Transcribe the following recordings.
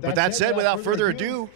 But that said, without further ado,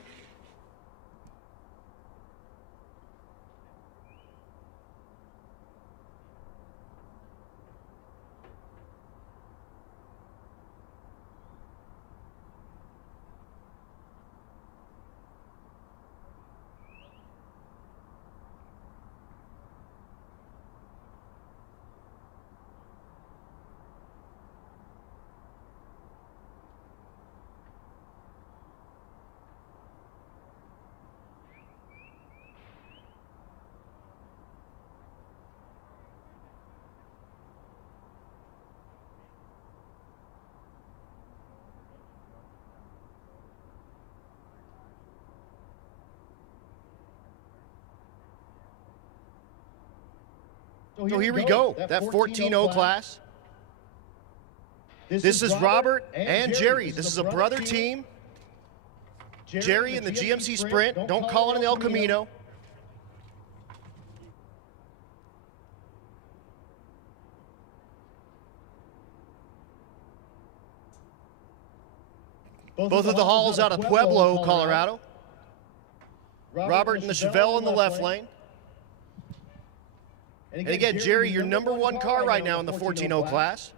so here we go, that 14-0 class. This is Robert and Jerry. This is a brother team. Jerry in the GMC Sprint. Don't call it an El Camino. Both of the hauls out of Pueblo, Colorado. Robert in the Chevelle in the left lane. And again, Jerry, your #1 car right now in the 14-0 class.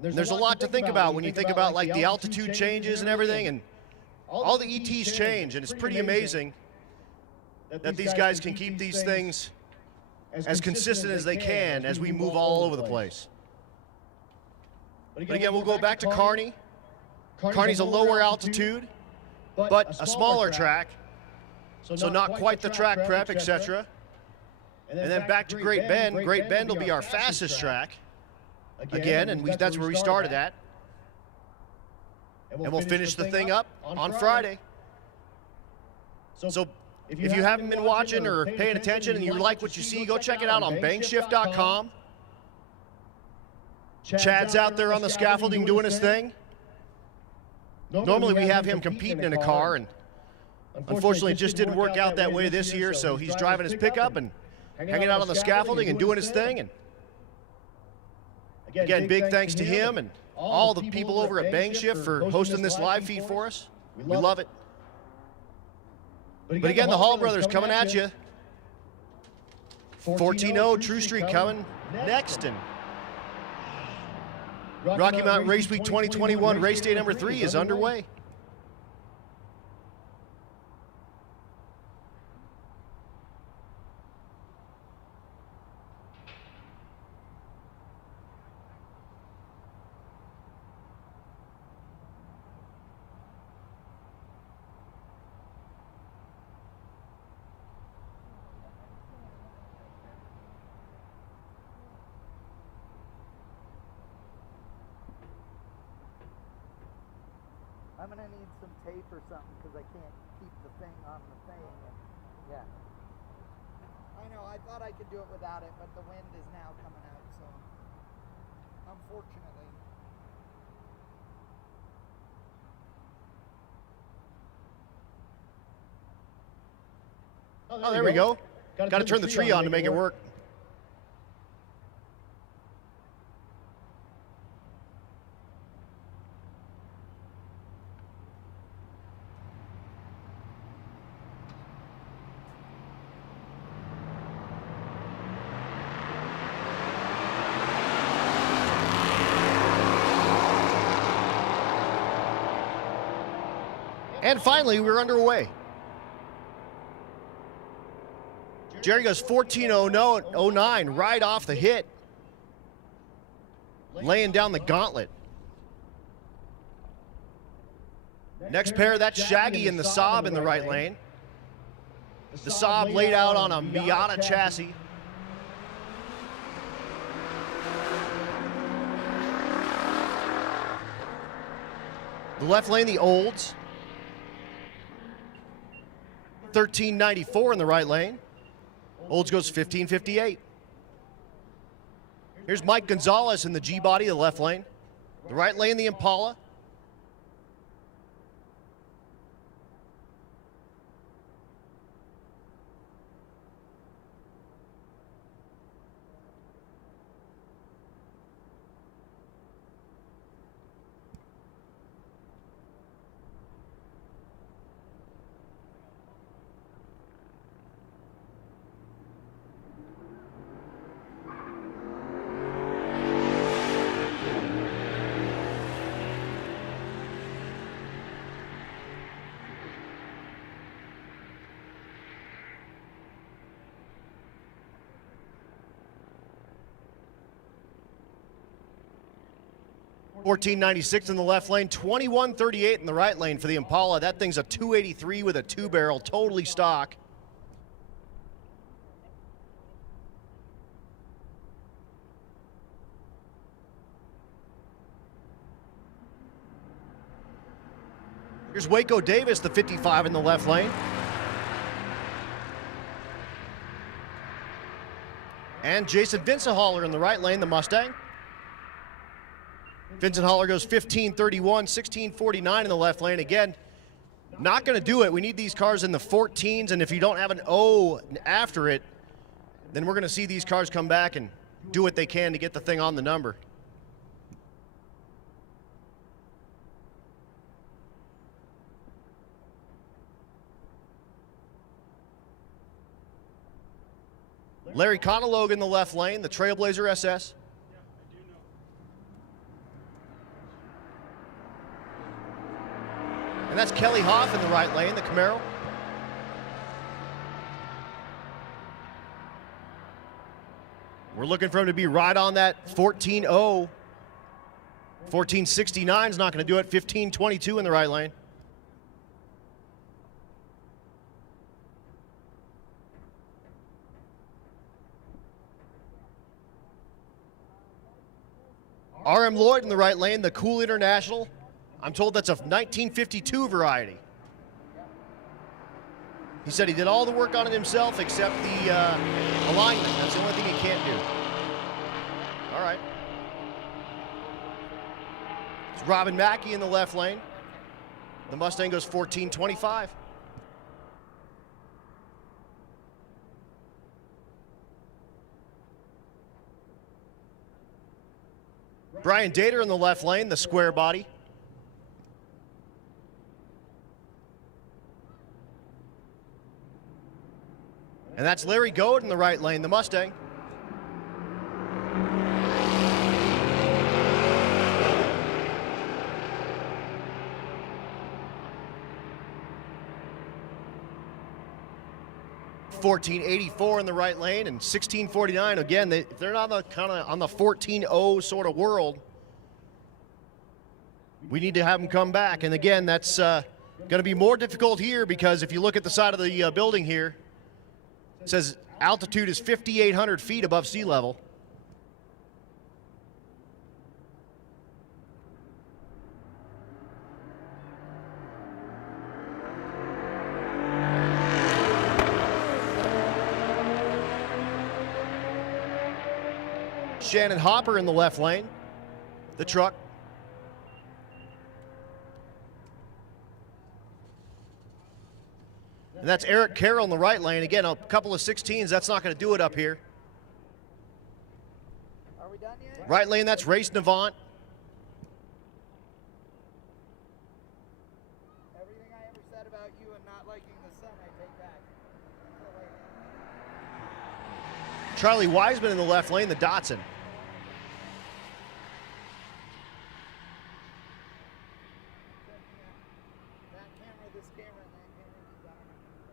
There's a lot to think about when you think about like the altitude changes and everything, and all the ETs change, and it's pretty amazing that these guys can keep these things as consistent as they can as we move all over the place. But again, we'll go back to Kearney. Kearney's a lower altitude, but a smaller track. So not quite the track prep, etc. And then back to Great Bend. Great Bend will be our fastest track. Again, and that's where we started at. And we'll finish the thing up on Friday. So if you haven't been watching or paying attention and you like what you see, go check it out on bankshift.com. Chad's out there on the scaffolding doing his thing. Normally we have him competing in a car, and unfortunately, it just didn't work out that way this year, so he's driving his pickup and hanging out on the scaffolding and doing his thing. And again, big thanks to him and all the people over at Bankshift for hosting this live feed for us. We love it. But again, the Hall brothers coming at you. 14-0 True Street coming next, and Rocky Mountain Race Week 2021 race day #3 is underway. I'm gonna need some tape or something because I can't keep the thing on the thing. And yeah. I know, I thought I could do it without it, but the wind is now coming out, so unfortunately. Oh, there we go. Got to turn the tree on to make it work. And finally, we're underway. Jerry goes 14-09 right off the hit, laying down the gauntlet. Next pair, that's Shaggy in the Saab in the right lane. The Saab laid out on a Miata chassis. The left lane, the Olds. 1394 in the right lane. Olds goes 1558. Here's Mike Gonzalez in the G-body, the left lane. The right lane, the Impala. 1496 in the left lane, 2138 in the right lane for the Impala. That thing's a 283 with a 2-barrel, totally stock. Here's Waco Davis, the 55 in the left lane. And Jason Vincenhaller in the right lane, the Mustang. Vincenhaller goes 1531, 1649 in the left lane. Again, not going to do it. We need these cars in the 14s, and if you don't have an O after it, then we're going to see these cars come back and do what they can to get the thing on the number. Larry Conologue in the left lane, the Trailblazer SS. And that's Kelly Hoff in the right lane, the Camaro. We're looking for him to be right on that 14.0. 1469 is not going to do it. 1522 in the right lane. R.M. Lloyd in the right lane, the Cool International. I'm told that's a 1952 variety. He said he did all the work on it himself except the alignment. That's the only thing he can't do. All right. It's Robin Mackey in the left lane. The Mustang goes 1425. Brian Dater in the left lane, the square body. And that's Larry Goad in the right lane, the Mustang. $14.84 in the right lane and $16.49. Again, they're not on the 14.0 sort of world. We need to have them come back. And again, that's going to be more difficult here because if you look at the side of the building here, it says altitude is 5,800 feet above sea level. Shannon Hopper in the left lane, the truck. And that's Eric Carroll in the right lane. Again, a couple of 16s. That's not going to do it up here. Are we done yet? Right lane, that's Race Navant. Everything I ever said about you and not liking the sun, I take back. Charlie Wiseman in the left lane, the Datsun. That camera, this camera, and that camera.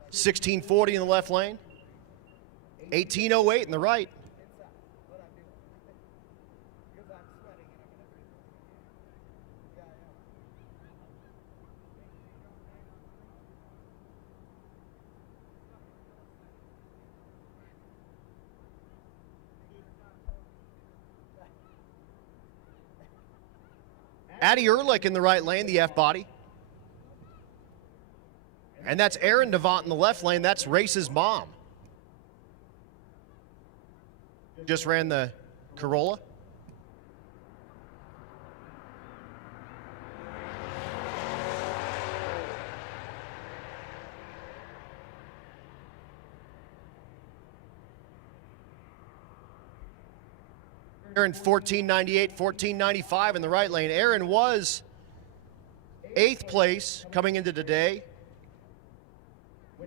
1640 in the left lane. 1808 in the right. It's what I'm doing. Because I'm sweating and I'm going to breathe. Yeah, yeah. Addy Ehrlich in the right lane, the F-body. And that's Aaron Devant in the left lane. That's Race's mom. Just ran the Corolla. Aaron 1498, 1495 in the right lane. Aaron was 8th place coming into today.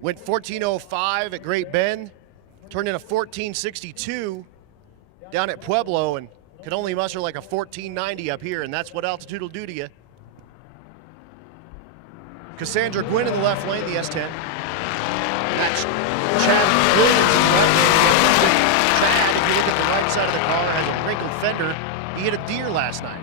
Went 1405 at Great Bend, turned in a 1462 down at Pueblo, and could only muster like a 1490 up here, and that's what altitude will do to you. Cassandra Gwynn in the left lane, the S10. That's Chad Williams in the right lane. Chad, if you look at the right side of the car, has a wrinkled fender. He hit a deer last night.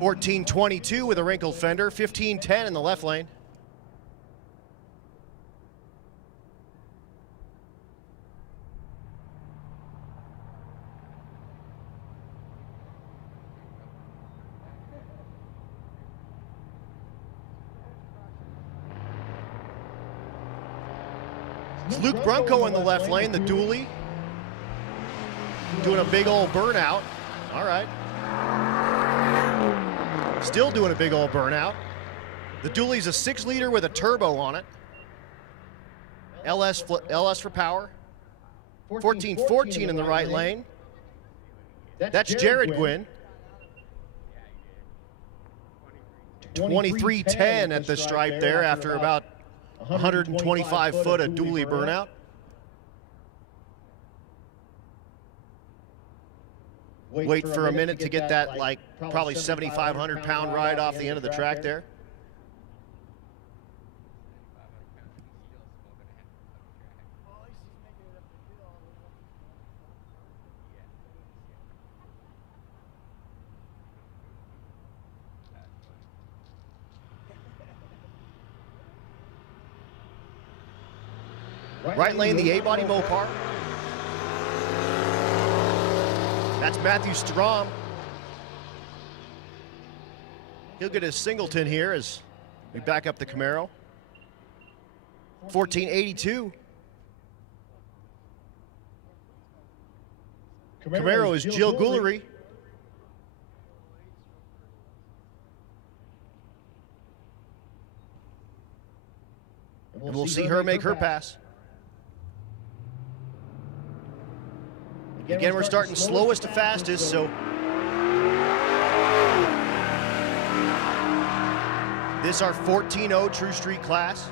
1422 with a wrinkled fender, 1510 in the left lane. It's Luke Brunko in the left lane, the dually. Doing a big old burnout. All right. Still doing a big old burnout. The dually's a 6-liter with a turbo on it. LS for power. 1414 in the right lane. That's Jared Gwynn. 2310 at the stripe there after about 125 foot of dually burnout. Wait for a minute to get that, like, probably 7,500 pound ride off the end of the track there. Right lane, the A-body Mopar. That's Matthew Strom. He'll get his singleton here as we back up the Camaro. 1482. Camaro is Jill Goulery. And we'll see her make her pass. Again, we're starting slowest to fastest, so this is our 14.0 True Street class.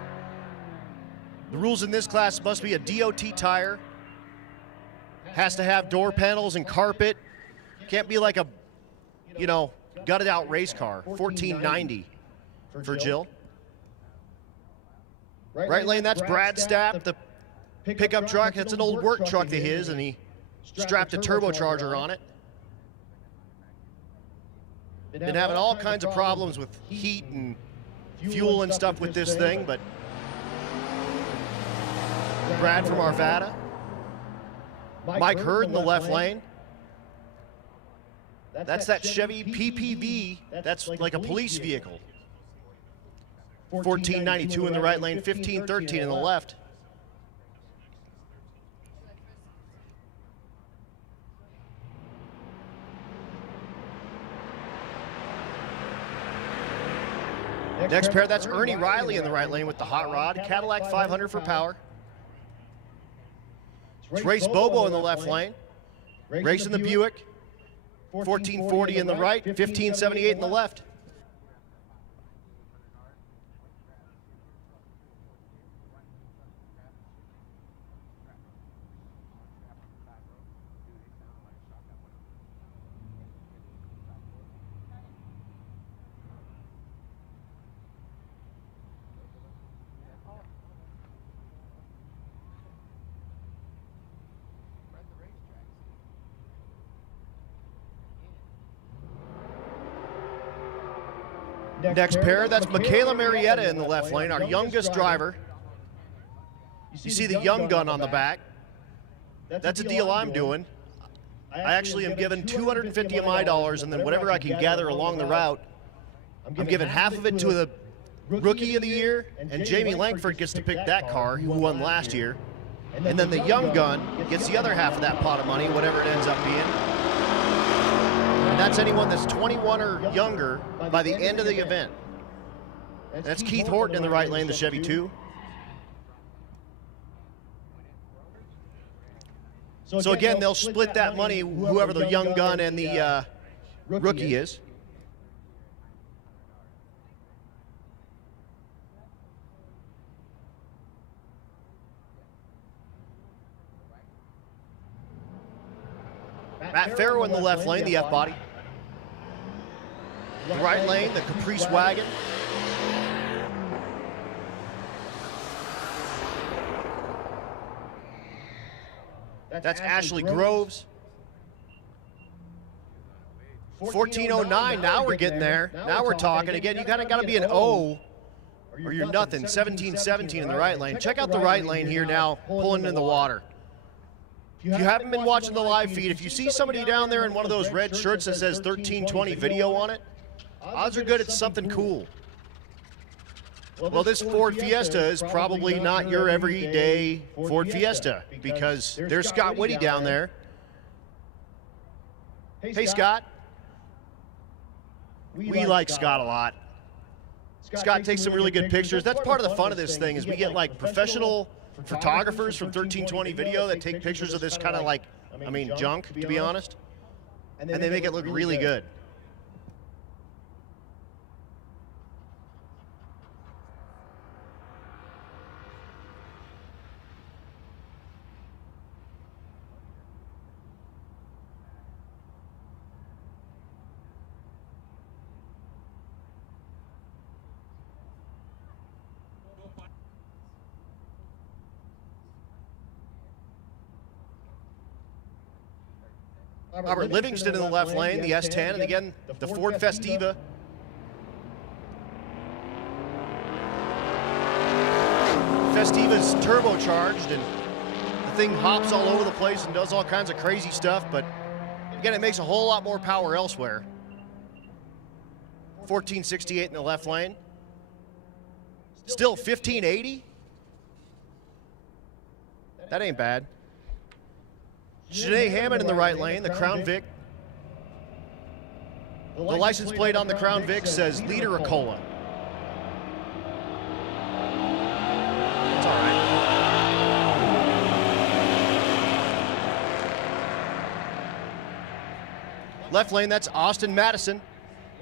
The rules in this class must be a DOT tire, has to have door panels and carpet, can't be like a, you know, gutted out race car. 1490 for Jill. Right lane, that's Brad Stapp, the pickup truck. That's an old work truck of his, and he strapped a turbocharger on it. Been having all kinds of problems with heat and fuel and stuff with this thing, but Brad from Arvada. Mike Hurd in the left lane. That's that Chevy PPV. That's like a police vehicle. 1492 in the right lane, 1513 in the left. Next pair, that's Ernie Riley in the right lane with the hot rod, Cadillac 500 for power. It's Race Bobo in the left lane, racing the Buick, 1440 in the right, 1578 in the left. Next pair, that's Michaela Marietta in the left lane, our youngest driver. You see the young gun on the back. That's a deal I'm doing. I actually am giving 250 of my dollars, and then whatever I can gather along the route, I'm giving half of it to the Rookie of the Year, and Jamie Langford gets to pick that car, who won last year. And then the young gun gets the other half of that pot of money, whatever it ends up being. And that's anyone that's 21 or younger by the end of the event. That's Keith Horton in the right lane, the Chevy 2. So again, they'll split that money, whoever the young gun and the rookie is. Matt Farrow in the left lane, the F-body. The right lane, the Caprice wagon. That's Ashley Groves. 1409, now we're getting there. Now we're talking. Again, you kind of got to be an O or you're nothing. 1717 in the right lane. Check out the right lane here now, pulling in the water. If you haven't been watching the live feed, if you see somebody down there in one of those red shirts that says 1320 video on it, odds are good it's something cool. Well, this Ford Fiesta is probably not your everyday Ford Fiesta because there's Scott Whitty down there. Hey, Scott. We like Scott a lot. Scott takes some really good pictures. That's part of the fun of this thing is we get like professional photographers from 1320 video that take pictures of this kind of like, I mean, junk, to be honest. And they make it look really good. Robert Livingston in the left lane, the S10, and again, the Ford Festiva. Festiva's turbocharged, and the thing hops all over the place and does all kinds of crazy stuff, but again, it makes a whole lot more power elsewhere. 1468 in the left lane. Still 1580? That ain't bad. Janae Hammond in the right lane, the Crown Vic. The license plate on the Crown Vic says Liter of Cola. It's all right. Left lane, that's Austin Madison.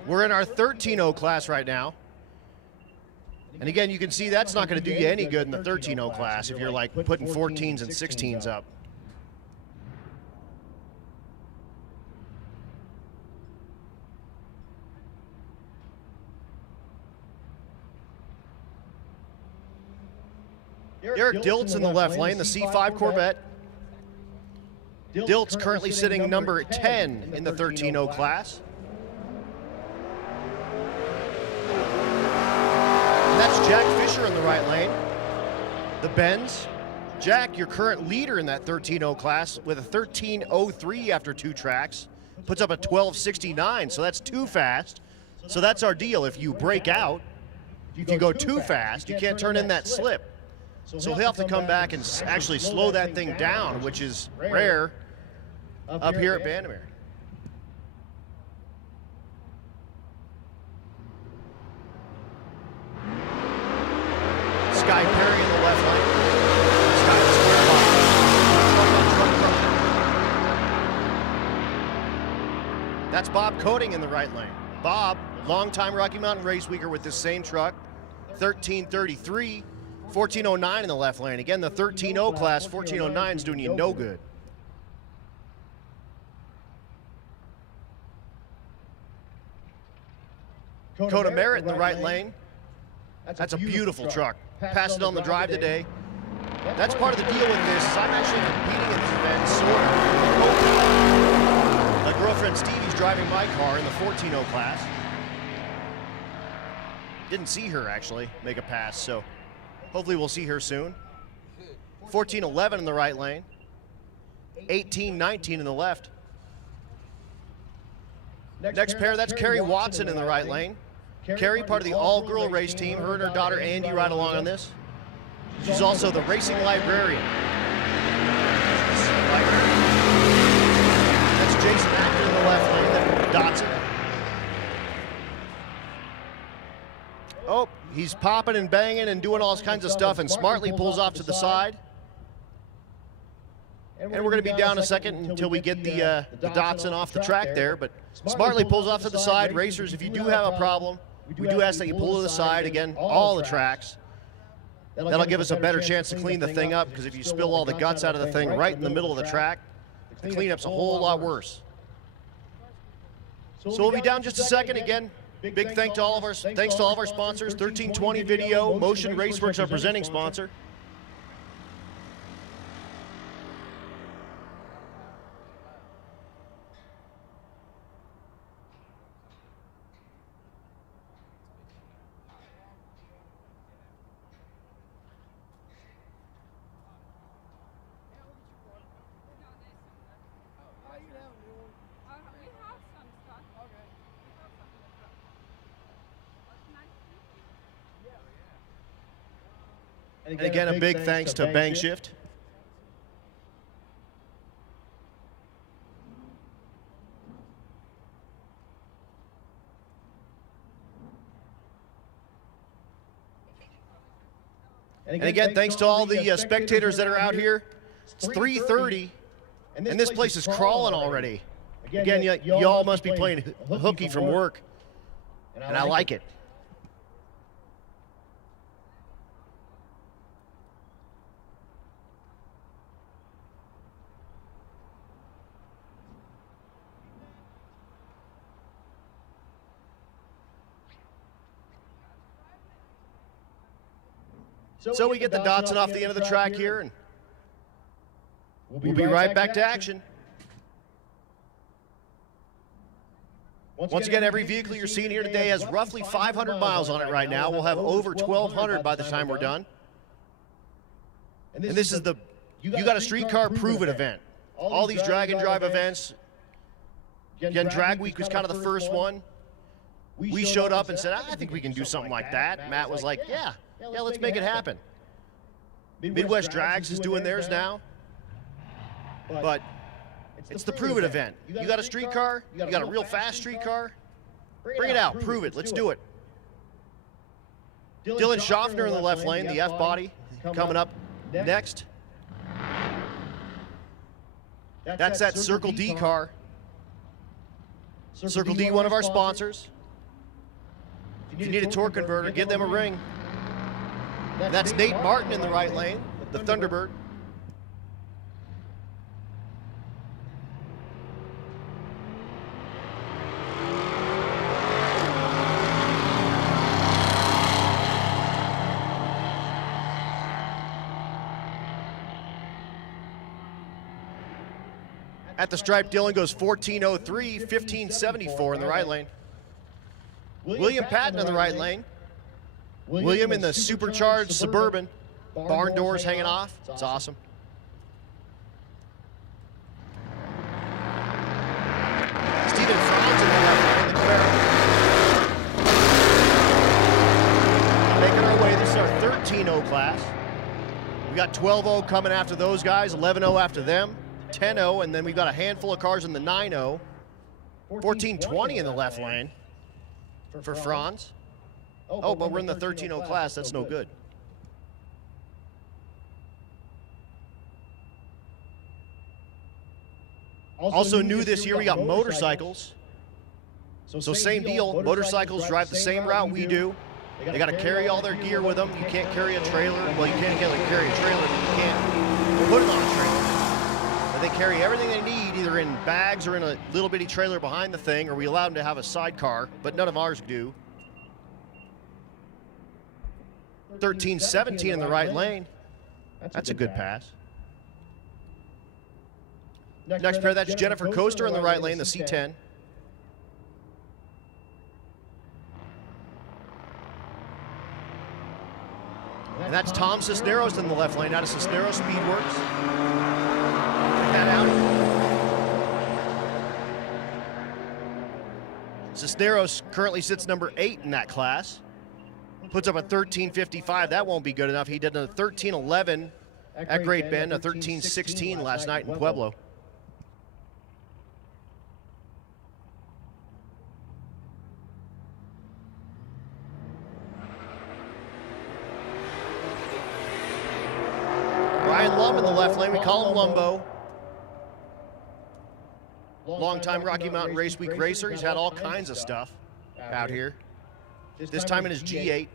We're in our 13.0 class right now. And again, you can see that's not going to do you any good in the 13.0 class if you're like putting 14s and 16s up. Eric Dilt's in the left lane, the C5 Corvette. Dilt's currently sitting number 10 in the 13.0 class. And that's Jack Fisher in the right lane, the Benz. Jack, your current leader in that 13.0 class with a 13.03 after 2 tracks, puts up a 12.69, so that's too fast. So that's our deal. If you break out, if you go too fast, you can't turn in that slip. So he'll have to come back and actually slow that thing down, which is rare up here at Bandimere. Sky Perry in the left lane. Sky square box. That's Bob Coating in the right lane. Bob, longtime Rocky Mountain race weeker with this same truck, 1333. 1409 in the left lane. Again, the 13.0 class, 1409 is doing you no good. Coda Merritt in the right lane. That's a beautiful truck. Passed it on the drive today. That's part of the deal with this is I'm actually competing in this event, sort of. My girlfriend Stevie's driving my car in the 14.0 class. Didn't see her actually make a pass, so hopefully we'll see her soon. 1411 in the right lane. 1819 in the left. Next pair, that's Carrie Watson in the right lane. Carrie, part of the all-girl race team. Her and her daughter Andy ride along on this. She's also the racing librarian. That's Jason Acton in the left lane, then Dotson. Oh, he's popping and banging and doing all kinds of stuff and smartly pulls off to the side. And we're going to be down a second until we get the Dotson off the track there, but smartly pulls off to the side. Racers, if you do have a problem, we do ask that you pull to the side, again, all the tracks. That'll give us a better chance to clean the thing up, because if you spill all the guts out of the thing right in the middle of the track, the cleanup's a whole lot worse. So we'll be down just a second. Again, big thanks to all of our sponsors. 1320 Video, Motion Raceworks, our presenting sponsor. And again, a big thanks to Bang Shift. And again, thanks to all the spectators that are out here. It's 3:30, and this place is crawling already. Again, y'all must be playing hooky from work, and I like it. So we get the Datsun off the end of the track here, and we'll be right back to action. Once again, every vehicle you're seeing here today has roughly 500 miles on it right now. We'll have over 1,200 by the time we're done. And this is the You Got a Streetcar Prove It event. All these drag and drive events. Again, Drag Week was kind of the first one. We showed up and said, I think we can do something like that. Matt was like, yeah, let's make it happen. Midwest Drags is doing theirs now. But it's the Prove It event. You got a streetcar? You got a real fast streetcar? Bring it out. Prove it. Let's do it. Dylan Schaffner in the left lane, the F-body, coming up next. That's that Circle D car. Circle D, one of our sponsors. If you need a torque converter, give them a ring. That's Nate Martin in the right lane, the Thunderbird. At the stripe, Dylan goes 14:03, 15:74 in the right lane. William Patton in the right lane. William in the supercharged Suburban. Barn doors hanging off. It's awesome. Stephen Franz in the left lane, the Camaro. Making our way. This is our 13-0 class. We got 12-0 coming after those guys, 11-0 after them, 10-0, and then we've got a handful of cars in the 9-0. 14:20 in the left lane for Franz. Oh, but we're in the 13-0 class. That's no good. Also new this year, we got motorcycles. So same deal. Motorcycles drive the same route we do. They got to carry all their gear with them. You can't carry a trailer. Well, you can't carry a trailer, but you can't put it on a trailer. But they carry everything they need, either in bags or in a little bitty trailer behind the thing, or we allow them to have a sidecar, but none of ours do. 13:17 in the right lane. That's a good pass. Next pair, that's Jennifer Coaster in the right lane, the C10. And that's Tom Cisneros in the left lane out of Cisneros Speedworks. Check that out. Cisneros currently sits number 8 in that class. Puts up a 13:55. That won't be good enough. He did a 13:11 at Great Bend, a 13:16 last night in Pueblo. Brian Lum in the left lane. We call him Lumbo. Longtime Rocky Mountain Race Week racer. He's had all kinds of stuff out here. This time in his G8.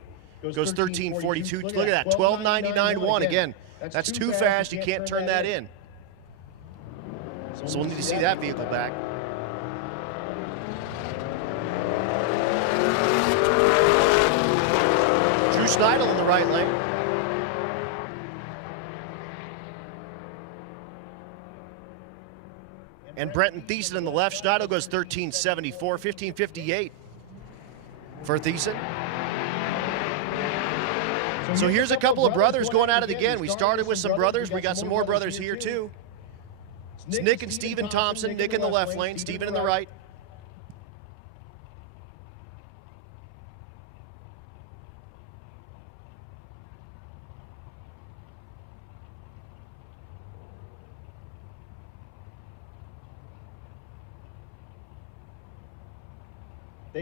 Goes 13:42. Look at that, 12.99.1. Again, that's too fast. You can't turn that in. So we'll need to see that vehicle back. Drew Schneidel in the right lane. And Brenton Thiessen in the left. Schneidel goes 13:74, 15:58 for Thiessen. So here's a couple of brothers going at it again. We started with some brothers. We got some more brothers here too. It's Nick and Steven Thompson. Nick in the left lane, Steven in the right.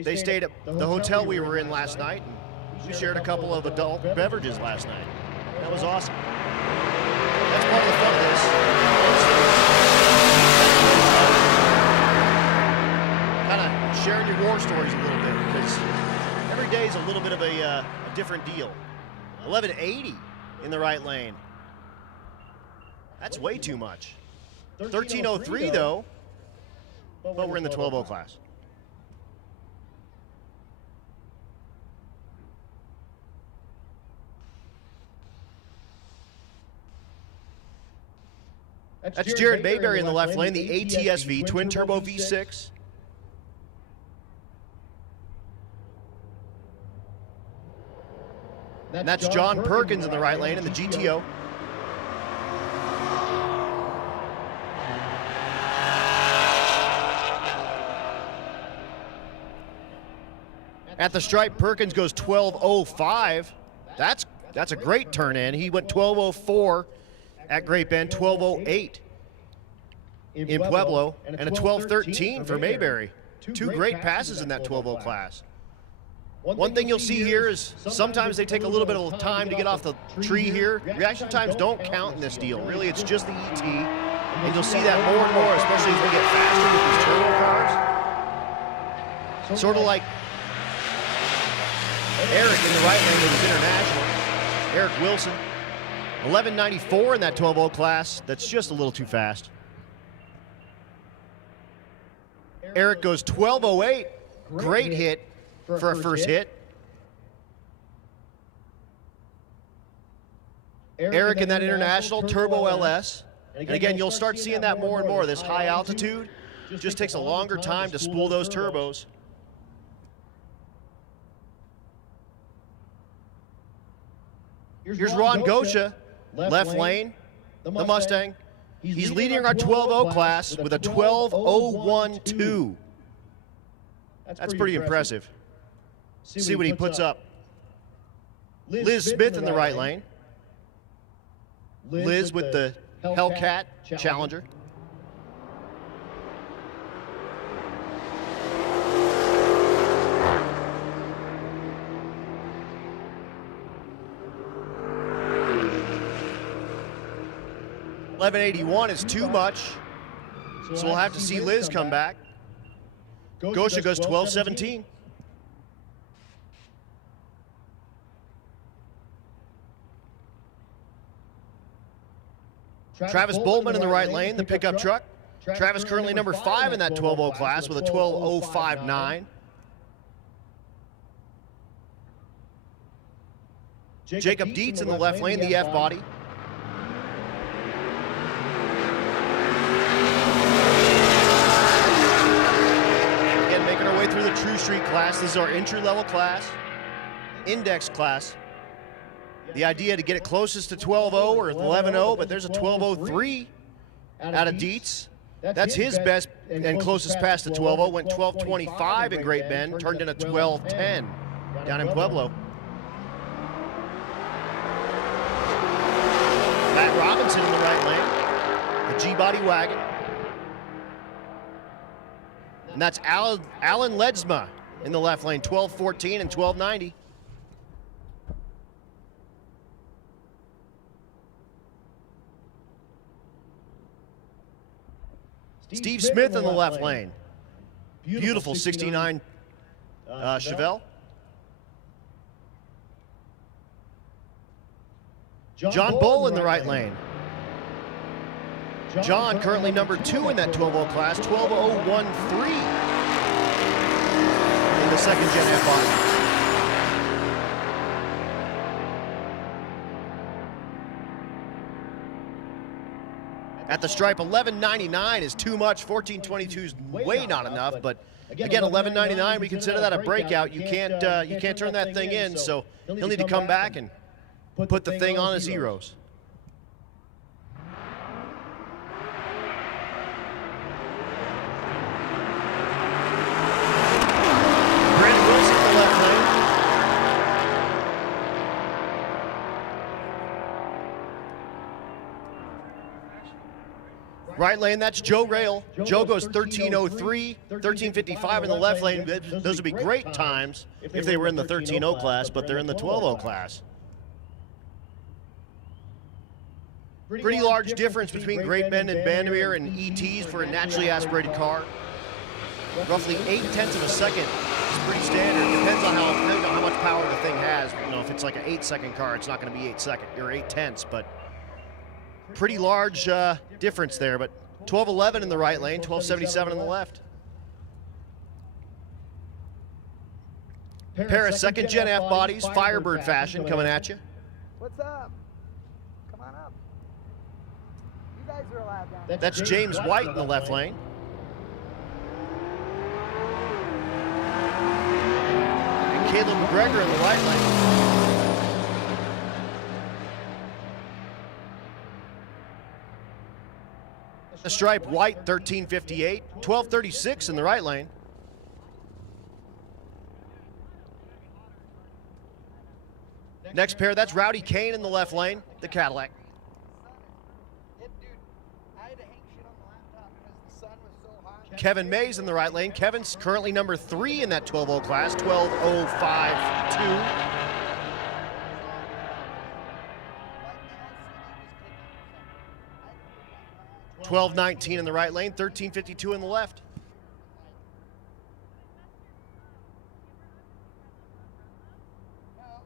They stayed at the hotel we were in last night. We shared a couple of adult beverages last night. That was awesome. That's part of the fun of this. Kind of sharing your war stories a little bit, because every day is a little bit of a different deal. 1180 in the right lane. That's way too much. 1303 though, but we're in the 12.0 class. That's Jared Mayberry in the left lane, the ATSV, twin turbo V6. And that's John Perkins in the right lane in the GTO. At the stripe, Perkins goes 12.05. That's a great turn in. He went 12.04 at Great Bend, 12.08 in Pueblo, and a 12.13 for Mayberry. Two great passes in that 12.0 class. One thing you'll see here is sometimes they take a little bit of time to get off the tree here. Reaction times don't count in this deal. Really, it's just the ET. And you'll see that more and more, especially as we get faster with these turbo cars. Sort of like Eric in the right lane with his international. Eric Wilson. 1194 in that 12.0 class. That's just a little too fast. Eric goes 12.08. Great hit for a first hit. Eric in that international turbo LS. And again, you'll start seeing that more and more. This high altitude just takes a longer time to spool those turbos. Here's Ron Gosha, left lane, the Mustang. He's leading our 12.0 class with a 12.012. That's pretty impressive. See what he puts up. Liz Smith in the right lane. Liz with the Hellcat Challenger. .1181 is too much, so we'll have to see Liz come back. Gosha goes 12.17. Travis Boltman in the right lane, the pickup truck. Travis currently number 5 in that 12.0 class with a 12.059. Jacob Dietz in the left lane, the F body. Again, making our way through the True Street class. This is our entry-level class, index class. The idea to get it closest to 12.0 or 11.0, but there's a 12.03 out of Dietz. That's his best and closest pass to 12.0. Went 12.25 in Great Bend, turned in a 12.10 down in Pueblo. Matt Robinson in the right lane, the G-body wagon. And that's Alan Ledsma in the left lane, 12.14 and 12.90. Steve Smith in the left lane. Beautiful 69 Chevelle. John Bull in the right lane. John currently number 2 in that 12.0 class, 12.013 in the second gen F body. At the stripe, 11.99 is too much. 14.22 is way not enough, but again, 11.99, we consider that a breakout. You can't turn that thing in, so he'll need to come back and put the thing on his heroes. Brandon Wilson in the left lane. Right lane, that's Joe Rail. Joe goes 13:03, 13:55 in the left lane. Those would be great times if they were in the 13:0 class, but they're in the 12:0 class. Pretty large difference between Great Bend and Bandimere and ETs for a naturally aspirated car. Roughly 0.8 of a second is pretty standard. Depends on how much power the thing has. You know, if it's like an 8-second car, it's not going to be 8/10, but pretty large difference there. But 12:11 in the right lane, 12:77 in the left. Pair of second gen F bodies, Firebird fashion, coming at you. What's up? Come on up. You guys are allowed down. That's James White in the left lane. And Caleb McGregor in the right lane. The stripe White, 13:58, 12:36 in the right lane. Next pair, that's Rowdy Kane in the left lane, the Cadillac. Dude, I had to hang shit on the laptop because the sun was so hot. Kevin Mays in the right lane. Kevin's currently number 3 in that 12:0 class, 12:052. 12:19 in the right lane, 13:52 in the left.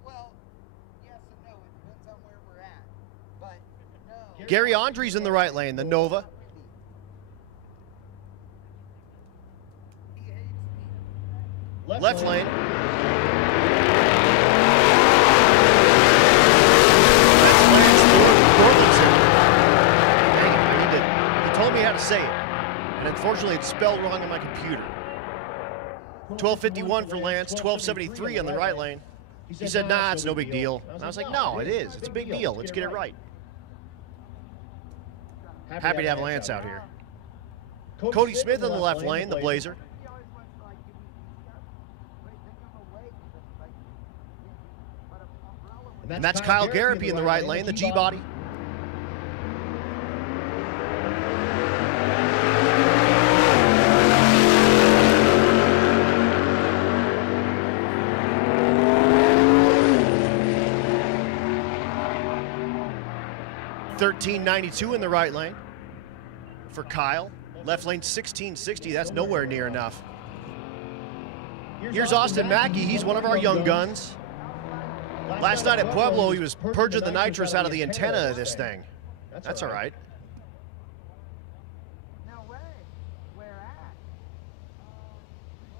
Well, yes and no. It depends on where we're at. But no. Gary Andre's in the right lane, the Nova. He hates me. Left lane. That's Lance Thorlinson. Dang it, he told me how to say it. And unfortunately, it's spelled wrong on my computer. 12:51 for Lance, 12:73 on the right lane. He said, nah, it's no big deal. And I was like, no, it is. It's a big deal. Let's get it right. Happy to have Lance out here. Cody Smith in the left lane, the Blazer. He always wants to, like, give me stuff. But then I'm awake. Like, but an umbrella would... And that's Kyle Garapi in the right lane, the G-Body. $13.92 in the right lane for Kyle. Left lane 1660, that's nowhere near enough. Here's Austin Mackey, he's one of our young guns. Last night at Pueblo, he was purging the nitrous out of the antenna of this thing. That's all right. No way. Where at?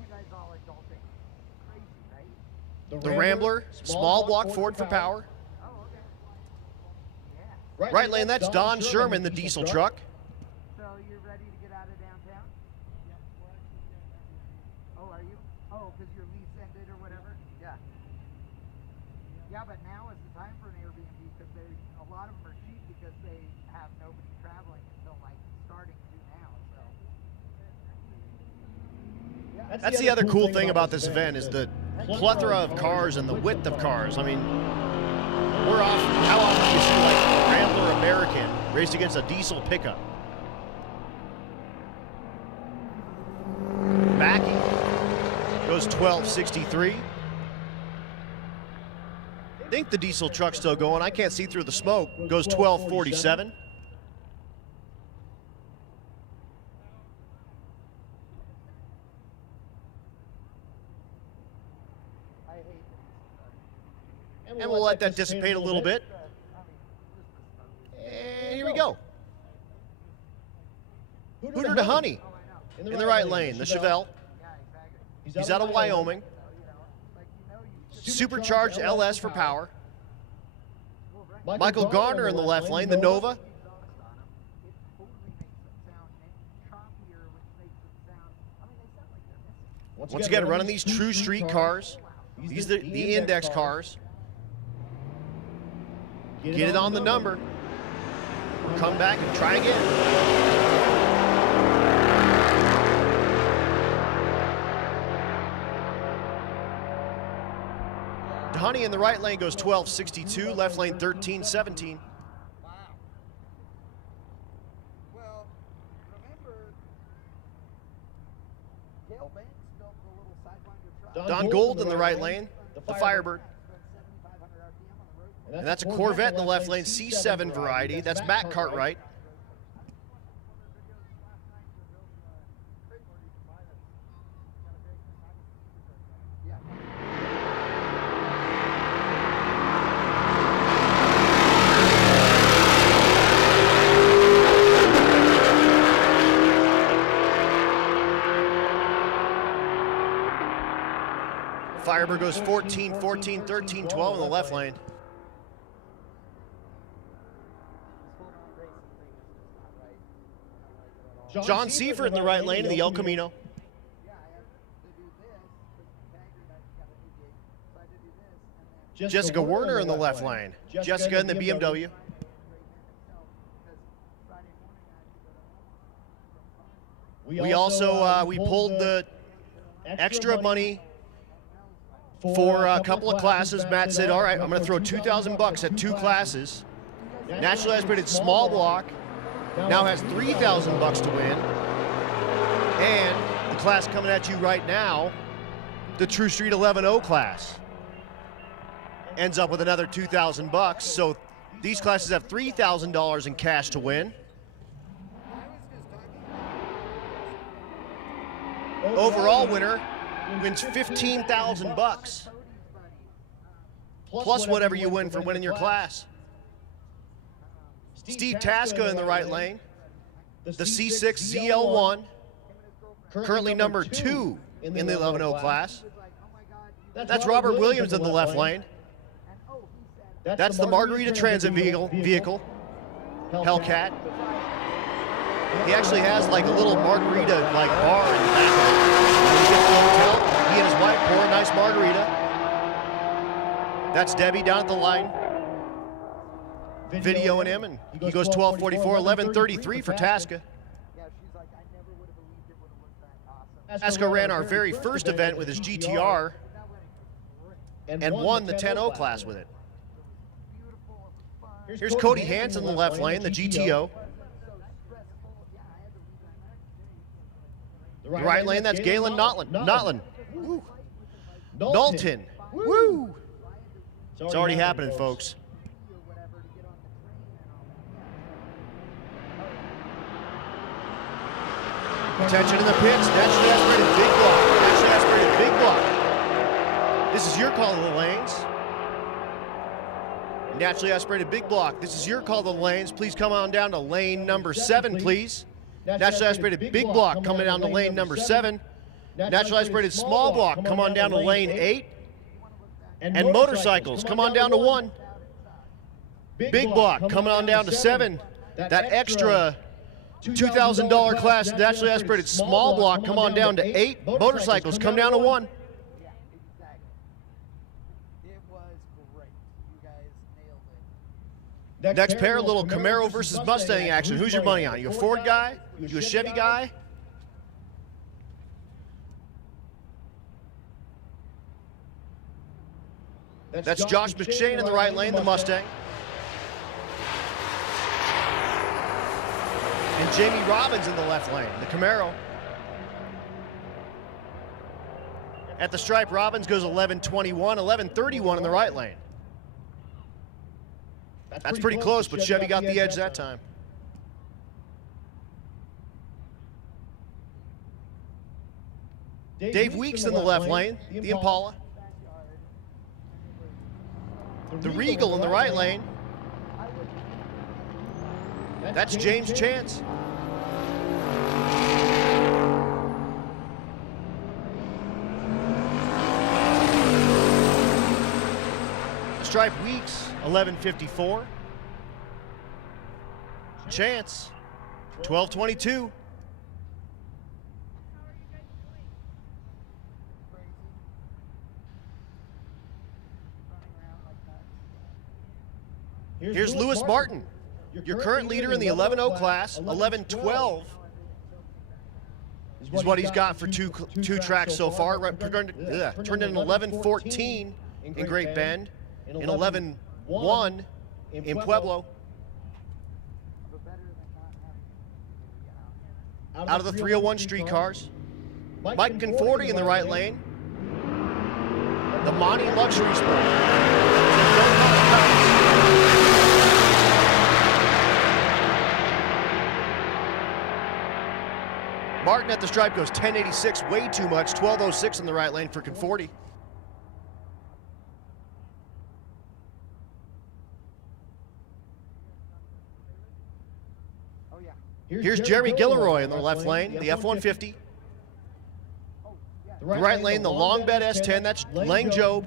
You guys all adulting. Crazy, right? The Rambler, small block Ford for power. Oh, okay. Yeah. Right lane, that's Don Sherman, the diesel truck. So you're ready to get out of downtown? Oh, are you? Oh, because your lease ended or whatever? Yeah. Yeah, but now is the time for an Airbnb because a lot of them are cheap because they have nobody traveling until like starting to now. So. Yeah. That's the other cool thing about this event is the plethora of cars and the width of cars. I mean, how often do you see like a Rambler American raced against a diesel pickup? Mackey goes 12:63. I think the diesel truck's still going. I can't see through the smoke. Goes 12:47. I hate it. And we'll let that dissipate a little bit. And here we go. Hooter to Honey in the right lane, the Chevelle. Yeah, exactly. He's out of Wyoming. So, you Supercharged LS for power. well, right. Michael Garner in the left lane, the Nova. It totally makes it sound choppier, which makes it sound. I mean, they sound like they're missing. Once again, running these true street cars. These are the index cars. Get it on the number. Come back and try again. Honey in the right lane goes 12:62, left lane 13:17. Wow. Well, Dale Banks built the little Sidewinder truck. Don Gold in the right lane, the Firebird. Spent 7,500 RPM on the road. And that's a Corvette in the left lane, C7 variety. That's Matt Cartwright. Firebird goes 14, 14, 13, 12 in the left lane. John Seifert in the right lane in the El Camino. Jessica Werner in the left lane. Jessica in the BMW. We also we pulled the extra money for a couple of classes. Matt said, all right, I'm going to throw $2,000 at 2 classes. Naturally aspirated small block now has $3,000 to win. And the class coming at you right now, the True Street 11.0 class, ends up with another $2,000. So these classes have $3,000 in cash to win. Overall winner wins $15,000 plus whatever you win for winning your class. Steve Tasca in the right lane, the C6 ZL1, currently number 2 in the 11.0 class. That's Robert Williams in the left lane. That's the Margarita Transit vehicle, Hellcat. He actually has like a little margarita like bar in the back of it. When he gets to the hotel, he and his wife pour a nice margarita. That's Debbie down at the line, videoing him, and he goes 12:44, 11:33 for Tasca. Tasca ran our very first event with his GTR and won the 10.0 class with it. Here's Cody Hansen in the left lane, the GTO. The right lane, that's Galen Notlin. Woo. Dalton. Woo! It's already happening, folks. Attention in the pits. Naturally aspirated big block. Naturally aspirated big block. This is your call to the lanes. Naturally aspirated big block. This is your call to the lanes. Please come on down to lane number 7, please. Naturally aspirated big block coming down to lane number 7. Naturally aspirated small block, come on down to lane 8. And motorcycles, come on down to 1. Big block coming on down to 7. That extra $2,000 class naturally aspirated small block, come on down to 8. Motorcycles, come down to 1. Next pair, a little Camaro versus Mustang action. Who's your money on? You a Ford guy? You a Chevy guy? That's Josh McShane in the right lane, the Mustang. And Jamie Robbins in the left lane, the Camaro. At the stripe, Robbins goes 11:21, 11:31 in the right lane. That's pretty close, but Chevy got the edge that time. Dave Weeks in the left lane, the Impala. The Regal in the right lane. That's James Chance. Stripe Weeks, 11:54. Chance, 12:22. Here's Lewis Martin, your current leader in the 11.0 class. 11:12 is what he's got for two tracks so far. Turned in 11:14 in Great Bend, in 11:1 in Pueblo. Out of the 301 streetcars. Mike Conforti in the right lane. The Monty Luxury Sport. Martin at the stripe goes 1086, way too much. 1206 in the right lane for Conforti. Here's Jeremy Gilroy in the left lane, the F-150. The right lane, the long bed S10, that's Lang Job.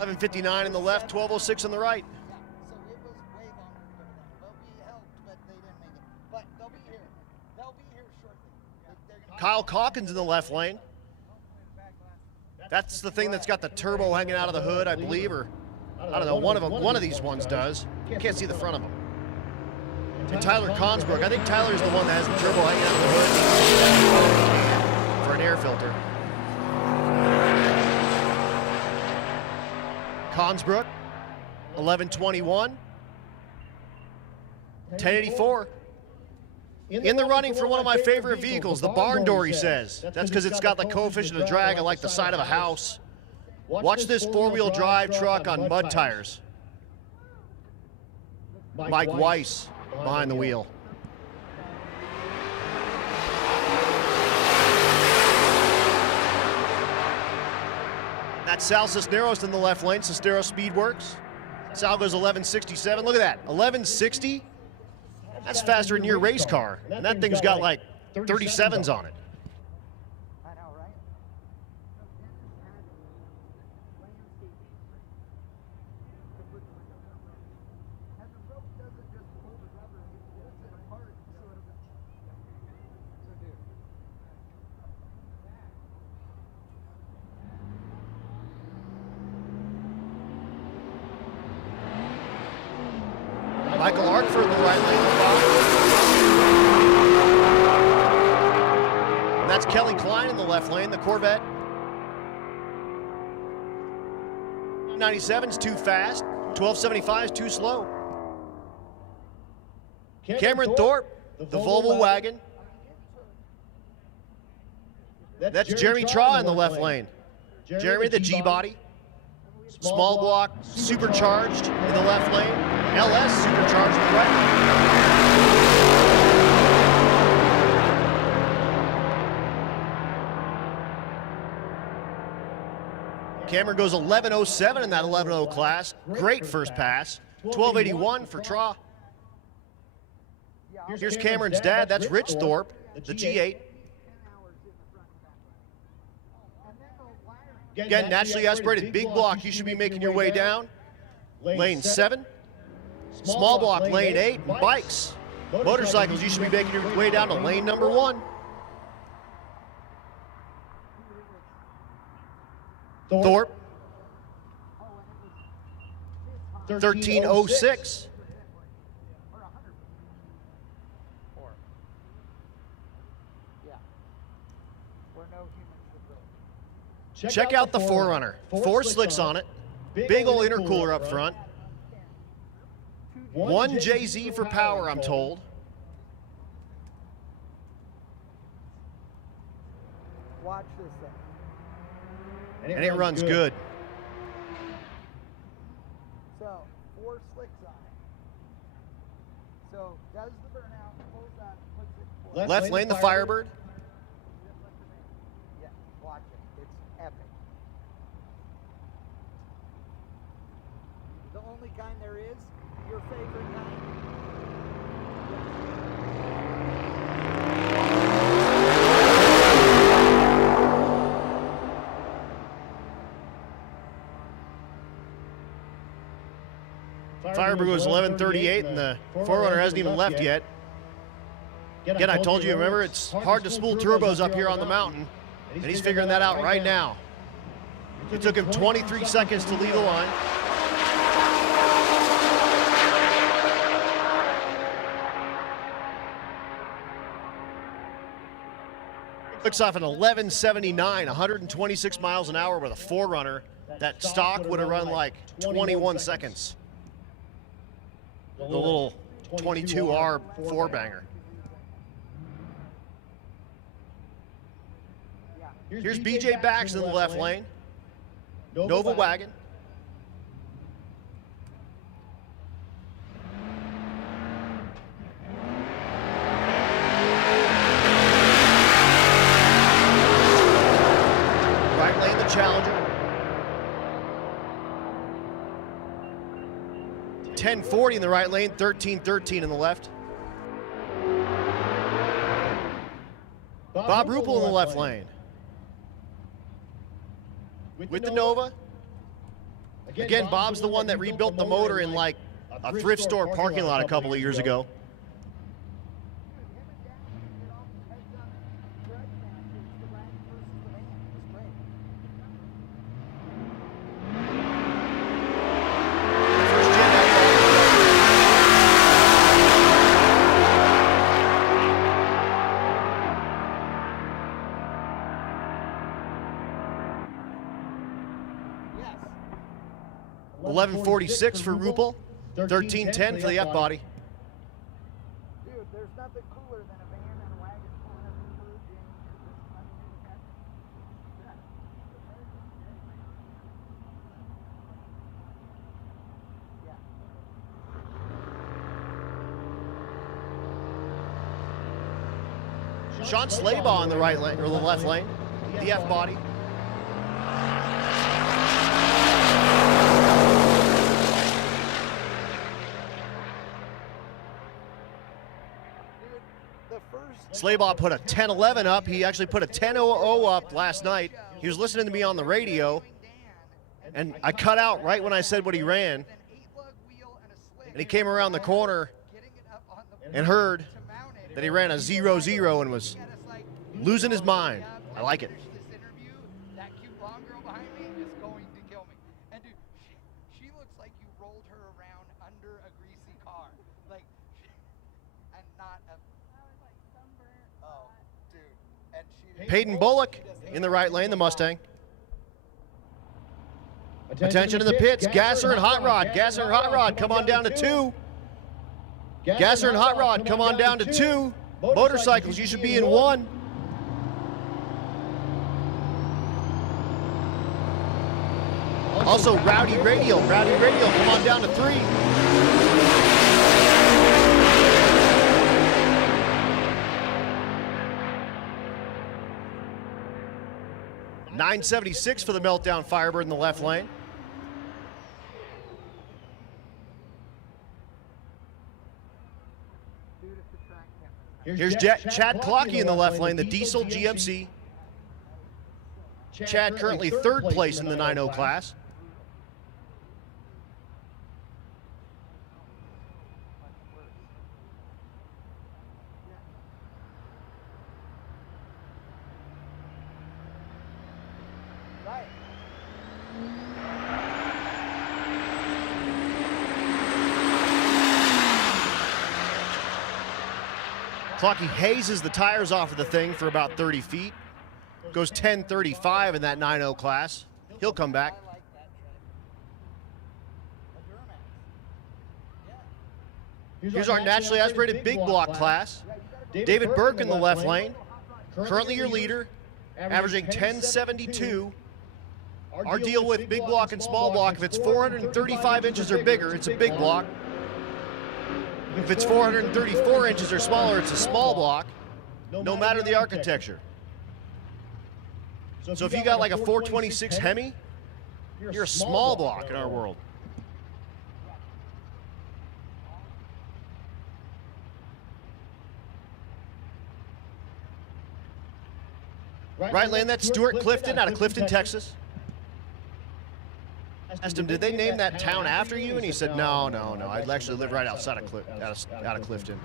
$11.59 in the left, 12.06 on the right. So it was way longer to go down. Well, we helped, but they didn't make it. But they'll be here. They'll be here shortly. Kyle Calkins in the left lane. That's the thing that's got the turbo hanging out of the hood, I believe, or I don't know, one of these ones does. You can't see the front of them. And Tyler Consbrook, I think Tyler's the one that has the turbo hanging out of the hood for an air filter. Consbrook, 1121, 1084. In the running for one of my favorite vehicles, the barn door, he says. That's because it's got the coefficient of drag like the side of a house. Watch this four-wheel drive truck on mud tires. Mike Weiss behind the wheel. That's Sal Cisneros in the left lane, Cisneros Speedworks. Sal goes 1167. Look at that, 1160. That's faster than your race car. And that thing's got like 37s on it. I know, right? Michael Arkford in the right lane. And that's Kelly Klein in the left lane, the Corvette. 97 is too fast. 1275 is too slow. Cameron Thorpe, the Volvo wagon. That's Jeremy Traw in the left lane. Jeremy, the G-body. Small block, supercharged in the left lane. LS, supercharged in the right lane. Cameron goes 1107 in that 11.0 class. Great first pass. 1281 for Traw. Here's Cameron's dad. That's Rich Thorpe, the G8. Again, naturally aspirated big block. You should be making your way down. Lane 7. Small block, lane 8. And bikes, motorcycles, you should be making your way down to lane number 1. Thorpe. 1306. Check out the 4Runner. 4 slicks on it. Big old intercooler up front. 1 JZ for power, I'm told. Watch this thing. And it runs good. So, 4 slicks on it. So, does the burnout, pulls that, puts it forward. Left lane, the Firebird. Yeah, watch it. It's epic. The only kind there is, your favorite kind. Firebird goes 1138 and the 4Runner hasn't even left yet. Again, I told you, remember, it's hard to spool turbos up here on the mountain, and he's figuring that out right now. It took him 23 seconds to lead the line. Looks off an 1179, 126 miles an hour with a 4Runner. That stock would have run like 21 seconds. The little 22R 4-banger. Here's BJ Bax in the left lane. Nova wagon. Right lane, the Challenger. 1040 in the right lane, 1313 in the left. Bob Ruppel in the left lane. With the Nova. Again, Bob's the one that rebuilt the motor in like a thrift store parking lot a couple of years ago. Yes. 1146 for Ruppel, 1310 for the F-body. Dude, there's nothing cooler than a van and a wagon pulling up in Virgin. Sean Slaybaugh in the right lane, or the left lane, the F-body. Slaybaugh put a 1011 up. He actually put a 1000 up last night. He was listening to me on the radio, and I cut out right when I said what he ran. And he came around the corner and heard that he ran a 00 and was losing his mind. I like it. This interview, that cute blonde girl behind me is going to kill me. And dude, she looks like you rolled her around under a greasy car. Like, and not a... Oh, dude. And she... Peyton Bullock in the right lane, the Mustang. Attention to the pits. Gasser and Hot Rod. Gasser and Hot Rod, come on down to 2. Gasser and Hot Rod, come on down to 2. Motorcycles, you should be in 1. Also, Rowdy Radio, come on down to 3. .976 for the Meltdown Firebird in the left lane. Here's Chad Clockey in the left lane, the Diesel GMC. Chad currently 3rd place in the 90 class. Clockey hazes the tires off of the thing for about 30 feet. Goes 1035 in that 90 class. He'll come back. Here's our naturally aspirated big block class. David Burke in the left lane. Currently your leader, averaging 1072. Our deal with big block and small block, if it's 435 inches or bigger, it's a big block. If it's 434 inches or smaller, it's a small block, no matter the architecture. So if you got like a 426 Hemi, you're a small block in our world. Right lane, that's Stuart Clifton out of Clifton, Texas. Asked him, did they name that town after you? And he said, no. I actually live right outside of out of Clifton.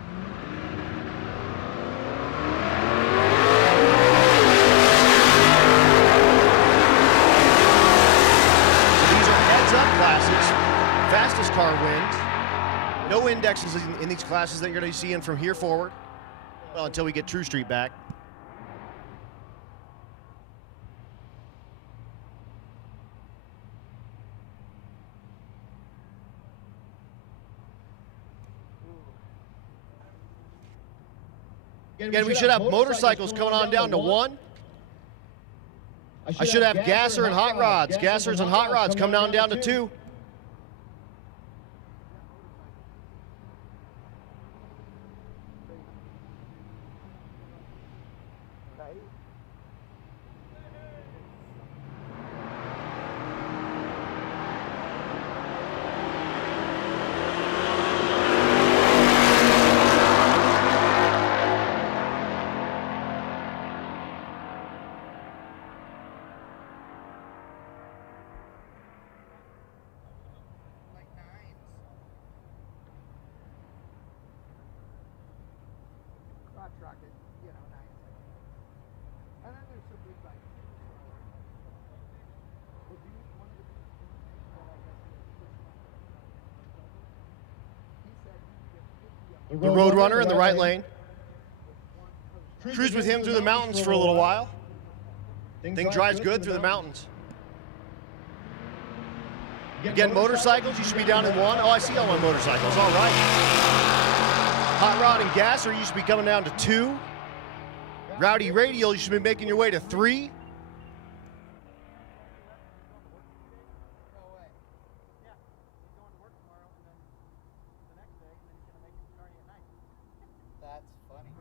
These are heads-up classes. Fastest car wins. No indexes in these classes that you're going to be seeing from here forward. Well, until we get True Street back. Again, we should have motorcycles coming on down to 1. I should have gasser and hot rods. Gassers and hot rods come down to 2. Truck is, you know, 9 seconds. And then there's some big bikes. Well, do you, one of the things that I guess he said you get 50 of The road runner in the right lane. Cruise with him through the mountains for a little while. Thing drives good through the mountains. Again, motorcycles, you should be down in 1. Oh, I see all my motorcycles. All right. Hot rod and gasser, you should be coming down to 2. Rowdy radial, you should be making your way to 3. No way. Yeah, he's going to work tomorrow and then the next day, and then he's going to make his party at night. That's funny.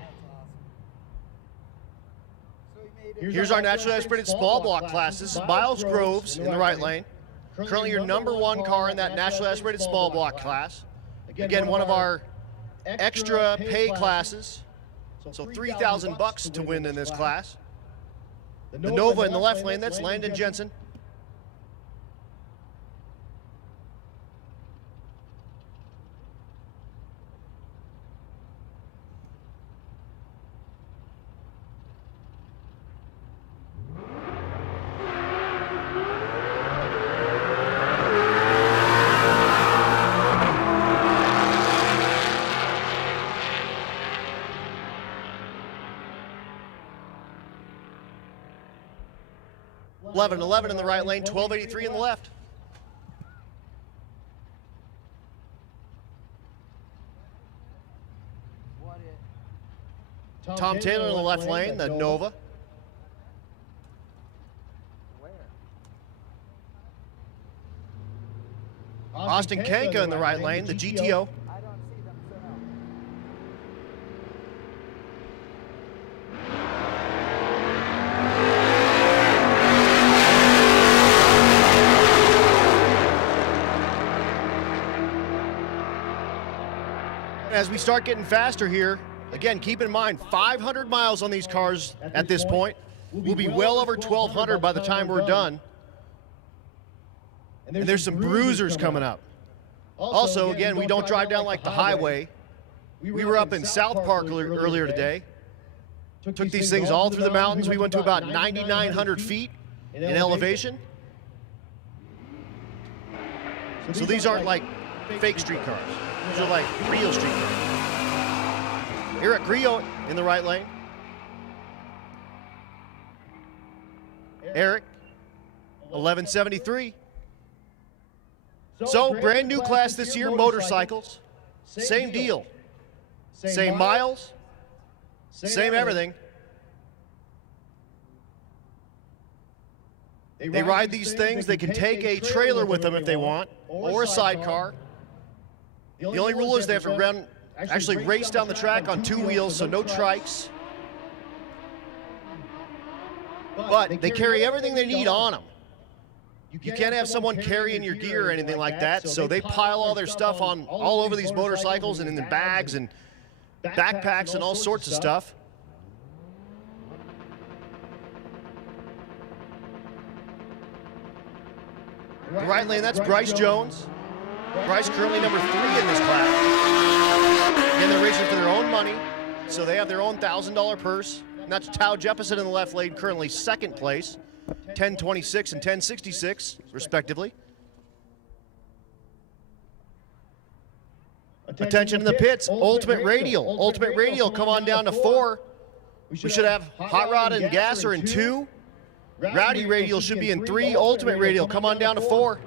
That's awesome. So he made it. Here's our naturally aspirated small block class. This is Miles Groves in the right lane. Currently your #1 car in that naturally aspirated small block class. Again, one of our extra pay classes. So $3,000 to win in this class. The Nova in the left lane, that's Landon Jensen. Eleven in the right lane, 1283 in the left. What it? Tom Taylor in the left lane, the Nova. Where? Austin Kanka in the right lane, the GTO. I don't see them, so no. As we start getting faster here, again, keep in mind, 500 miles on these cars at this point. We'll be well over 1,200 by the time we're done. And there's some bruisers coming up. Also, again, we don't drive down like the highway. We were up in South Park earlier today. Took these things all through the mountains. We went to about 9,900 feet in elevation. So these aren't like fake street cars. These are like real street cars. Eric Grillo in the right lane. Eric, 1173. So brand new class this year, motorcycles. Same deal. Same miles. Same everything. They ride these things. They can take a trailer with them if they want, or a sidecar. The only rule is they have to actually race down the track on 2 wheels, so no trikes. But they carry everything they need on them. You can't have someone carrying your gear or anything like that, so they pile all their stuff on all over these motorcycles and in the bags and backpacks and all sorts of stuff. The right lane, that's Bryce Jones. Bryce currently number 3 in this class. Again, they're racing for their own money, so they have their own $1,000 purse. And that's Tao Jefferson in the left lane, currently 2nd place, 1026 and 1066, respectively. Attention in the pits, Ultimate Radial. Ultimate Radial, come on down to 4. We should have Hot Rod and Gasser in 2. Rowdy Radial should be in 3. Ultimate Radial, come on down to 4.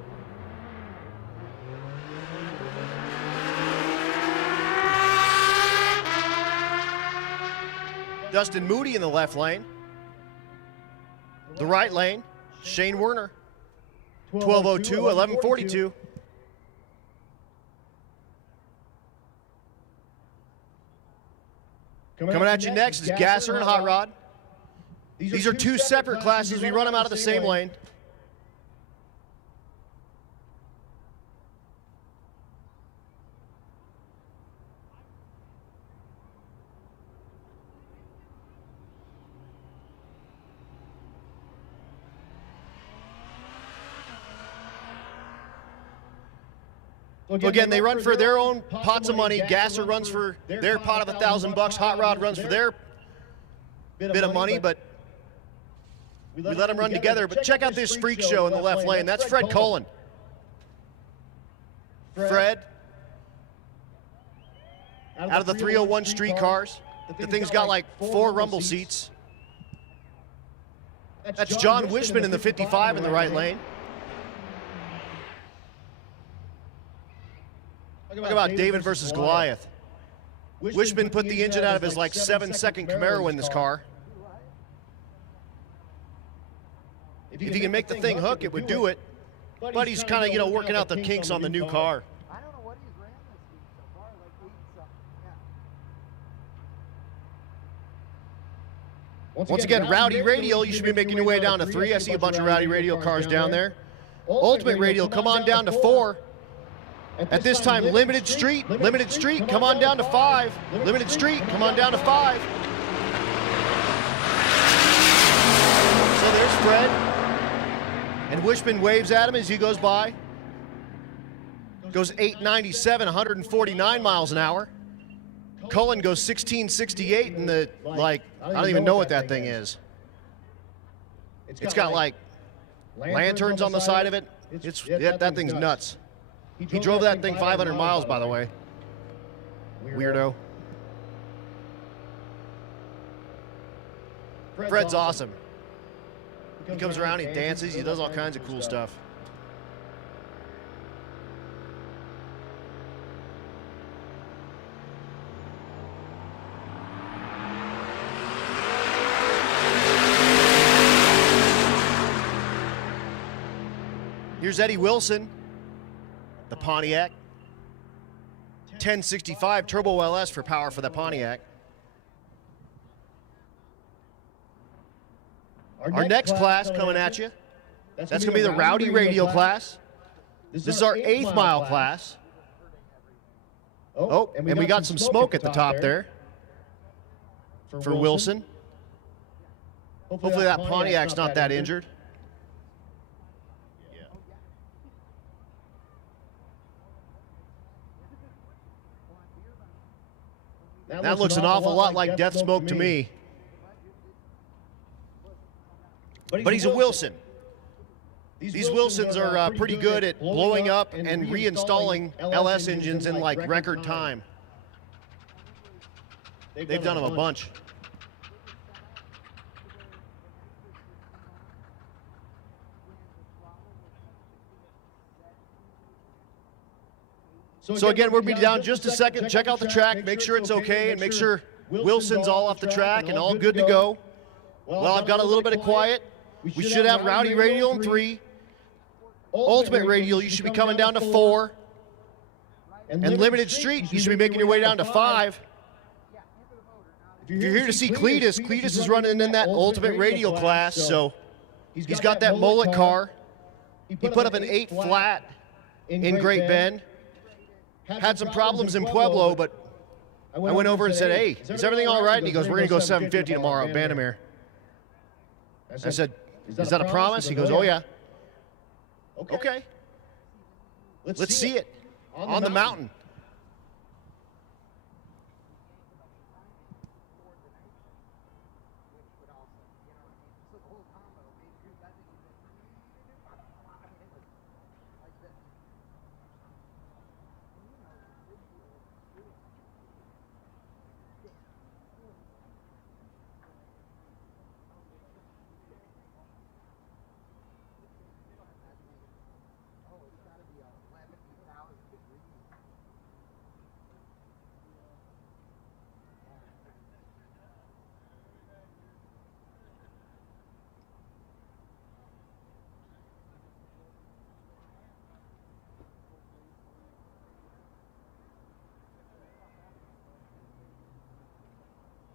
Dustin Moody in the left lane. The right lane, Shane Werner. 12:02, 11:42. Coming at you next is Gasser and Hot Rod. These are two separate classes. We run them out of the same lane. Again, they run for their own pots of money. Gasser runs for their pot of $1,000. Hot Rod runs for their bit of money, but we let them run together. But check out this freak show in the left lane. That's Fred Cullen. Fred, out of the 301 street cars. The thing's got like 4 rumble seats. That's John Wishman in the 55 in the right lane. Talk about David versus Goliath. Wishman put the engine out of his like 7-second Camaro in this car. If he can make the thing hook, it would do it. But he's kind of, working out the kinks on the new car. I don't know what he's ran this week so far, like 8 something. Once again, Rowdy Radial, you should be making your way down to 3. I see a bunch of Rowdy Radial cars down there. Ultimate Radial, come on down to 4. At this time, Limited Street, come on down to 5. Limited Street, come on down to 5. So there's Fred. And Wishman waves at him as he goes by. Goes 897, 149 miles an hour. Cullen goes 1668 in the, I don't even know what that thing is. It's got like lanterns on the side of it. That thing's nuts. He drove that thing 500 miles, by the way. Weirdo. Fred's awesome. He comes around, he dances, he does all kinds of cool stuff. Here's Eddie Wilson. The Pontiac. 1065 Turbo LS for power for the Pontiac. Our next class coming at you. That's going to be the Rowdy Radial class. This is our 8th mile class. Oh, and we got some smoke at the top there for Wilson. Hopefully that Pontiac's not that injured. That looks an awful lot like death smoke to me. But he's a Wilson. These Wilsons are pretty good at blowing up and reinstalling LS engines in like record time. They've done them a bunch. So again, we'll be down just a second. Check out the track, make sure it's okay, and make sure Wilson's all off the track and all good to go. Well, I've got a little bit of quiet. We should have Rowdy Radial in 3. Ultimate Radial, you should be coming down to 4. And Limited Street, you should be making your way down to 5. If you're here to see Cletus, Cletus is running in that Ultimate Radial class, so he's got that mullet car. He put up an 8 flat in Great Bend. Had some problems in Pueblo, but I went over and said, hey, is everything all right? And he goes, we're going to go 750 tomorrow at Bandamere. I said, is that a promise? He goes, oh, yeah. Okay. Let's see it on the mountain.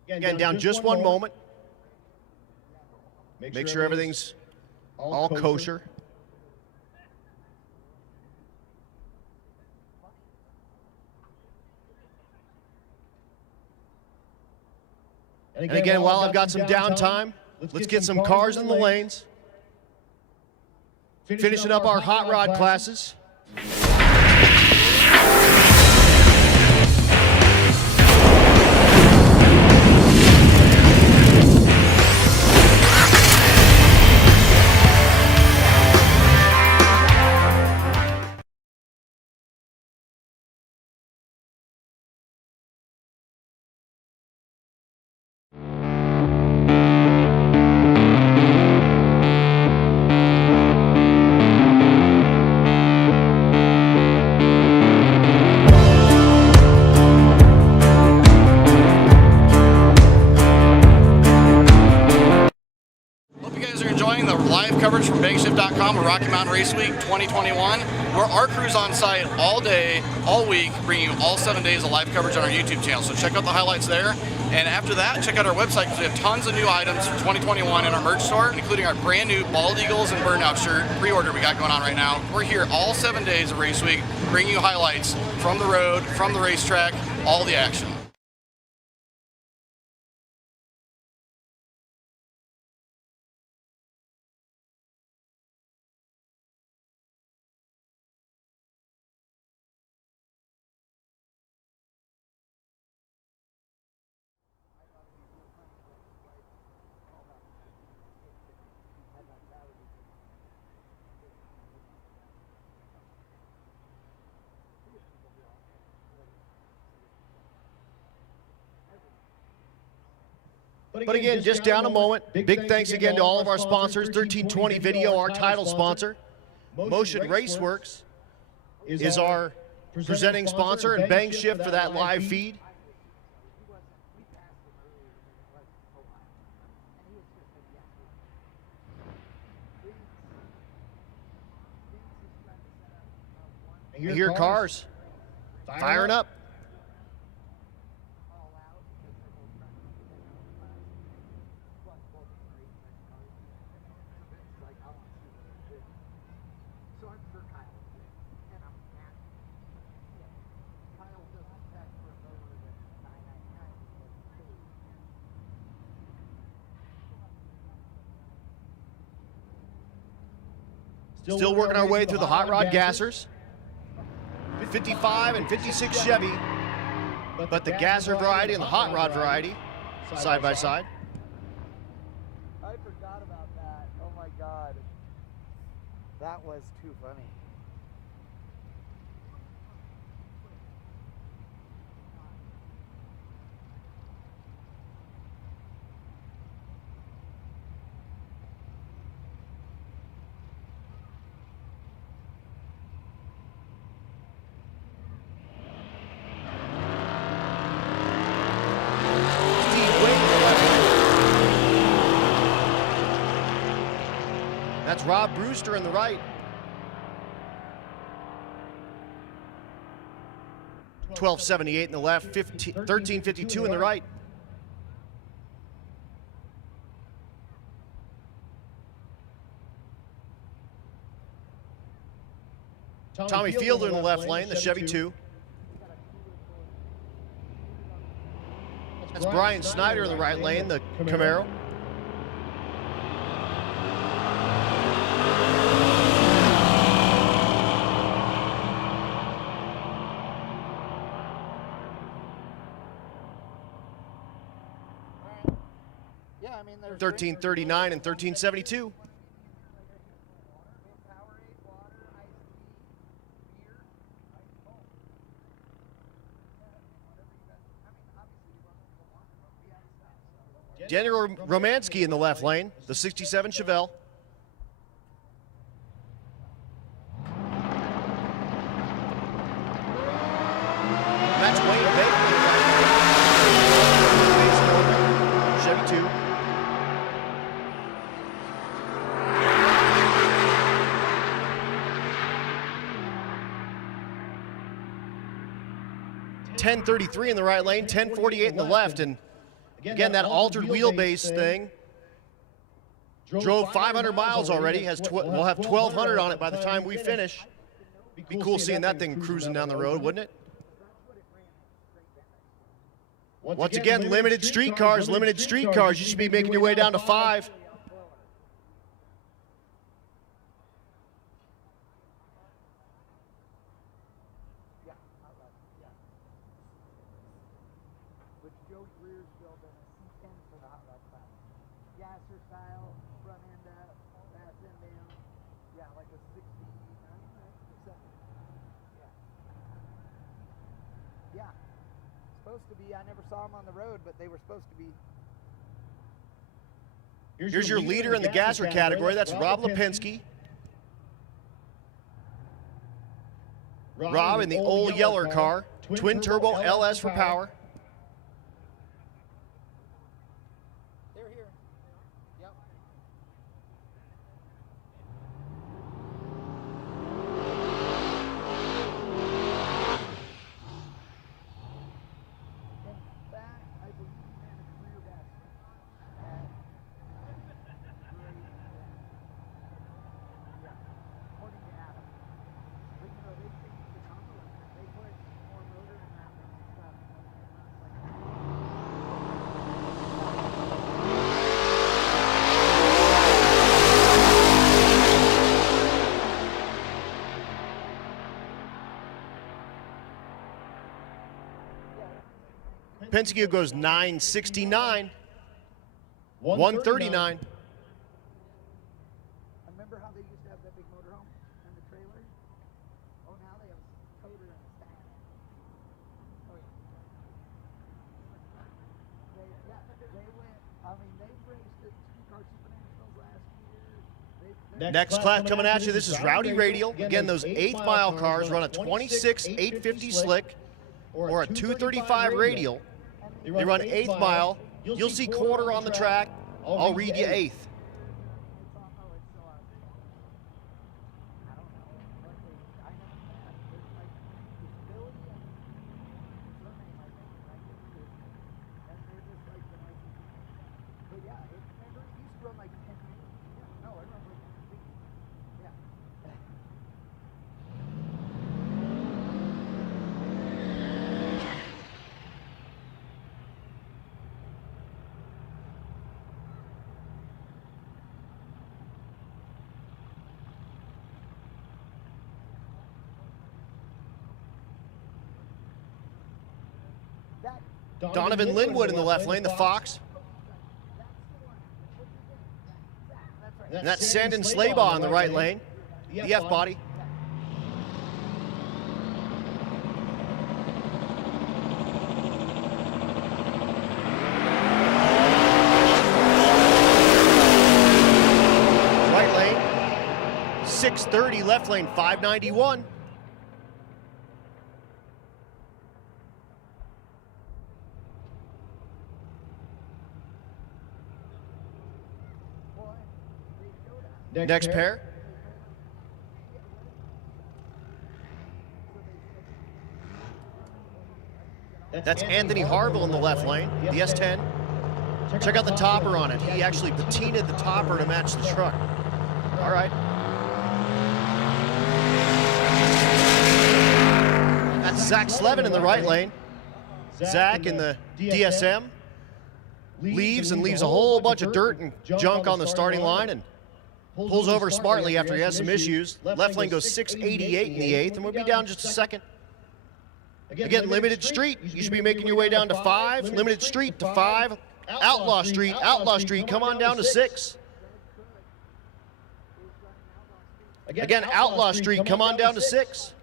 Again, down just one moment. Make sure everything's all kosher. And again, while I've got some downtime, let's get some cars in the lanes. Finishing up our hot rod classes. Coverage from dragstrip.com and Rocky Mountain Race Week 2021. We're our crew's on site all day, all week, bringing you all 7 days of live coverage on our YouTube channel. So check out the highlights there. And after that, check out our website because we have tons of new items for 2021 in our merch store, including our brand new Bald Eagles and Burnout shirt pre-order we got going on right now. We're here all 7 days of Race Week, bringing you highlights from the road, from the racetrack, all the action. But again, just down a moment. Big thanks again to all of our sponsors. 1320 Video, our title sponsor. Motion Raceworks is our presenting sponsor, and Bang Shift for that live feed. And here cars firing up. Still working our way through the hot rod gassers. 55 and 56 Chevy, but the gasser variety and the hot rod variety side by side. I forgot about that. Oh my God. That was too funny. That's Rob Brewster in the right. 1278 in the left, 1352 in the right. Tommy Fielder in the left lane, the Chevy 2. That's Brian Snyder in the right lane, the Camaro. Yeah, I mean, there's 1339 and 1372. Daniel Romansky in the left lane, the 67 Chevelle. That's Wayne Baker in the right lane. Chevy 2. $10.33 in the right lane, $10.48 in the left, and Again, that altered wheelbase thing drove 500 miles already. We'll have 1,200 on it by the time we finish. Be cool seeing that thing cruising down the road, wouldn't it? Once again, limited streetcars, limited streetcars. You should be making your way down to 5. Supposed to be. I never saw them on the road, but they were supposed to be. Here's your leader in the gasser category. That's Rob Lipinski. Rob in the old Yeller car, twin turbo LS for power. They're here. Yep. In fact, I believe he ran a career best at grade 10. Yeah, according to Adam. But you know, they changed the combo. They put more motor in that stuff. Penske goes 969, 139. I remember how they used to have that big motorhome and the trailer. Oh, now they have a coder and a stand. Oh, yeah. They went. I mean, they raced at Car Supernationals last year. Next class coming at you. This is Rowdy Radial. Again, those 8th mile cars run a 26 850 slick or a 235 radial. They run 8th mile. You'll see quarter on the track. I'll read you 8th. Donovan Linwood in the left lane, the Fox. And that's Sandon Slaybaugh in the right lane, the F-body. Right lane, 630, left lane, 591. Next pair. That's Anthony Harville in the left lane, the S10. Check out the topper on it. He actually patinaed the topper to match the truck. All right. That's Zach Slevin in the right lane. Zach in the DSM leaves a whole bunch of dirt and junk on the starting line and pulls over smartly after he has some issues. Left lane goes 688 in the 8th, and we'll be down just a second. Again, limited street. You should be making your way down to 5. Limited street to 5. Outlaw Street, come on down to 6. Again, Outlaw Street, come on down to 6.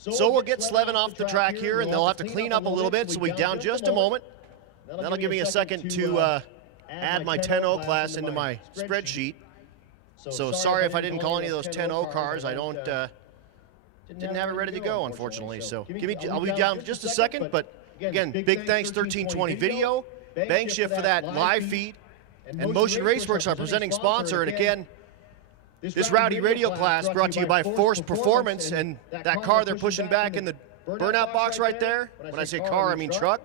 So we'll get Slevin off the track here, and they'll have to clean up a little bit, so we down just a moment. That'll give me a second to add my 10-0 class into my spreadsheet. So sorry if I didn't call any of those 10-0 cars. I didn't have it ready to go, unfortunately. So I'll be down just a second, but again, big thanks 1320 Video, Bank Shift for that live feed, and Motion Raceworks, our presenting sponsor. And again, this Rowdy Radio class brought to you by Force Performance, and that car they're pushing back in the burnout box right there. When I say car, I mean truck.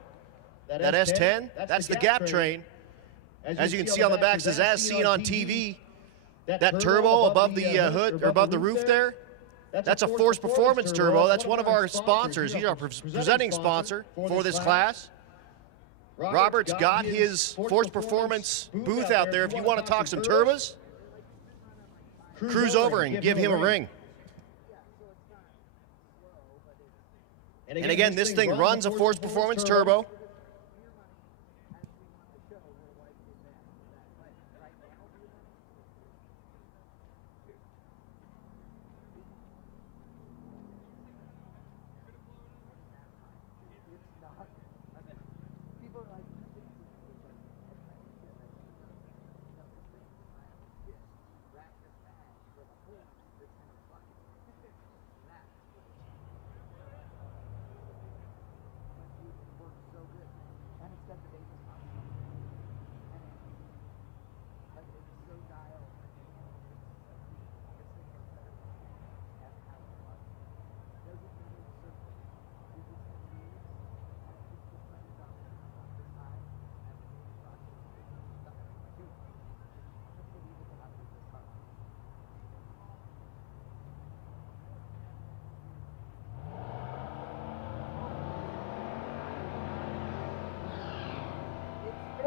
That S10, that's the Gap train. As you can see on the back, it says as seen on TV. That turbo above the hood, or above the roof there, that's a Force Performance turbo. That's one of our sponsors. He's our presenting sponsor for this class. Robert's got his Force Performance booth out there. If you want to talk some turbos, cruise over and give him a ring. And again, this thing runs a Force Performance turbo.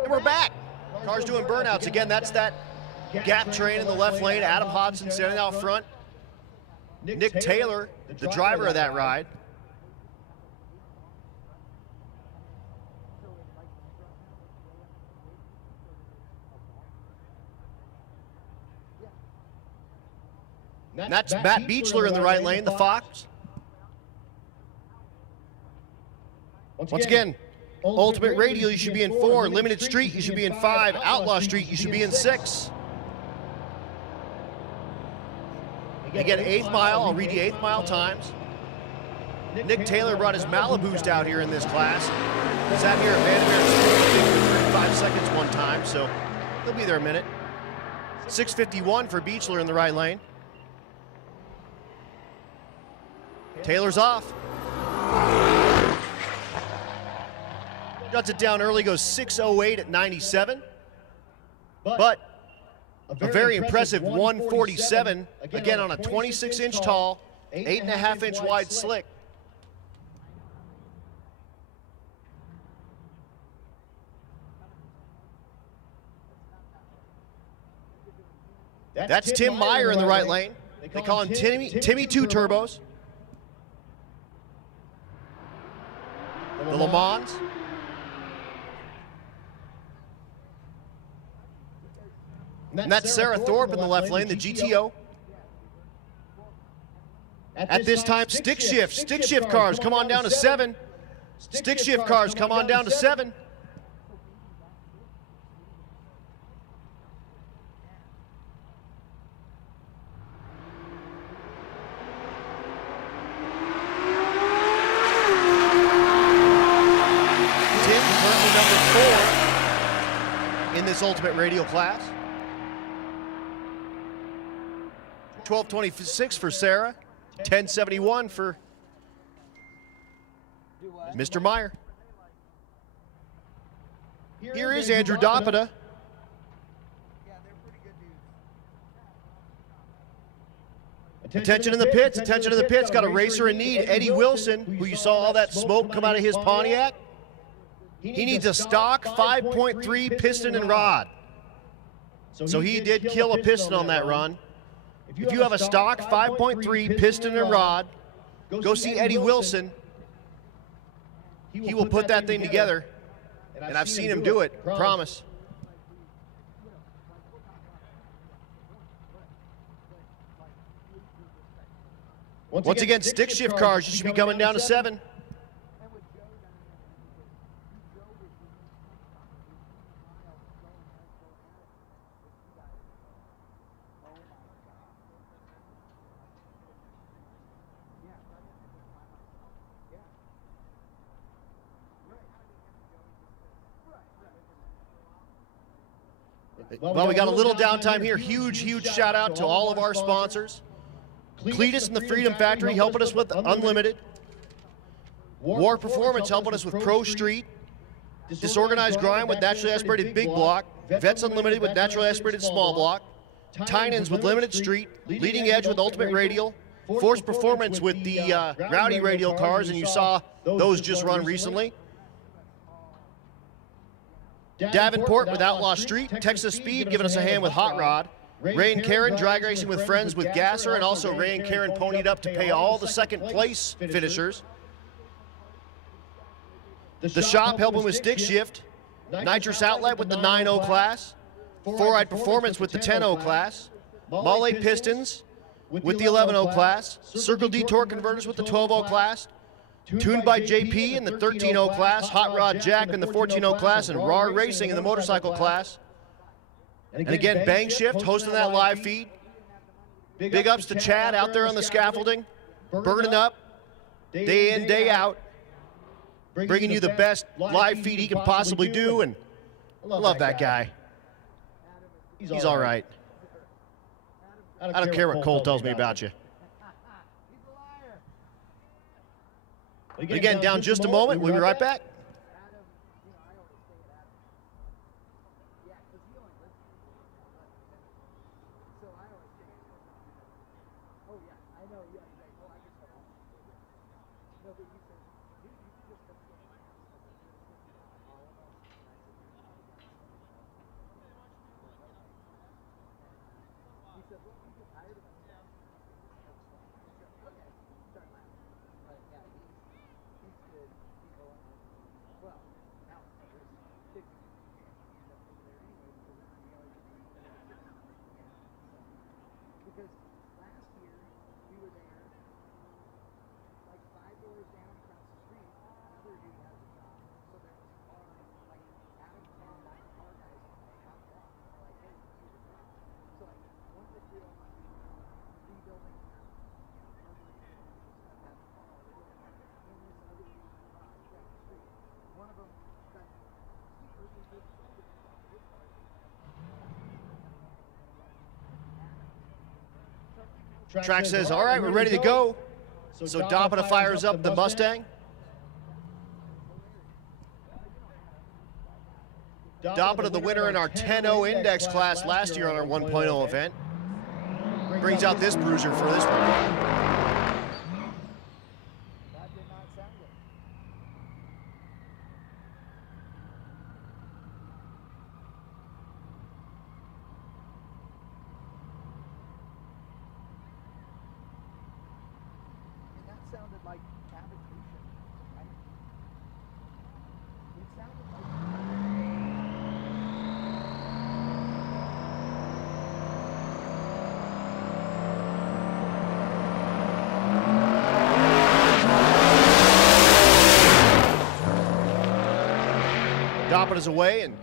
And we're back. Car's doing burnouts. Again, that's that Gap train in the left lane. Adam Hodson standing out front. Nick Taylor, the driver of that ride. And that's Matt Beechler in the right lane, the Fox. Once again, Ultimate Radio, you should be in 4. Limited Street, you should be in 5. Outlaw Street, you should be in 6. Again, 8th mile, I'll read you 8th mile times. Nick Taylor brought his Malibus out here in this class. Sat here at Vandermeer for 35 seconds one time, so he'll be there a minute. 6:51 for Beechler in the right lane. Taylor's off. Shuts it down early, goes 6:08 at 97. But a very impressive 147, again on a 26-inch tall, 8.5-inch wide slick. That's Tim Meyer in the right lane. They call him Timmy Two Turbos. The Le Mans. And that's Sarah Thorpe in the left lane, the GTO. At this time, stick shift cars, come on down to 7. Stick shift cars, come on down to 7. Tim, currently number 4 in this Ultimate Radio class. 12:26 for Sarah, 10:71 for Mr. Meyer. Here is Andrew Dopita. Attention in the pits, attention in the pits. Got a racer in need, Eddie Wilson, who you saw all that smoke come out of his Pontiac. He needs a stock 5.3 piston and rod. So he did kill a piston on that run. If you have a stock 5.3 piston and rod, go see Eddie Wilson. He will put that thing together, and I've seen him do it, promise. Once again, stick shift cars, you should be coming down to 7. Well, we got a little downtime here. Huge shout out to all of our sponsors. Cletus and the Freedom Factory helping us with Unlimited. War Performance helping us with Pro Street. Disorganized Grind with naturally aspirated big block. Vets Unlimited with naturally aspirated small block. Tynans with limited street. Leading Edge with ultimate radial. Force Performance with the rowdy radial cars, and you saw those just run recently. Davenport with Outlaw Street. Texas Speed giving us a hand with Hot Rod. Ray and Karen drag racing with friends with Gasser, and also Ray and Karen ponied up to pay all the second place finishers. The shop helping with stick shift. Nitrous Outlet with the 9.0 class. Four-eyed Performance with the 10.0 class. Malle Pistons with the 11.0 class. Circle D Torque Converters with the 12.0 class. Tuned by JP in the 13.0 class. Hot Rod Jack in the 14.0 class. And Raw Racing in the motorcycle class. And again, Bang Shift hosting that live feed. Big ups to Chad out there on the scaffolding, burning up day in, day out, bringing you the best live feed he can possibly do, and I love that guy. He's all right. I don't care what Cole tells me about you. Again, down just a moment. We'll be right back. Track says, all right, we're ready to go. So Dopina fires up the Mustang. Dopina, the winner in our 10.0 index class last year on our 1.0 event. Brings out this bruiser for this one. Dopina's away and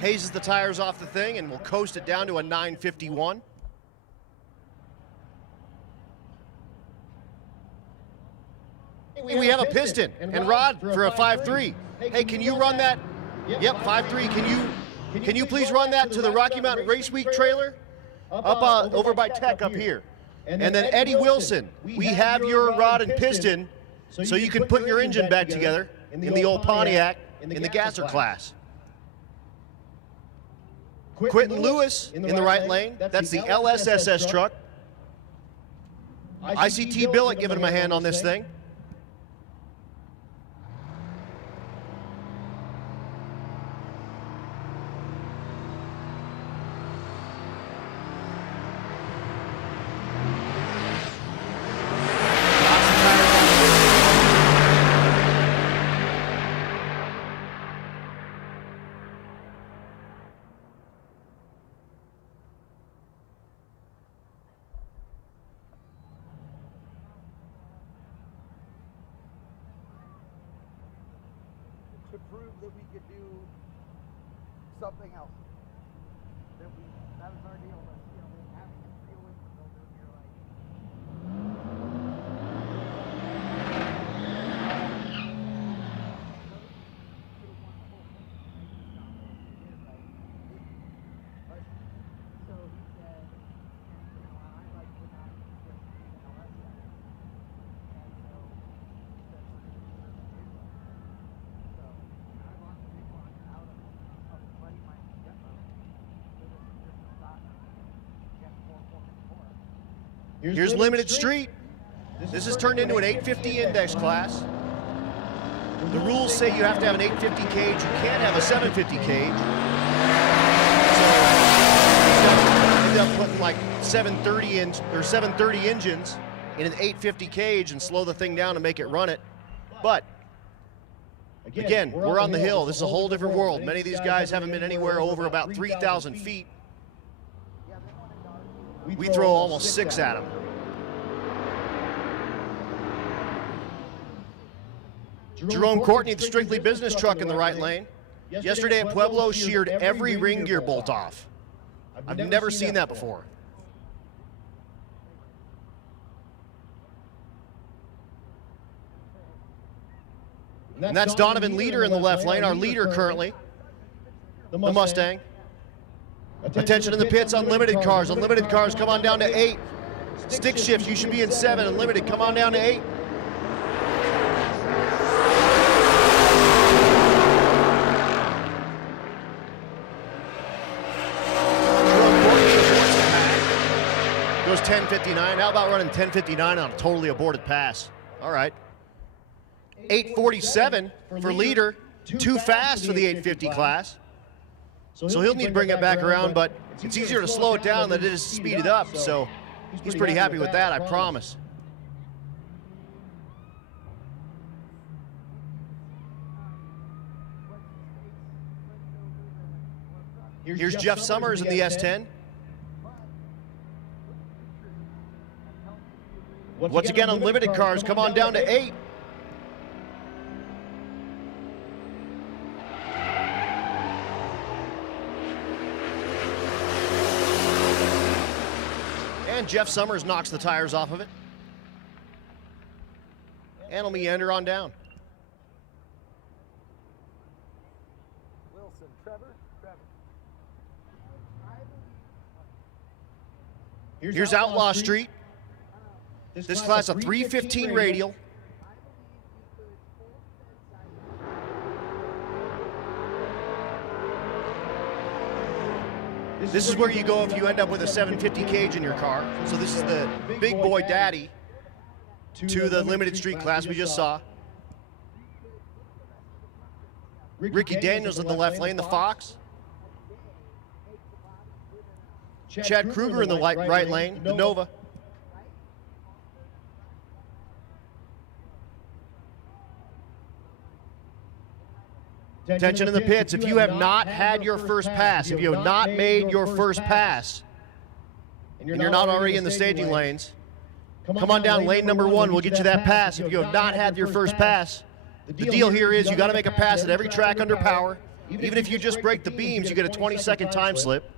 hazes the tires off the thing, and we'll coast it down to a 951. We have a piston and rod for a 5.3. Hey, can you run that? Yep, 5.3. Can you please run that to the Rocky Mountain Race Week trailer up over by Tech up here? And then Eddie Wilson, we have your rod and piston so you can put your engine back together in the old Pontiac in the gasser class. Quentin Lewis in the right lane. That's the LSSS truck. ICT Billick giving him a hand on this thing. to prove that we could do something else. That was our deal. Was, you know, having a real engine builder, and you're like, so he said, and you know, I like to not just use an LS set. And so so I bought the big one out of a buddy of mine's depot. It was just a stock Gen 4 454. Here's Limited Street. This is turned into an 850 index class. The rules say you have to have an 850 cage. You can't have a 750 cage. So ended up putting like 730 engines in an 850 cage and slow the thing down to make it run it. But again, we're on the hill. This is a whole different world. Many of these guys haven't been anywhere over about 3,000 feet. We throw almost 6 at them. Jerome Courtney, the strictly business truck in the right lane. Yesterday at Pueblo, sheared every ring gear bolt off. I've never seen that before. And that's Donovan Leader in the left lane, our leader currently, the Mustang. Attention in the pits, unlimited cars. Unlimited cars, come on down to 8. Stick shifts, you should be in 7. Unlimited, come on down to 8. Goes 10:59. How about running 10:59 on a totally aborted pass? All right. 8:47 for leader. Too fast for the 850 class. So he'll need to bring it back around, but it's easier to slow it down than it is to speed it up. So he's pretty happy with that, I promise. Here's Jeff Summers in the S10. Once again, unlimited cars, come on down to 8. And Jeff Summers knocks the tires off of it. And will meander on down. Wilson, Trevor. Here's Outlaw Street. This class a 315 radial. This is where you go if you end up with a 750 cage in your car. So this is the big boy daddy to the limited street class we just saw. Ricky Daniels in the left lane, the Fox. Chad Kruger in the right lane, the Nova. Attention in the pits, if you have not had your first pass, if you have not made your first pass, and you're not already in the staging lanes, come on down lane number 1, we'll get you that pass. If you have not had your first pass, the deal here is you got to make a pass at every track under power. Even if you just break the beams, you get a 20-second time slip.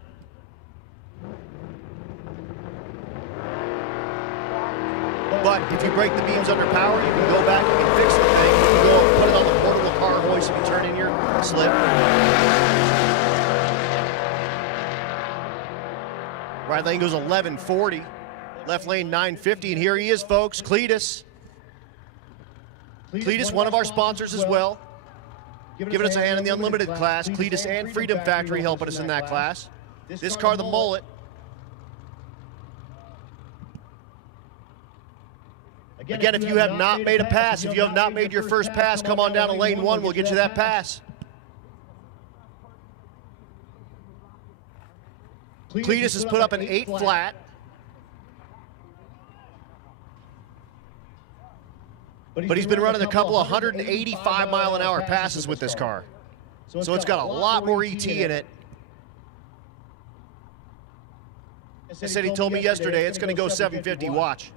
But if you break the beams under power, you can go back and fix the thing. You can go and put it on the portable car hoist and turn in your slip. Right lane goes 1140. Left lane 950. And here he is, folks, Cletus. Cletus, one of our sponsors as well. Giving us a hand in the unlimited class. Cletus and Freedom Factory helping us in that class. This car, the Mullet. Again, if you have not made a pass, if you have not made your first pass, come on down to lane 1. We'll get you that pass. Cletus has put up an 8 flat. But he's been running a couple of 185-mile-an-hour passes with this car. So it's got a lot more ET in it. I said he told me yesterday it's going to go 750. Watch.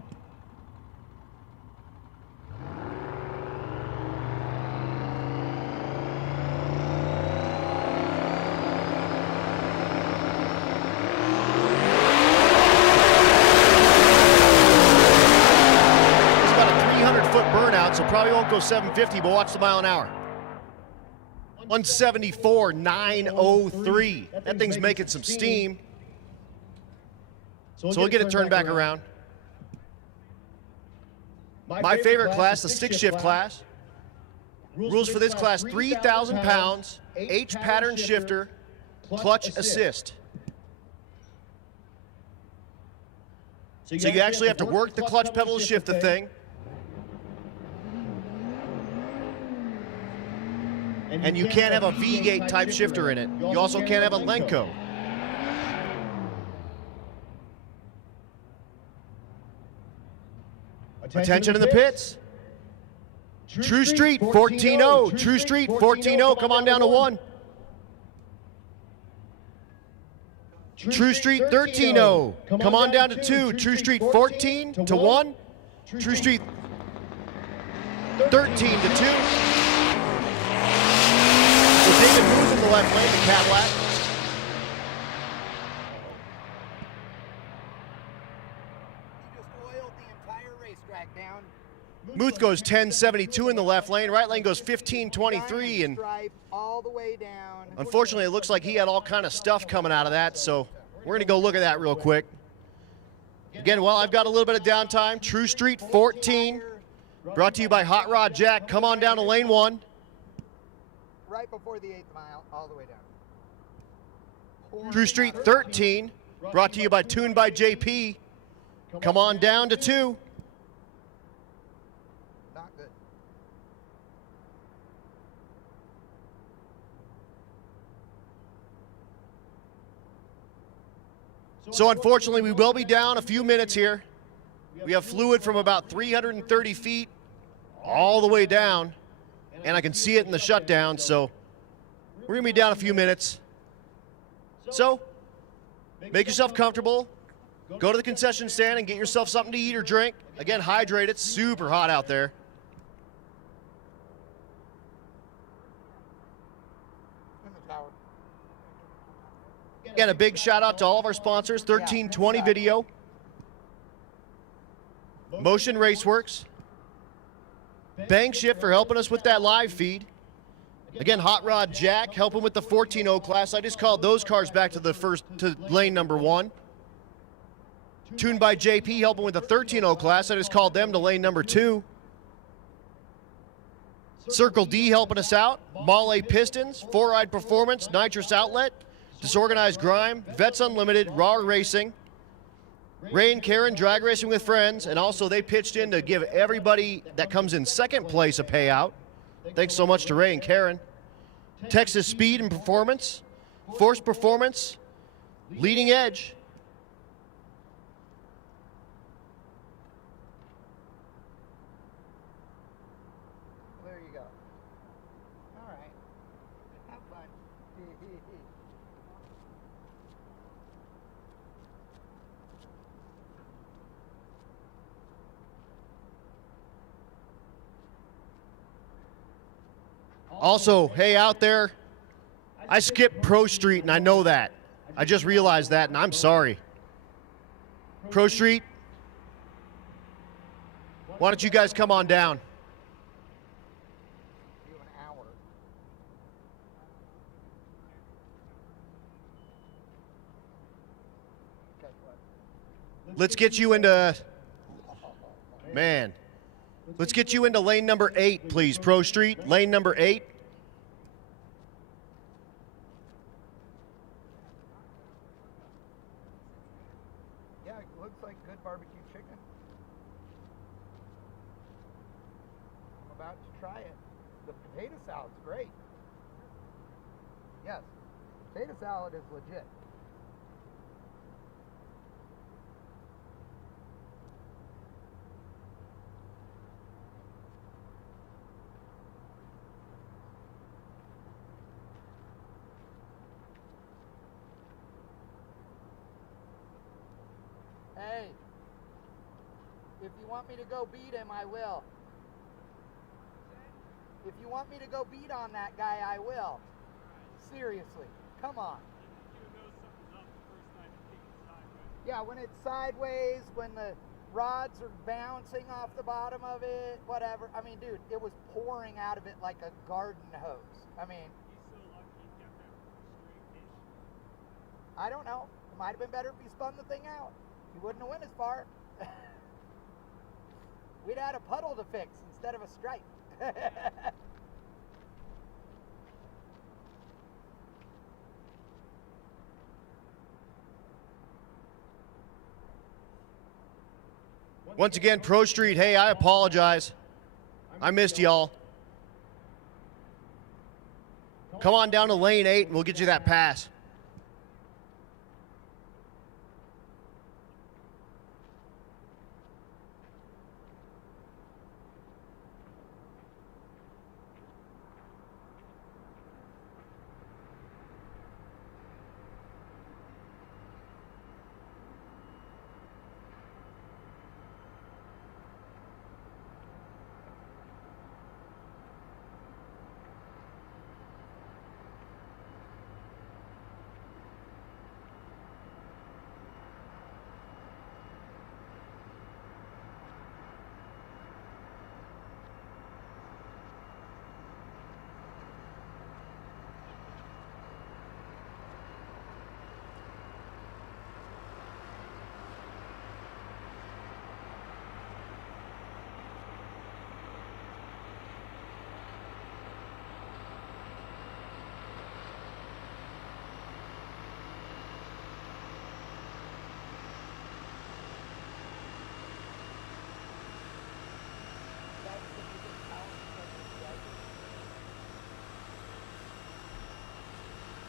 so probably won't go 750, but watch the mile an hour. 174.903. That thing's making some steam. So we'll get it turned back around. My favorite class, the stick shift class. Rules for this class, 3,000 pounds, H pattern shifter, clutch assist. So you actually have to work the clutch pedal to shift the thing. And you can't have a V-gate type shifter in it. You also can't have a Lenco. Attention in the pits. True Street 14-0. True Street 14-0. Come on down to 1. True Street 13-0. Come on down to 2. True Street 14 to 1. True Street 13 to 2. So David moves in the left lane, the Cadillac. Muth goes 10.72 in the left lane. Right lane goes 15.23, and all the way down. Unfortunately, it looks like he had all kind of stuff coming out of that, so we're going to go look at that real quick. Again, while I've got a little bit of downtime, True Street 14, brought to you by Hot Rod Jack. Come on down to lane 1. Right before the 8th mile, all the way down. True Street 13, brought to you by Tuned by JP. Come on down to 2. Not good. So unfortunately, we will be down a few minutes here. We have fluid from about 330 feet all the way down, and I can see it in the shutdown, so we're going to be down a few minutes. So make yourself comfortable. Go to the concession stand and get yourself something to eat or drink. Again, hydrate. It's super hot out there. In the tower. Again, a big shout out to all of our sponsors, 1320 Video, Motion Raceworks, Bang Shift for helping us with that live feed. Again, Hot Rod Jack helping with the 14-0 class. I just called those cars back to lane number 1. Tuned by JP helping with the 13-0 class. I just called them to lane number 2. Circle D helping us out. Male Pistons, 4-Ride Performance, Nitrous Outlet, Disorganized Grime, Vets Unlimited, Raw Racing, Ray and Karen, Drag Racing with Friends, and also they pitched in to give everybody that comes in second place a payout. Thanks so much to Ray and Karen. Texas Speed and Performance, Force Performance, Leading Edge. There you go. All right. Have fun. Also, hey, out there, I skipped Pro Street, and I know that. I just realized that, and I'm sorry. Pro Street, why don't you guys come on down? Do an hour. Catch what? Let's get you into, man, let's get you into lane number 8, please. Pro Street, lane number 8. Yeah, it looks like good barbecue chicken. I'm about to try it. The potato salad's great. Yes, potato salad is legit. Hey, if you want me to go beat him, I will. If you want me to go beat on that guy, I will. Seriously, come on. Yeah, when it's sideways, when the rods are bouncing off the bottom of it, whatever. I mean, dude, it was pouring out of it like a garden hose. I mean, I don't know. It might have been better if he spun the thing out. He wouldn't have went as far. We'd had a puddle to fix instead of a stripe. Once again, Pro Street, hey, I apologize. I missed y'all. Come on down to lane 8 and we'll get you that pass.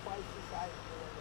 Twice the size of the window.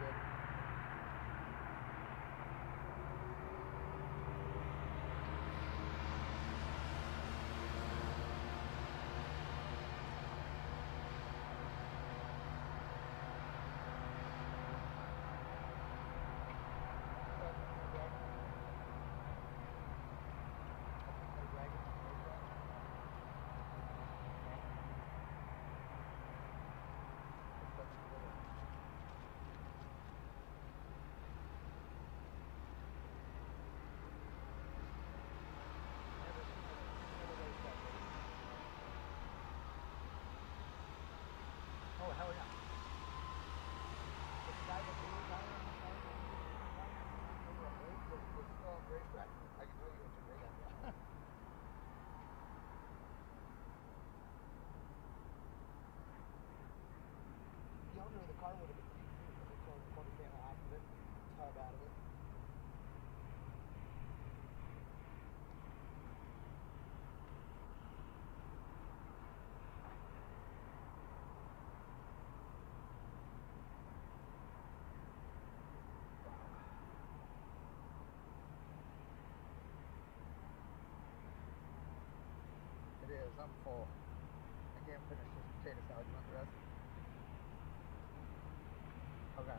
good. Oh, hell yeah. This guy with blue tire on the side, it's still a great track. I can tell you what you're great at. Yeah. The owner of the car would have been cheap too, because it's a quarter panel off of it, tub out of it. It is, I'm full. I can't finish this potato salad. You want the rest? Okay.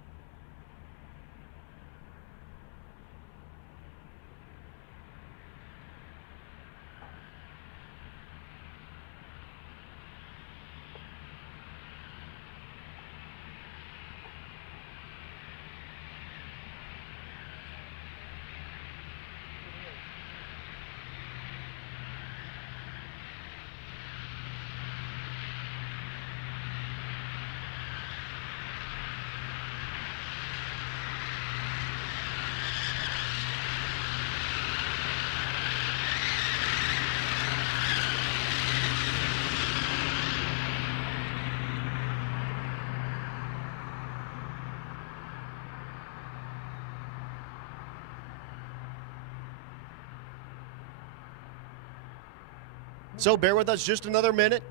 So bear with us just another minute.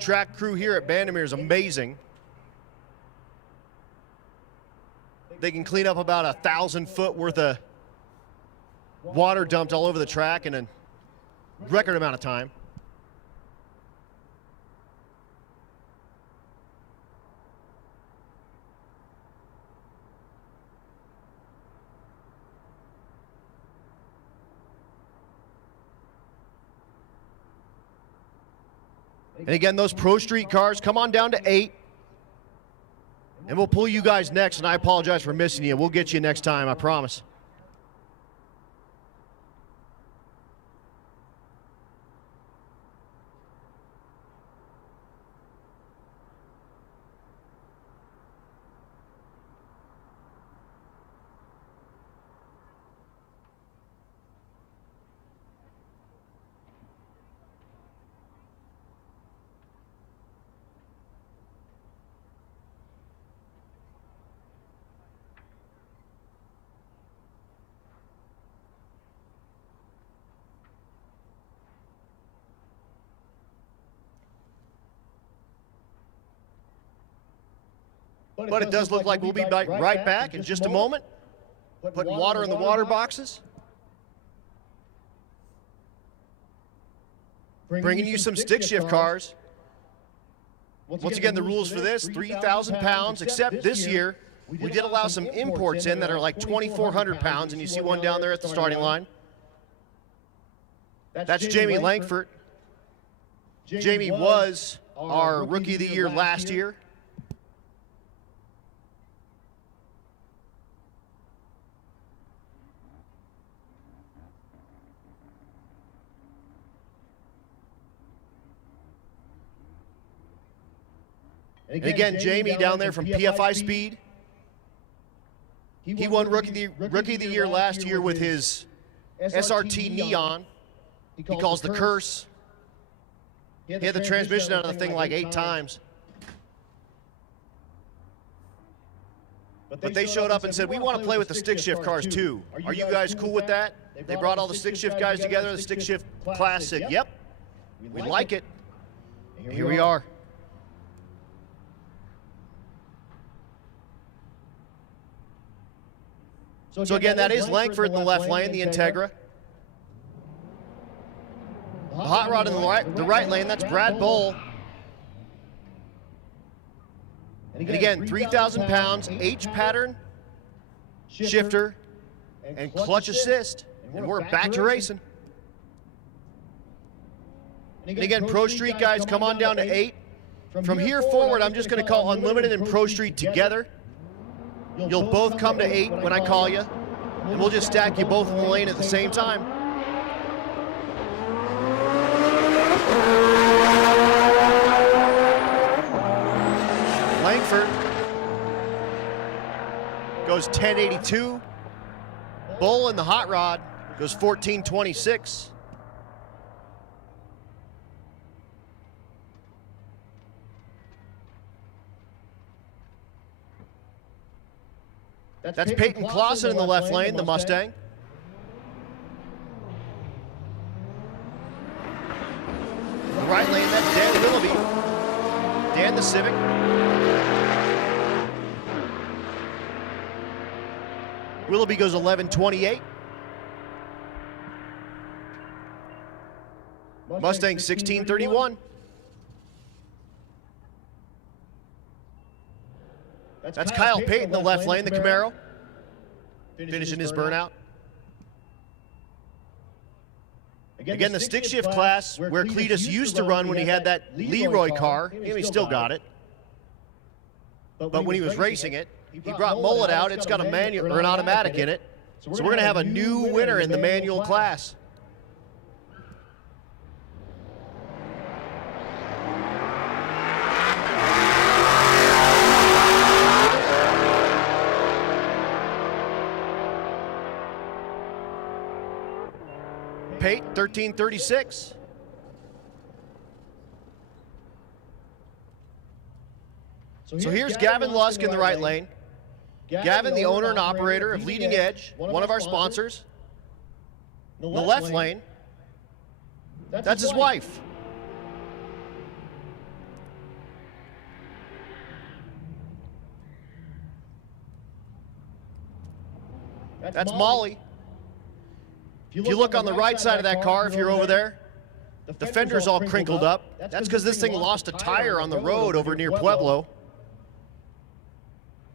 Track crew here at Bandimere is amazing. They can clean up about 1,000 foot worth of water dumped all over the track in a record amount of time. And again, those Pro Street cars, come on down to 8. And we'll pull you guys next, and I apologize for missing you. We'll get you next time, I promise. But it does look like we'll be right back in just a moment, putting water in the water boxes, bringing you some stick shift cars. Once again, the rules for this, 3,000 pounds, except this year, we did allow some imports in that are like 2,400 pounds, and you see one down there at the starting line. That's Jamie Langford. Jamie was our Rookie of the Year last year. And again, Jamie down there from PFI Speed. He won Rookie of the Year last year with his SRT Neon. He calls the Curse. He had the transmission out of the thing like 8 times. But they showed up and said, we want to play with the stick shift cars too. Are you guys cool with that? They brought all the stick shift guys together. The stick shift class said, yep, we like it. And here we are. So again, that is Langford in the left lane, the Integra. The hot rod in the right lane, that's Brad Bull. And again, 3,000 pounds, H pattern, shifter, and clutch assist. And we're back to racing. And again, Pro Street guys, come on down to 8. From here forward, I'm just going to call Unlimited and Pro Street together. You'll both come to 8 when I call you. And we'll just stack you both in the lane at the same time. Langford goes 1082. Bull in the hot rod goes 1426. That's Peyton Clausen in the left lane, the Mustang. The right lane, that's Dan Willoughby. Dan the Civic. Willoughby goes 1128. Mustang 1631. That's Kyle Payton in the left lane, the Camaro. Finishing his burnout. Again, the stick shift class where Cletus used to run when he had that Leroy car, and he still got it. But when he was racing it, he brought mullet out. It's got a manual or an automatic in it. So we're going to have a new winner in the manual class. Pate, 1336. So here's Gavin Lusk in the right lane. Gavin, the owner and operator of Leading Edge, one of our sponsors. The left lane, that's his wife. That's Molly. If you look on the right side of that car, if you're over there, the fender's all crinkled up. That's because this thing lost a tire on the road over near Pueblo.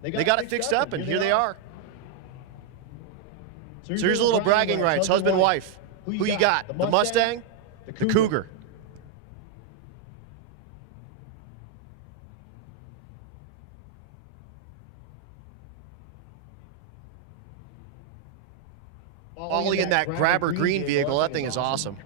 They got it fixed up, and here they are. So here's a little bragging rights, husband, wife. Who you got? The Mustang, the Cougar. Ollie in that grabber green vehicle, that thing is awesome.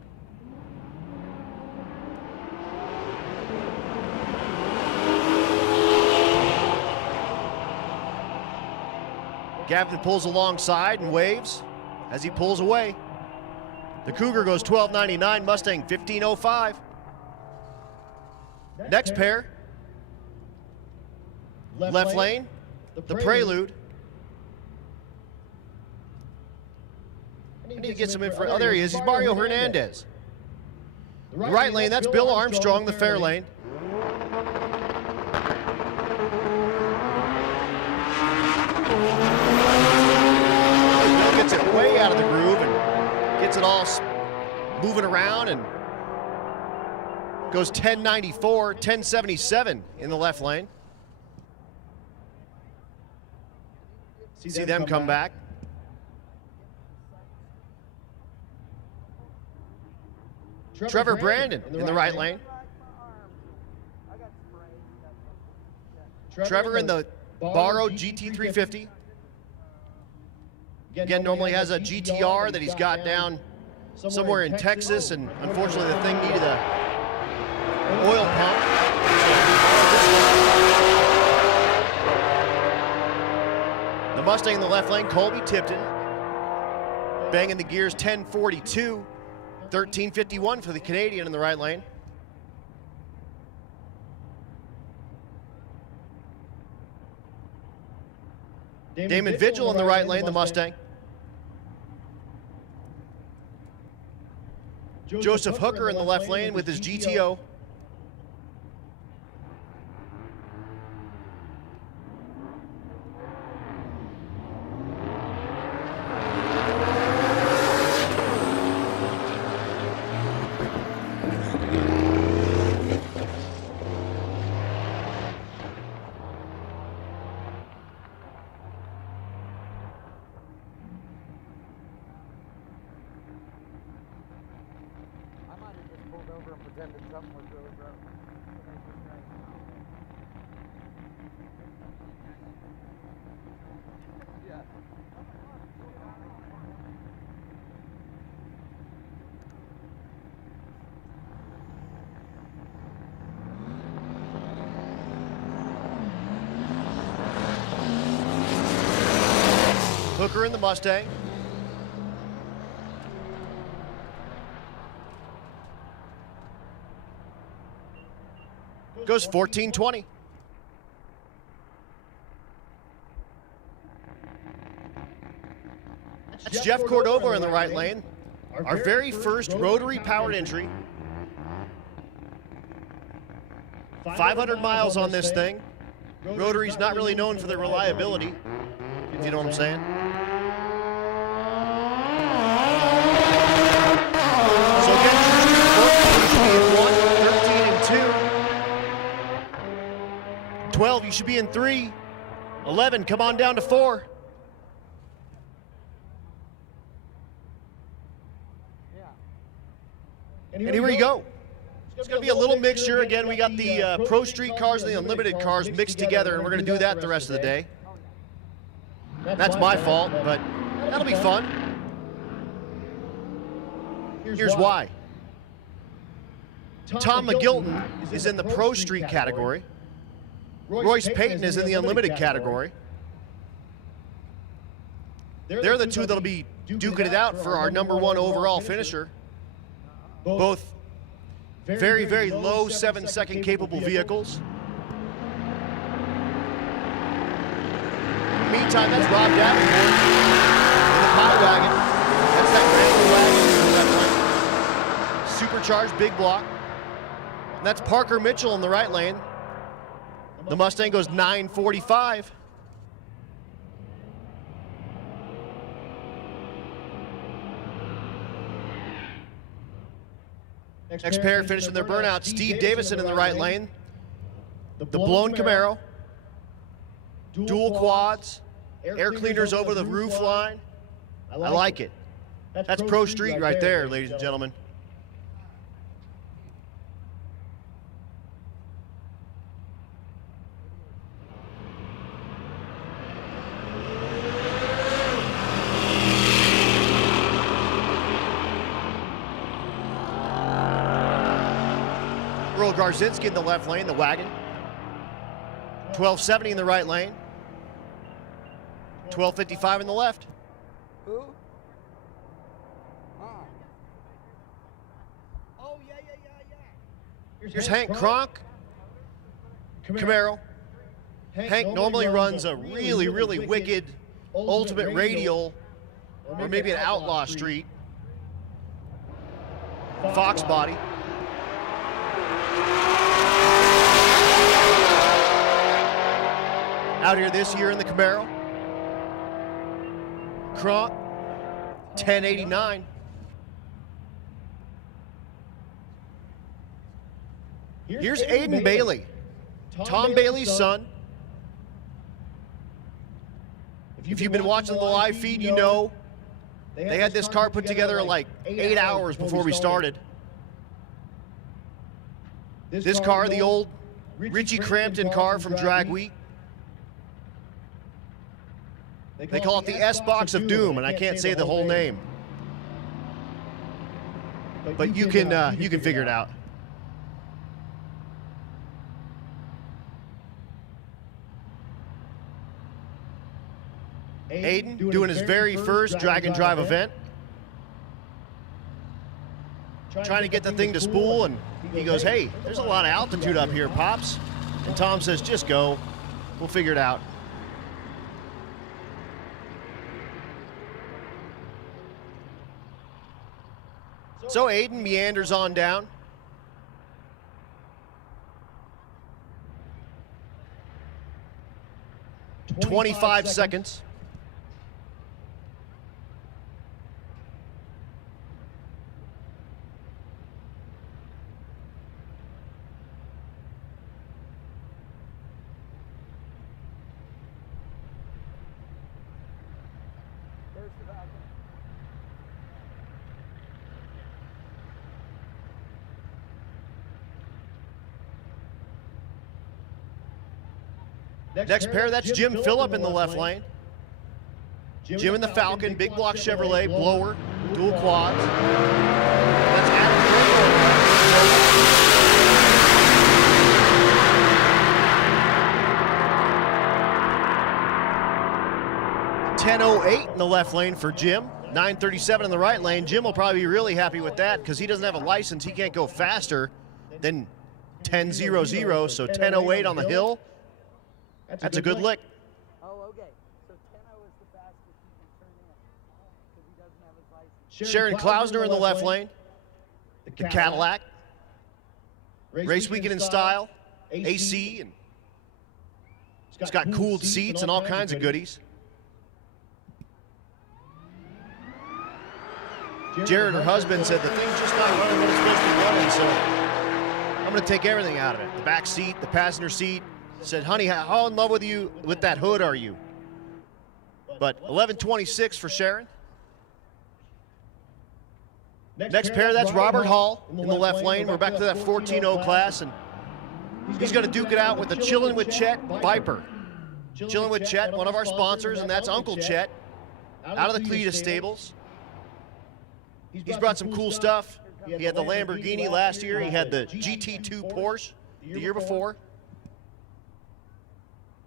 Gavin pulls alongside and waves as he pulls away. The Cougar goes 1299, Mustang 1505. Next pair, left lane, the Prelude. I need to get some info. Oh, there he is. He's Mario Hernandez. The right lane, that's Bill Armstrong, the fair lane. Bill gets it way out of the groove and gets it all moving around and goes 1094, 1077 in the left lane. See them come back. Trevor Brandon in the right lane. Trevor in the borrowed GT350. Again, normally has a GTR that he's got down somewhere in Texas, and unfortunately the thing needed a oil pump. The Mustang in the left lane, Colby Tipton. Banging the gears, 1042. 1351 for the Canadian in the right lane. Damon Vigil in the right lane, the Mustang. Joseph Hooker in the left lane with his GTO. pretended something was really broken. Yeah. Hooker in the Mustang. Goes 1420. That's Jeff Cordova in the right lane. Our very first rotary powered entry. 500 miles on this thing. Rotary's not really known for their reliability, if you know what I'm saying. So again, 1, 13 and 2. 12, you should be in 3. 11, come on down to 4. And here we go. It's going to be a little mixture. Again, we got the Pro Street cars and the Unlimited cars mixed together, and we're going to do that the rest of the day. That's my fault, but that'll be fun. Here's why. Tom McGilton is in the Pro Street category. Royce Payton is in the Unlimited category. They're the two that'll be duking it out for our #1 overall finisher. Both very, very low 7-second capable vehicles. Meantime, that's Rob Davenport in the pile wagon. That's that Wrangler wagon in the left lane. Supercharged big block. And that's Parker Mitchell in the right lane. The Mustang goes 945. Next pair finishing their burnout. Steve Davison in the right lane. The blown Camaro. Dual quads. Air cleaners over the roof line. I like it. That's Pro Street right there, ladies and gentlemen. Earl Garzinski in the left lane, the wagon. 1270 in the right lane. 1255 in the left. Who? Oh, yeah. Here's Hank Kronk. Camaro. Hank normally runs a really, really wicked ultimate radial or maybe an outlaw street. Fox body. Out here this year in the Camaro. Kronk, 1089. Here's Aiden Bailey, Tom Bailey's son. If you've been watching the live feed, you know they had this car put together in like 8 hours before we started. This car, the old Richie Crampton car from Drag Week. They call it the S-Box of Doom, and I can't say the whole name. But you can figure it out. Aiden doing his very first drag and drive event. Trying to get the thing to spool, and he goes, "Hey, there's a lot of altitude up here, Pops." And Tom says, "Just go. We'll figure it out." So Aiden meanders on down. "25 seconds. Next pair, that's Jim Phillip in the left lane. Jim in the Falcon, big block Chevrolet, blower, dual quads. That's Adam Grego. 10:08 in the left lane for Jim. 9:37 in the right lane. Jim will probably be really happy with that because he doesn't have a license. He can't go faster than 10:00, so 10:08 on the hill. That's a good lick. Oh, okay. So 10:0 is the fastest he can turn in because he doesn't have his license. Sharon Klausner in the left lane. The Cadillac. Race weekend in style. AC, and it's got cooled seats and all kinds of goodies. Jared, her husband, said the thing's just not running what it's supposed to be running, so I'm going to take everything out of it. The back seat, the passenger seat. Said, honey, how in love with you with that hood are you? But 11:26 for Sharon. Next pair, that's Robert Hall in the left lane. We're back to that 14.0 class, and he's going to duke it out with the Chillin' with Chet Viper. Chillin' with Chet, one of our sponsors, and that's Uncle Chet out of the Cletus stables. He's brought some cool stuff. He had the Lamborghini last year. He had the GT2 Porsche the year before.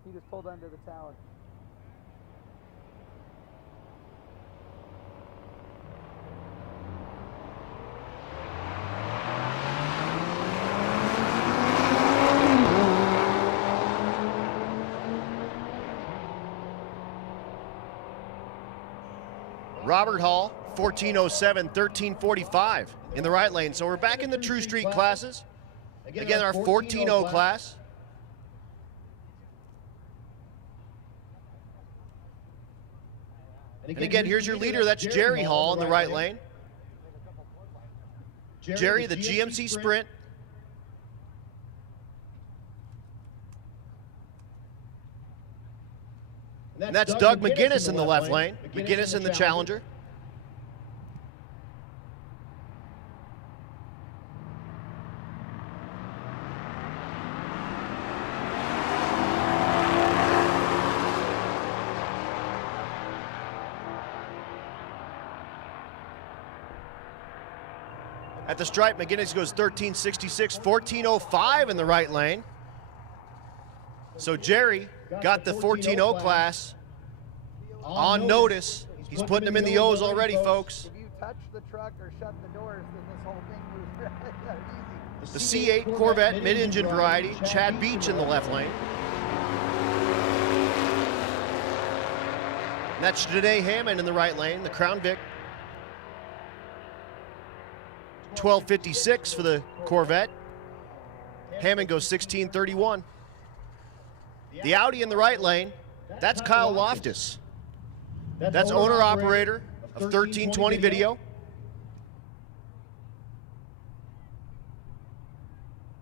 He just pulled under the tower. Robert Hall, 14:07, 13:45 in the right lane. So we're back in the True Street classes. Again, our 14.0 class. And again, here's your leader. That's Jerry Hall in the right lane. Jerry, the GMC Sprint. And that's Doug McGinnis in the left lane. McGinnis in the Challenger. At the stripe, McGinnis goes 13:66, 14:05 in the right lane. So Jerry got the 14.0 class on notice. He's putting them in the O's already, folks. If you touch the truck or shut the doors, then this whole thing moves easy. The C8 Corvette mid-engine variety, Chad Beach in the left lane. And that's Janae Hammond in the right lane, the Crown Vic. 12:56 for the Corvette. Hammond goes 16:31. The Audi in the right lane, that's Kyle Loftus. That's owner-operator of 1320 Video.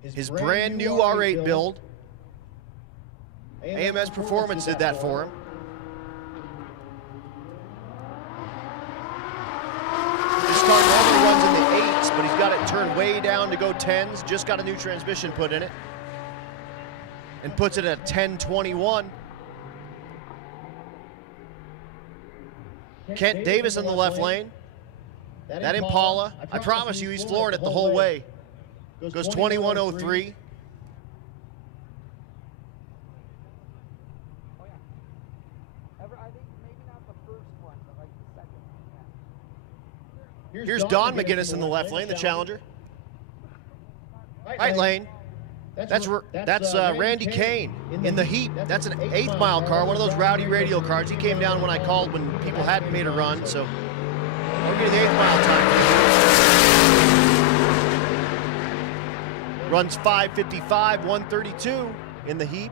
His brand new R8 build. AMS Performance did that for him. This car normally runs in the 8s, but he's got it turned way down to go 10s. Just got a new transmission put in it. And puts it at 10:21. Kent Davis in the left lane. That Impala, I promise you, he's flooring it the whole way. Goes 21:03. Oh, yeah. I think maybe not the first one, but like the second one. Here's Don McGinnis in the left lane, the Challenger. Right lane. That's Randy Kane in the Heat. That's an 8th mile car, one of those rowdy radial cars. He came down when I called when people hadn't made a run, so we're getting the 8th mile time. Runs 5:55, 132 in the Heat.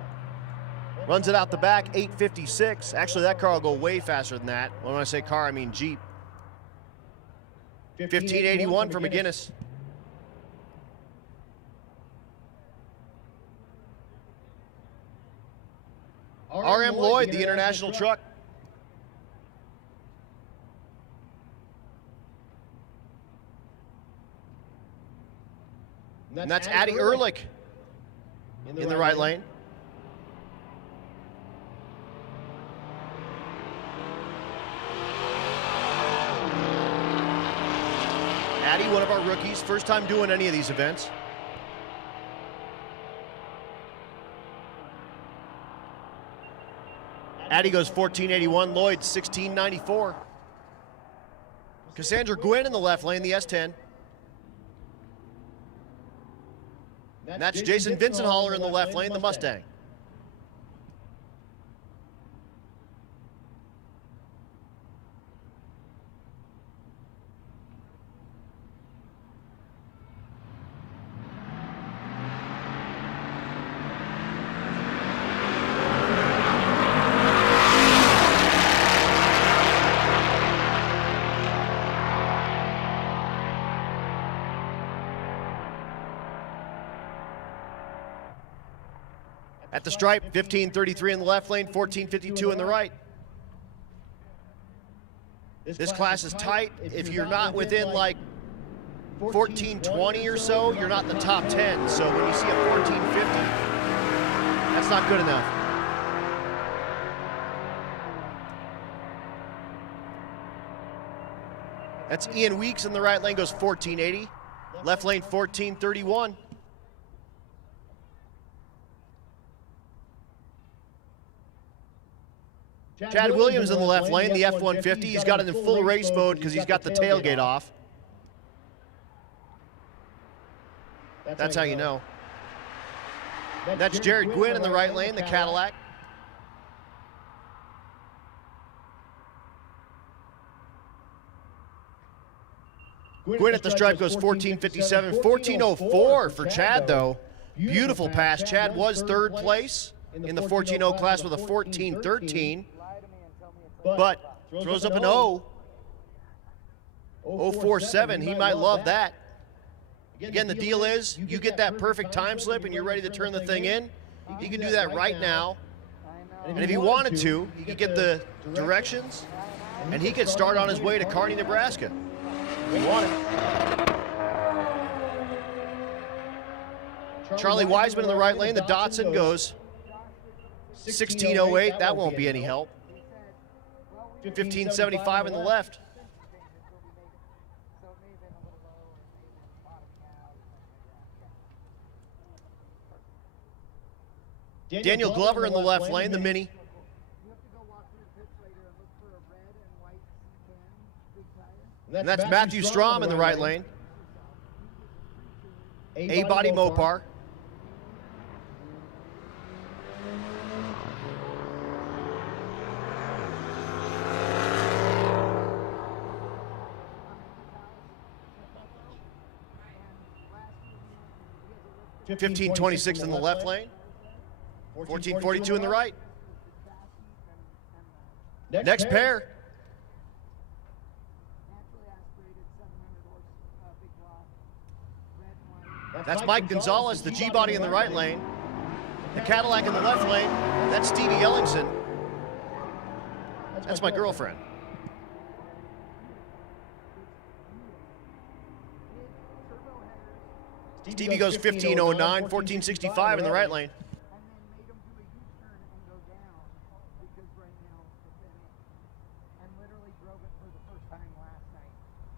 Runs it out the back, 8:56. Actually, that car will go way faster than that. When I say car, I mean Jeep. 15:81 for McGinnis. RM Lloyd, the international truck. And that's Addy Ehrlich in the right lane. Addy, one of our rookies, first time doing any of these events. Addy goes 1481, Lloyd 1694. Cassandra Gwynn in the left lane, the S10. And that's Jason Vincenthaler in the left lane, the Mustang. At the stripe, 1533 in the left lane, 1452 in the right. This class is tight. If you're not within like 1420 or so, you're not in the top 10. So when you see a 1450, that's not good enough. That's Ian Weeks in the right lane, goes 1480. Left lane, 1431. Chad Williams in the left lane, the F-150. He's got it in full race mode because he's got the tailgate off. That's how you know. That's Jared Gwynn in the right lane, the Cadillac. Gwynn at the stripe goes 1457, 1404 for Chad though. Beautiful pass. Chad was third place in the 14.0 class with a 14.13. But throws up an 0.047. He might love that. Again, the deal is you get that perfect time slip and you're ready to turn the thing in. He can do that right now. And if he wanted to, he could get the directions and he could start on his way to Kearney, Nebraska. If he wanted. Charlie Wiseman in the right lane. The Datsun goes 1608. That won't be any help. 1575 in the left. Daniel Glover in the left lane, the Mini. And that's Matthew Strom in the right lane. A-body Mopar. $15.26 in the left lane. $14.42 in the right. Next pair. That's Mike Gonzalez, the G-body in the right lane. The Cadillac in the left lane. That's Stevie Ellingson. That's my girlfriend. Stevie goes 1509, 1465 in the right lane.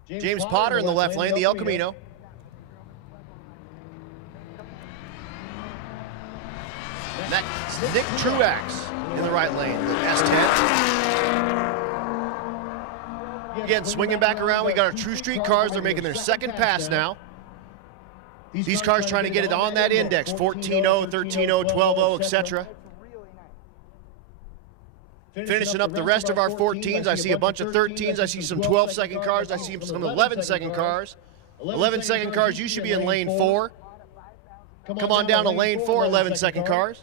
James Potter in the left lane, the El Camino. And that's Nick Truax in the right lane, the S10. Again, swinging back around, we got our True Street cars. They're making their second pass now. These cars trying to get it on that index, 14.0, 13.0, 12.0, etc. Finishing up the rest of our 14s, I see a bunch of 13s. I see some 12-second cars. I see some 11-second cars. 11-second cars, you should be in lane 4. Come on down to lane 4, 11-second cars.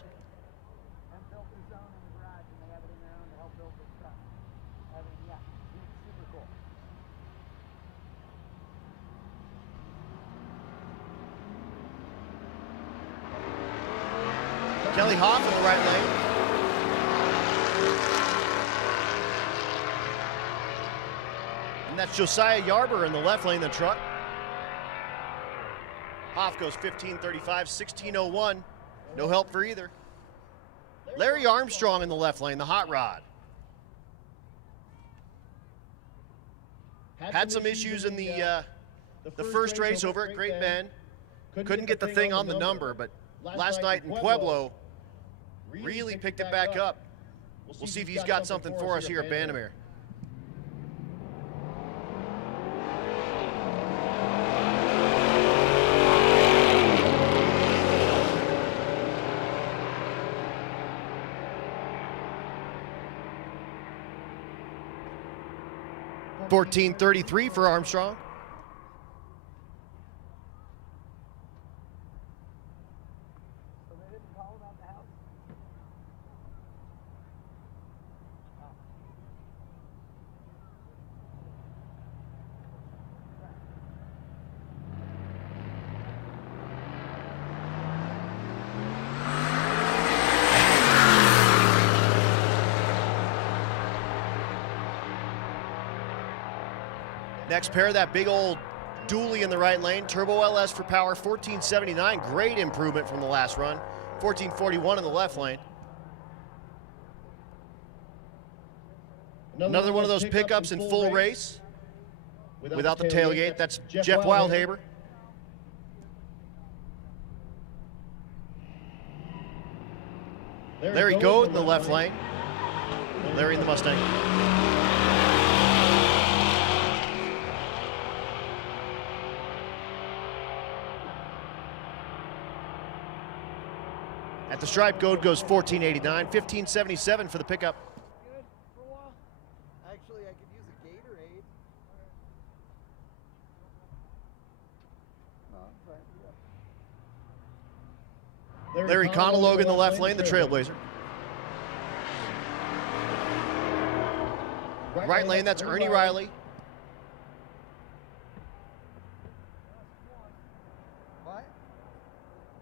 Kelly Hoff in the right lane. And that's Josiah Yarber in the left lane, the truck. Hoff goes 1535, 1601. No help for either. Larry Armstrong in the left lane, the hot rod. Had some issues in the the first race over at Great Bend. Couldn't get the thing on the number, but last night in Pueblo, really picked it back up. We'll see if he's got something for us here at Bandimere. $14.33 for Armstrong. So they didn't call about the house? Next pair, that big old dually in the right lane. Turbo LS for power, 1479. Great improvement from the last run. 1441 in the left lane. Another one of those pickups in full race without the tailgate. That's Jeff Wildhaber. Larry Goad in the left lane. Larry in the Mustang. At the stripe, Goad goes 1489, 1577 for the pickup. Good for a while. Actually, I could use a Gatorade. No, I'm fine. Yeah. Larry Conologue in the left lane, the Trailblazer. Right lane, that's Ernie Riley. What?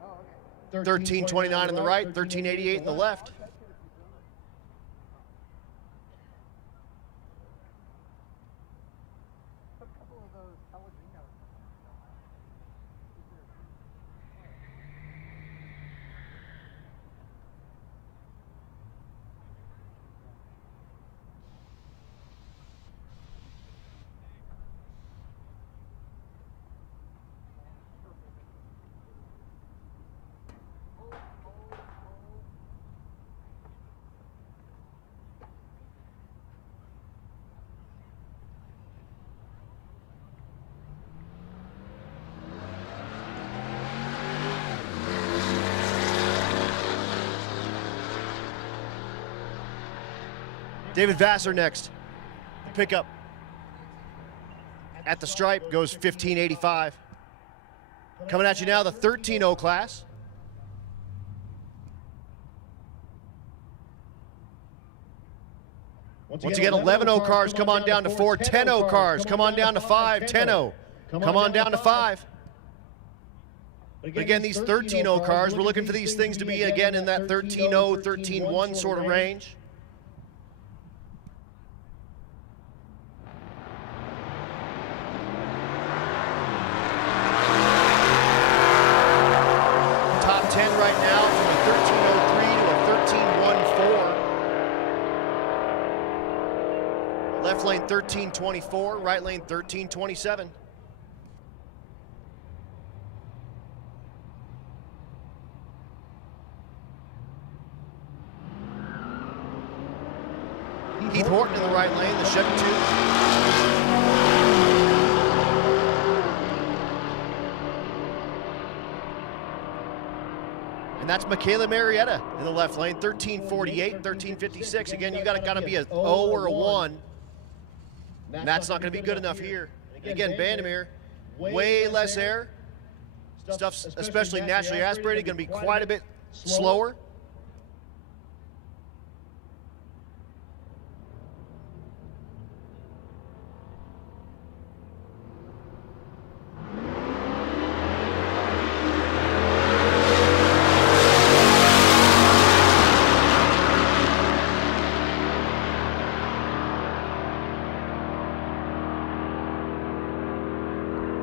Oh, okay. 1329 in the right, 1388 in the left. A couple of those Pellegrino. David Vassar next. The pickup. At the stripe goes 1585. Coming at you now, the 13-0 class. Once again, 11-0 cars come on down to 4. 10-0 cars come on down to 5. 10-0 come on down to 5. But again, these 13-0 cars, we're looking for these things to be, again, in that 13-0, 13-1 sort of range. Top 10 right now from a 1303 to a 1314. Left lane 1324, right lane 1327. Keith Horton in the right lane, the Chevy 2. And that's Michaela Marietta in the left lane, 1348, 1356. Again, you gotta be a 0 or a 1. And that's not gonna be good enough here. Again, Bandimere, way less air. Stuff's especially naturally aspirated, gonna be quite a bit slower.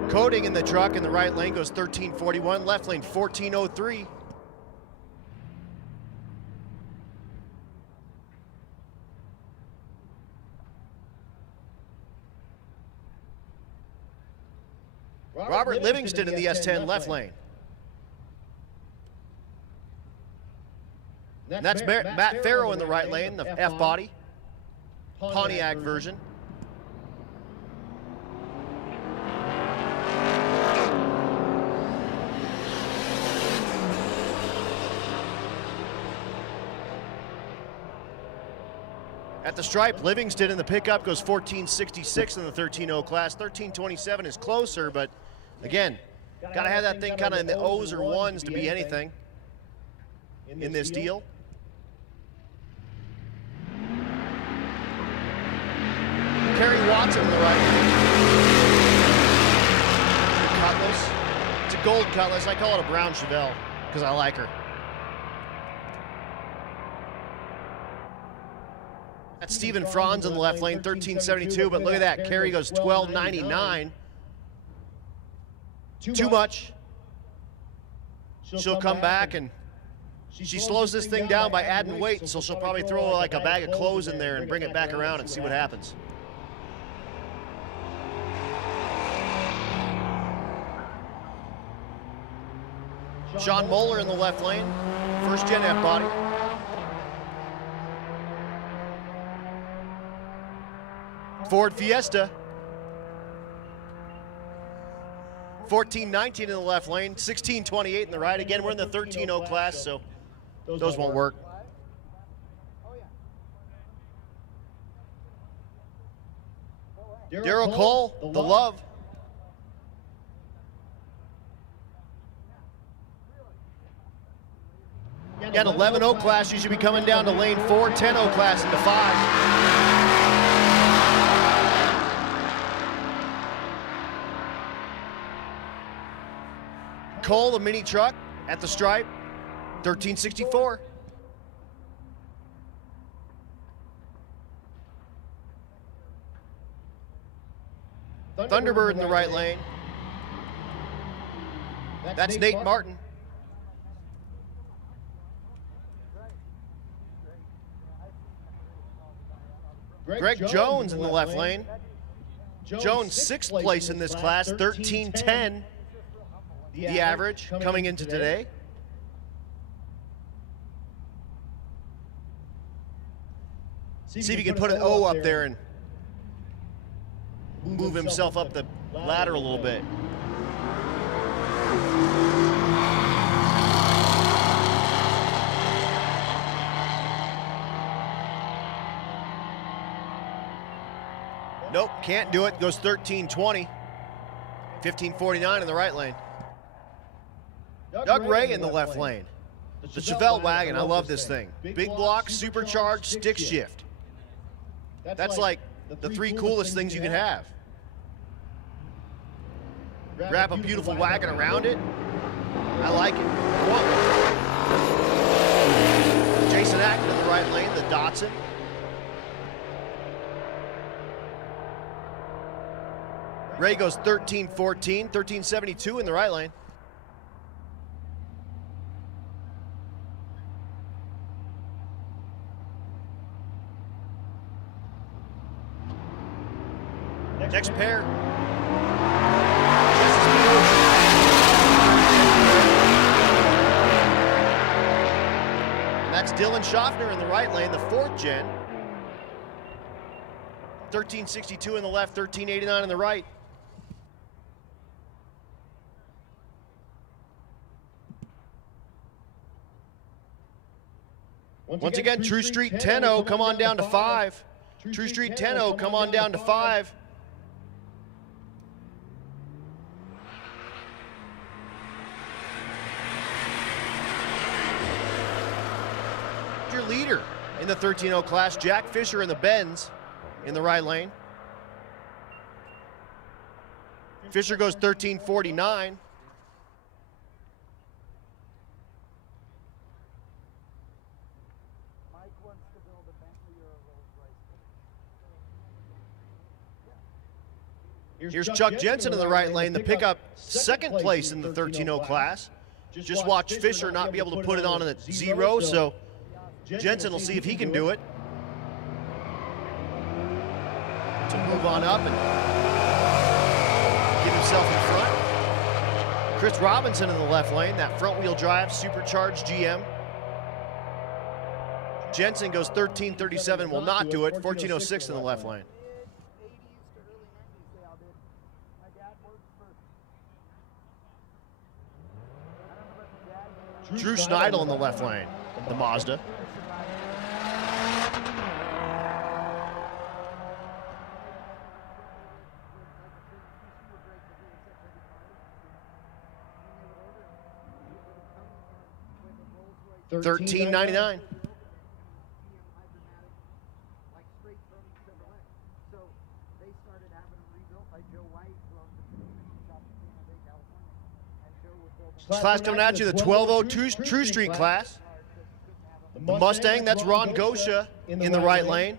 Coating in the truck in the right lane goes 1341, left lane 1403. Robert Livingston in the S10 left lane. And that's Matt Farrow in the right lane, the F-body, Pontiac version. At the stripe, Livingston in the pickup goes 14.66 in the 13.0 class. 13.27 is closer, but again, got to have that thing kind of in the O's or ones to be anything in this deal. Kerry Watson in the right. Cutlass. It's a gold Cutlass. I call it a brown Chevelle because I like her. That's Stephen Franz in the left lane, 13.72, but look at that. Kerry goes 12.99. Too much. She'll come back and she slows this thing down by adding weight, so she'll probably throw like a bag of clothes in there and bring it back around and see what happens. Sean Moeller in the left lane, first gen F-body. Ford Fiesta. 14.19 in the left lane, 16.28 in the right. Again, we're in the 13.0 class, so those won't work. Darrell Cole, the Love. Again, 11.0 class, you should be coming down to lane 4, 10.0 class into 5. Cole, the mini truck at the stripe, 13.64. Thunderbird in the right lane. That's Nate Martin. Greg Jones in the left lane. Jones, 6th place in this class, 13.10. The average coming into today. See if he can put an O up there and move himself up the ladder a little bit. Nope, can't do it. Goes 13.20. 15.49 in the right lane. Doug Ray in the left lane. The Chevelle wagon, I love this thing. Big block, supercharged, stick shift. That's like the 3 coolest things you can have. Wrap a beautiful wagon around it. I like it. Jason Ackman in the right lane, the Datsun. Ray goes 13.14, 13.72 in the right lane. Next pair. And that's Dylan Schaffner in the right lane, the 4th gen. 13.62 in the left, 13.89 in the right. Once again, True Street 10.0, come on down to 5. True Street 10.0, come on down to 5. Your leader in the 13.0 class, Jack Fisher in the Benz in the right lane. Fisher goes 13.49. Here's Chuck Jensen in the right lane, the pickup, 2nd place in the 13.0 class. Just watch Fisher not be able to put it on at 0, so Jensen will see if he can do it to move on up and get himself in front. Chris Robinson in the left lane, that front wheel drive, supercharged GM. Jensen goes 13:37, will not do it. 14:06 in the left lane. Mid-80s to early 90s they all did. My dad worked for, I don't know about the dad. Drew Schneidel in the left lane, the Mazda. $13.99. Like straight from Chevrolet. So they started having them rebuilt by Joe White, who owns the machine shop in San Jose, California. And Joe would build them. Class coming at you, the 1202 True Street class. The Mustang, that's Ron Gosha in the right lane,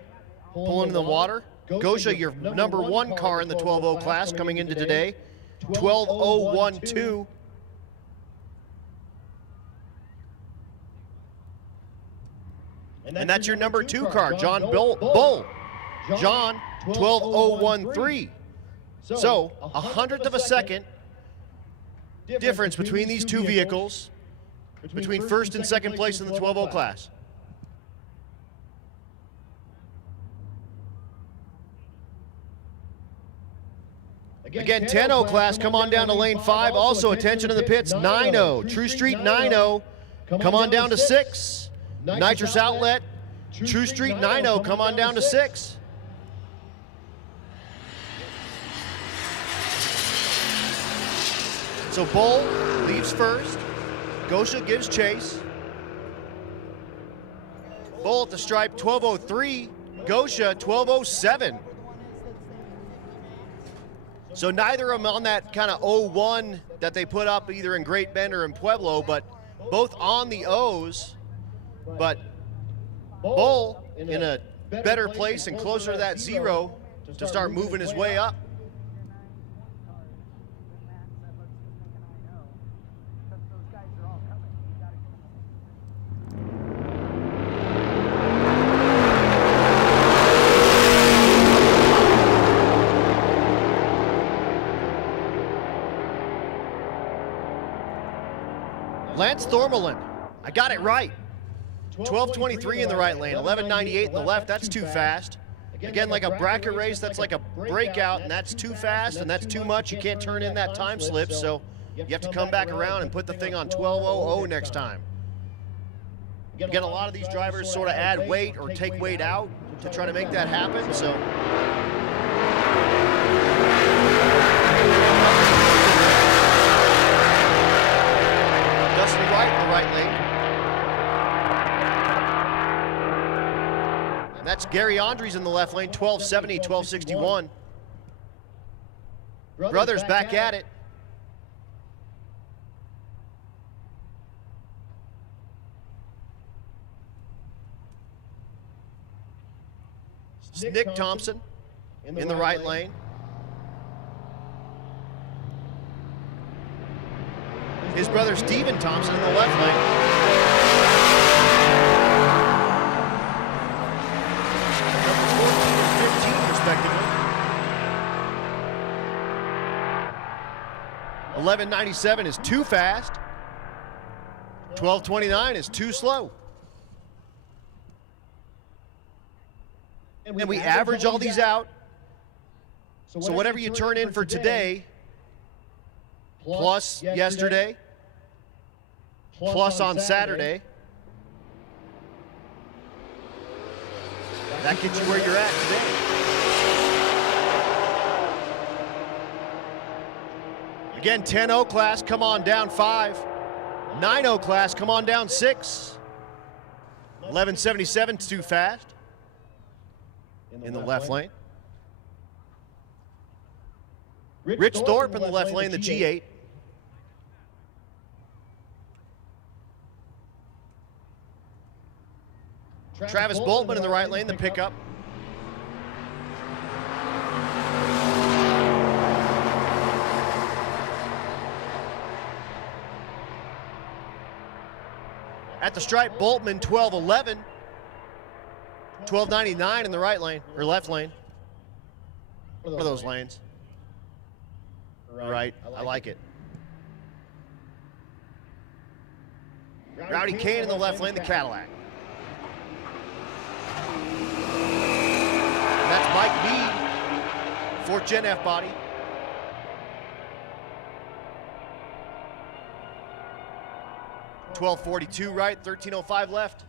pulling in the water. Gosha, your number one car in the 12.0 class coming into today. 12.012. And that's your number two car, John Bull. John, 12.013. So, a hundredth of a second difference between these two vehicles, between first and second place in the 12.0 class. Again, 10.0 class, come on down to lane 5. Also, attention in the pits, 9.0. True Street 9.0, come on down to 6. Nitrous Outlet, True Street 9.0, come on down to 6. So Bull leaves first. Gosha gives chase. Bull at the stripe, 12.03. Gosha, 12.07. So neither of them on that kind of 01 that they put up either in Great Bend or in Pueblo, but both on the O's. But Bull in a better place and closer to that 0 to start moving his way up. Lance Thormelin, I got it right. 12.23 in the right lane, 11.98 in the left, that's too fast. Again, like a bracket race, that's like a breakout, and that's too fast, and that's too much. You can't turn in that time slip, so you have to come back around and put the thing on 12.00 next time. Again, a lot of these drivers sort of add weight or take weight out to try to make that happen, so. Dustin Wright in the right lane. And that's Gary Andres in the left lane, 12.70, 12.61. Brothers back at it. Nick Thompson in the right lane. His brother Steven Thompson in the left lane. Numbers 14 and 15 respectively. 11.97 is too fast. 12.29 is too slow. And we average all these out. So whatever you turn in for today, plus yesterday, plus on Saturday, that gets you where you're at today. Again, 10.0 class, come on down 5. 9.0 class, come on down 6. 11.77 is too fast in the left lane. Rich Thorpe in the left lane, the G8. Travis Boltman in the right lane, the pickup. At the stripe, Boltman, 12.11. 12.99 in the right lane, or left lane. One of those lanes. Right, I like it. Rowdy Kane in the left lane, the Cadillac. And that's Mike Mead, 4th Gen F body. $12.42 right, $13.05 left.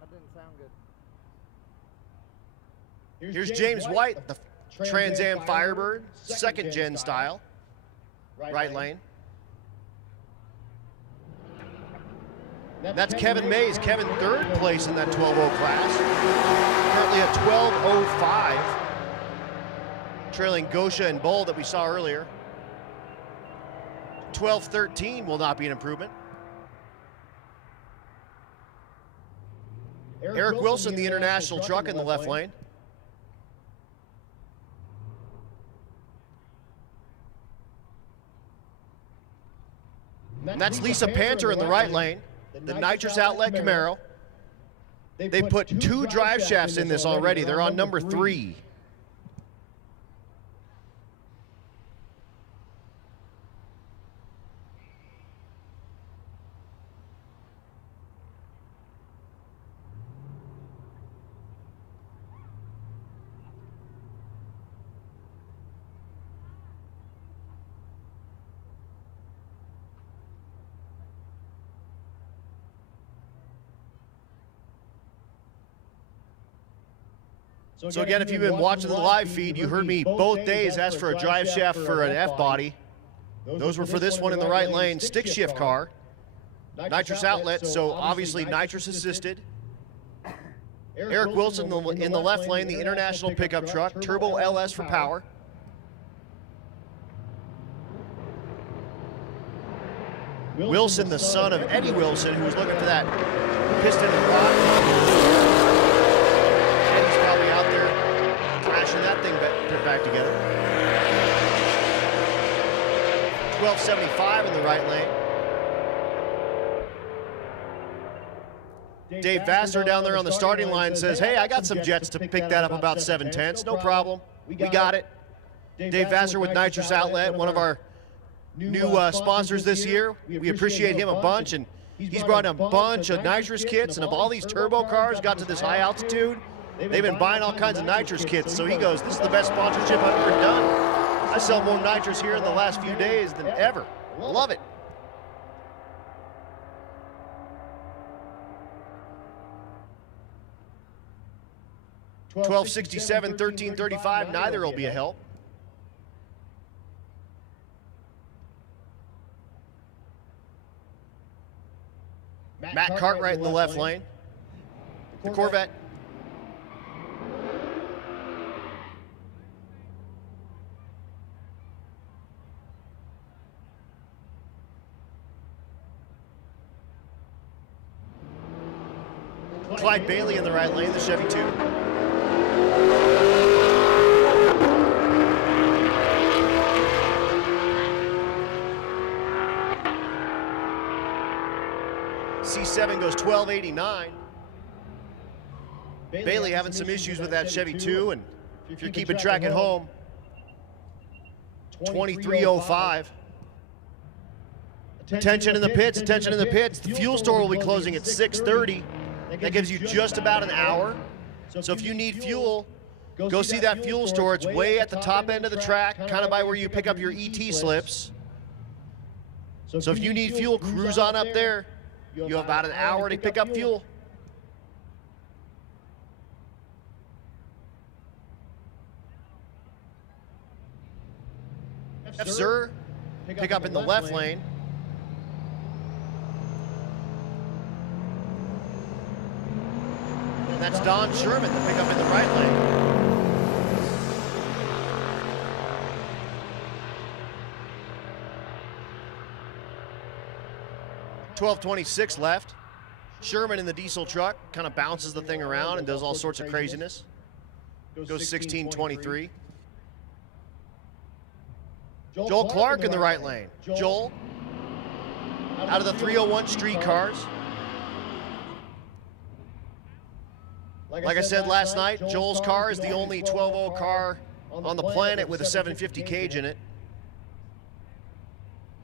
That didn't sound good. Here's James White, the Trans Am Firebird, 2nd Gen style, right lane. That's Kevin Mays. Kevin 3rd place in that 12.0 class. Currently at 12.05. Trailing Gosha and Bull that we saw earlier. 12.13 will not be an improvement. Eric Wilson, the international truck in the left lane. And that's Lisa Panter in the right lane. The nitrous outlet Camaro. They put 2 drive shafts in this already. They're on number 3. So again, if you've been watching the live feed, you heard me both days ask for a drive shaft for an F body. Those were for this one in the right lane, stick shift car. Nitrous outlet, so obviously nitrous assisted. Eric Wilson in the left lane, the international pickup truck, turbo LS for power. Wilson, the son of Eddie Wilson, who was looking for that piston and rod. Eddie's probably out there crashing that thing back together. 12.75 in the right lane. Dave Vassar down there on the starting line says, hey, I got some jets to pick that up about 7/10. No problem. We got it. Dave Vassar with Nitrous Outlet, one of our new sponsors this year. We appreciate him a bunch, and he's brought a bunch of nitrous kits, and of all these turbo cars got to this high altitude, they've been buying all kinds of nitrous kits. So he goes, this is the best sponsorship I've ever done. I sell more nitrous here in the last few days than ever. Love it. $12.67, $13.35, neither will be a help. Matt Cartwright in the left lane. The Corvette. Clyde Bailey in the right lane, the Chevy 2. C7 goes 12.89. Bailey having some issues with that Chevy 2, and if you're keeping track at home, 23.05. Attention in the pits, attention in the pits. The fuel store will be closing at 6:30. That gives you just about an hour. So if you need fuel, go see that fuel store. It's way at the top end of the track, kind of by where you pick up your ET slips. So if you need fuel, cruise on up there. You have about an hour to pick up fuel. F-Sir, pick up in the left lane. And that's Don Sherman, the pickup in the right lane. $12.26 left. Sherman in the diesel truck kind of bounces the thing around and does all sorts of craziness. Goes 16.23. Joel Clark in the right lane. Joel, out of the 301 street cars. Like I said last night, Joel's car is the only 12.0 car on the planet with a 750 cage in it.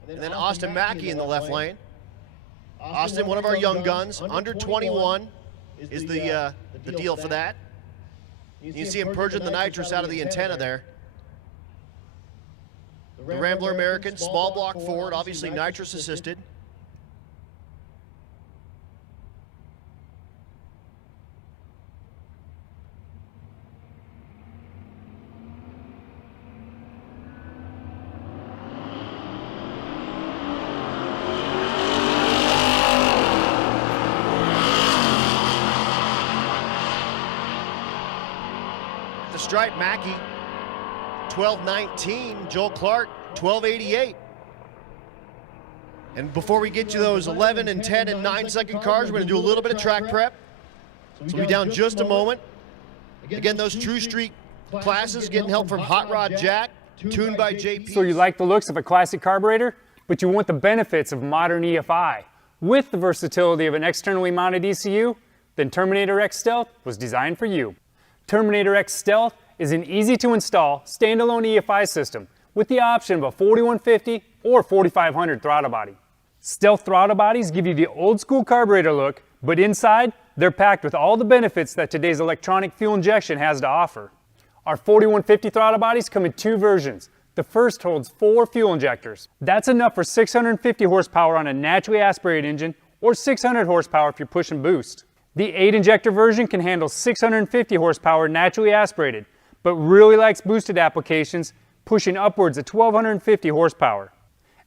And then Austin Mackey in the left lane. Austin, one of our young guns, under 21 is the deal for that. You can see him purging the nitrous out of the antenna there. The Rambler American, small block Ford, obviously nitrous assisted. The Stripe Mackey, 1219, Joel Clark, 1288. And before we get to those 11 and 10 and 9-second cars, we're going to do a little bit of track prep. So we'll be down just a moment. Again, those True Street classes getting help from Hot Rod Jack, tuned by JP. So you like the looks of a classic carburetor, but you want the benefits of modern EFI. With the versatility of an externally mounted ECU, then Terminator X Stealth was designed for you. Terminator X Stealth is an easy-to-install standalone EFI system with the option of a 4150 or 4500 throttle body. Stealth throttle bodies give you the old-school carburetor look, but inside, they're packed with all the benefits that today's electronic fuel injection has to offer. Our 4150 throttle bodies come in two versions. The first holds 4 fuel injectors. That's enough for 650 horsepower on a naturally aspirated engine or 600 horsepower if you're pushing boost. The 8-injector version can handle 650 horsepower naturally aspirated, but really likes boosted applications, pushing upwards of 1250 horsepower.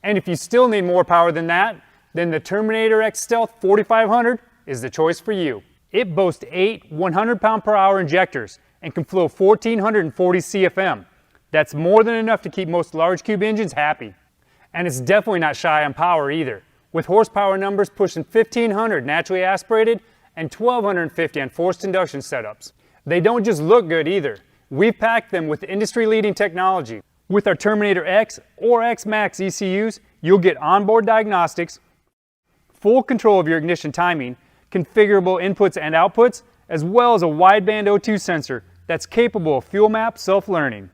And if you still need more power than that, then the Terminator X Stealth 4500 is the choice for you. It boasts 8 100-pound-per-hour injectors and can flow 1440 CFM. That's more than enough to keep most large cube engines happy. And it's definitely not shy on power either, with horsepower numbers pushing 1500 naturally aspirated and 1250 on forced induction setups. They don't just look good either. We've packed them with industry-leading technology. With our Terminator X or X Max ECUs, you'll get onboard diagnostics, full control of your ignition timing, configurable inputs and outputs, as well as a wideband O2 sensor that's capable of fuel map self-learning.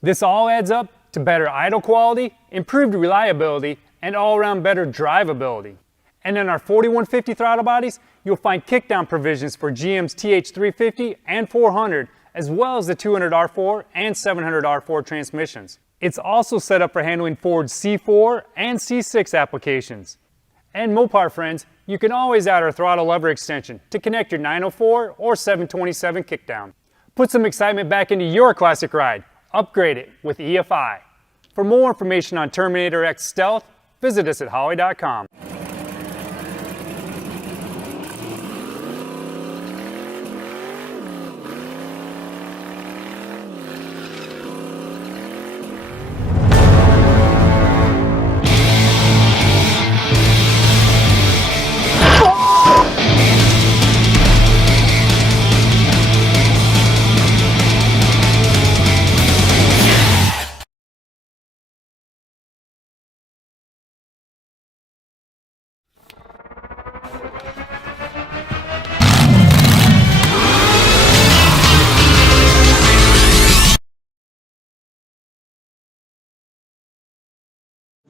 This all adds up to better idle quality, improved reliability, and all-around better drivability. And in our 4150 throttle bodies, you'll find kickdown provisions for GM's TH350 and 400, as well as the 200R4 and 700R4 transmissions. It's also set up for handling Ford's C4 and C6 applications. And Mopar friends, you can always add our throttle lever extension to connect your 904 or 727 kickdown. Put some excitement back into your classic ride. Upgrade it with EFI. For more information on Terminator X Stealth, visit us at Holley.com.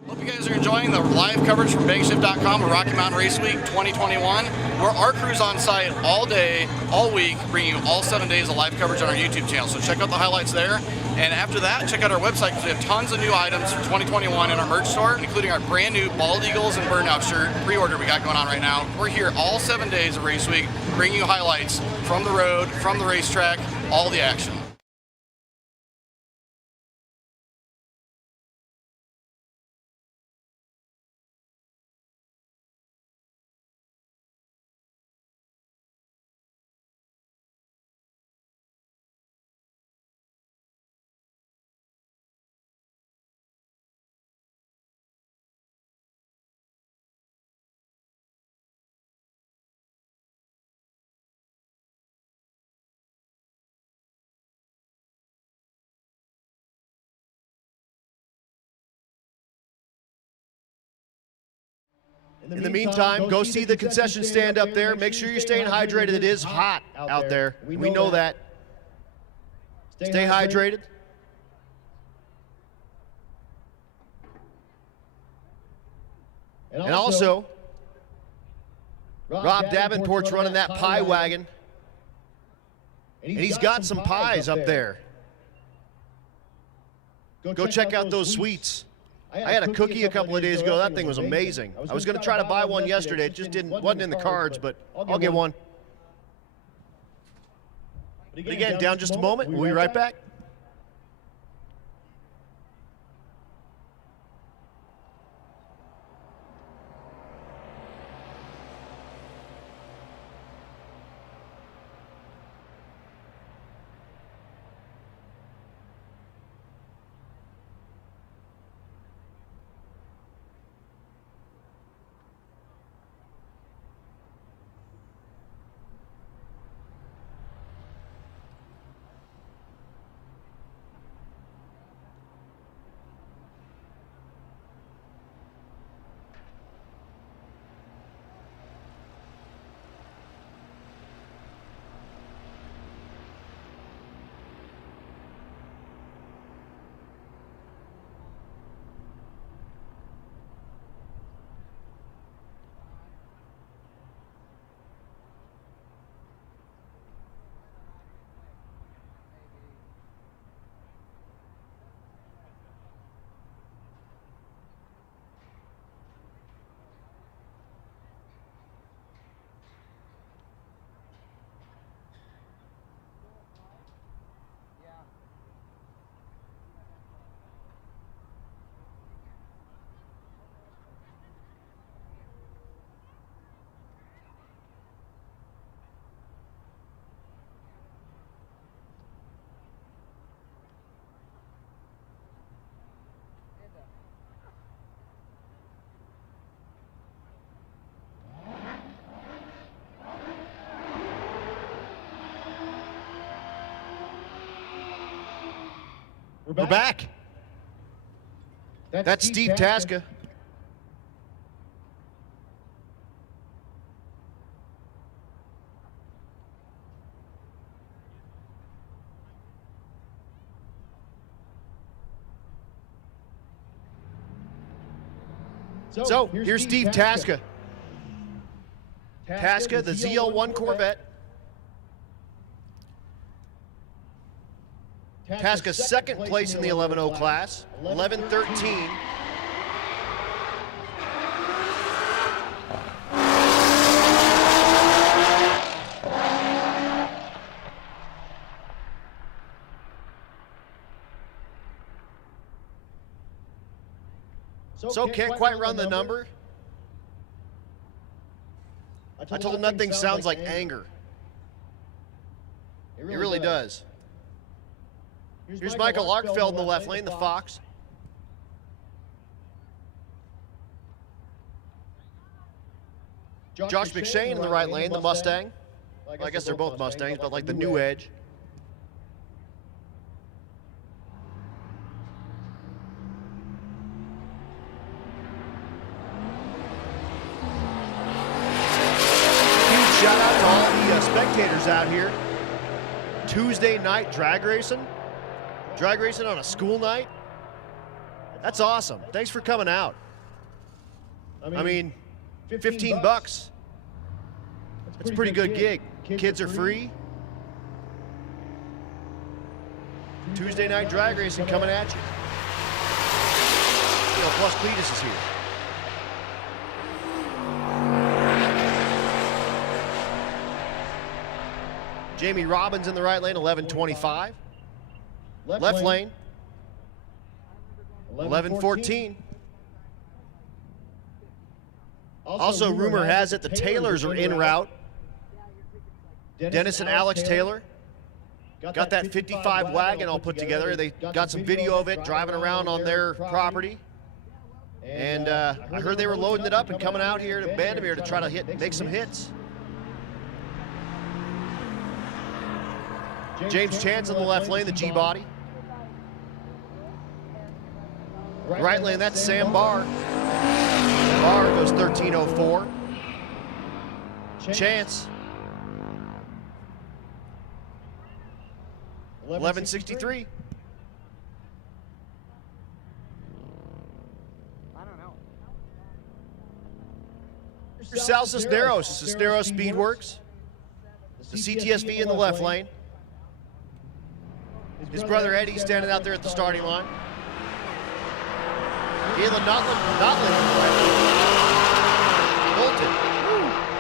Hope you guys are enjoying the live coverage from bankshift.com of Rocky Mountain Race Week 2021. Where our crew's on site all day, all week, bringing you all 7 days of live coverage on our YouTube channel. So check out the highlights there. And after that, check out our website because we have tons of new items for 2021 in our merch store, including our brand new Bald Eagles and Burnout shirt pre-order we got going on right now. We're here all 7 days of Race Week, bringing you highlights from the road, from the racetrack, all the action. In the meantime, go see the concession stand up there. Make sure you're staying hydrated. It is hot out there. We know that. Stay hydrated. And also, Rob Davenport's running that pie wagon. And he's got some pies up there. Go check out those sweets. I had a cookie a couple of days ago. That thing was amazing. I was going to try to buy one yesterday. It just wasn't in the cards, but I'll get one. But again, down just a moment. We'll be right back. We're back. That's Steve Tasca. So, here's Steve Tasca. Tasca, the ZL1 Corvette. Tasca's second place in the 11.0 class, 11:13. So can't quite run the number. I told him that thing sounds like anger. It really does. Here's Michael Arkfeld in the left lane, the Fox. Josh McShane in the right lane, the Mustang. Well, I guess they're both Mustangs, but like the new Edge. Huge shout out to all the spectators out here. Tuesday night drag racing. Drag racing on a school night? That's awesome. Thanks for coming out. I mean, 15 bucks. That's a pretty good gig. Kids are free. Tuesday night drag racing coming at you. You know, plus Cletus is here. Jamie Robbins in the right lane, 11:25. Left lane, 11:14. Also, rumor has it the Taylors are en route. Dennis and Alex Taylor got that 55 wagon all put together. They got some video of it driving around on their property. And I heard they were loading it up and coming out here to Bandimere to try to make some hits. James Chance in the left lane, the G-body. Right lane, that's Sam Barr. Barr goes 13:04. Chance, 11:63. I don't know. South Cisneros, Cisneros Speedworks. The CTSV in the left lane. His brother Eddie standing out there at the starting line. Galen Notlin.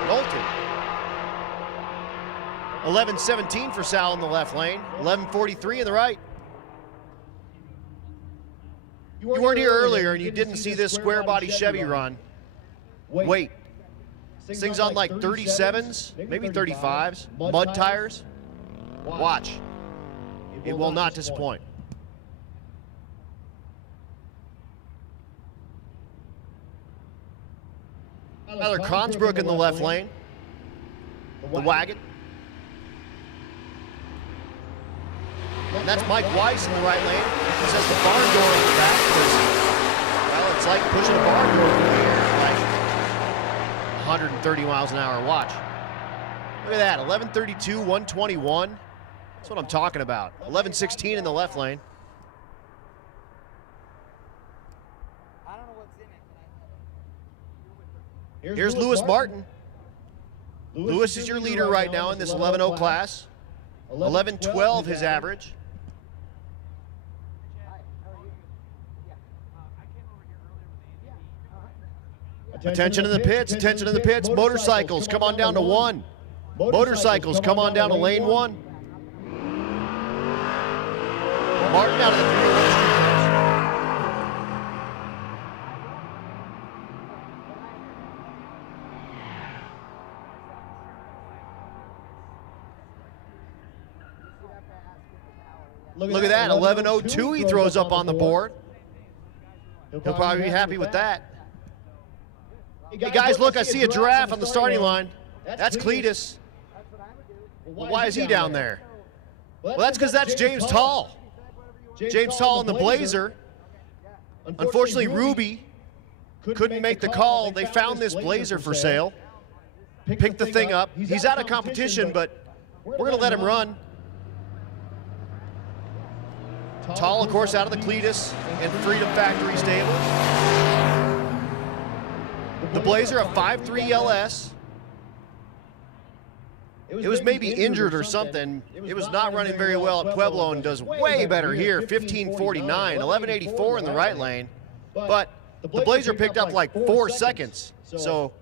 Knowlton. 11:17 for Sal in the left lane. 11:43 in the right. You weren't here earlier and you didn't see this square body Chevy run. Wait. This thing's on like 37s, maybe 35s, mud tires. Watch. It will not disappoint. Tyler Consbrook in the left lane. The wagon. And that's Mike Weiss in the right lane. He says the barn door in the back because, well, it's like pushing a barn door through the air at like 130 miles an hour. Watch. Look at that, 11:32, 121. That's what I'm talking about. 11:16 in the left lane. I don't know what's in it, but I know. Here's Lewis Martin. Lewis is your leader right now in this 11.0 class. 11:12 his average. Attention in the pits, attention in the pits. Motorcycles, come on down to 1. Motorcycles, come on down to lane 1. Martin out of the 3. Look at that, 11:02 he throws up on the board. He'll probably be happy with that. Hey guys, look, I see a giraffe on the starting line. That's Cletus. Well, why is he down there? Well, that's because that's James Tall. James Tall in the Blazer. Unfortunately, Ruby couldn't make the call. They found this Blazer for sale. Picked the thing up. He's out of competition, but we're going to let him run. Tall, of course, out of the Cletus and Freedom Factory stables. The Blazer, a 5.3 LS. It was maybe injured or something. It was not running very well at Pueblo and does way better here. 15:49, 11:84 in the right lane. But the Blazer picked up like 4 seconds. So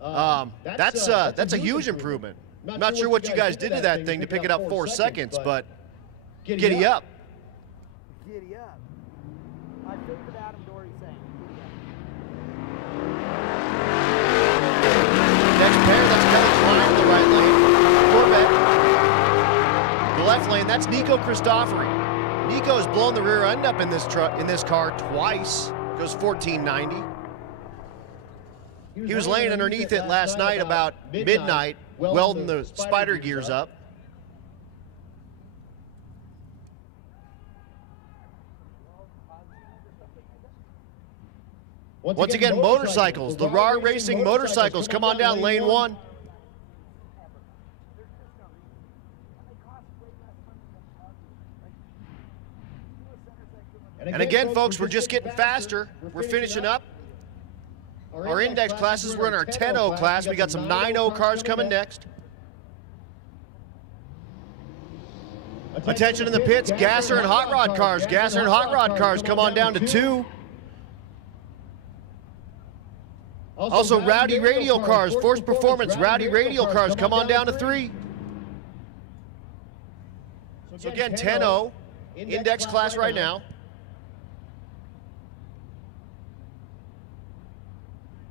that's a huge improvement. I'm not sure what you guys did to that thing to pick it up 4 seconds, but giddy up. Giddy up. My favorite Adam Dory saying, Next pair, that's Kevin Klein in the right lane. Corvette. The left lane, that's Nico Christofori. Nico has blown the rear end up in this car twice. Goes 1490. He was laying underneath it last night about midnight, welding the spider gears up. Once again, motorcycles. The RAR Racing motorcycles. Come on down lane 1. And again, folks, we're just getting faster. We're finishing up our index classes. We're in our 10.0 class. We got some 9.0 cars coming next. Attention in the pits. Gasser and hot rod cars. Gasser and hot rod cars. Come on down to 2. Also, Rowdy Radial cars, Force Performance, Rowdy Radial cars, come on down to 3. So again, 10.0, index class right now.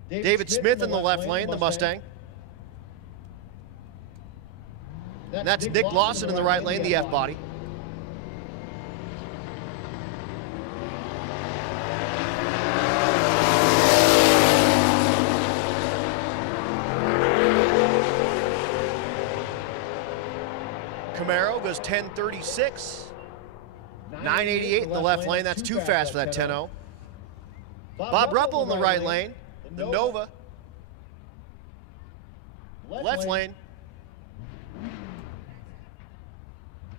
David Smith in the left lane, the Mustang. And that's Nick Lawson in the right lane, the F-body. Camaro goes 1036, 988 in the left lane. That's too fast for that 10.0. Bob Ruppel in the right lane, the Nova. Left lane.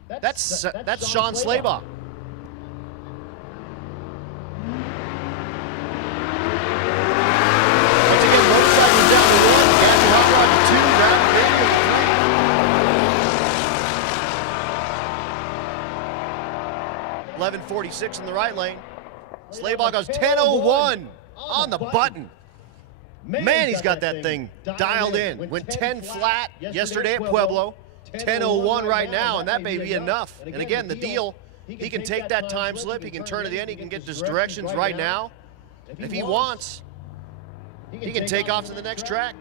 That's Sean Slabaugh. Once again, motorcycles down to 1. 10:46 in the right lane. Slaybaugh goes 10:01 on the button. Man, he's got that thing dialed in. Went 10 flat yesterday at Pueblo. 10:01 right now, and that may be enough. And again, the deal, he can take that time slip, he can turn it in, he can get his directions right now. If he wants, he can take off to the next track.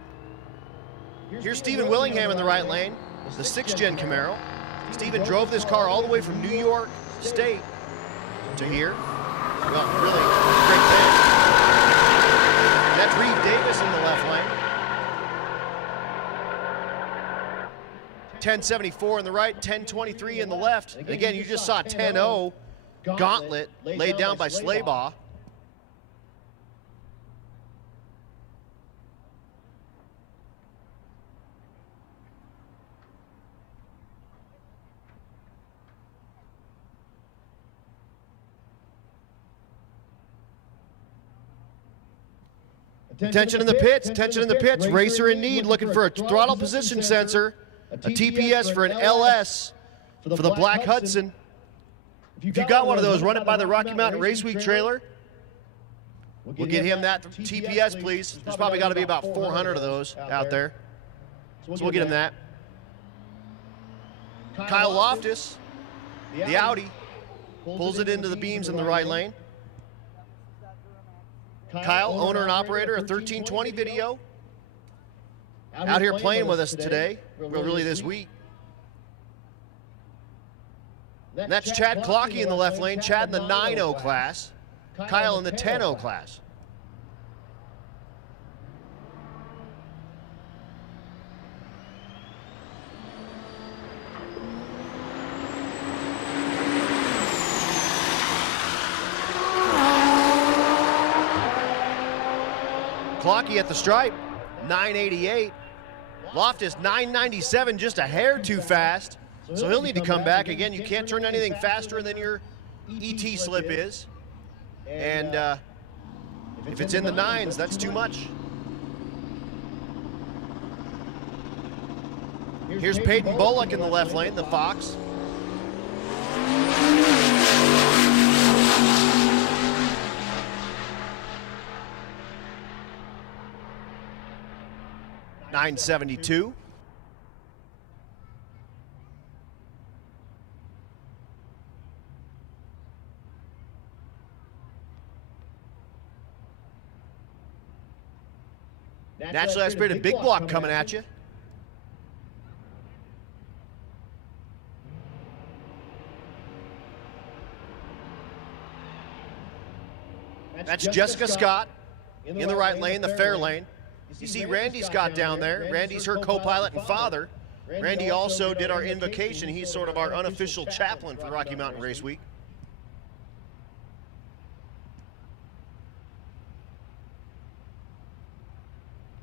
Here's Stephen Willingham in the right lane, the 6th-gen Camaro. Stephen drove this car all the way from New York State to here. Well, really, great thing. That's Reed Davis in the left lane. 10:74 in the right, 10:23 in the left. And again, you just saw 10:0 gauntlet laid down by Slaybaugh. Attention in the pits, attention in the pits. Racer in need, looking for a throttle position sensor, a TPS for an LS for the Black Hudson. If you got one of those, run it by the Rocky Mountain Race Week trailer. We'll get him that TPS, please. There's probably got to be about 400 of those out there. So we'll get him that. Kyle Loftus, the Audi, pulls it into the beams in the right lane. Kyle, owner and operator of 1320 Video, out here playing with us today, well, really this week. And that's Chad Clockey in the left lane, Chad in the 9.0 class, Kyle in the 10.0 class. Clockey at the stripe, 988. Loftus, 997, just a hair too fast. So he'll need to come back. Again, you can't turn anything faster than your ET slip is. And if it's in the 9s, that's too much. Here's Peyton Bullock in the left lane, the Fox. $972. Naturally aspirated big block coming at you. That's Jessica Scott in the right lane, the fair lane. You see Randy Scott down there. Randy's her co-pilot and father. Randy also did our invocation. He's sort of our unofficial chaplain for Rocky Mountain Race Week.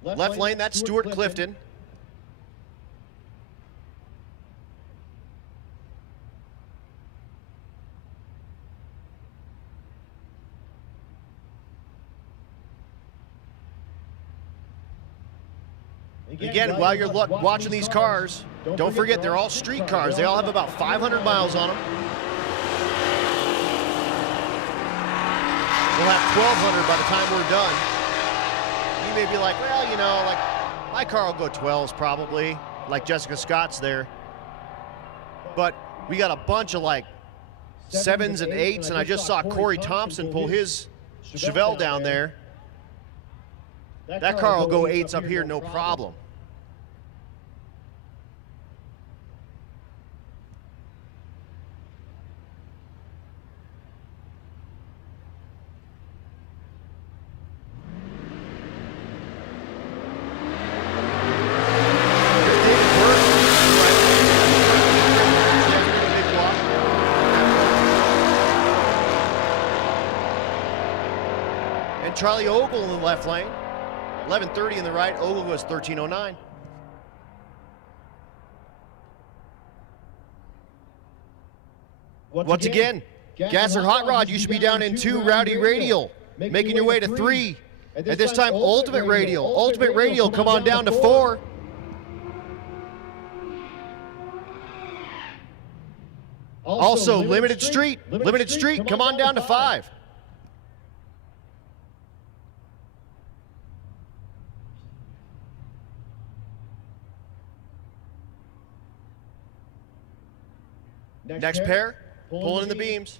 Left lane, that's Stuart Clifton. Again, while you're watching these cars, don't forget they're all street cars. They all have about 500 miles on them. We'll have 1,200 by the time we're done. You may be like, well, you know, like my car will go 12s probably, like Jessica Scott's there. But we got a bunch of like 7s and 8s, and I just saw Corey Thompson pull his Chevelle down there. That car will go 8s up here, no problem. And Charlie Ogle in the left lane. 11:30 in the right, Ogle was 13:09. Once again, Gasser Hot Rod, you should be down in 2, Rowdy Radial, making your way to 3. At this time, Ultimate Radial. Ultimate Radial, come on down to 4. Also, limited street, come on down to 5. Next pair, pulling in the beams.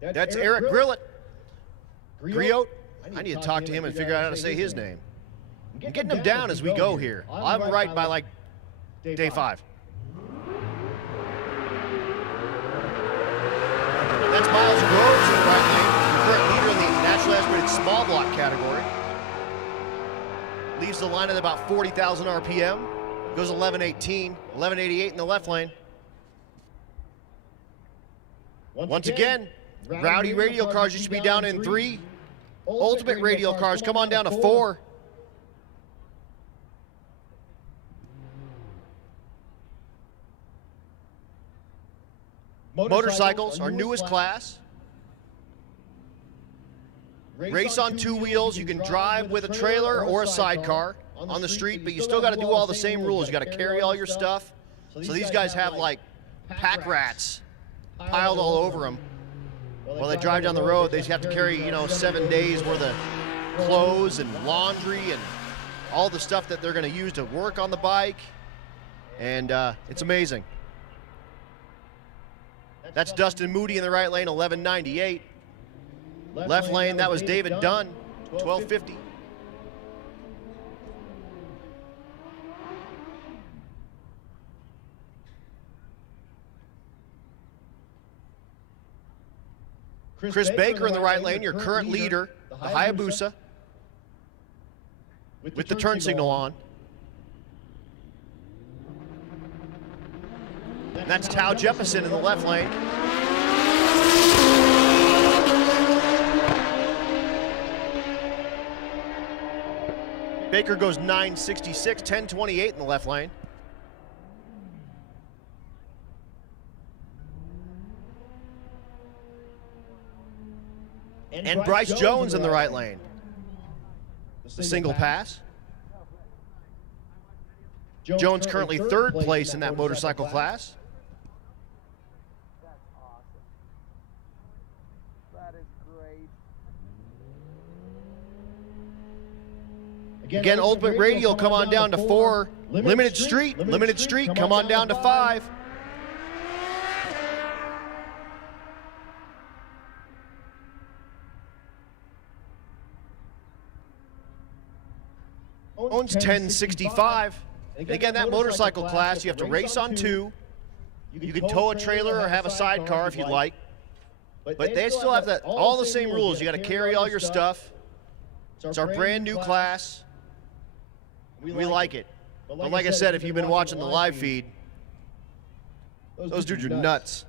That's Eric Grillet. Griot. I need to talk to him and figure out how to say his name. I'm getting him down as we go here. I'll have him right by like day 5. That's Miles Groves in the right lane, current leader in the nationally aspirated small block category. Leaves the line at about 40,000 RPM. Goes 11:18, 11:88 in the left lane. Once again, rowdy radial cars, you should be down in 3. Ultimate radial cars, come on down to 4. Motorcycles, our newest class. Race on 2 wheels. You can drive with a trailer or a sidecar on the street, but you still got to do all the same rules. You got to carry all your stuff. So these guys have like pack rats piled all over them. While they drive down the road, they have to carry, 7 days worth of clothes and laundry and all the stuff that they're going to use to work on the bike. And it's amazing. That's Dustin Moody in the right lane, 11:98. Left lane, that was David Dunn, 12:50. Chris Baker in the right lane, your current leader, the Hayabusa, with the turn signal on. And that's Tao Jefferson in the left lane. Baker goes 9:66, 10:28 in the left lane. And Bryce Jones in the right lane. The single pass. Jones currently 3rd place in that motorcycle class. That's awesome. That is great. Again, Ultimate Radial, come on down to 4. Limited Street, come on down to 5. Owns 1065. And again, that motorcycle class, you have to race on 2. You can tow a trailer or have a sidecar if you'd like. But they still have all the same rules. You got to carry all your stuff. It's our brand new class. We like it. But like I said, if you've been watching the live feed, those dudes are nuts.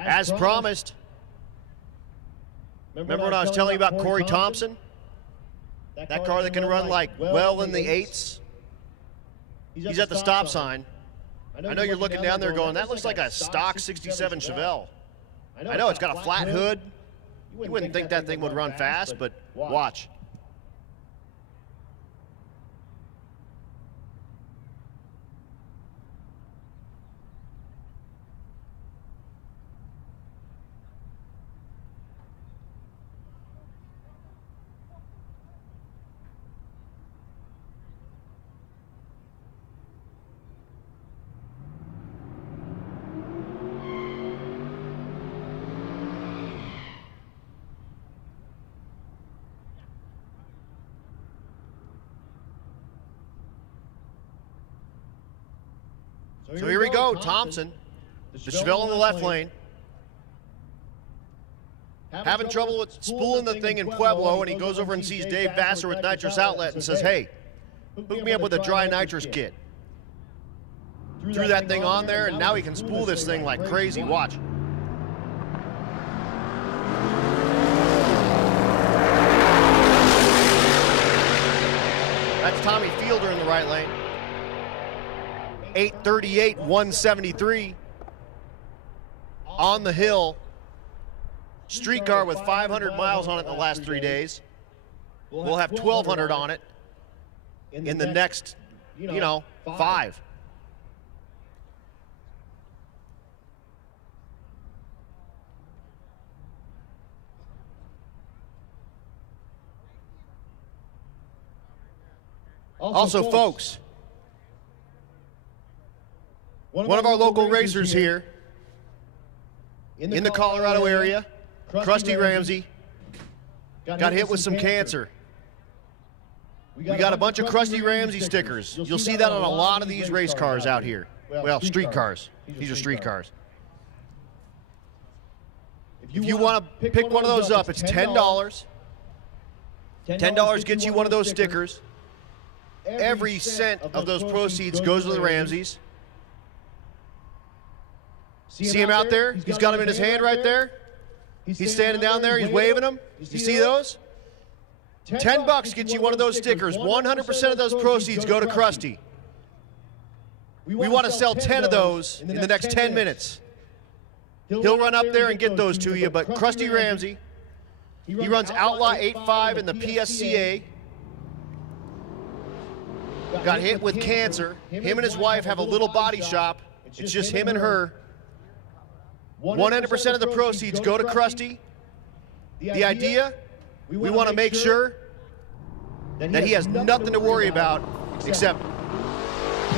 As promised. Remember when I was telling you about Corey Thompson? That car that can run like well in the 8s? He's at the stop sign. I know you're looking down there going, that looks like a stock 67 Chevelle. I know it's got a flat hood. You wouldn't think that thing would run fast, but watch. So here we go, Thompson, the Chevelle in the left lane. Having trouble with spooling the thing in Pueblo, and he goes over and sees Dave Vassar with Nitrous Outlet and says, hey, hook me up with a dry nitrous kit. Threw that thing on there, and now he can spool this thing like crazy. Watch. right lane. 838, 173. On the hill. Street car with 500 miles on it in the last 3 days. We'll have 1,200 on it in the next, 5. Also, folks, one of our local racers here in the Colorado area, Krusty Ramsey, got hit with some cancer. We got a bunch of Krusty Ramsey stickers. You'll see that on a lot of these race cars out here. Well, street cars. These are street cars. If you want to pick one of those up, it's $10. $10 gets you one of those stickers. Every cent of those proceeds goes to the Ramseys. See him out there? He's got him in his hand right there. He's standing down there. He's waving them. You see those? $10 gets you one of those stickers. 100% of those proceeds go to Krusty. We want to sell 10 of those in the next 10 minutes. He'll run up there and get those to you, but Krusty Ramsey, he runs Outlaw 85 in the PSCA. Got hit with cancer. Him and his wife have a little body shop. It's just him and her. 100% of the proceeds go to Krusty. The idea, we want to make sure that he has nothing to worry about except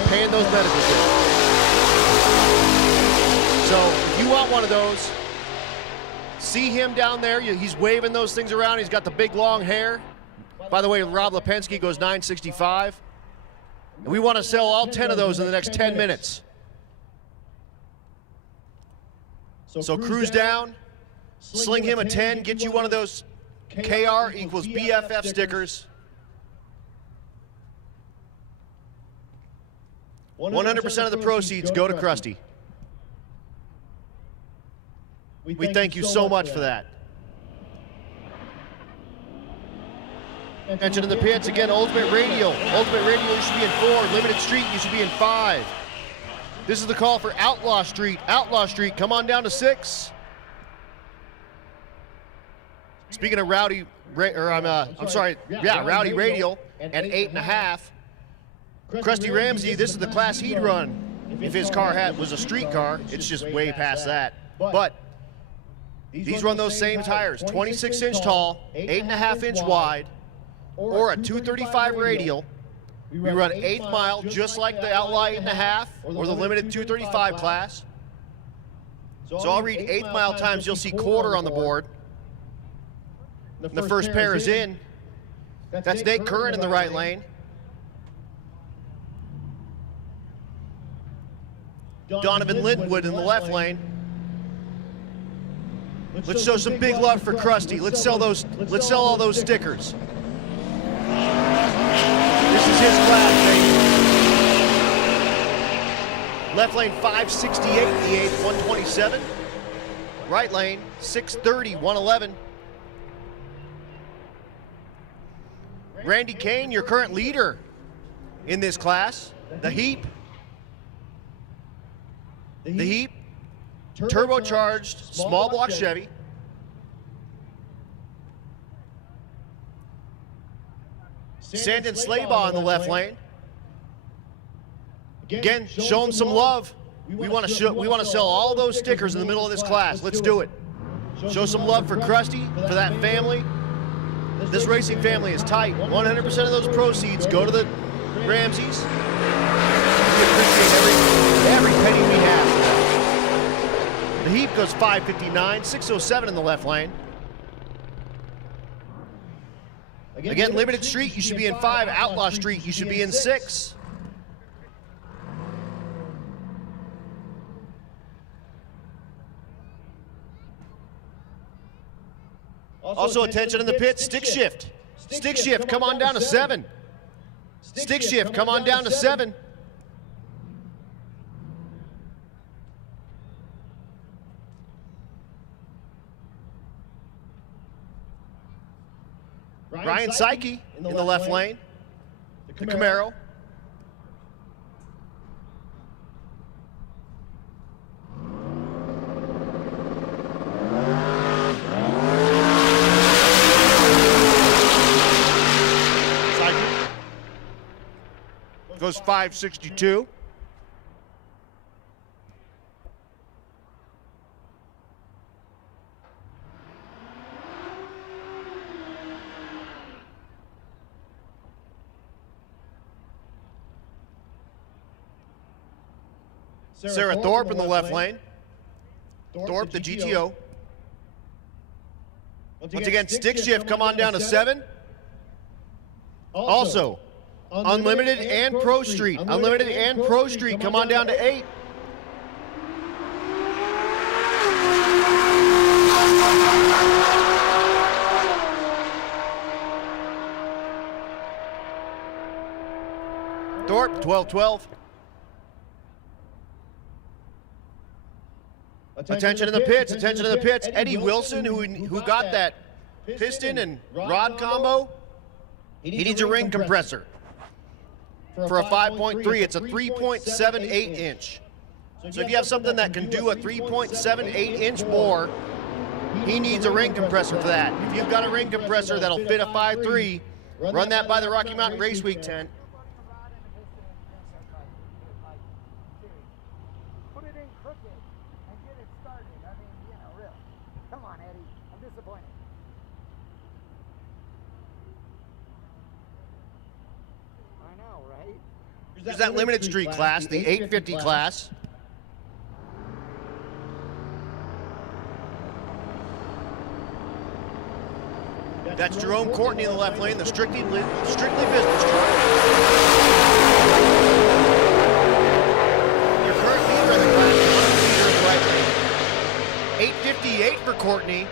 paying those medical bills. So if you want one of those, see him down there. He's waving those things around. He's got the big long hair. By the way, Rob Lipinski goes 965. And we want to sell all 10 of those in the next 10 minutes. So cruise down, sling him a 10, get you one of those KR equals BFF stickers. 100% of the proceeds go to Krusty. We thank you so much for that. Attention in the pits, again, Ultimate Radio. Ultimate Radio, you should be in 4. Limited Street, you should be in 5. This is the call for Outlaw Street. Outlaw Street, come on down to 6. Speaking of Rowdy, Rowdy Radio at 8.5. Krusty Ramsey, this is the class he'd run if his car was a street car. It's just way past that. But these run those same tires, 26-inch tall, 8.5-inch wide, or a 235 radial. We run 8th mile just like the Outlaw 8.5 or the limited 235 class. So I'll read 8th mile times. You'll see quarter on the board. The first pair is in. That's Nate Curran in the right lane. Donovan Linwood in the left lane. Let's show some big love for Krusty. Let's sell all those stickers. This is his class, baby. Left lane 568 in the 8th, 127. Right lane 630, 111. Randy Kane, your current leader in this class. The Heap. The Heap, turbocharged, small block Chevy. Sandon Slaybaugh in the left lane. Again, show him some love. We want to sell all those stickers in the middle of this class. Let's do it. Show some love for Krusty, for that family. This racing family is tight. 100% of those proceeds go to the Ramseys. We appreciate every penny we have. The Heap goes 559, 607 in the left lane. Again, Limited Street, you should be in 5. Outlaw Street, you should be in 6. Also, attention in the pit, stick shift. Stick shift, come on down to 7. Stick shift, come on down to 7. Ryan Psyche in the left lane, the Camaro. goes 562. Sarah Thorpe in the left lane. Thorpe, the GTO. Once again, stick shift, come on down to 7. Also, Unlimited and Pro Street. Unlimited and Pro Street, come on down to 8. Thorpe, 12-12. Attention in the pits, attention in the pits. Eddie Wilson, who got that piston and rod combo, he needs a ring compressor for a 5.3. It's a 3.78 inch. So if you have something that can do a 3.78 inch bore, he needs a ring compressor for that. If you've got a ring compressor that'll fit a 5.3, run that by the Rocky Mountain Race Week tent. Put it in crooked and get it started. I mean, you know, really. Come on, Eddie. I'm disappointed. I know, right? There's that limited street class, the 850 class. That's Jerome Courtney in the left lane, the strictly business truck. Your current leader in the class, leader in the right lane. 858 for Courtney.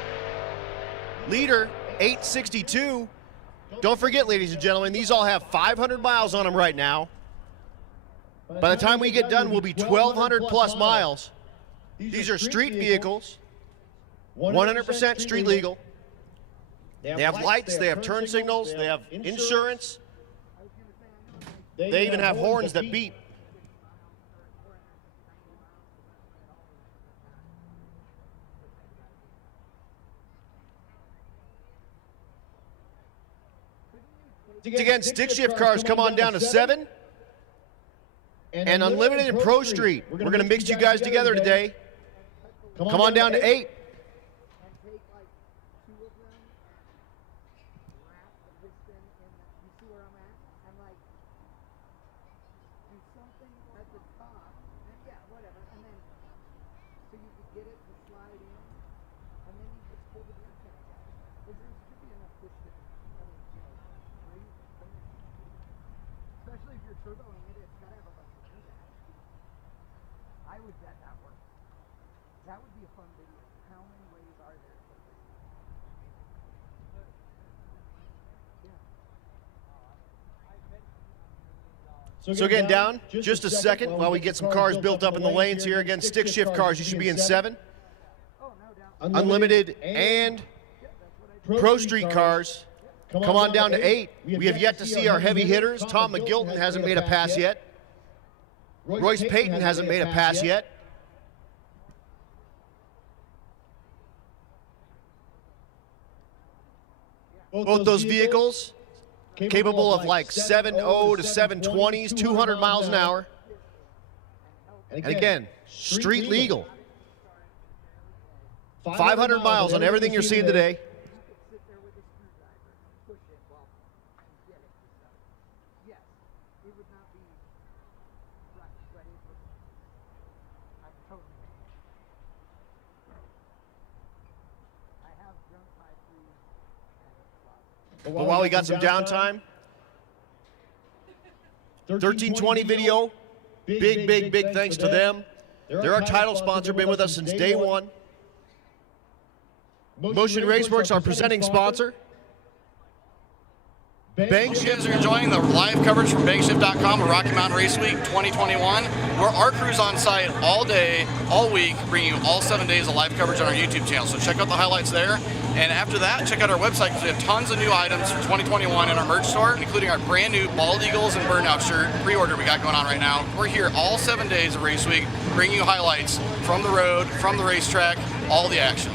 Leader, 862. Don't forget, ladies and gentlemen, these all have 500 miles on them right now. By the time we get done, we'll be 1,200 plus miles. These are street vehicles, 100% street legal. They have lights, they have turn signals, they have insurance. They even have horns that beep. Again, stick shift cars come on down to 7. And Unlimited and Pro Street. We're going to mix you guys together today. Come on down to 8. That would be a fun video. How many ways are there? So again, down just a second while we get some cars built up in the lanes here. Again, stick shift cars, you should be in 7. Unlimited and Pro Street cars, come on down to 8. We have yet to see our heavy hitters. Tom McGilton hasn't made a pass yet. Royce Payton hasn't made a pass yet. Both those vehicles capable of like 7.0 to 720s, 200 miles an hour. And again, street legal. 500 miles on everything you're seeing today. But while we got some downtime, 1320 video, big thanks to them. They're our title sponsor, been with us since day one. Motion Raceworks, our presenting sponsor. Hope you guys are enjoying the live coverage from bankshift.com of Rocky Mountain Race Week 2021. Where our crew's on site all day, all week, bringing you all 7 days of live coverage on our YouTube channel. So check out the highlights there. And after that, check out our website because we have tons of new items for 2021 in our merch store, including our brand new Bald Eagles and Burnout shirt pre-order we got going on right now. We're here all 7 days of Race Week, bringing you highlights from the road, from the racetrack, all the action.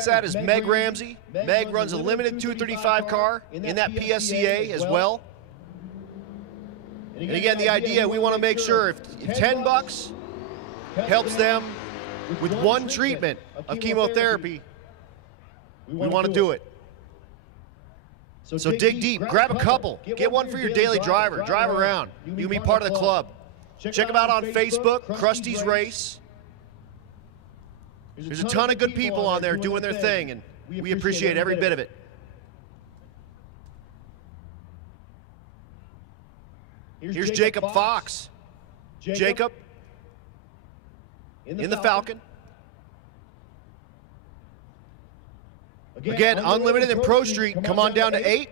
gets that is Meg Ramsey. Meg runs a limited 235 car in that PSCA as well. And again, the idea, we want to make sure if $10 helps them with one treatment of chemotherapy, we want to do it. So dig deep, grab a couple, get one for your daily driver, drive around. You can be part of the club. Check them out on Facebook, Krusty's Race. There's a ton of good people on there doing their thing, and we appreciate every bit of it. Here's Jacob Fox. Jacob in the Falcon. Again, unlimited and Pro Street. Come on down to 8.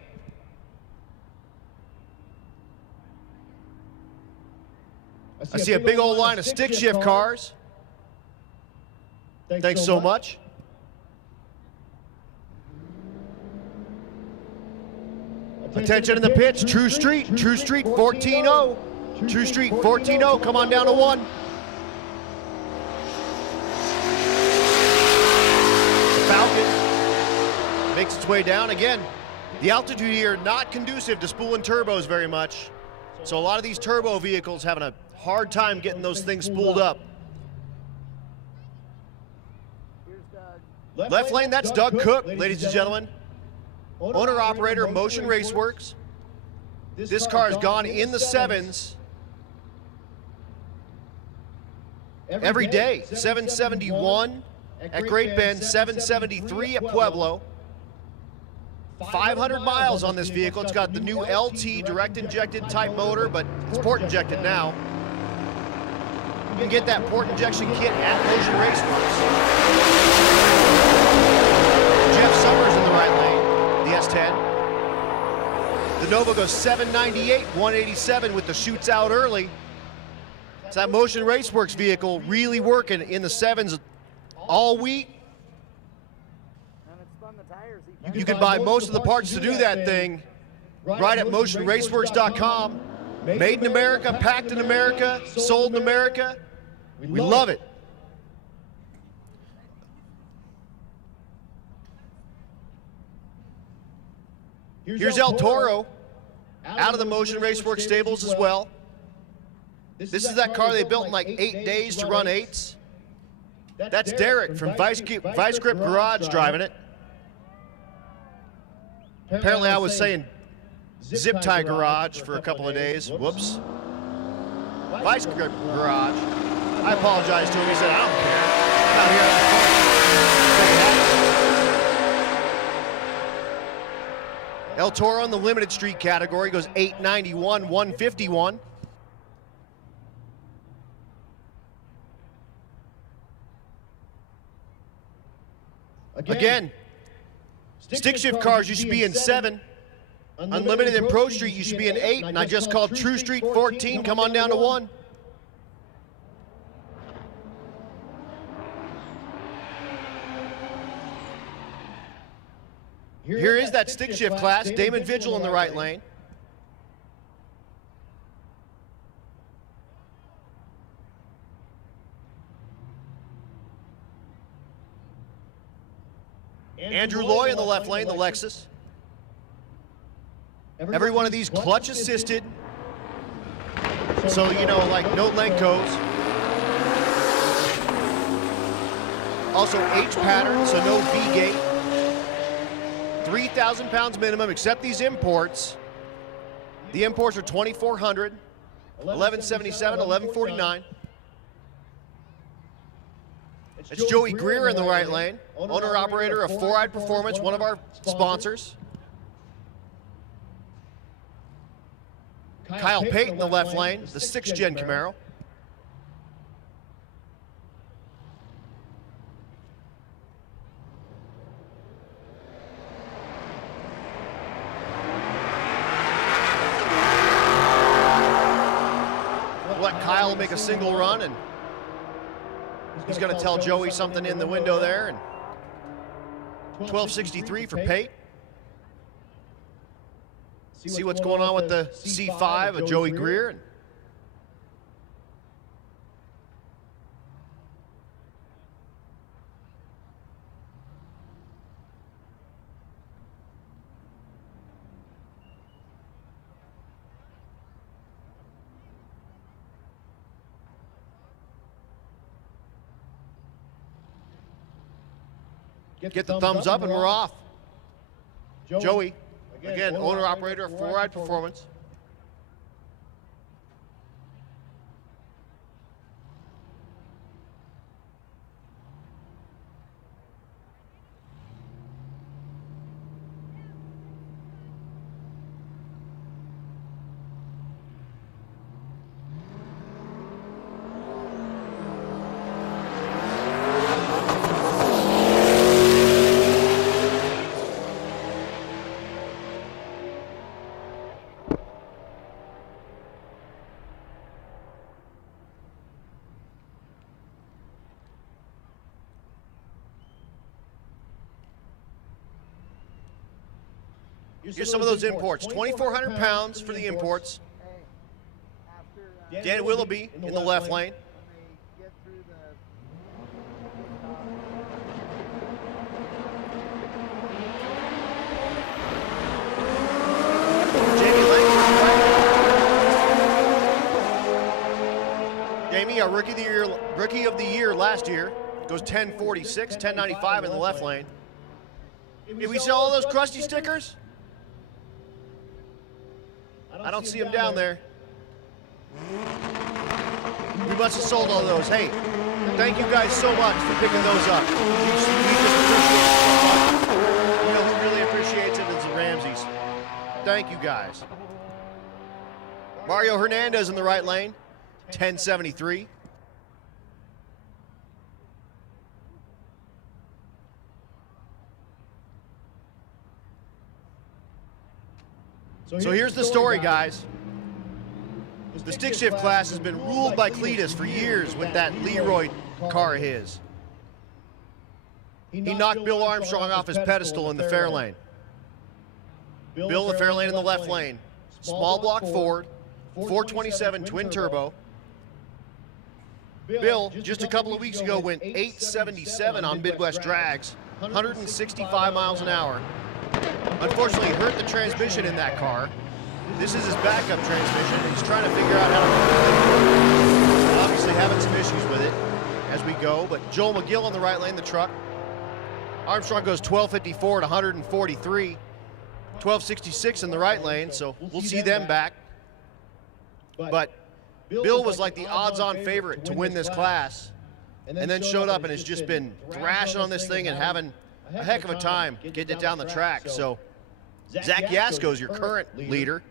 I see a big old line of stick shift cars. Thanks so much. Attention in the pitch, True Street 14-0. True Street 14-0, come on down to 1. The Falcon makes its way down. Again, the altitude here not conducive to spooling turbos very much. So a lot of these turbo vehicles having a hard time getting those things spooled up. Left lane, that's Doug Cook, ladies and gentlemen. Owner-operator of Motion Raceworks. This car has gone in the 7s every day. 771 at Great Bend, 773 at Pueblo. 500 miles on this vehicle. It's got the new LT direct injected type motor, but it's port injected now. You can get that port injection kit at Motion Raceworks. Jeff Summers in the right lane, the S10. The Nova goes 798, 187 with the shoots out early. It's that Motion Raceworks vehicle really working in the 7s all week. You can buy most of the parts to do that thing right at motionraceworks.com. Made in America, packed in America, sold in America. We love it. Here's El Toro out of the Motion Raceworks stables as well. This is that car they built in like 8 days to run 8s. That's Derek from Vice Grip Garage driving it. Apparently I was saying Zip Tie Garage for a couple of days. Whoops. Vice Grip Garage. I apologize to him. He said, I don't care. I'm out here. El Toro in the limited street category goes 891, 151. Again, stick shift cars, you should be in 7. Unlimited and Pro Street, you should be in 8. And I just called True Street 14. Come on down to 1. Here is that stick shift class. Damon Vigil in the right lane. Andrew Loy in the left lane, the Lexus. Every one of these clutch assisted. So, you know, like no Lenkos. Also H pattern, so no V-gate. 3,000 pounds minimum, except these imports. The imports are 2,400, 1177, 1149. It's Joey Greer in the right lane, owner-operator of Four Eyed Performance, one of our sponsors. Kyle Payton in the left lane, the 6th gen Camaro. We'll let Kyle make a single run, and he's going to tell Joey something in the window there. And 1263 for Pate. See what's going on with the C5 of Joey Greer. get the thumbs up, and we're off. Joey, again, owner-operator of 4Ride Performance. Here's some of those imports. 2,400 pounds for the imports. Dan Willoughby in the left lane. Jamie, our rookie of the year last year, goes 10.46, 10.95 in the left lane. Did we sell all those crusty stickers? I don't see them down there. We must have sold all those. Hey, thank you guys so much for picking those up. We just appreciate it so much. You know who really appreciates it is the Ramseys. Thank you guys. Mario Hernandez in the right lane, 10.73. So here's the story, guys. The stick shift class has been ruled by Cletus for years with that Leroy car of his. He knocked Bill Armstrong off his pedestal in the fair lane. Bill in the fair lane in the left lane. Small block Ford, 427 twin turbo. Bill, just a couple of weeks ago, went 877 on Midwest drags, 165 miles an hour. Unfortunately, hurt the transmission in that car. This is his backup transmission. He's trying to figure out how to run it. Obviously having some issues with it as we go, but Joel McGill on the right lane, the truck. Armstrong goes 12.54 at 143. 12.66 in the right lane, so we'll see them back. But Bill was like the odds-on favorite to win this class, and then showed up and has just been thrashing on this thing and having a heck of a time getting it down the track. So Zach Yasko's your current leader.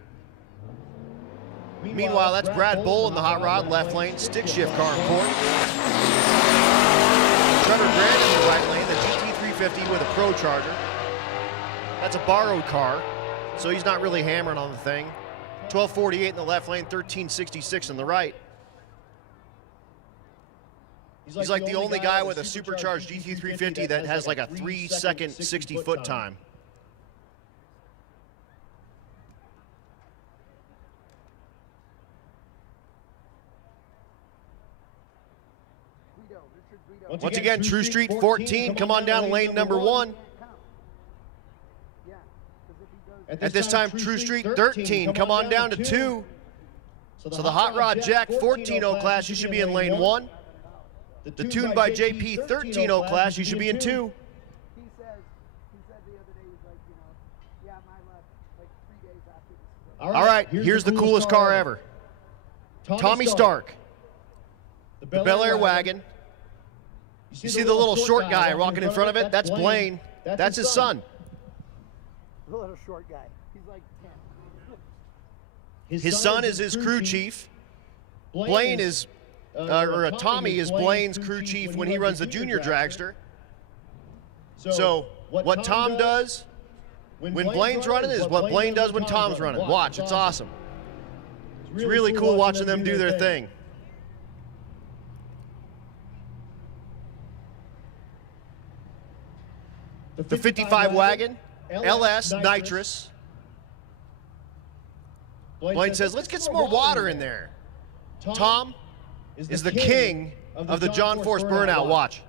Meanwhile, that's Brad Bull in the hot rod left lane, stick shift car in fourth. Trevor Grant in the right lane, the GT350 with a Pro Charger. That's a borrowed car, so he's not really hammering on the thing. 12.48 in the left lane, 13.66 in the right. He's like the only guy with a supercharged GT350 that has like a 3-second 60-foot time. Once again, True Street 14, come on down to lane number 1. At this time, True Street 13, come on down to 2. So the Hot Rod Jack 14.0 class, you should be in lane 1. The Tuned by JP 13.0 class, you should be in 2. He said the other day, he's like, yeah, my left, like 3 days after this. All right, here's the coolest car ever. Tommy Stark, the Bel Air wagon. You see the little short guy walking in front of it? That's Blaine. That's his son. The little short guy. He's like 10. His son is his crew chief. Blaine is, Tommy is Blaine's crew chief when he runs the junior dragster. So what Tom does when Blaine's running is what Blaine does when Tom's running. Watch, it's awesome. It's really cool watching them do their thing. The 55 wagon, LS nitrous. Blaine says, let's get some more water in there. Tom is the king of the John Force burnout. Watch.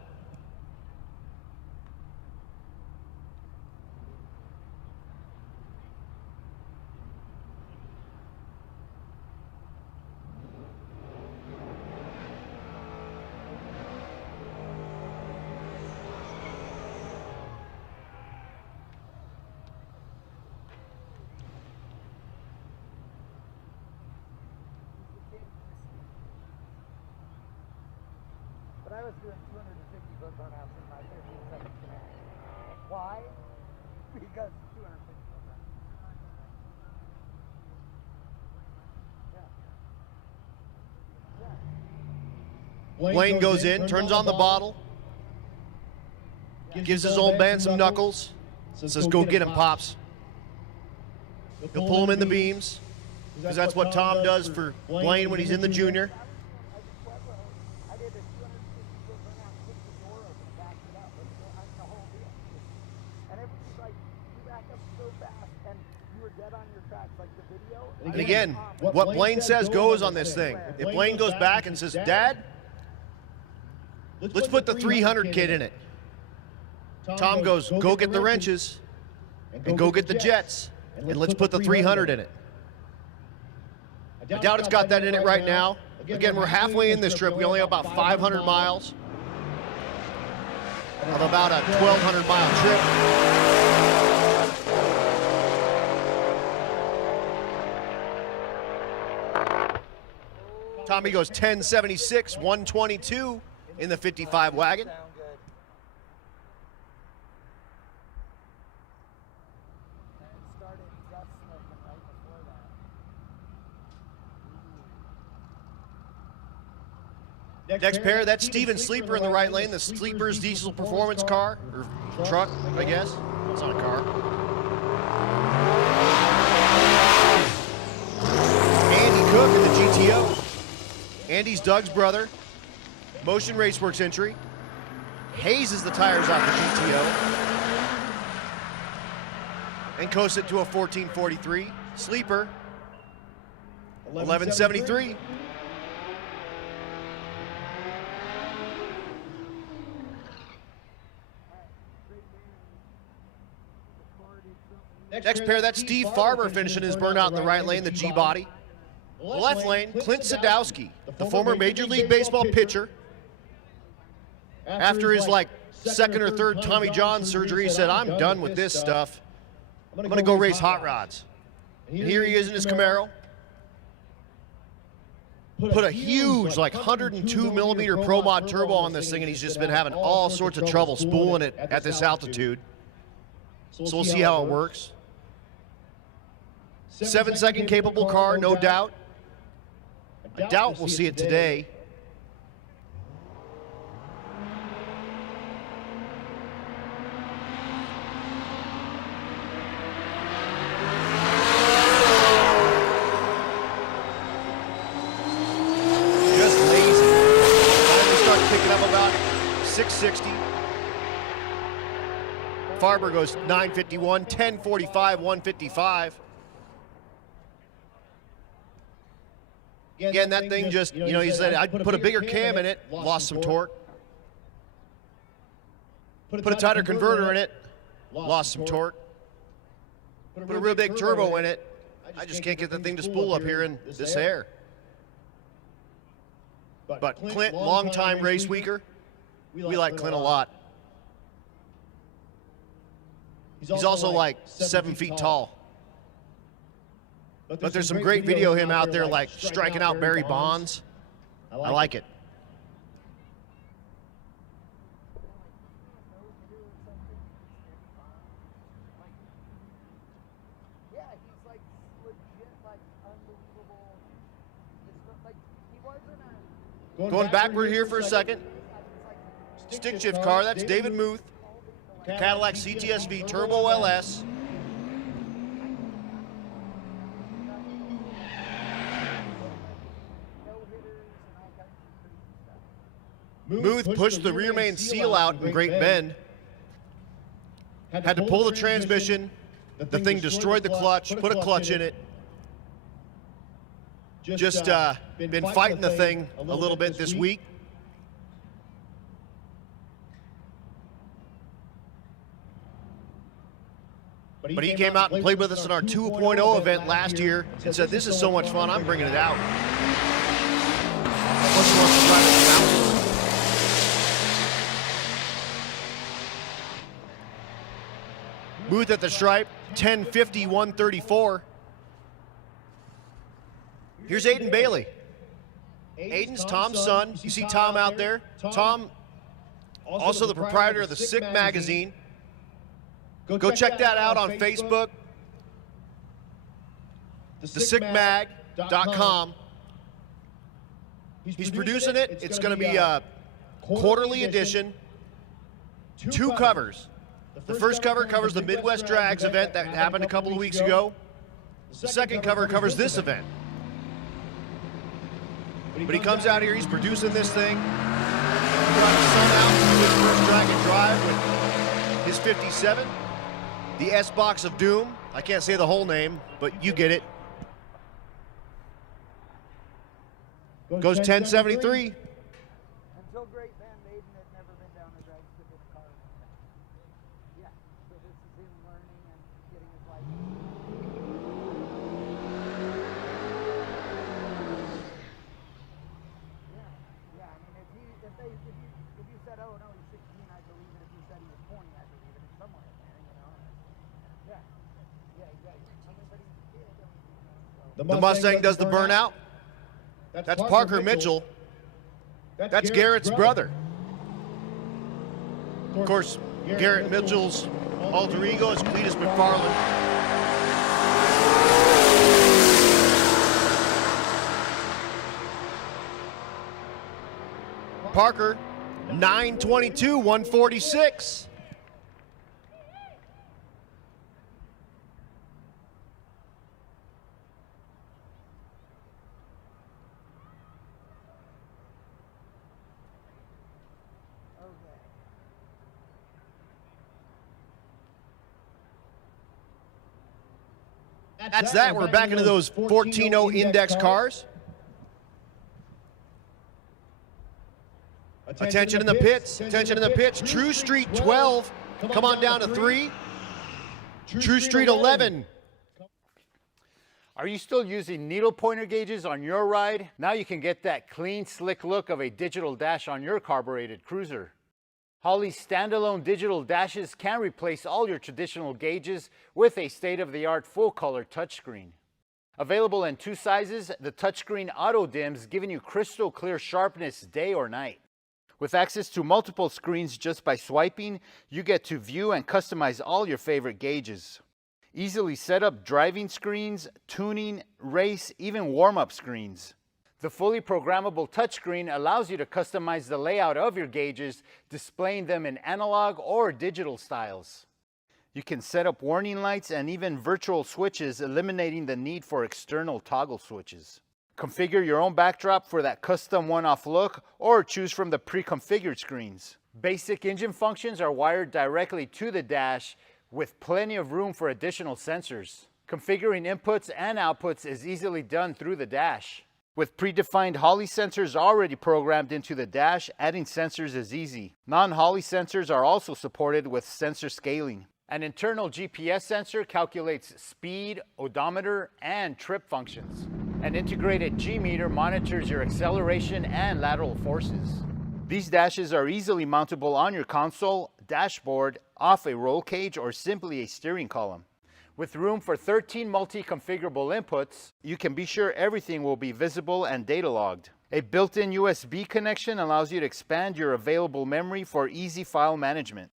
was doing 250-foot burnouts in my 15-second command. Why? Because 250-foot burnouts. Yeah. Blaine goes in, turns on the bottle, gives his old man some knuckles, says, "Go get him, Pops." He'll pull him in the beams, because that's what Tom does for Blaine when he's in the junior. I did a 250-foot burnout, kicked the door open, and backed it up. That's the whole deal. And everybody's like, you back up so fast, and you were dead on your tracks. Like the video. And again, what Blaine says goes on this thing. If Blaine goes back and says, "Dad, let's put the 300 kit in it," Tom goes, "Go get the wrenches and go get the jets, and let's put the 300 in it." I doubt it's got that in it right now. Again, we're halfway in this trip. We only have about 500 miles of about a 1,200-mile trip. Tommy goes 1076, 122 in the 55 wagon. Sound good. And it started just smoking right before that. Next pair, that's Steven Sleeper in the right lane, the Sleeper's diesel performance car, or truck, I guess. It's not a car. Andy Cook in the GTO. Andy's Doug's brother. Motion Raceworks entry. Hayes is the tires off the GTO. And coasts it to a 1443. Sleeper, 1173. Next pair, that's Steve Farber finishing his burnout in the right lane, the G-body. The left lane, Clint Sadowski, the former Major League Baseball pitcher. After his second or third Tommy John surgery, he said, "I'm done with this stuff. I'm going to go race hot rods." And here he is in his Camaro. Put a huge 102 millimeter Pro Mod turbo on this thing, and he's just been having all sorts of trouble spooling it at this altitude. So we'll see how it works. 7-second capable car, no doubt. I doubt we'll see it today. Just lazy. Finally start picking up about 660. Farber goes 951, 1045, 155. Again, that thing just, he said, "I'd put a bigger cam in it, lost some torque. Put a tighter converter in it, lost some torque. Put a real big turbo in it. I just can't get the thing to spool up here in this air." But Clint, longtime race weeker, we like Clint a lot. He's also 7 feet tall. But there's some great video of him out there striking out Barry Bonds. I like it. Yeah, he's legit, unbelievable. He wasn't Going backward here for a second. Stick shift car, that's David Muth. Cadillac CTS-V Turbo LS. Muth pushed the rear main seal out in Great Bend. Had to pull the transmission. The thing destroyed the clutch, put a clutch in it. Just been fighting the thing a little bit this week. But he came out and played with us in our 2.0 event last year and said, "This is so much fun, I'm bringing it out." Plus he wants to drive it down. Muth at the stripe, 1050, 134. Here's Aiden Bailey. Aiden's Tom's son. You see Tom out there? Tom Also the proprietor of the Sick magazine. Go check that out on Facebook. thesickmag.com. He's producing it. It's going to be a quarterly edition. 2 covers. The first cover covers the Midwest Drags event that happened a couple of weeks ago. The second cover covers this event. But he comes out here, he's producing this thing. He brought his son out to his first drag and drive with his 57. The S-Box of Doom. I can't say the whole name, but you get it. Goes 1073. Until Great Van Maiden had never been down a drag strip in a car. Yeah, so this is him learning and getting his license. Yeah, I mean, if you said, oh no, he's 16, I believe it. If you said he was 20, I believe it. It's somewhere in there, you know. Yeah, exactly. I mean, but he's a kid. The Mustang does the burnout. That's Parker Mitchell. That's Garrett's brother. Of course, Garrett Mitchell's alter ego is Cletus McFarland. Parker, 922, 146. That's that. We're back into those 14.0 index cars. Attention in the pits. Attention in the pits. True Street 12. Come on down to 3. True Street 11. Are you still using needle pointer gauges on your ride? Now you can get that clean, slick look of a digital dash on your carbureted cruiser. Holley's standalone digital dashes can replace all your traditional gauges with a state-of-the-art full-color touchscreen. Available in 2 sizes, the touchscreen auto-dims, giving you crystal clear sharpness day or night. With access to multiple screens just by swiping, you get to view and customize all your favorite gauges. Easily set up driving screens, tuning, race, even warm-up screens. The fully programmable touchscreen allows you to customize the layout of your gauges, displaying them in analog or digital styles. You can set up warning lights and even virtual switches, eliminating the need for external toggle switches. Configure your own backdrop for that custom one-off look, or choose from the pre-configured screens. Basic engine functions are wired directly to the dash, with plenty of room for additional sensors. Configuring inputs and outputs is easily done through the dash. With predefined Holley sensors already programmed into the dash, adding sensors is easy. Non-Holley sensors are also supported with sensor scaling. An internal GPS sensor calculates speed, odometer, and trip functions. An integrated G-meter monitors your acceleration and lateral forces. These dashes are easily mountable on your console, dashboard, off a roll cage, or simply a steering column. With room for 13 multi-configurable inputs, you can be sure everything will be visible and data logged. A built-in USB connection allows you to expand your available memory for easy file management.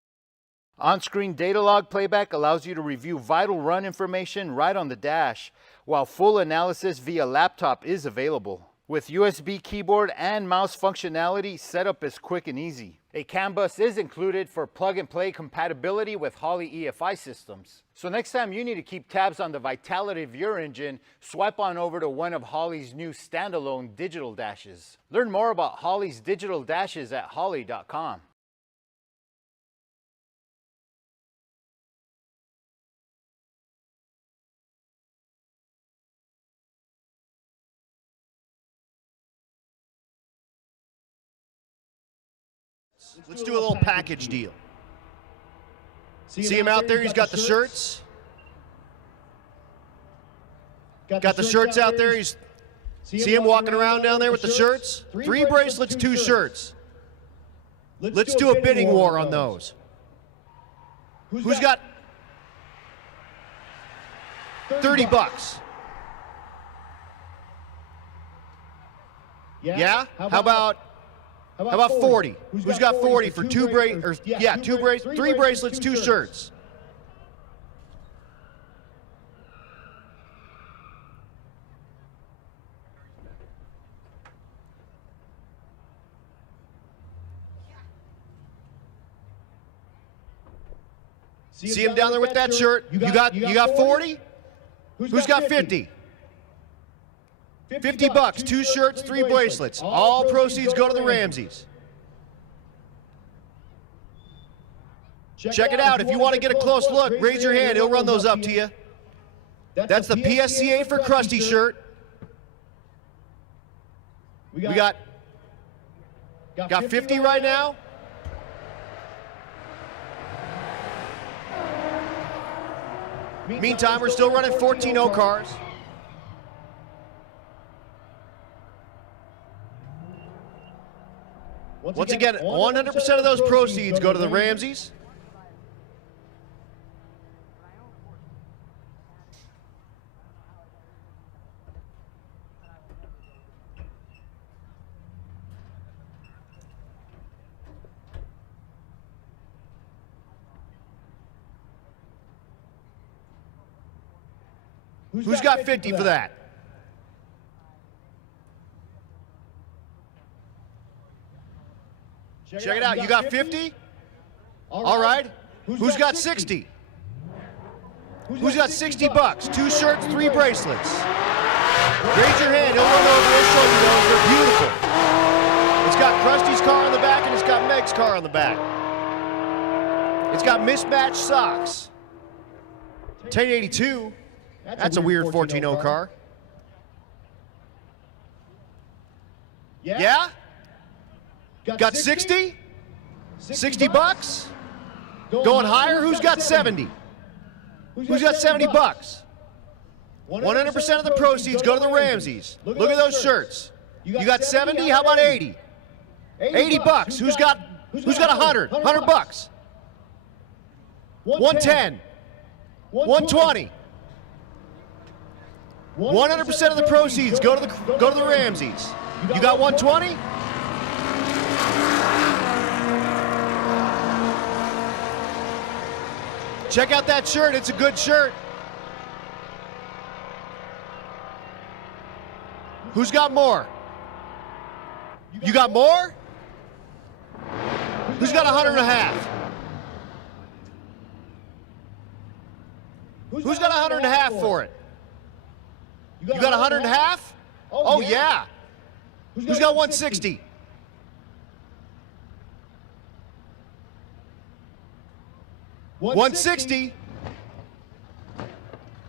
On-screen data log playback allows you to review vital run information right on the dash, while full analysis via laptop is available. With USB keyboard and mouse functionality, setup is quick and easy. A CAN bus is included for plug-and-play compatibility with Holley EFI systems. So next time you need to keep tabs on the vitality of your engine, swipe on over to one of Holley's new standalone digital dashes. Learn more about Holley's digital dashes at holley.com. Let's do a little package deal. See him out there? He's got the shirts. Got the shirts out there. See him walking around down there with the shirts? 3 bracelets, 2 shirts. Let's do a bidding war on those. Who's got 30 bucks? Yeah? How about How about 40? Who's got 40 for three bracelets, 2 shirts? See him down there with that shirt. You got 40? Who's got 50? 50 bucks, 2 shirts, 3 bracelets. All proceeds go to the Ramseys. Check it out. If you want to get a close look, raise your hand. He'll run those up to you. That's the PSCA for Krusty shirt. We got 50 right now. Meantime, we're still running 14-0 cars. Once again, 100% of those proceeds go to the Ramseys. Who's got 50 for that? Check it out. You got 50? All right. Who's got 60? Who's got 60 bucks? 2 shirts, 3 bracelets. Raise your hand. He'll run over. He'll show you those. They're beautiful. It's got Krusty's car on the back and it's got Meg's car on the back. It's got mismatched socks. 1082. That's a weird 14-0 car. Yeah? Got 60? 60 bucks? Going higher? Who's got 70? Who's got 70 bucks? 100% of the proceeds go to the Ramseys. Look at those shirts. You got 70? How about 80? 80 bucks. Who's got 100? 100 bucks. 110. 120. 100% of the proceeds go to the Ramseys. You got 120? Check out that shirt. It's a good shirt. Who's got more? You got more? Who's got 100 and a half? Who's got 100 and a half for it? You got 100 and a half? Oh, yeah. Who's got 160? $160?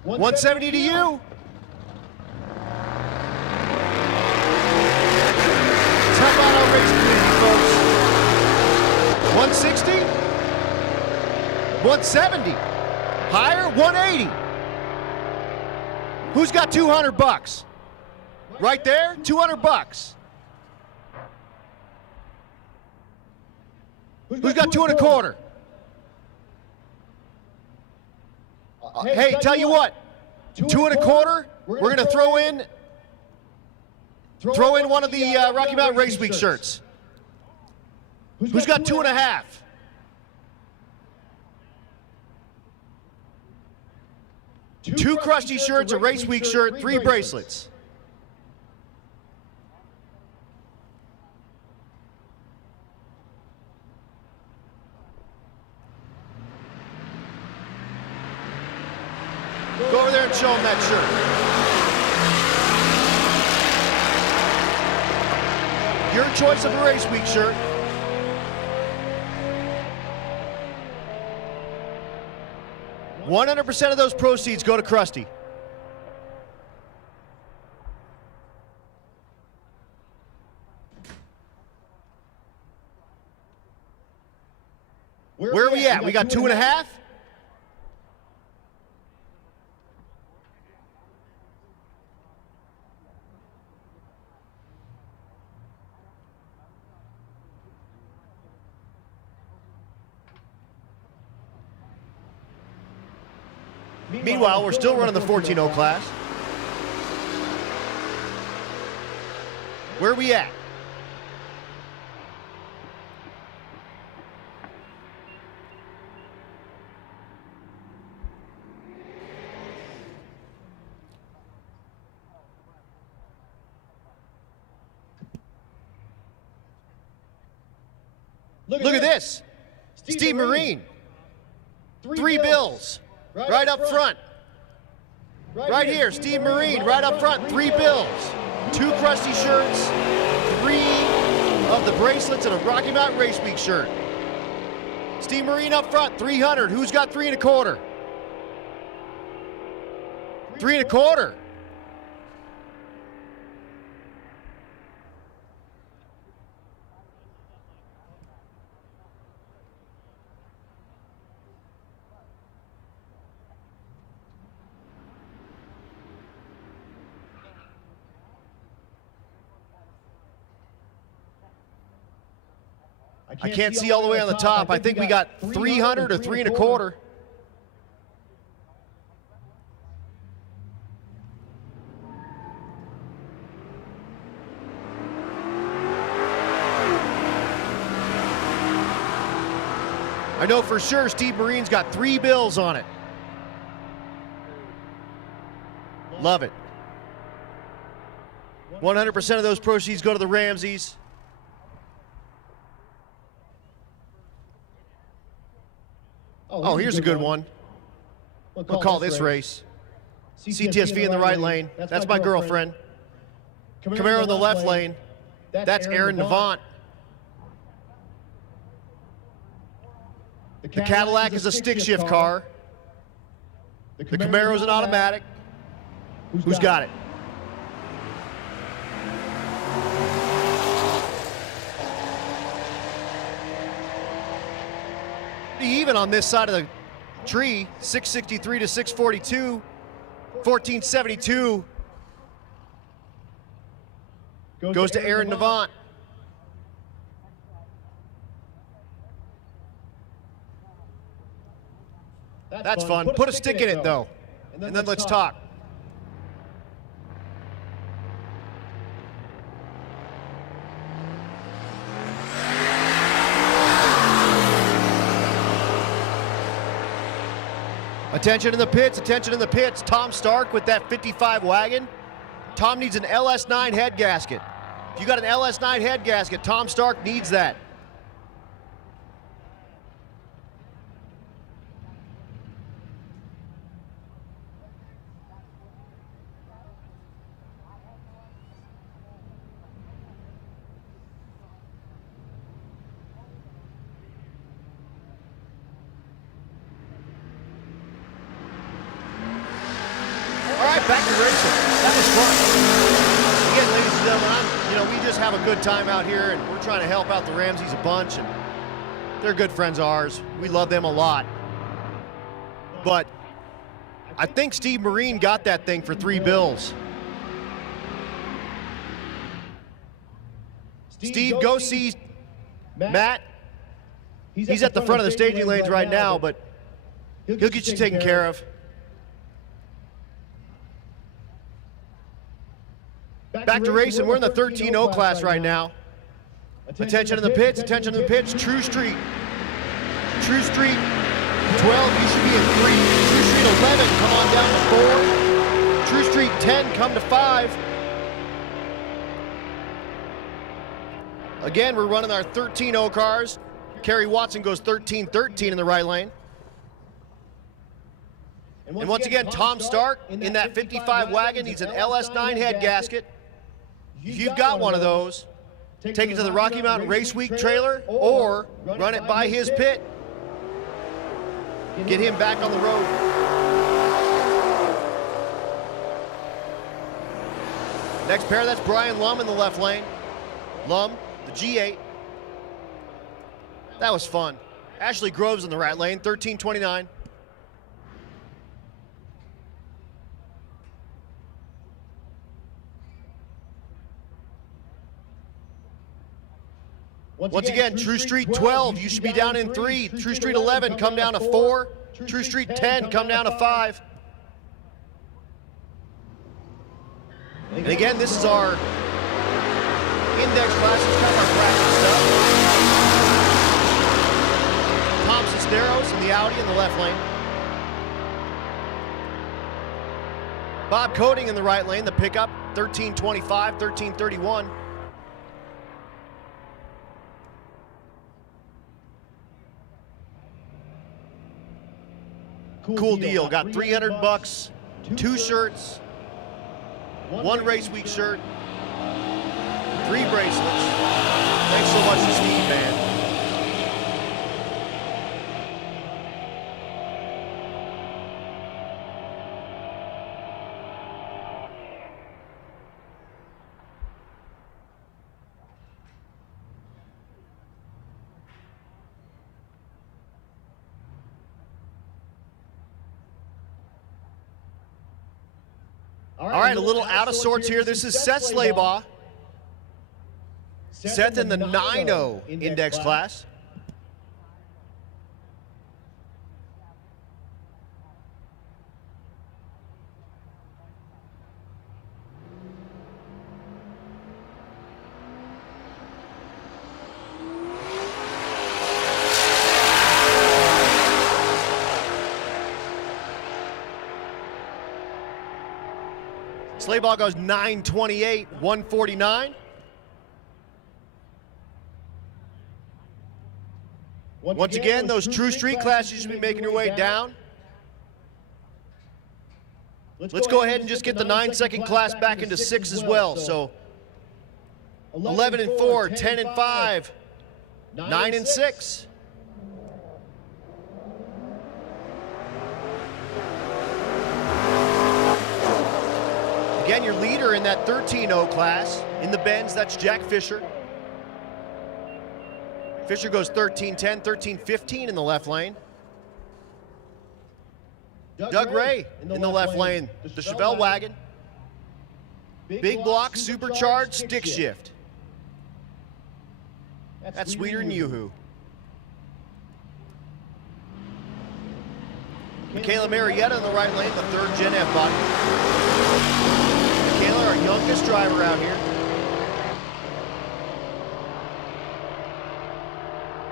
170 to you? Time out our race community, folks. 160? 170? Higher? 180? Who's got 200 bucks? Right there? 200 bucks. Who's got 2 1/4? Hey, tell you what, 2 1/4, we're going to throw in one of the Rocky Mountain Race Week shirts. Who's got 2 1/2? Two Krusty shirts, a Race Week shirt, 3 bracelets. Go over there and show him that shirt. Your choice of a Race Week shirt. $100% of those proceeds go to Krusty. Where are we at? We got 2 1/2? Meanwhile, we're still running the 14-0 class. Where are we at? Look at this. Steve Marine. 3 bills. Right up front. Right here, Steve Marine, right up front, 3 bills. 2 crusty shirts, 3 of the bracelets, and a Rocky Mountain Race Week shirt. Steve Marine up front, 300. Who's got 3 1/4? 3 1/4. I can't see all the way on the top. I think we got 300 or 3 1/4. I know for sure Steve Marine's got 3 bills on it. Love it. 100% of those proceeds go to the Ramseys. Oh, here's a good one. We'll call this race. CTSV in the right lane. That's my girlfriend. Camaro in the left lane. That's Aaron Navant. The Cadillac is a stick shift car. The Camaro is an automatic. Who's got it? Even on this side of the tree, 663 to 642, 1472 goes to Aaron Navant. That's fun. Put a stick in it though, and then let's talk. Attention in the pits, attention in the pits. Tom Stark with that 55 wagon. Tom needs an LS9 head gasket. If you got an LS9 head gasket, Tom Stark needs that. Back to racing. That was fun. Again, ladies and gentlemen, we just have a good time out here, and we're trying to help out the Ramseys a bunch, and they're good friends of ours. We love them a lot. But I think Steve Marine got that thing for 3 bills. Steve, go see Matt. He's at the front of the staging lanes right now, but he'll get you taken care of. Back to racing. We're in the 13-0 class right now. Attention in the pits. Attention in the pits. True Street. True Street 12, you should be in 3. True Street 11, come on down to 4. True Street 10, come to 5. Again, we're running our 13-0 cars. Kerry Watson goes 13-13 in the right lane. And once again, Tom Stark in that 55 wagon needs an LS9 head gasket. If you've got one of those, take it to the Rocky Mountain Race Week trailer or run it by his pit. Get him back on the road. Next pair, that's Brian Lum in the left lane. Lum, the G8. That was fun. Ashley Groves in the right lane, 1329. Once again, True Street 12, you should be down in 3. True Street 11, come down to 4. True Street 10, come down to 5. And again, this is our index class. It's kind of our bracket stuff. Tom Cisneros in the Audi in the left lane. Bob Coating in the right lane, the pickup, 1325, 1331. Cool deal. Got 300 bucks, 2 shirts, 1 race week shirt, 3 bracelets. Thanks so much to Steve, man. All right, a little out of sorts here. This is Seth Slaybaugh. Seth in the 9.0 index class. Slaybaugh goes 9:28, 1:49. Once again, those true street classes you should be making your way down. Let's go ahead and just get the 9-second class back into 6 as well. So 11 and 4, 10 and 5, 9 and 6. Again, your leader in that 13.0 class in the Benz, that's Jack Fisher. Fisher goes 13.10, 13.15 in the left lane. Doug Ray in the left lane, the Chevelle wagon. Big block, supercharged, stick shift. That's sweeter than Yoo-hoo. Michaela Marietta in the right lane, the 3rd Gen F body. Michaela, our youngest driver out here.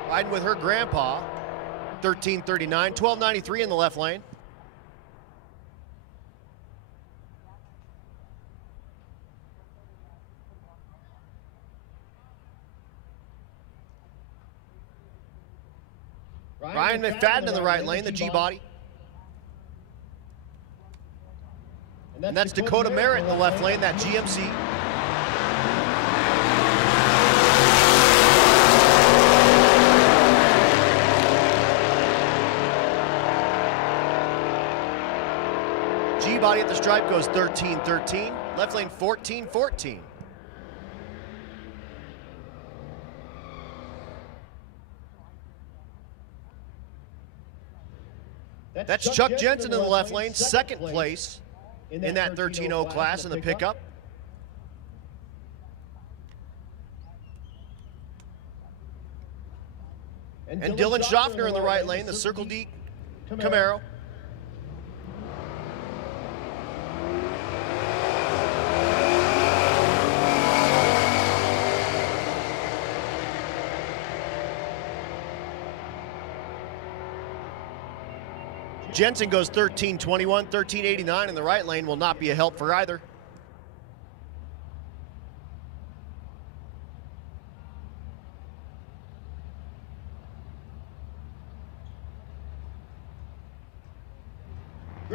Riding with her grandpa, 1339, 1293 in the left lane. Ryan McFadden in the right lane, the G-body. And that's Dakota Merritt in the left lane, that GMC. G-body at the stripe goes 13-13, left lane 14-14. That's Chuck Jensen in the left lane, 2nd place in that 13.0 class in the pickup. And Dylan Schaffner in the right lane, the Circle D Camaro. Jensen goes 13.21, 13.89 in the right lane, will not be a help for either.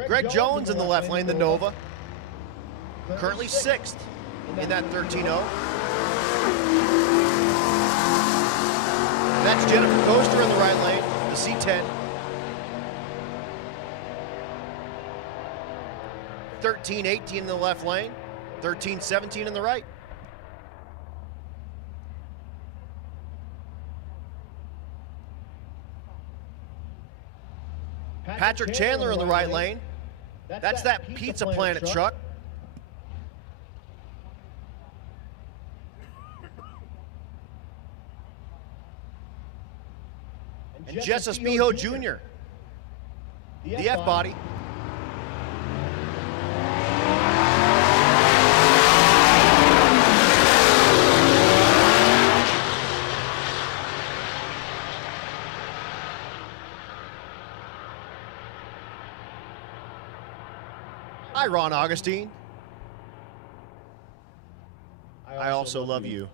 Greg Jones in the left lane, the Nova. Currently 6th in that 13.0. That's Jennifer Coaster in the right lane, the C10. 13-18 in the left lane, 13-17 in the right. Patrick Chandler in the right lane. That's that Pizza Planet truck. And Jess Espijo Jr., the F-body. Hi, Ron Augustine. I also love you.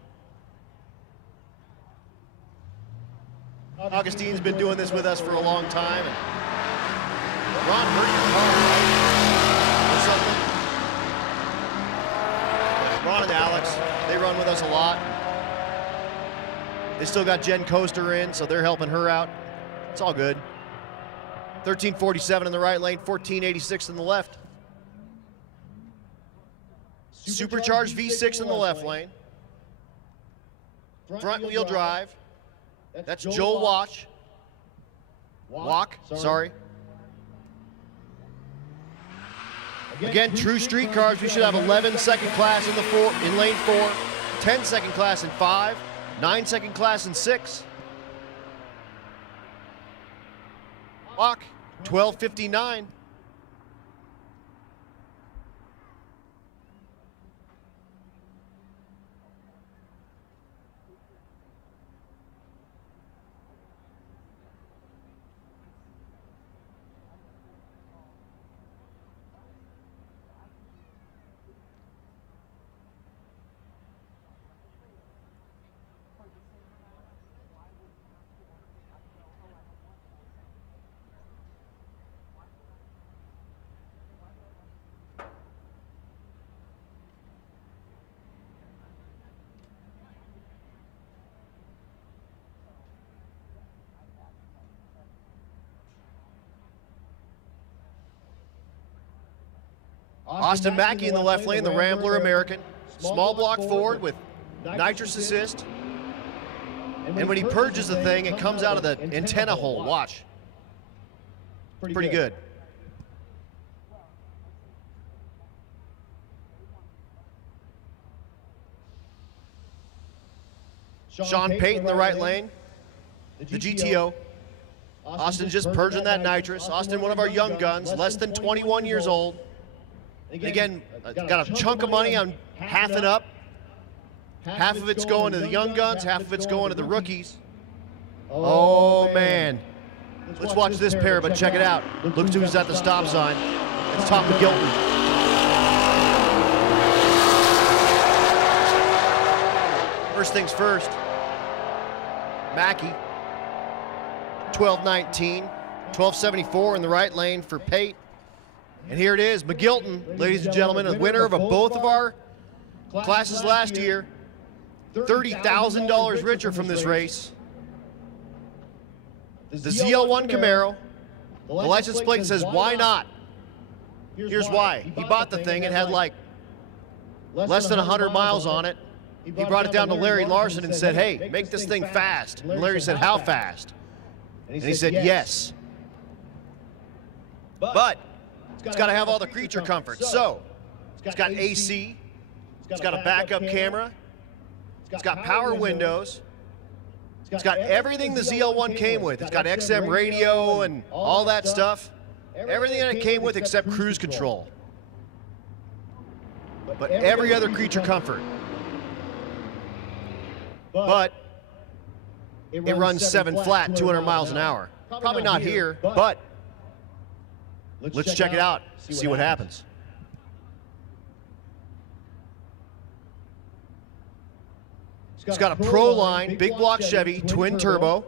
Augustine's been doing this with us for a long time. And Ron hurt your car, right? Or something? Ron and Alex, they run with us a lot. They still got Jen Coaster in, so they're helping her out. It's all good. 1347 in the right lane, 1486 in the left. Supercharged V6 in the left lane. Front wheel drive. That's Joel Walk, sorry. Again, true street cars, we should have 11 second class in lane 4, 10 second class in 5, 9 second class in 6. Walk, 1259. Austin Mackey in the left lane, the Rambler American. Small block Ford with nitrous assist. And when he purges the thing, it comes out of the antenna hole. Watch. Pretty good. Sean Pate in the right lane, the GTO. Austin just purging that nitrous. Austin, one of our young guns, less than 21 years old. And again, got a chunk of money on half it up. Half of it's going to the young guns, half of it's going to the rookies. Oh, man. Let's watch this pair, but check it out. Look who's at the stop sign. It's Tom McGilton. First things first, Mackey, 1219, 1274 in the right lane for Pate. And here it is, McGilton, ladies and gentlemen, a winner of both of our classes last year. $30,000 richer from this race. The ZL1 Camaro. The license plate says, why not? Here's why. He bought the thing, it had like less than 100 miles on it. He brought it down to Larry Larson and said, hey, make this thing fast. And Larry said, how fast? And he said, yes. But it's got to have all the creature comforts. So it's got AC, it's got a backup camera, it's got power windows, it's got everything the ZL1 came with. It's got XM radio and all that stuff. Everything that it came with except cruise control. But every other creature comfort. But it runs 7 flat, 200 miles an hour. Probably not here, but let's check it out, see what happens. It's got a Proline, big block Chevy, twin turbo.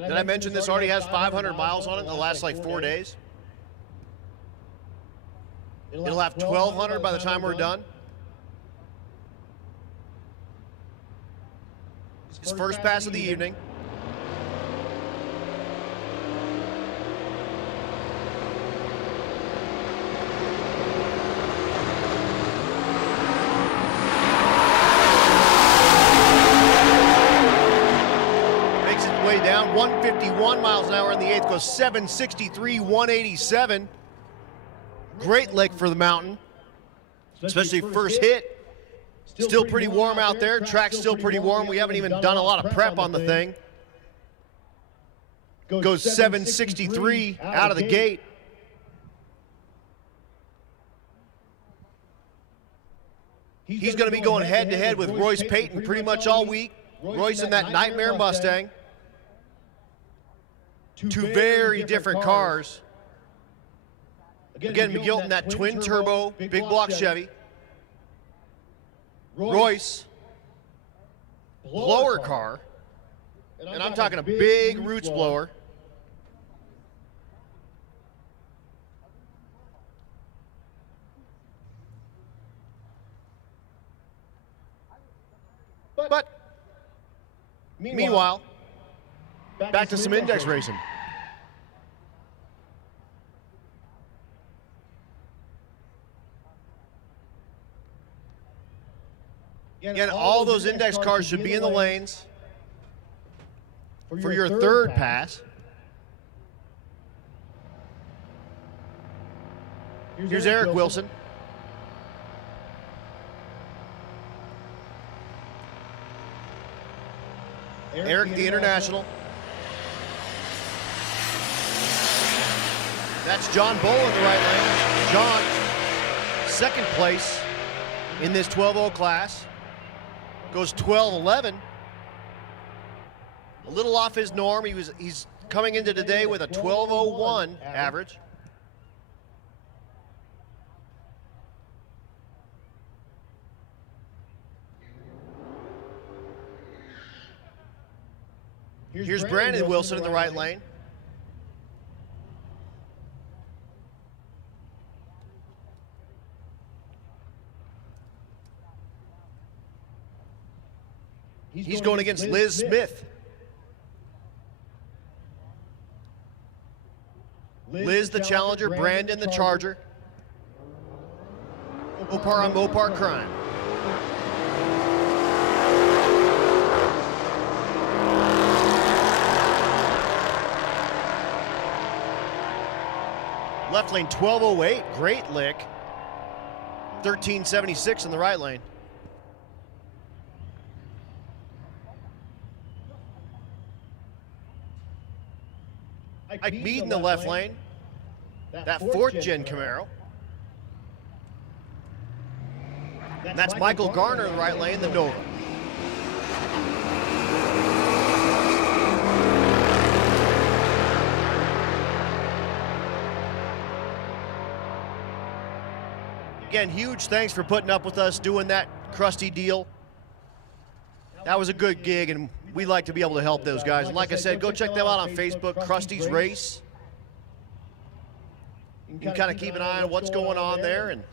Did I mention this already has 500 miles on it in the last like 4 days? It'll have 1,200 by the time we're done. His first pass of the evening. Down 151 miles an hour in the 8th, goes 763, 187. Great lick for the mountain, especially first hit. Still pretty warm out there. Track's still pretty warm. We haven't even done a lot of prep on the thing. Goes 763 out of the gate. He's going to be going head-to-head with Royce Payton pretty much all week. Royce in that Nightmare Mustang. Two very different cars. Again, McGilt in that twin-turbo, big-block Chevy. Royce, blower car, and I'm talking a big roots blower. But meanwhile, back to some index racing. Again, all those index cars should be in the lanes for your third pass. Here's Eric Wilson. Eric, the International. That's John Bull in the right lane. John, second place in this 12-0 class. Goes 12-11. A little off his norm. He's coming into today with a 12:01 average. Here's Brandon Wilson in the right lane. He's going against Liz Smith. Liz the challenger, Brandon the charger. Mopar on Mopar crime. Left lane 12:08, great lick. 13:76 in the right lane. Ike Mead in the left lane. That fourth gen Camaro. And that's Michael Garner in the right lane, the Nova. Again, huge thanks for putting up with us doing that crusty deal. That was a good gig, and we like to be able to help those guys. And like I said, go check them out on Facebook, Krusty's Race. You can kind of keep an eye on what's going on there and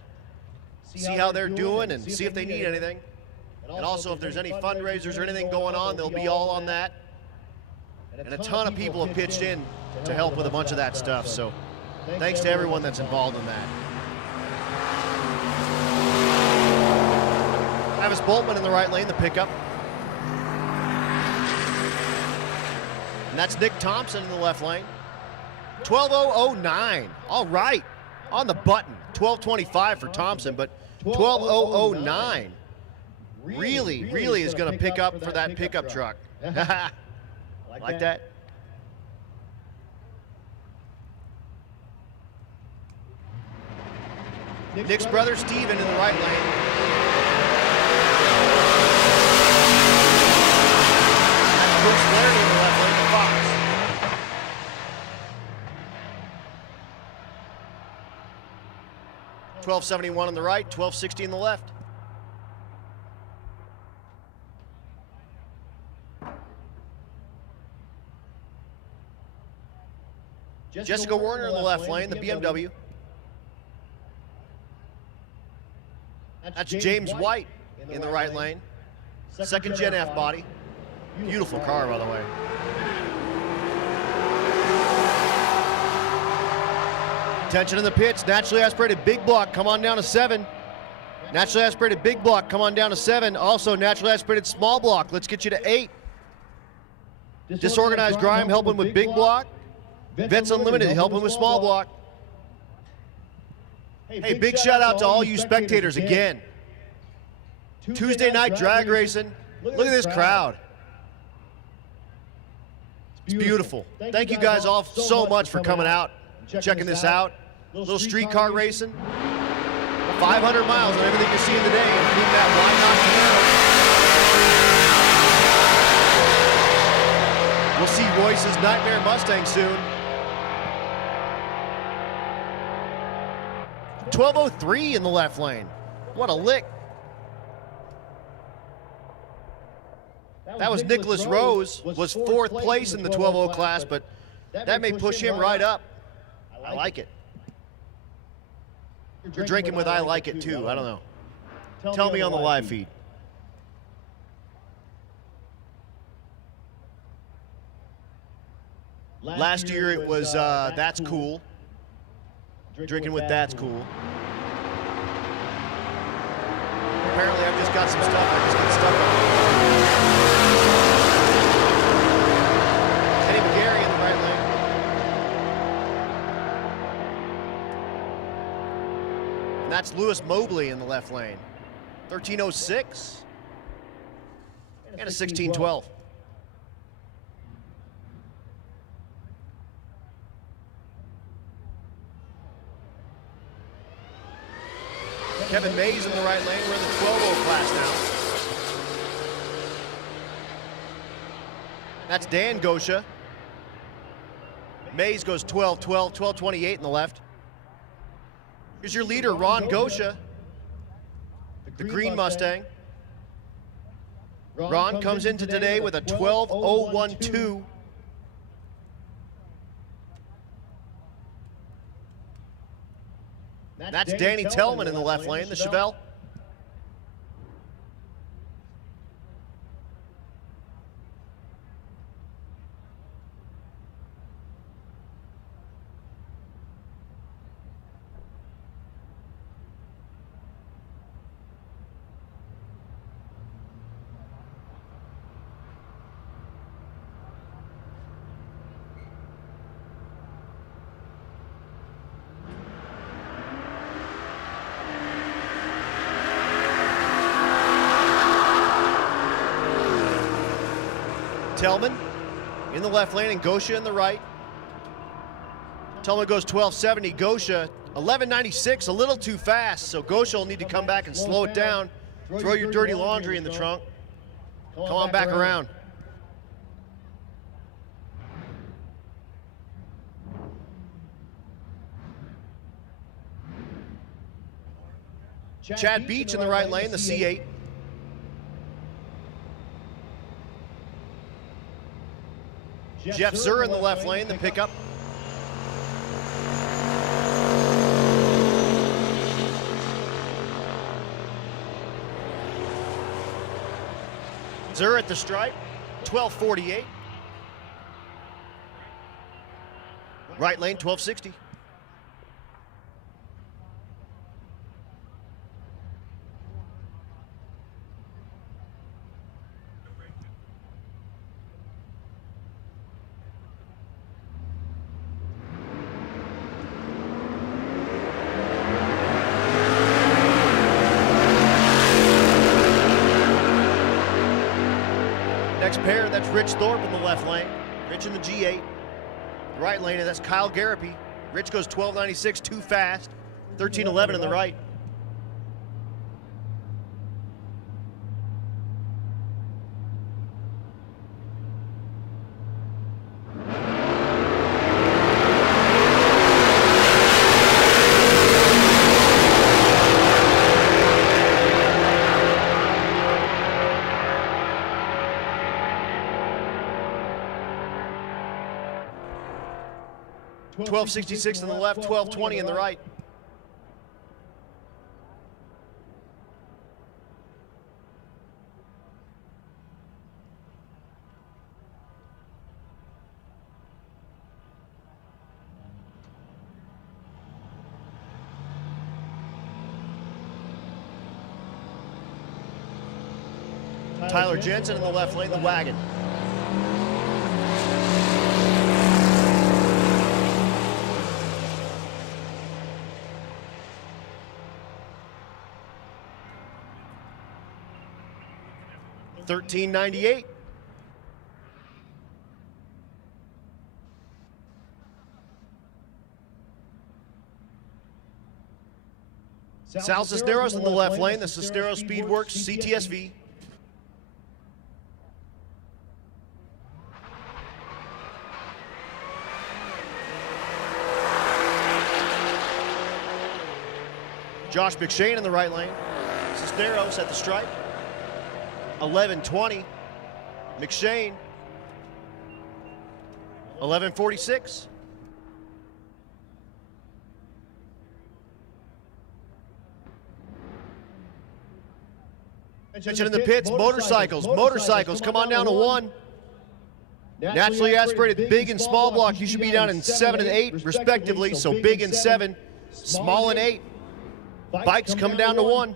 see how they're doing and see if they need anything. And also, if there's any fundraisers or anything going on, they'll be all on that. And a ton of people have pitched in to help with a bunch of that stuff. So thanks to everyone that's involved in that. Travis Boltman in the right lane, the pickup. And that's Nick Thompson in the left lane. 12:009. All right. On the button. 12:25 for Thompson, but 12:009. Really is going to pick up for that pickup truck. Like that? Nick's brother Steven in the right lane. That's Bruce Flaherty in the left lane, the Fox. $12.71 on the right, $12.60 on the left. Jessica Warner in the left lane, the BMW. That's James White in the right lane. Second Gen F body. Beautiful car, by the way. Attention in the pits. Naturally aspirated big block. Come on down to 7. Naturally aspirated big block. Come on down to 7. Also naturally aspirated small block. Let's get you to 8. Disorganized Grime helping with big block. Vets Unlimited helping with small block. Hey, big shout out to all you spectators again. Tuesday night drag racing. Look at this crowd. It's beautiful. Thank you guys all so much for coming out, checking this out. Little streetcar racing. 500 miles on everything you're seeing today, including that wide knot. We'll see Royce's Nightmare Mustang soon. 12:03 in the left lane. What a lick. That was Nicholas Rose, was fourth place in the 12:0 class, but that may push him right up. I like it. You're drinking with I like it too. I don't know. Tell me on the live feed. Last year it was That's Cool. Drinking with That's Cool. Apparently I've just got some stuff. I just got stuck on. Kenny McGarry in the right lane. And that's Lewis Mobley in the left lane. 13:06 and a 16:12. Kevin Mays in the right lane. We're in the 12:0 class now. That's Dan Gosha. Mays goes 12:12, 12:28 in the left. Here's your leader, Ron Gosha, the green Mustang. Ron comes into today with a 12:012. That's Danny Tellman in the left lane, the Chevelle. Tellman in the left lane and Gosha in the right. Tellman goes 12:70, Gosha 11:96, a little too fast, so Gosha will need to come back and slow it down. Throw your dirty laundry in the trunk. Come on back around. Chad Beach in the right lane, the C8. Jeff Zur in the left lane, the pickup. Zur at the stripe, 12:48. Right lane, 12:60. Next pair, that's Rich Thorpe in the left lane. Rich in the G8. Right lane, and that's Kyle Garapi. Rich goes 12:96, too fast. 13:11 in the right. $12.66 in the left, $12.20 in the right. Tyler Jensen in the left lane, the wagon. 1398. Sal Cisneros in the left lane, the Cisneros Speedworks CTSV. Josh McShane in the right lane. Cisneros at the stripe. 11:20. McShane. 11:46. Attention in the pits, motorcycles, come on down to 1. Naturally aspirated big and small block, you should be down in 7 and 8 respectively, so big and 7, small and 8. Bikes come down to 1.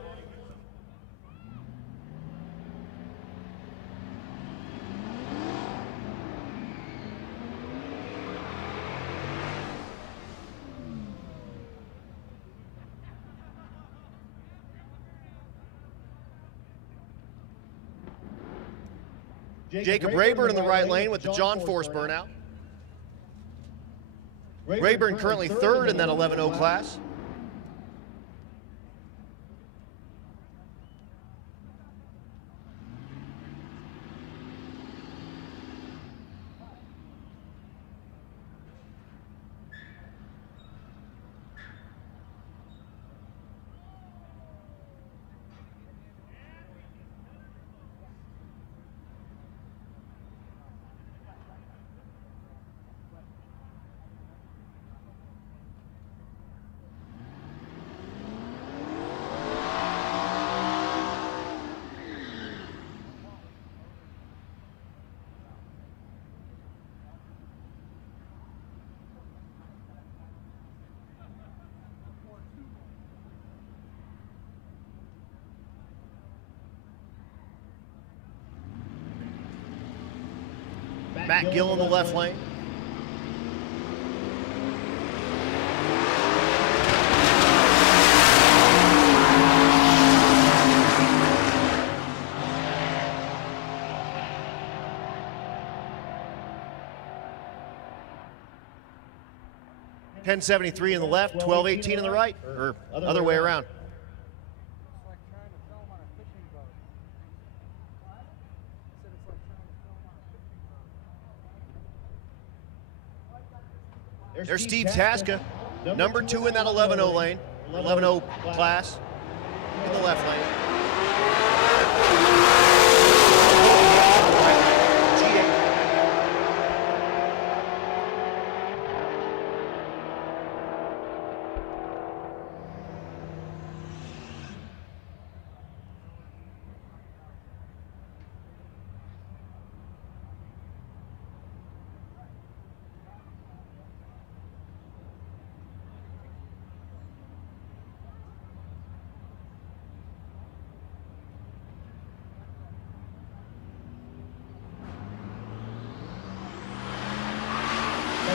Jacob Rayburn in the right lane with the John Force burnout. Rayburn currently 3rd in that 11:0 class. Matt Gill in the left lane. $10.73 in the left, $12.18 in the right, or other way around. There's Steve Tasca, number 2 in that 11:0 lane, 11:0 class, in the left lane.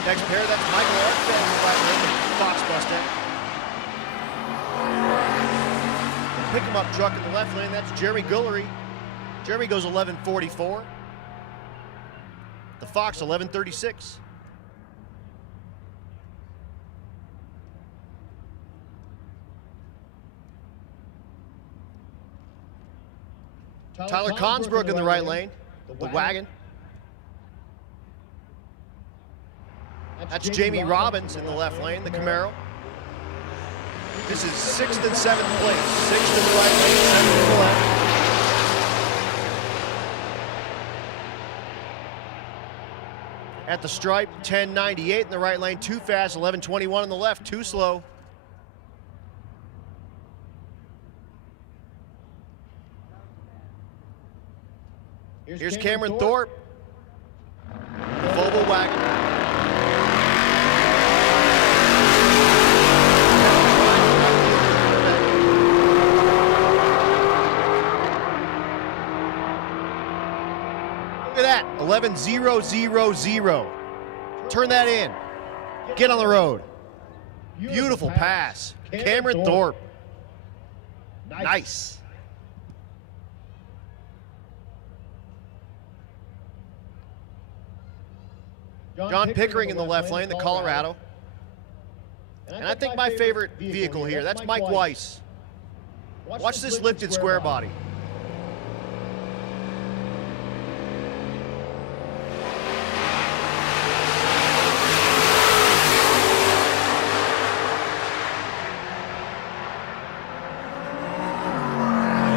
Next pair, that's Michael Armstead, Fox Mustang. Pick him up truck in the left lane, that's Jeremy Guillory. Jeremy goes 11:44. The Fox 11:36. Tyler Consbrook in the right lane, the wagon. That's Jamie Robbins in the left lane, the Camaro. This is 6th and 7th place. 6th in the right lane, 7th in the left. At the stripe, 10.98 in the right lane, too fast, 11.21 in the left, too slow. Here's Cameron Thorpe, the Volvo wagon. Look at that, 11.000. Turn that in. Get on the road. Beautiful pass. Cameron Thorpe. Nice. John Pickering in the left lane, the Colorado. And I think my favorite vehicle here, that's Mike Weiss. Watch this lifted square body.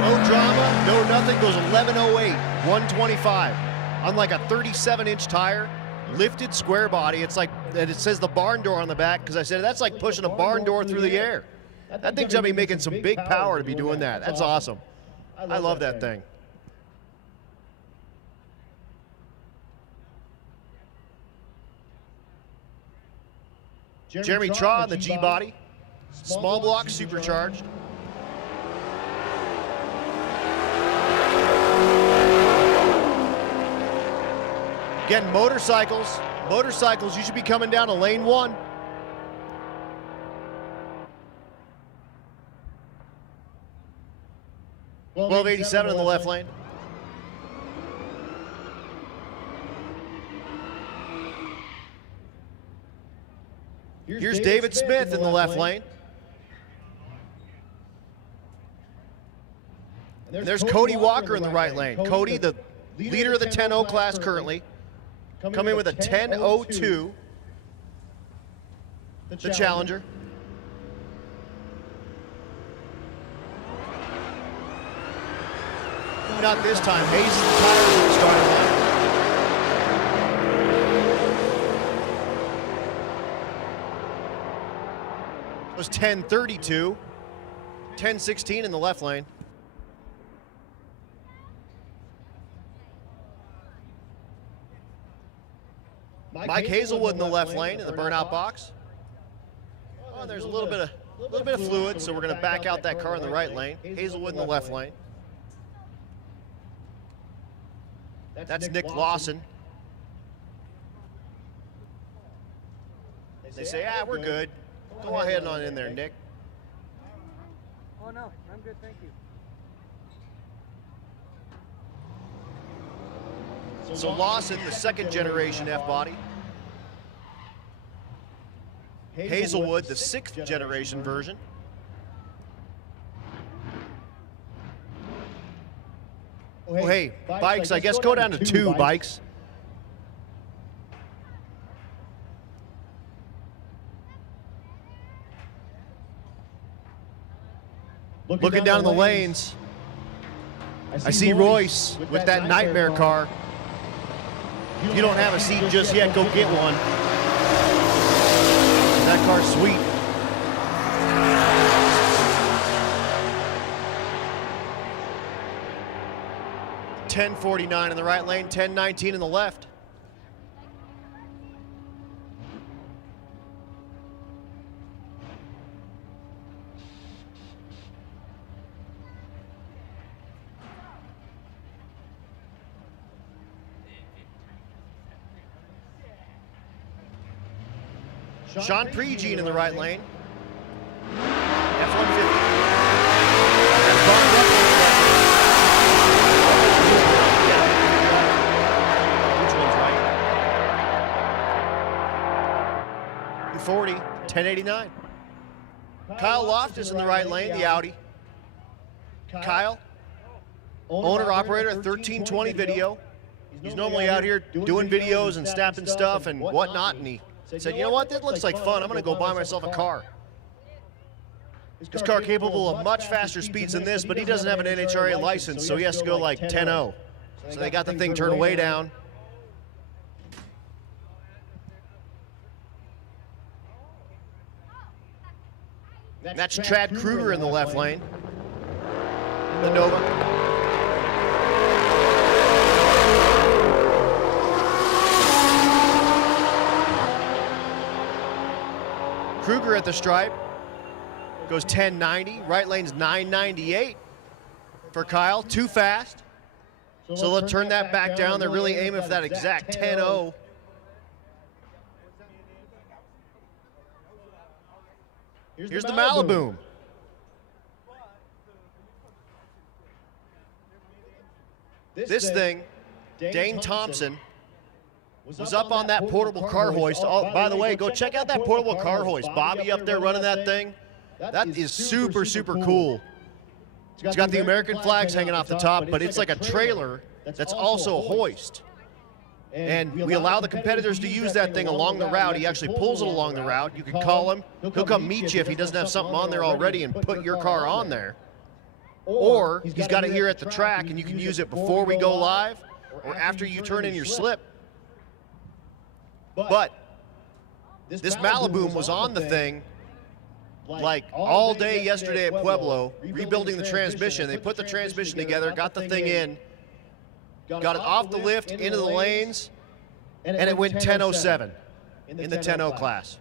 No drama, no nothing, goes 1108, 125. On like a 37-inch tire, lifted square body. It's like, and it says the barn door on the back, because I said that's like pushing a barn door through the air. That thing's gonna be making some big power to be doing that. That's awesome. I love that thing. Jeremy Traw on the G-body. Small block, supercharged. Again, motorcycles, you should be coming down to lane 1. $12.87 in the left lane. Here's David Smith in the left lane. And there's Cody Walker in the right lane. Cody, the leader of the 10-0 class currently, coming with a 10.02, the Challenger. Not this time. Hayes is the tire at the starting line. It was 10.32, 10.16 in the left lane. Mike Hazelwood in the left lane in the burnout box. Oh, there's a little bit of fluid, so we're going to back out that car in the right lane. Hazelwood in the left lane. That's Nick Lawson. They say, we're good. Go ahead and on in there, Nick. Oh no, I'm good, thank you. So Lawson, the second generation F-body. Hazelwood, the 6th generation version. Oh, hey, bikes, I guess go down to 2 bikes. Looking down the lanes, I see Royce with that nightmare car. If you don't have a seat just yet, go get one. That car's sweet. $10.49 in the right lane, $10.19 in the left. Sean Pregene in the right lane. F-150. Which one's right? 40, 1089. Kyle Loftus in the right lane, the Audi. Kyle, owner-operator at 1320 Video. He's normally out here doing videos and snapping stuff and whatnot, and he said, you know what, that looks like fun. I'm going to go buy myself a car. This car capable of much faster speeds than this, but he doesn't have an NHRA license, so he has to go like 10.0. So they got the thing turned way down. That's Chad Kruger in the left lane. The Nova. Kruger at the stripe goes 10.90. Right lane's 9.98 for Kyle. Too fast. So let's turn that back down. They're really aiming for that exact 10.0. Here's the Malibu. This thing, Dane Thompson, was up on that portable car hoist. Oh, by the way, go check out that portable car hoist. Bobby up there running that thing. That is super, super cool. It's got the American flags hanging off the top, but it's like a trailer that's also a hoist. And we allow the competitors to use that thing along the route. He actually pulls it along the route. You can call him. He'll come meet you if he doesn't have something on there already and put your car on there. Or he's got it here at the track, and you can use it before we go live or after you turn in your slip. But this Malibu was on the thing like all day yesterday at Pueblo, rebuilding the transmission. They put the transmission together, got the thing in, got it off the lift, into the lanes, and it went 10.07 in the 10.0 class.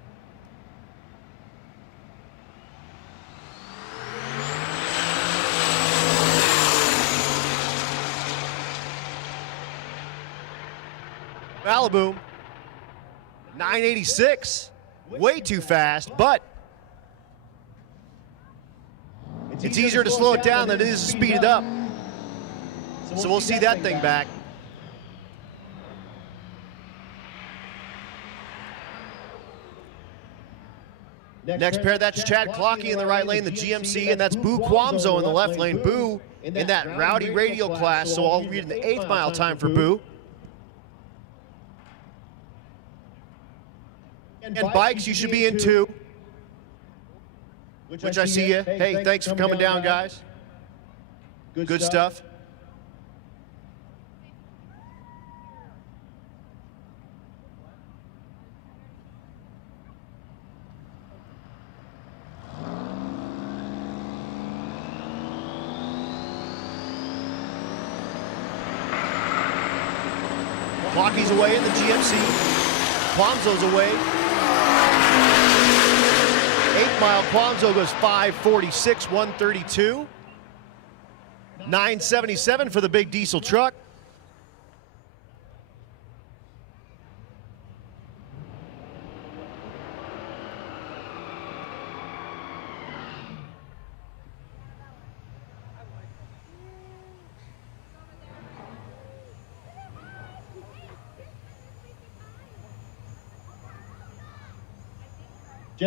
Malibu, 986, way too fast, but it's easier to slow it down than it is to speed it up. So we'll see that thing back. Next pair, that's Chad Clockey in the right lane, the GMC, and that's Boo Quamzo in the left lane. Boo in that rowdy radial class, so I'll read an 8th mile time for Boo. And bikes, you should be in 2. Which I see you. Hey, thanks for coming down, guys. Good stuff. Clockey's away in the GMC. Quamzo's away. 8 mile, Quamzo goes 5:46, 132. 977 for the big diesel truck.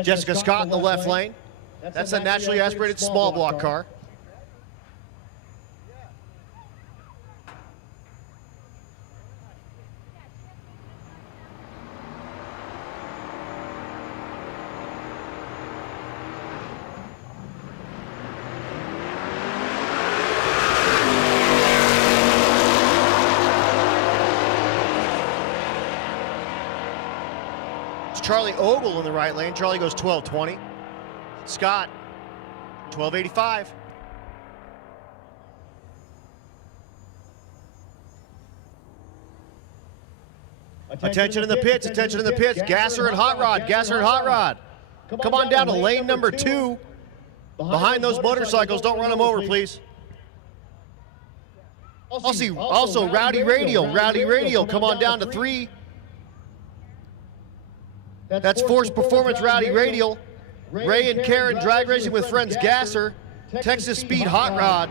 Jessica Scott in the left lane. That's a naturally aspirated small block car. Charlie Ogle in the right lane. Charlie goes 12:20. Scott, 12:85. Attention in the pits, attention in the pits. Gasser and Hot Rod, Gasser and Hot Rod. Come on down to lane number 2. Behind those motorcycles, don't run them over, please. Also, Rowdy Radial, come on down to 3. That's Force Performance Rowdy Radial. Ray and Karen drag racing with friends Gasser. Texas Speed Hot Rod.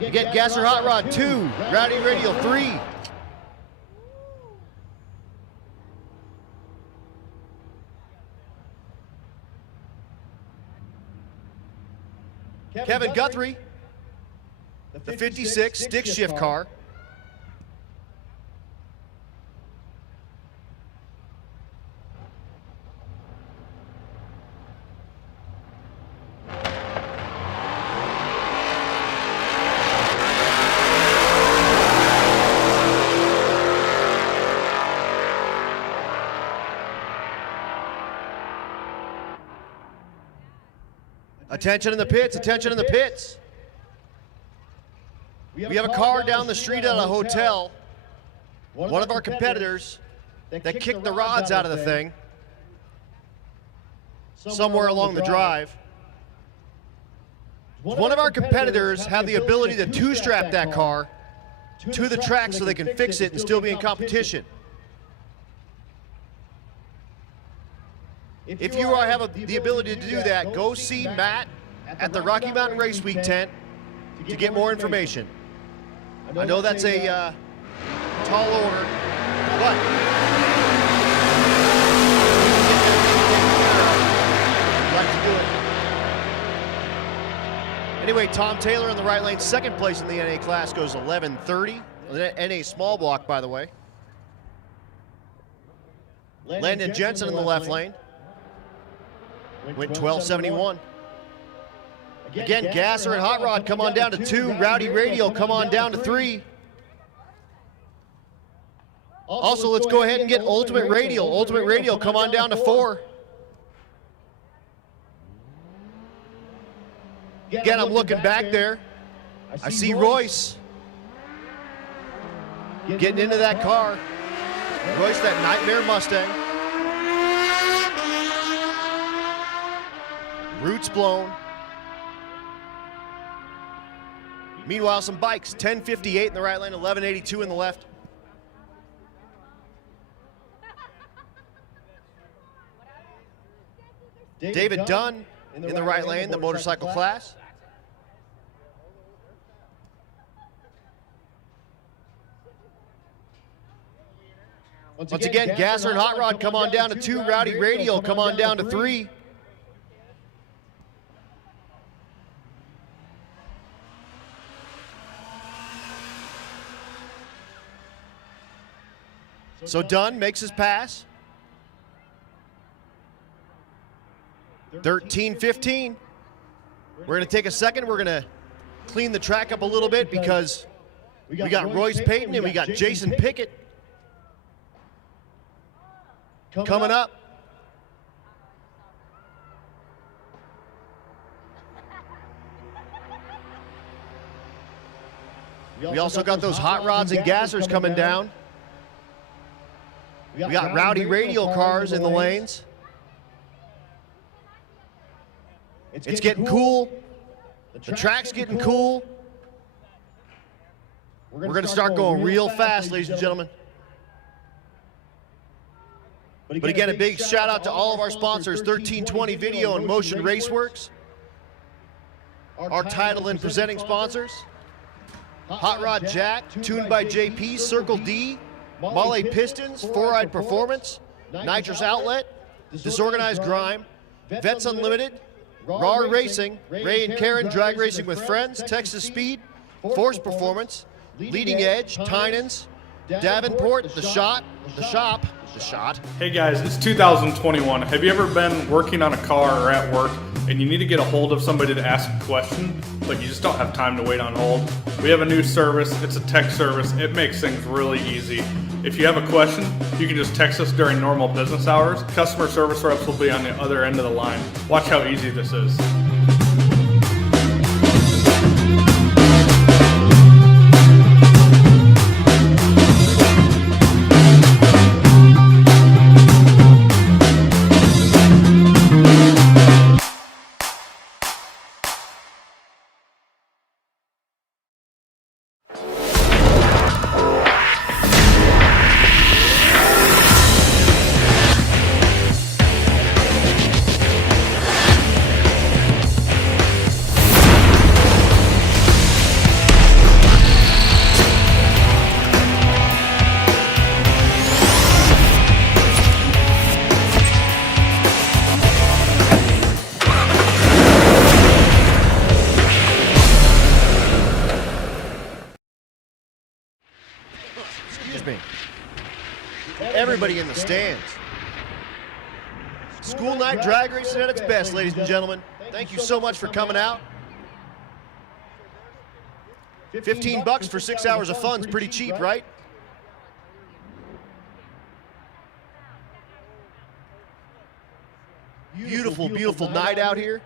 You get Gasser Hot Rod 2, Rowdy Radial 3. Kevin Guthrie, the 56 stick shift car. Attention in the pits, attention in the pits. We have a car down the street at a hotel. One of our competitors that kicked the rods out of the thing somewhere along the drive. One of our competitors have the ability to two-strap that car to the track so they can fix it and still be in competition. If you have the ability to do that, go see Matt at the Rocky Mountain Race Week tent to get more information. I know that's a tall order, but Tom Taylor in the right lane, second place in the NA class, goes 11:30. The NA small block, by the way. Landon Jensen in the left lane went 12:71. Again, Gasser and Hot Rod come on down to 2. Rowdy Radial come on down to 3. Also, let's go ahead and get Ultimate Radial. Ultimate Radial come on down to 4. Again, I'm looking back there. I see Royce getting into that car. Royce, that Nightmare Mustang. Roots blown. Meanwhile, some bikes, 10:58 in the right lane, 11:82 in the left. David Dunn in the right lane, the motorcycle class. Once again, Gasser and Hot Rod come on down to 2. Rowdy Radial come on down to 3. So Dunn makes his pass. 13:15. We're going to take a second. We're going to clean the track up a little bit because we got Royce Payton and we got Jason Pickett coming up. We also got those Hot Rods and Gassers coming down. We got Rowdy Radial cars in the lanes. It's getting cool. The track's getting cool. We're going to start going real fast, ladies and gentlemen. But again, a big shout out to all of our sponsors, 1320 Video and Motion Raceworks, our title and presenting sponsors, Hot Rod Jack, Tuned by JP, Circle D, Mahle Pistons, 4-Ride Performance, Nitrous Outlet, Disorganized Grime, Vets Unlimited, RAR Racing, Ray and Karen Drag Racing with Friends, Texas Speed, Force Performance, Leading Edge, Tynans, Davenport, The Shot, The Shop, The Shot. Hey guys, it's 2021. Have you ever been working on a car or at work and you need to get a hold of somebody to ask a question, but you just don't have time to wait on hold? We have a new service. It's a text service. It makes things really easy. If you have a question, you can just text us during normal business hours. Customer service reps will be on the other end of the line. Watch how easy this is. Everybody in the stands. School night drag racing at its best, ladies and gentlemen. Thank you so much for coming out. $15 for 6 hours of fun is pretty cheap, right? Beautiful, beautiful night out here.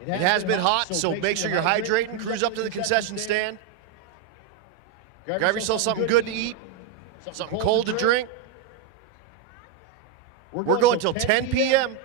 It has been hot, so make sure you're hydrating. Cruise up to the concession stand. Grab yourself something good to eat, something cold to drink. We're going till 10 p.m.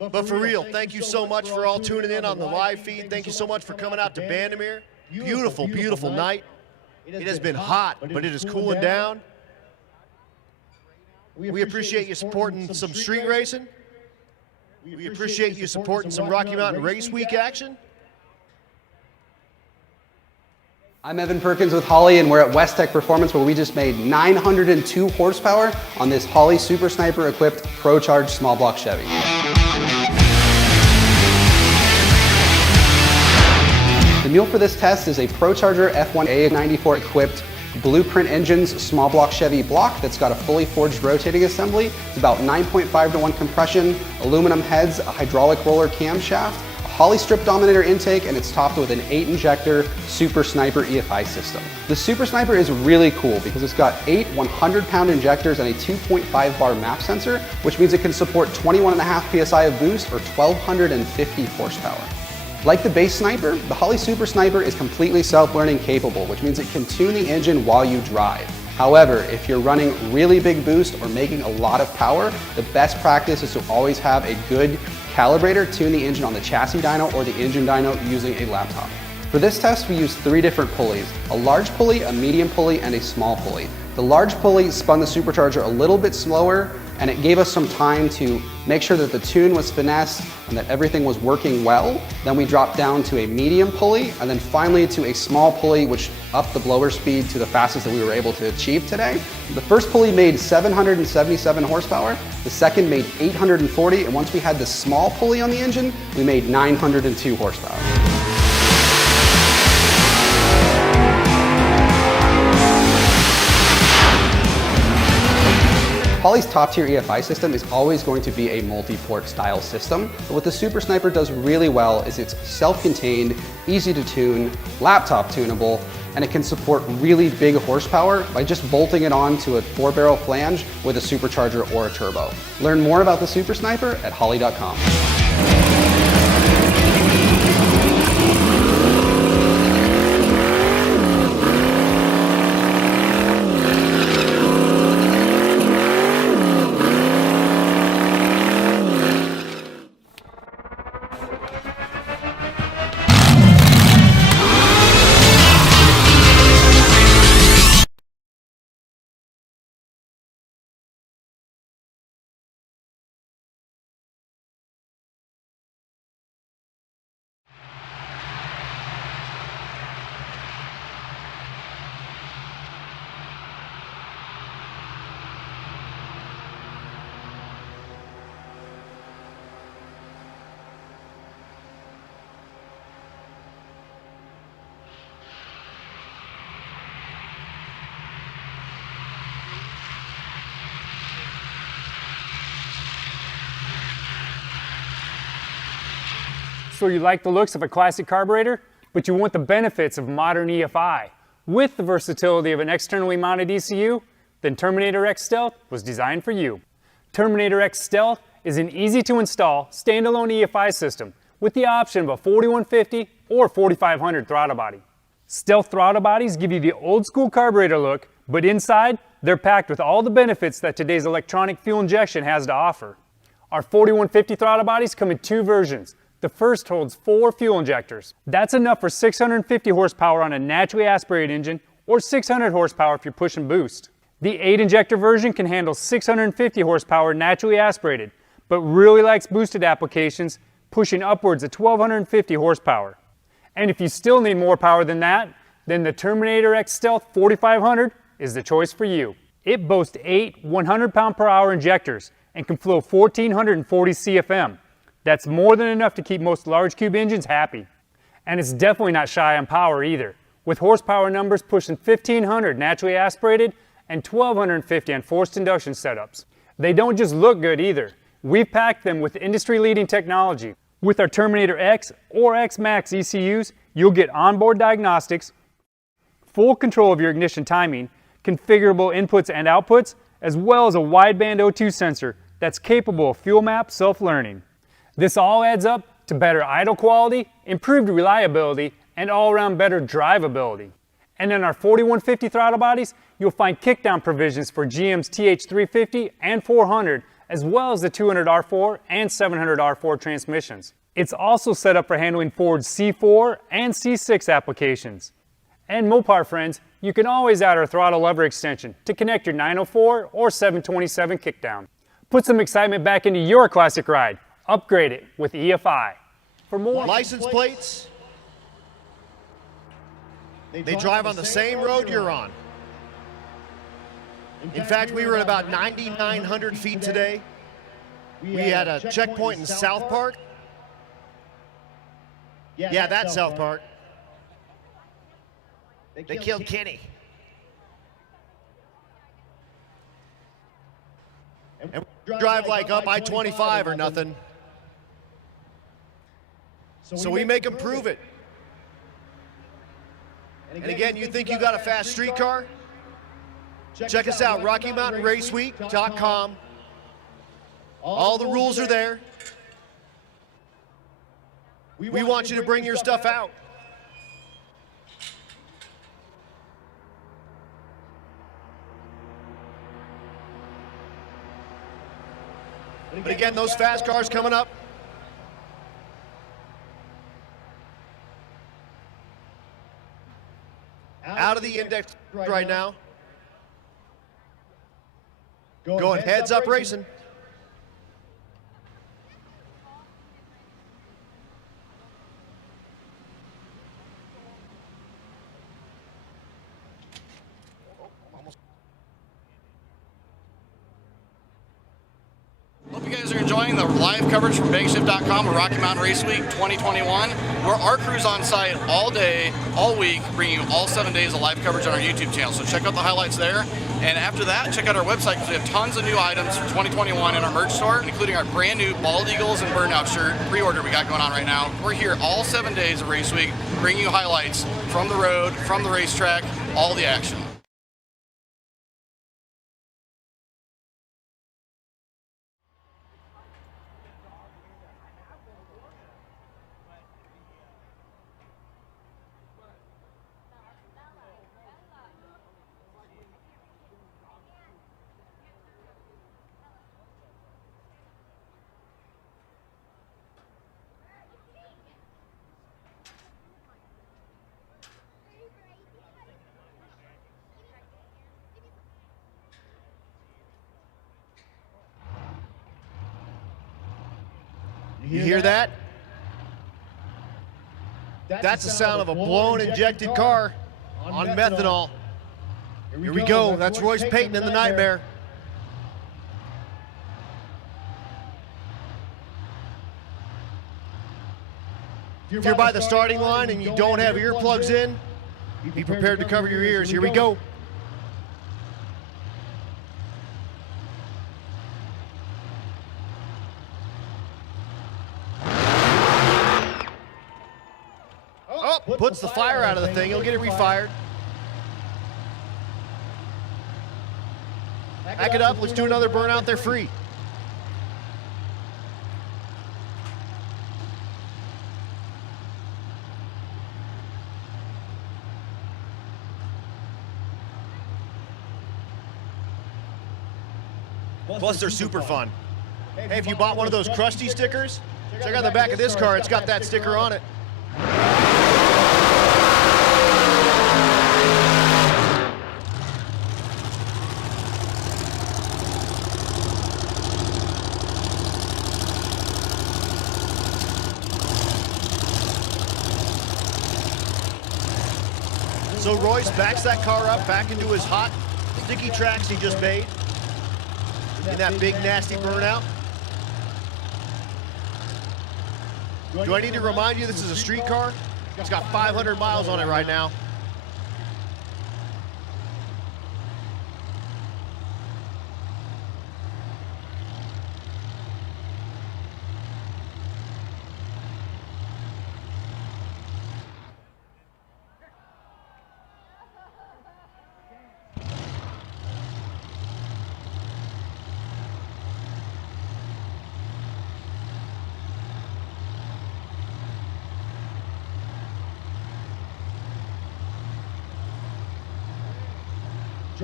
But for real, thank you so much for all tuning in on the live feed. Thank you so much for coming out to Bandimere. Beautiful, beautiful night. It has been hot, but it is cooling down. We appreciate you supporting some street racing. We appreciate you supporting some Rocky Mountain Race Week action. I'm Evan Perkins with Holley, and we're at West Tech Performance, where we just made 902 horsepower on this Holley Super Sniper equipped Pro-Charged small block Chevy. The mule for this test is a Pro-Charger F1A94 equipped Blueprint Engines small block Chevy block that's got a fully forged rotating assembly. It's about 9.5 to 1 compression, aluminum heads, a hydraulic roller camshaft, a Holley strip dominator intake, and it's topped with an 8-injector Super Sniper EFI system. The Super Sniper is really cool because it's got 8 100-pound injectors and a 2.5 bar map sensor, which means it can support 21.5 psi of boost or 1,250 horsepower. Like the base Sniper, the Holley Super Sniper is completely self-learning capable, which means it can tune the engine while you drive. However, if you're running really big boost or making a lot of power, the best practice is to always have a good calibrator tune the engine on the chassis dyno or the engine dyno using a laptop. For this test, we used 3 different pulleys: a large pulley, a medium pulley, and a small pulley. The large pulley spun the supercharger a little bit slower, and it gave us some time to make sure that the tune was finessed and that everything was working well. Then we dropped down to a medium pulley, and then finally to a small pulley, which upped the blower speed to the fastest that we were able to achieve today. The first pulley made 777 horsepower, the second made 840, and once we had the small pulley on the engine, we made 902 horsepower. Holley's top-tier EFI system is always going to be a multi-port style system, but what the Super Sniper does really well is it's self-contained, easy to tune, laptop tunable, and it can support really big horsepower by just bolting it onto a 4-barrel flange with a supercharger or a turbo. Learn more about the Super Sniper at holley.com. So you like the looks of a classic carburetor, but you want the benefits of modern EFI with the versatility of an externally mounted ECU? Then Terminator X Stealth was designed for you. Terminator X Stealth is an easy-to-install standalone EFI system with the option of a 4150 or 4500 throttle body. Stealth throttle bodies give you the old-school carburetor look, but inside, they're packed with all the benefits that today's electronic fuel injection has to offer. Our 4150 throttle bodies come in 2 versions. The first holds 4 fuel injectors. That's enough for 650 horsepower on a naturally aspirated engine or 600 horsepower if you're pushing boost. The 8-injector version can handle 650 horsepower naturally aspirated, but really likes boosted applications, pushing upwards of 1250 horsepower. And if you still need more power than that, then the Terminator X Stealth 4500 is the choice for you. It boasts 8 100-pound-per-hour injectors and can flow 1440 CFM. That's more than enough to keep most large cube engines happy. And it's definitely not shy on power either, with horsepower numbers pushing 1500 naturally aspirated and 1250 on forced induction setups. They don't just look good either. We've packed them with industry-leading technology. With our Terminator X or X Max ECUs, you'll get onboard diagnostics, full control of your ignition timing, configurable inputs and outputs, as well as a wideband O2 sensor that's capable of fuel map self-learning. This all adds up to better idle quality, improved reliability, and all-around better drivability. And in our 4150 throttle bodies, you'll find kickdown provisions for GM's TH350 and 400, as well as the 200R4 and 700R4 transmissions. It's also set up for handling Ford's C4 and C6 applications. And Mopar friends, you can always add our throttle lever extension to connect your 904 or 727 kickdown. Put some excitement back into your classic ride. Upgrade it with EFI. For more license plates, they drive on the same road you're on. In fact, we were at about 9,900 feet today. We had a checkpoint in South Park. Yeah, that's South Park. They killed Kenny. And we drive like up I-25 or nothing. So we make them prove it. And again, you think you got a fast street car? Check us out, RockyMountainRaceweek.com. All the rules are there. We want you to bring your stuff out. But again, those fast cars coming up. Out of the index right now. Going heads up racing. Hope you guys are enjoying the live coverage from BankShift.com of Rocky Mountain Race Week 2021. We're our crew's on site all day, all week, bringing you all 7 days of live coverage on our YouTube channel. So check out the highlights there. And after that, check out our website because we have tons of new items for 2021 in our merch store, including our brand new Bald Eagles and Burnout shirt pre-order we got going on right now. We're here all 7 days of Race Week, bringing you highlights from the road, from the racetrack, all the action. You hear that? That's the sound of a blown injected car on methanol. Here we go. That's Royce Payton in the Nightmare. If you're by the starting line and you don't have earplugs in, be prepared to cover your ears. Here we go. Puts the fire out of the thing. He'll get it refired. Back it up. Let's do another burnout. They're free. Plus, they're super fun. Hey, if you bought one of those Krusty stickers, check out the back of this car. It's got that sticker on it. So Royce backs that car up back into his hot, sticky tracks he just made in that big, nasty burnout. Do I need to remind you this is a street car? It's got 500 miles on it right now.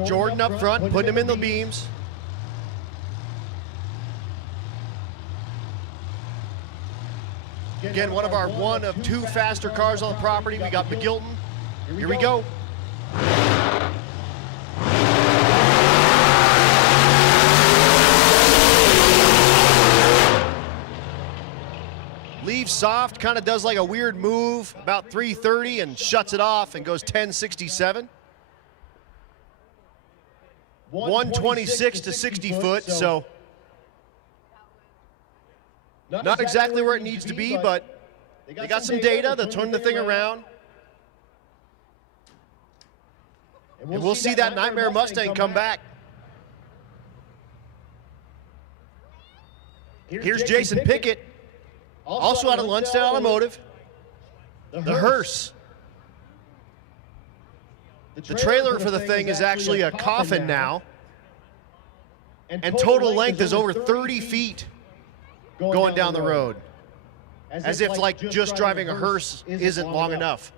Jordan up front, putting him in the beams. Again, one of two faster cars on the property. We got McGilton. Here we go. Leaves soft, kind of does like a weird move, about 330, and shuts it off and goes 1067. 126 to 60 foot, so not exactly where it needs to be, but they got some data. They'll turn the thing around. And we'll see that Nightmare Mustang come back. Here's Jason Pickett, also out of Lundstedt Automotive. The hearse. The trailer for the thing is actually a coffin now. And total length is over 30 feet going down the road. As if like just driving a hearse isn't long enough.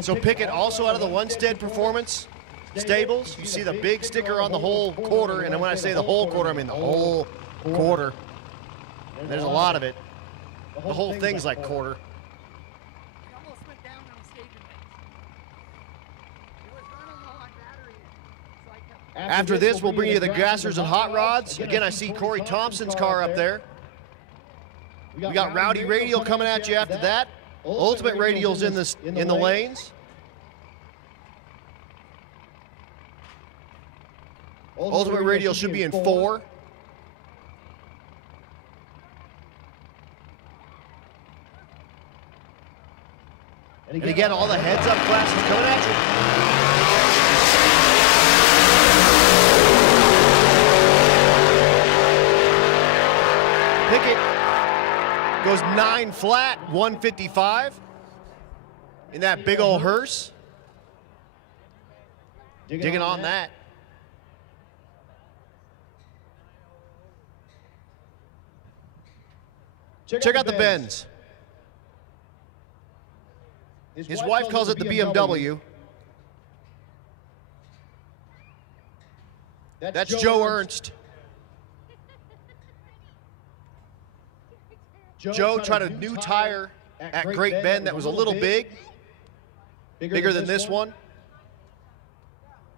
So Pickett also out of the Lundstedt Performance stables. You see the big sticker on the whole quarter, and when I say the whole quarter, I mean the whole quarter. There's a lot of it. The whole thing's like quarter. After this, we'll bring you the gassers and hot rods. Again, I see Corey Thompson's car up there. We got Rowdy Radial coming at you after that. Ultimate Radial's in the lanes. Ultimate Radial should be in 4. And again, all the heads-up classes coming at you. Pickett goes 9 flat, 155 in that big old hearse. Digging on that. Check out the Benz. His wife calls it the BMW. That's Joe Ernst. Joe tried a new tire at Great Bend that was a little bigger than this one.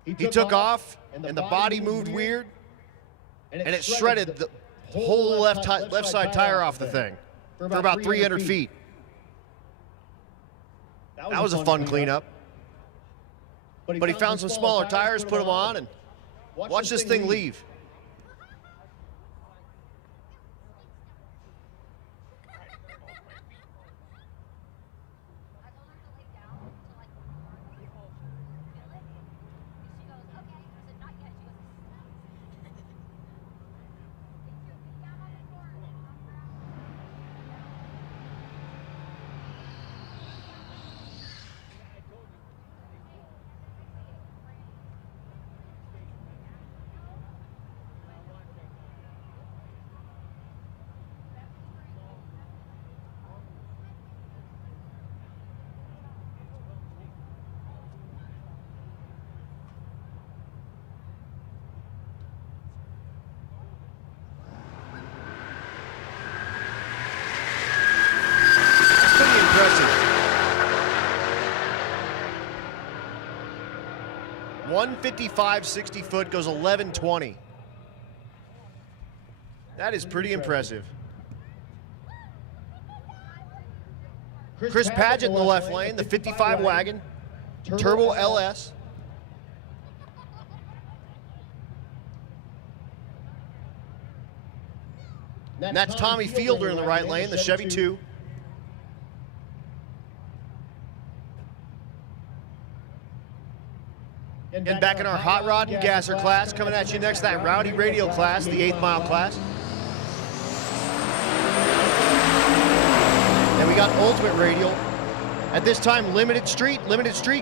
He took off, and the body moved weird, and it shredded the whole left side tire off the thing for about 300 feet. That was a fun cleanup. But he found some smaller tires, put them on, and watch this thing leave. Impressive. 155 60 foot goes 1120. That is pretty impressive. Chris Padgett in the left lane, the 55 wagon, Turbo LS. And that's Tommy Fielder in the right lane, the Chevy 2. And back in our hot rod and gasser class, coming at you next, that Rowdy Radial class, the 8th mile class. And we got Ultimate Radial At this time, limited street,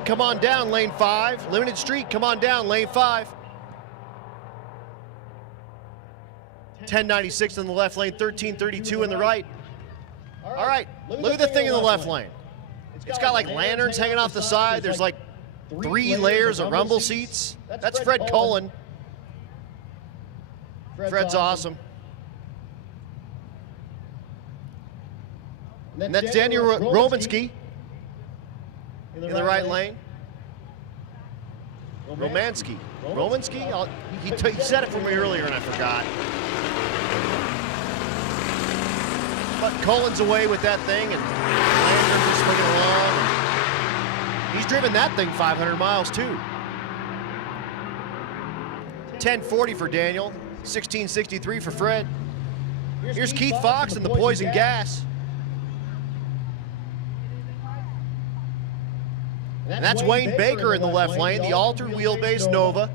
come on down, lane 5. Limited street, come on down, lane 5. 1096 in the left lane, 1332 in the right. All right, look at the thing in the left lane. It's got like lanterns hanging off the side. There's like 3 layers of rumble seats. That's Fred Cullen. Fred's awesome. And that's Daniel Romanski in the right lane. Romanski. He said it for me earlier and I forgot. But Cullen's away with that thing and Landers is swinging along. He's driven that thing 500 miles too. 1040 for Daniel, 1663 for Fred. Here's Keith Fox and the Poison Gas. And that's Wayne Baker in the left lane, the altered wheelbase Nova.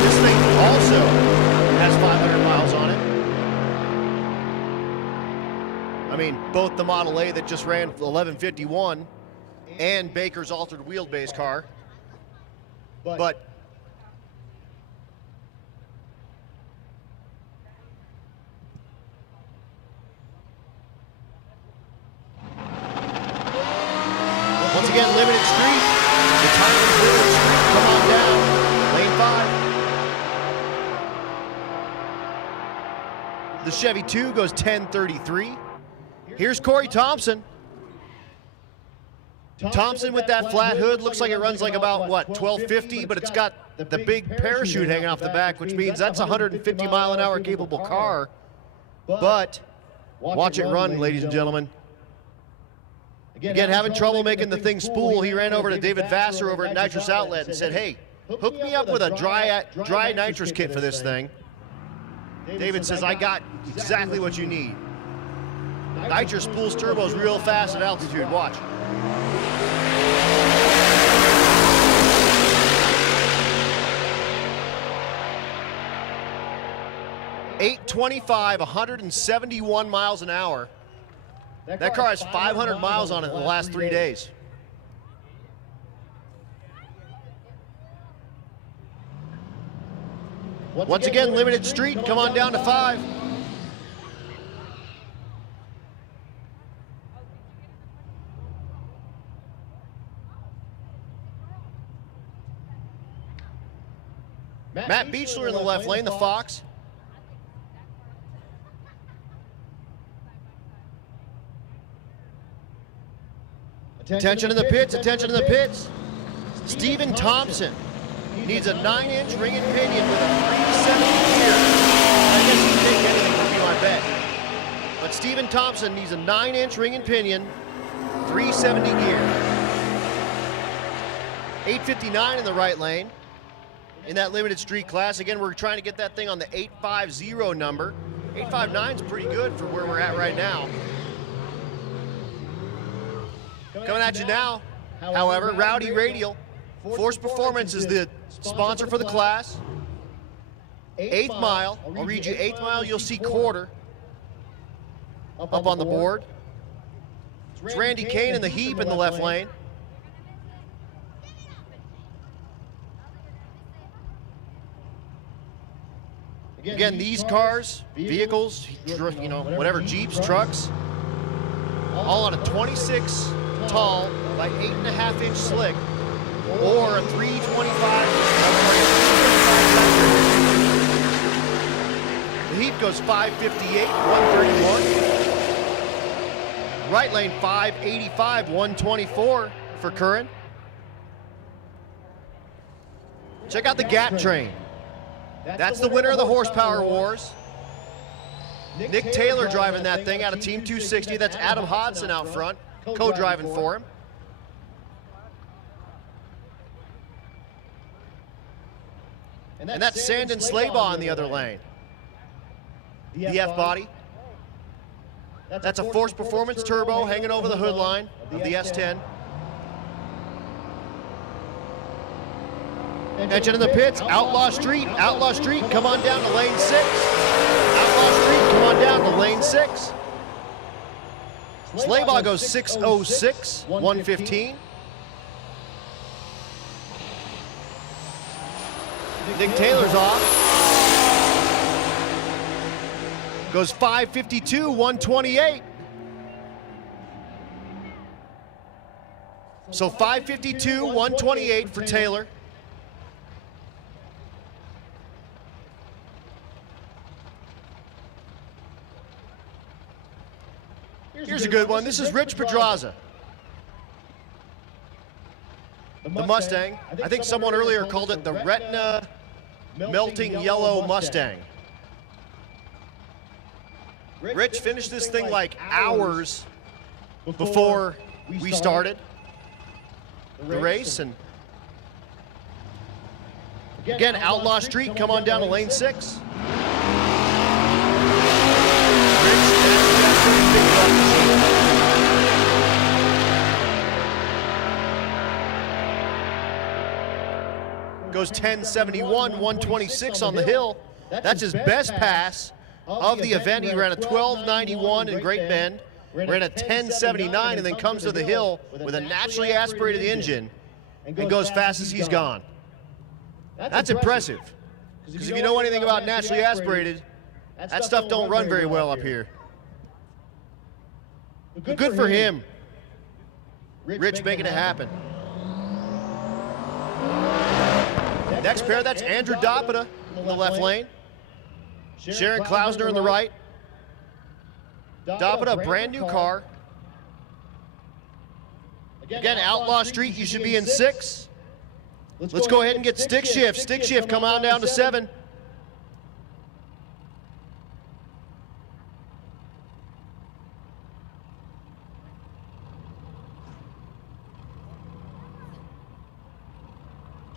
This thing also has 500 miles on it. I mean, both the Model A that just ran 1151 and Baker's altered wheelbase car. But once again, limited street. The time is limited street. Come on down. Lane 5. The Chevy 2 goes 1033. Here's Corey Thompson. Thompson with that flat hood. Looks like it runs like about, what, 1250, but it's got the big parachute hanging off the back, which means that's a 150 mile an hour capable car. But watch it run, ladies and gentlemen. Again, having trouble making the thing spool, he ran over to David Vassar over at Nitrous Outlet and said, hey, hook me up with a dry nitrous kit for this thing. David says, I got exactly what you need. Nitrous spools turbos real fast at altitude. Watch. .825, 171 miles an hour. That car has 500 miles on it in the last 3 days. Once again, limited street. Come on down to 5. Matt Beechler in the left lane, the Fox. Attention in the pits, attention in the pits. Stephen Thompson needs a 9-inch ring and pinion with a 370 gear. I guess he'd take anything to be my bet. But Stephen Thompson needs a 9-inch ring and pinion, 370 gear. 859 in the right lane in that limited street class. Again, we're trying to get that thing on the 850 number. 859 is pretty good for where we're at right now. Coming at you now, however, Rowdy Radial. Force Performance is the sponsor for the class. 8th mile. I'll read you 8th mile. You'll see quarter up on the board. It's Randy Kane in the heap in the left lane. Again, these cars, vehicles, you know, whatever, Jeeps, trucks, all on a 26 tall by 8.5-inch slick, or a 325. The heat goes 558, 131. Right lane 585, 124 for Curran. Check out the Gap Train. That's the winner of the Horsepower Wars. Nick Taylor driving that thing out of Team 260. That's Adam Hodson out front, co-driving for him. And that's Sandon Slaybaugh in the other lane. The F-body. That's a Force Performance turbo hanging over the hood line of the S10. Engine in the pits, Outlaw Street, come on down to lane 6. Outlaw Street, come on down to lane 6. Slaybaugh goes 6:06, 1:15. Nick Taylor's off. Goes 5:52, 1:28. So 5:52, 1:28 for Taylor. Here's a good one. This is Rich Pedraza. The Mustang. I think someone earlier called it the Retina Melting Yellow Mustang. Rich finished this thing like hours before we started the race. And again, Outlaw Street, come on down to lane 6. Goes 10:71, 1:26 on the hill. That's his best pass of the event. He ran a 12:91 in Great Bend, ran a 10:79, and then comes to the hill with a naturally aspirated engine and goes fast as he's gone. That's impressive, because if you know anything about naturally aspirated, that stuff don't run very well up here. Good for him. Rich making it happen. Next pair, that's Andrew Dopita in the left lane. Sharon Klausner in the right. Dopita, brand new car. Again, Outlaw Street, you should be in 6. Let's go ahead and get stick shift. Stick shift, come on down to 7.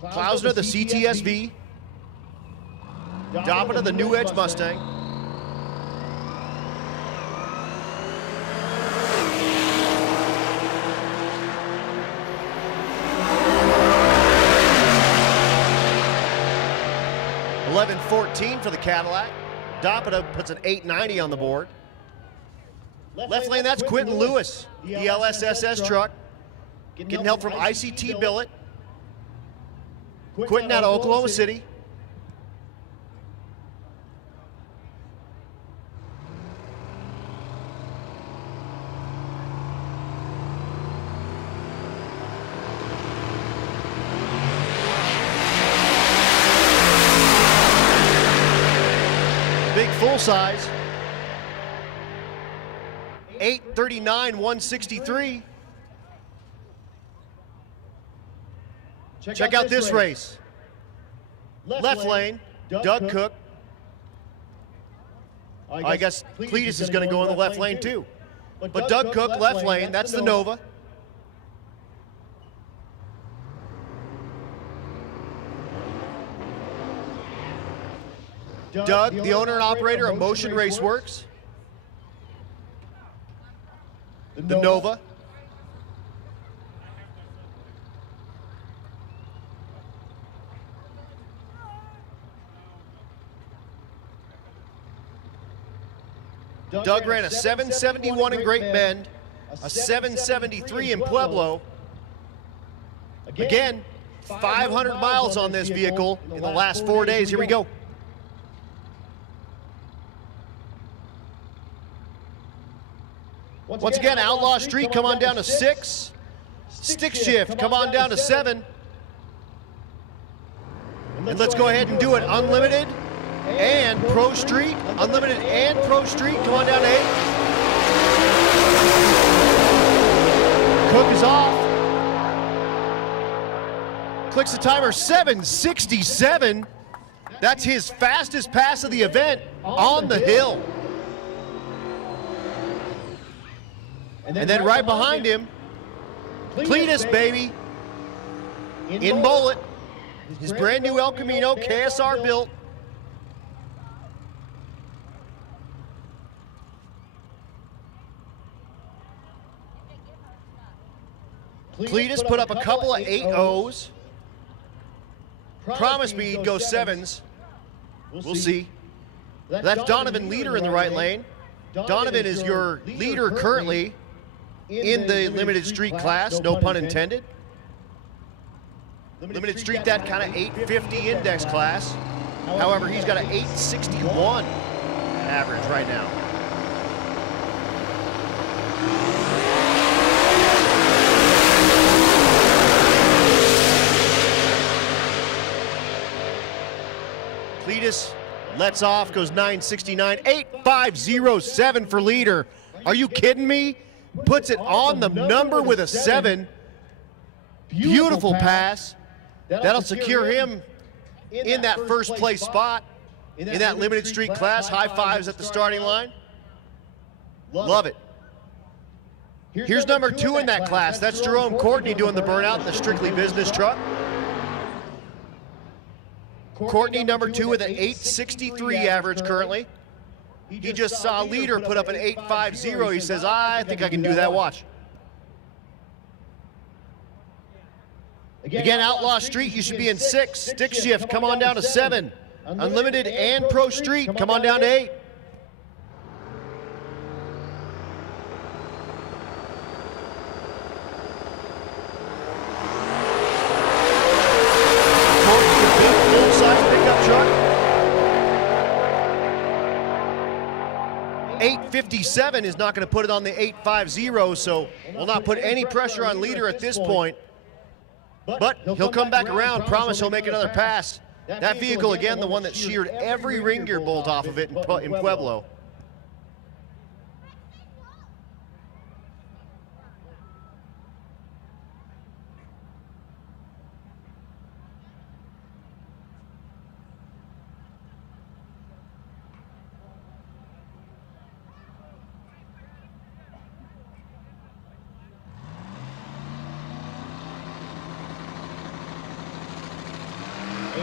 Klausner, the CTSV. Dopita, the New Edge Mustang. $11.14 for the Cadillac. Dopita puts an 890 on the board. Left lane, that's Quentin Lewis, the LSSS truck. Getting help from ICT Billet. Quentin out of Oklahoma City. Big full size. 839, 163. Check out this race. Left lane, Doug Cook. I guess Cletus is going to go in the left lane too. But Doug Cook, left lane, that's the Nova. Doug, the owner and operator of Motion Raceworks. The Nova. Doug ran a 771 in Great Bend, a 773 in Pueblo. Again, 500 miles on this vehicle in the last 4 days. Here we go. Once again, Outlaw Street, come on down to 6. Stick shift, come on down to 7. And let's go ahead and do it. Unlimited and Pro Street. Unlimited and Pro Street, come on down to 8. Cook is off. Clicks the timer, 7:67. That's his fastest pass of the event on the hill. And then right behind him, Cletus, baby, in Mullet. His brand new El Camino, KSR built. Cletus put up a couple of 8.0s. promised me he'd go 7s. We'll see. That's Donovan Leader in the right lane. Donovan is your leader currently in the limited street class, no pun intended. Limited street, that kind of 850 index class. However, he's got an 861 average right now. Cletus lets off, goes 969, 8507 for leader. Are you kidding me? Puts it on the number with a 7. Beautiful pass. That'll secure him in that first place spot in that limited street class. High fives at the starting line. Love it. Here's number 2 in that class. That's Jerome Courtney doing the burnout in the strictly business truck. Courtney, number 2 with an 863 average currently. He just saw leader put up an 850. He says, I think I can do that. Watch. Again, Outlaw Street, you should be in 6. Stick shift, come on down to 7. Unlimited and Pro Street, come on down to 8. Full-size pickup truck. 857 is not going to put it on the 850, so we'll not put any pressure on leader at this point. But he'll come back around, promise he'll make another pass. That vehicle, again, the one that sheared every ring gear bolt off of it in Pueblo.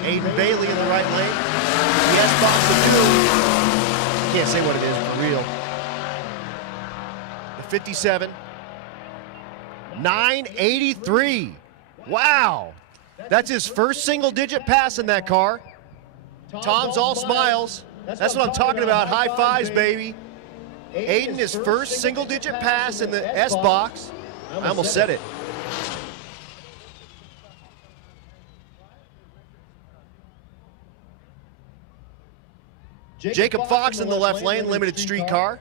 Aiden Bailey in the right lane. Yes, box of 2. Can't say what it is for real. The 57. 983. Wow. That's his first single-digit pass in that car. Tom's all smiles. That's what I'm talking about. High fives, baby. Aiden, his first single-digit pass in the S box. I almost said it. Jacob Fox in the left lane, limited street car.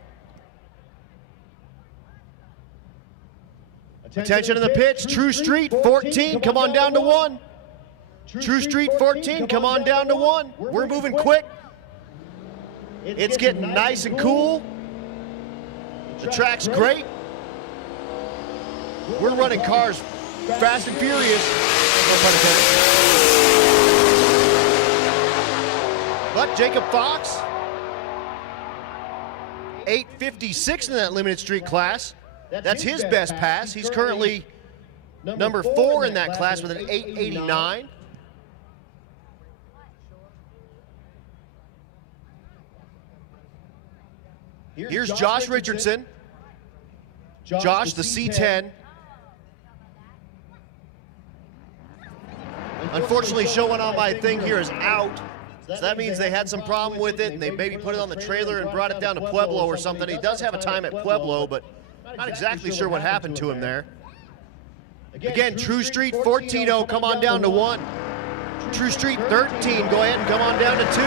Attention to the pitch, True Street 14, come on down to 1. True Street 14, come on down to 1. We're moving quick. It's getting nice and cool. The track's great. We're running cars fast and furious. No pun intended. But Jacob Fox, 856 in that limited street class. That's his best pass. He's currently number 4 in that class with an 889. Here's Josh Richardson. Josh, the C10. Unfortunately, showing on my thing here is out. So that means they had some problem with it, and they maybe put it on the trailer and brought it down to Pueblo or something. He does have a time at Pueblo, but not exactly sure what happened to him there. Again, True Street 14-0, come on down to 1. True Street 13, go ahead and come on down to 2.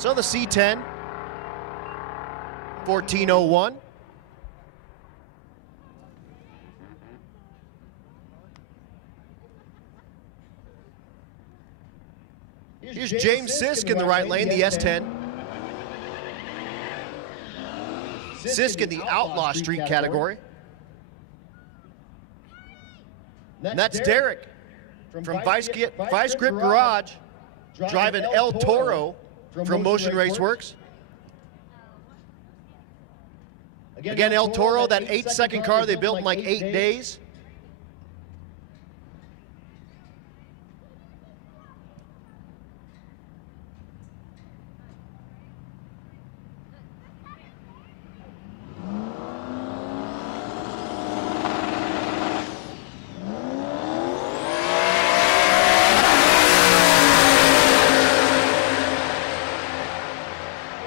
So the C10, 1401. Here's James Sisk in the right lane, the S10. Sisk in the Outlaw Street category. And that's Derek from Vice Grip Garage, driving El Toro from Motion Raceworks. Again, El Toro, that 8-second car they built in like 8 days.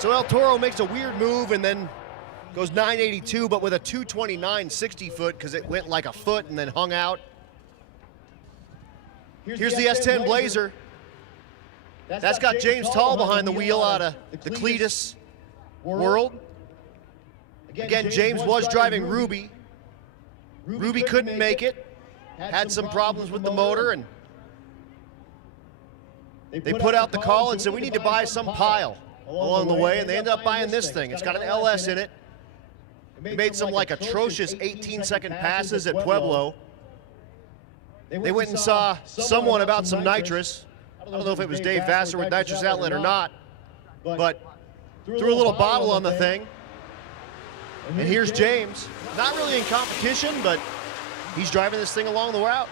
So El Toro makes a weird move and then goes 982, but with a 229 60 foot because it went like a foot and then hung out. Here's the S10 Blazer. That's got James Tall behind the wheel out of the Cletus world. Again, James was driving Ruby. Ruby couldn't make it. Had some problems with the motor, and they put out the call and said, we need to buy some pile along the way, and they ended up buying this thing. It's got an LS in it. It made some like atrocious 18-second passes at Pueblo. They went and saw someone about some nitrous. I don't know if it was Dave Vassar with nitrous outlet or not, but threw a little bottle on the thing. And here's James, not really in competition, but he's driving this thing along the route,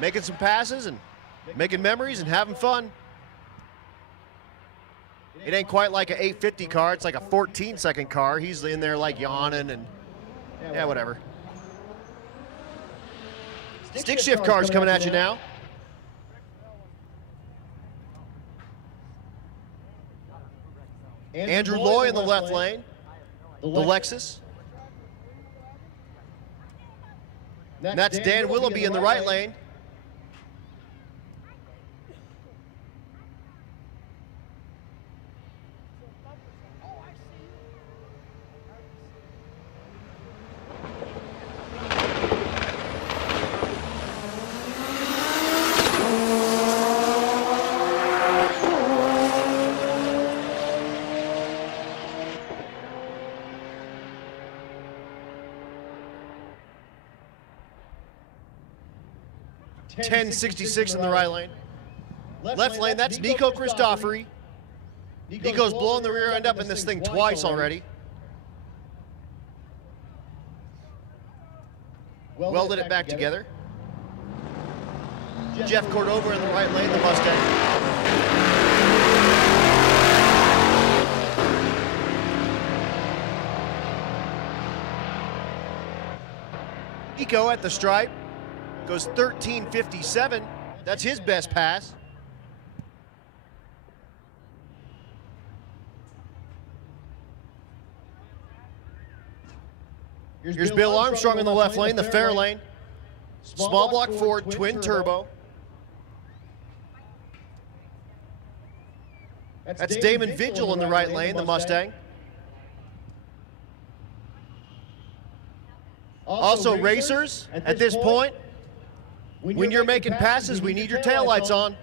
making some passes and making memories and having fun. It ain't quite like an 850 car, it's like a 14-second car. He's in there like yawning and yeah, whatever. Stick shift cars coming at you now. Andrew Loy in the left lane, the Lexus. And that's Dan Willoughby in the right lane. .1066 in the right lane. Left lane, that's Nico Christofori. Nico's blown the rear end up in this thing twice already. Welded it back together. Jeff Cordova in the right lane, the Mustang. Nico at the stripe. Goes 13:57. That's his best pass. Here's Bill Armstrong in the left lane, the fair lane. Small block Ford, twin turbo. That's Damon Vigil in the right lane, the Mustang. Also racers, at this point, when you're making passes, we need your taillights on.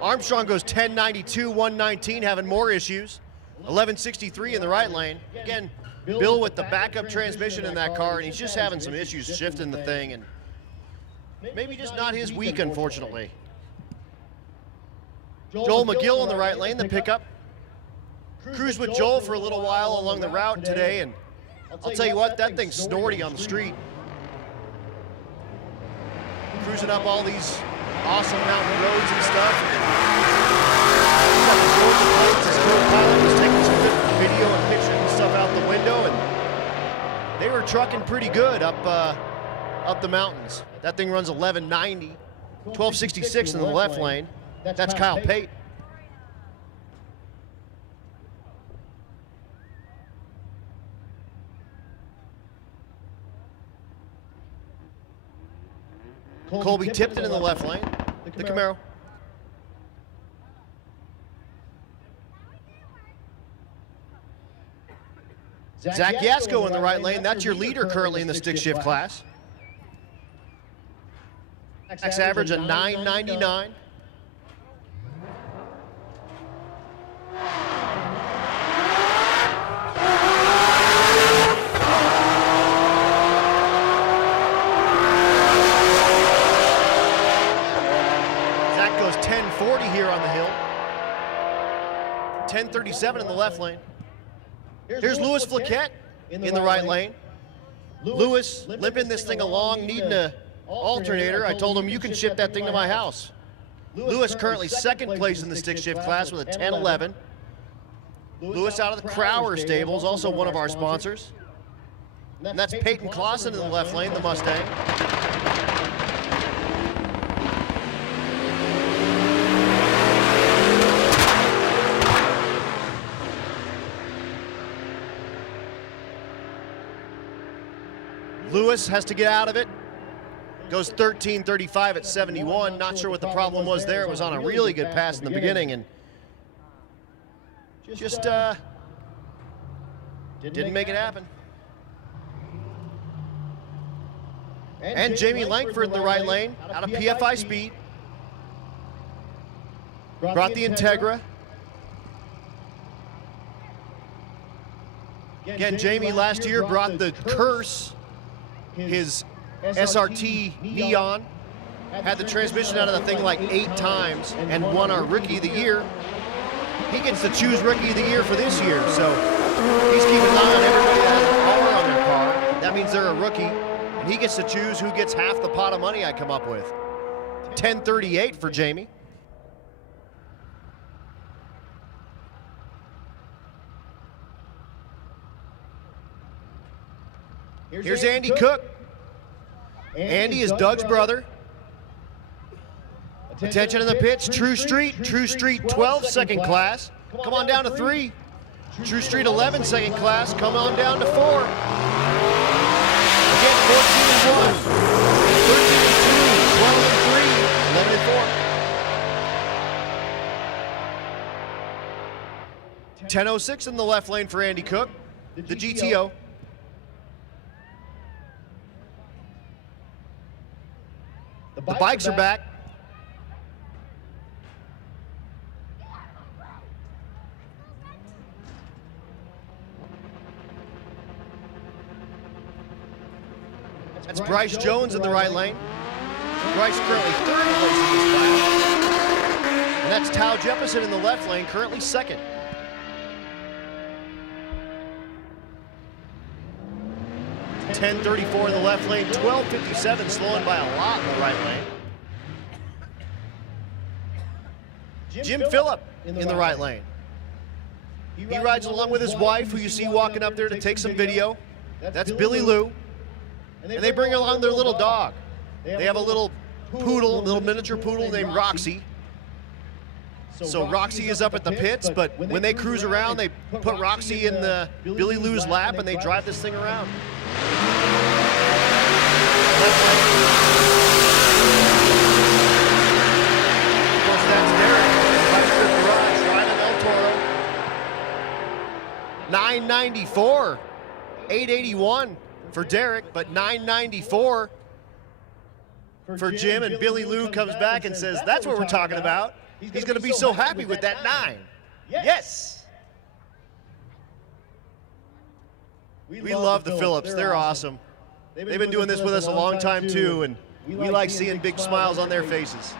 Armstrong goes 1092, 119, having more issues. 1163 in the right lane. Again, Bill with the backup transmission in that car, and he's just having some issues shifting the thing, and maybe just not his week, unfortunately. Joel McGill in the right lane, the pickup. Cruised with Joel for a little while along the route today, and I'll tell you what, that thing's snorty on the street. Cruising up all these awesome mountain roads and stuff. His co-pilot was taking some good video and pictures and stuff out the window, and they were trucking pretty good up the mountains. That thing runs 1190, 1266 in the left lane. That's Kyle Pate. Colby Tipton in the left lane, the Camaro. Zach Yasko in the right lane, that's your leader currently in the stick shift class. Max average of 999. Zach goes 1040 here on the hill. 1037 in the left lane. Here's Louis Flaquette in the right lane. Louis limping this thing along, needing a alternator. I told him, you can ship that thing to my house. Louis currently second place in the stick shift class with a 1011. Lewis out of the Crower Stables, also one of our sponsors. And that's Peyton Clausen in the left lane, the Mustang. Lewis has to get out of it. Goes 13:35 at 71. Not sure what the problem was there. It was on a really good pass in the beginning and just didn't make it happen. And Jamie Langford in the right lane, out of PFI Speed. Brought the Integra. Again, Jamie last year brought the Curse, his SRT Neon. Had the transmission out of the thing like 8 times and won our Rookie of the Year. He gets to choose Rookie of the Year for this year, so he's keeping an eye on everybody that has a R on their car. That means they're a rookie, and he gets to choose who gets half the pot of money I come up with. 1038 for Jamie. Here's Andy Cook. Andy is Doug's brother. Attention in the pitch, True Street 12, second class. Come on down to 3. True Street 11, second class. Come on down to 4. Again, 14 and 1, 13 and 2, 12 and 3, 11 and 4. 10:06 in the left lane for Andy Cook, the GTO. The bikes are back. That's Bryce Jones in the right lane. Bryce currently 3rd place in this class. And that's Tao Jefferson in the left lane, currently 2nd. .1034 in the left lane, 12:57, slowing by a lot in the right lane. Jim Phillip in the right lane. He rides along with his wife, who you see walking up there to take some video. That's Billy Lou. And they bring along their little dog. They have a little poodle, a little miniature poodle named Roxy. So Roxy is up at the pits, but when they cruise around, they put Roxy in the Billy Lou's lap and they drive this thing around. Of course, that's Derek, dragstrip garage, driving El Toro. 994, 881 for Derek, but 994 for Jim, and Billy Lou comes back and says, that's what we're talking about. He's going to be so happy with that 9. Yes. We love the Phillips. They're awesome. They've been doing this with us a long time too, and we like seeing big smiles on their faces.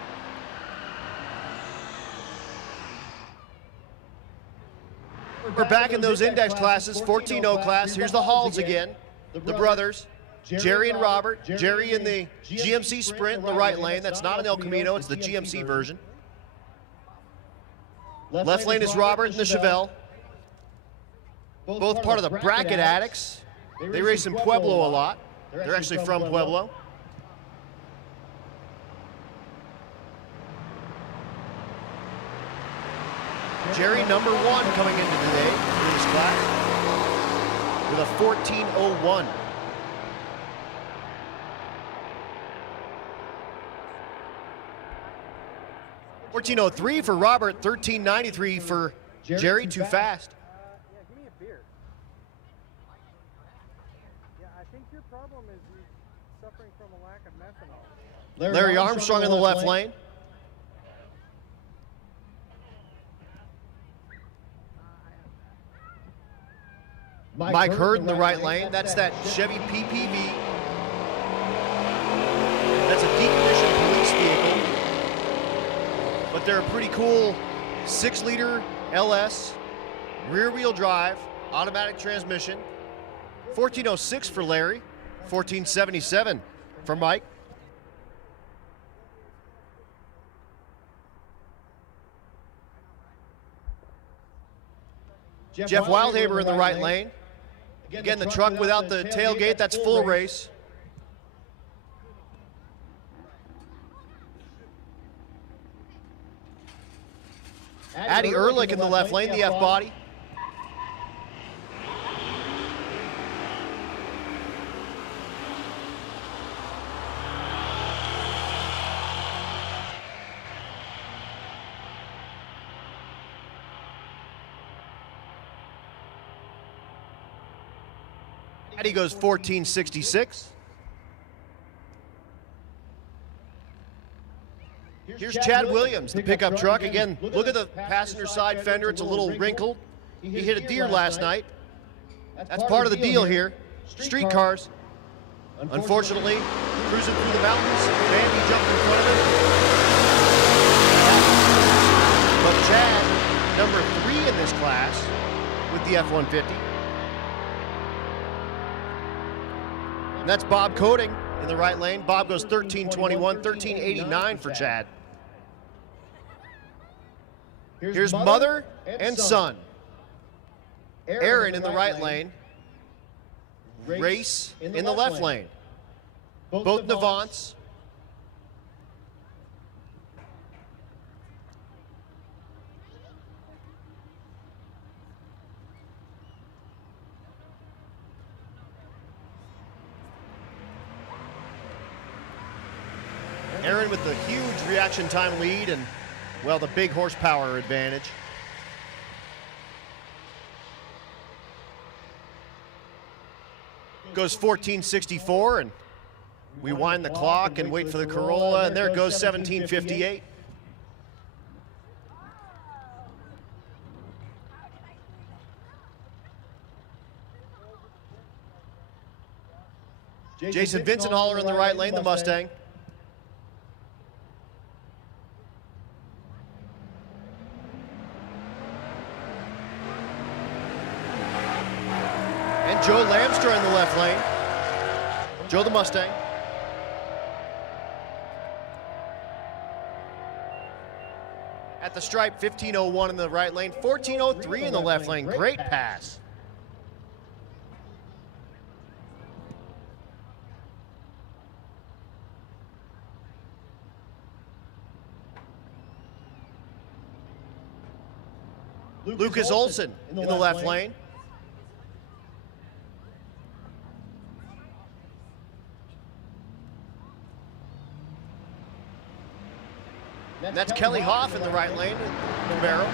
We're back in those index classes, 14-0 class. Here's the Halls again, the brothers, Jerry and Robert. Jerry in the GMC Sprint in the right lane. That's not an El Camino, it's the GMC version. Left lane is Robert in the Chevelle. Both part of the Bracket Addicts. They race in Pueblo a lot. They're actually from Pueblo. Jerry, number 1 coming into today in this class with a 14:01. $14:03 for Robert, $13.93 for Jerry. Too fast. Yeah, give me a beer. Yeah, I think your problem is you're suffering from a lack of methanol. Larry Armstrong in the left lane. Mike Hurd in the right lane. That's that Chevy PPV. That's a decommissioned police vehicle. But they're a pretty cool 6-liter LS, rear-wheel drive, automatic transmission. 14:06 for Larry, 14:77 for Mike. Jeff Wildhaber in the right lane. Again, the truck without the tailgate, that's full race. Addy Ehrlich in the left lane, the F-body. Addy goes 1466. Here's Chad Williams, the pickup truck. Again, look at the passenger side fender. It's a little wrinkled. He hit a deer last night. That's part of the deal here. Street cars. Unfortunately, cruising through the mountains, Vandy jumped in front of him. But Chad, number 3 in this class with the F-150. And that's Bob Coating in the right lane. Bob goes 1321, 1389 for Chad. Here's mother and son. Aaron in the right lane. Race in the left lane. Both Navants. Aaron with the huge reaction time lead and, well, the big horsepower advantage. Goes 1464, and we wind the clock and wait for the Corolla, and there it goes 1758. Jason Vincenthaler in the right lane, the Mustang. And Joe Lamstra in the left lane. Joe the Mustang. At the stripe, 1501 in the right lane, 1403 in the left lane. Great pass. Lucas Olson in the left lane. And that's Kelly Hoff in the right lane, Camaro.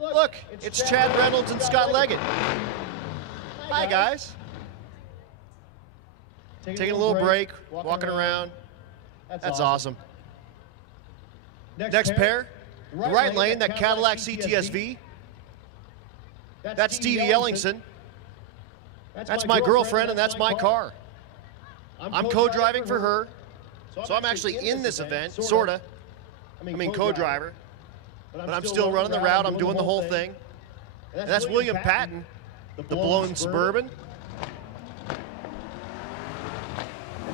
Look, it's Chad Reynolds and Scott Leggett. Hi, guys. Taking a little break, walking around. That's awesome. Next pair. The right lane, that Cadillac CTS-V. That's Stevie Ellingson. That's my girlfriend, and that's my car. I'm co-driving for her, so I'm actually in this event, sorta. I mean co-driver, but I'm still running the route. I'm doing the whole thing. And that's William Patton, the blown Suburban.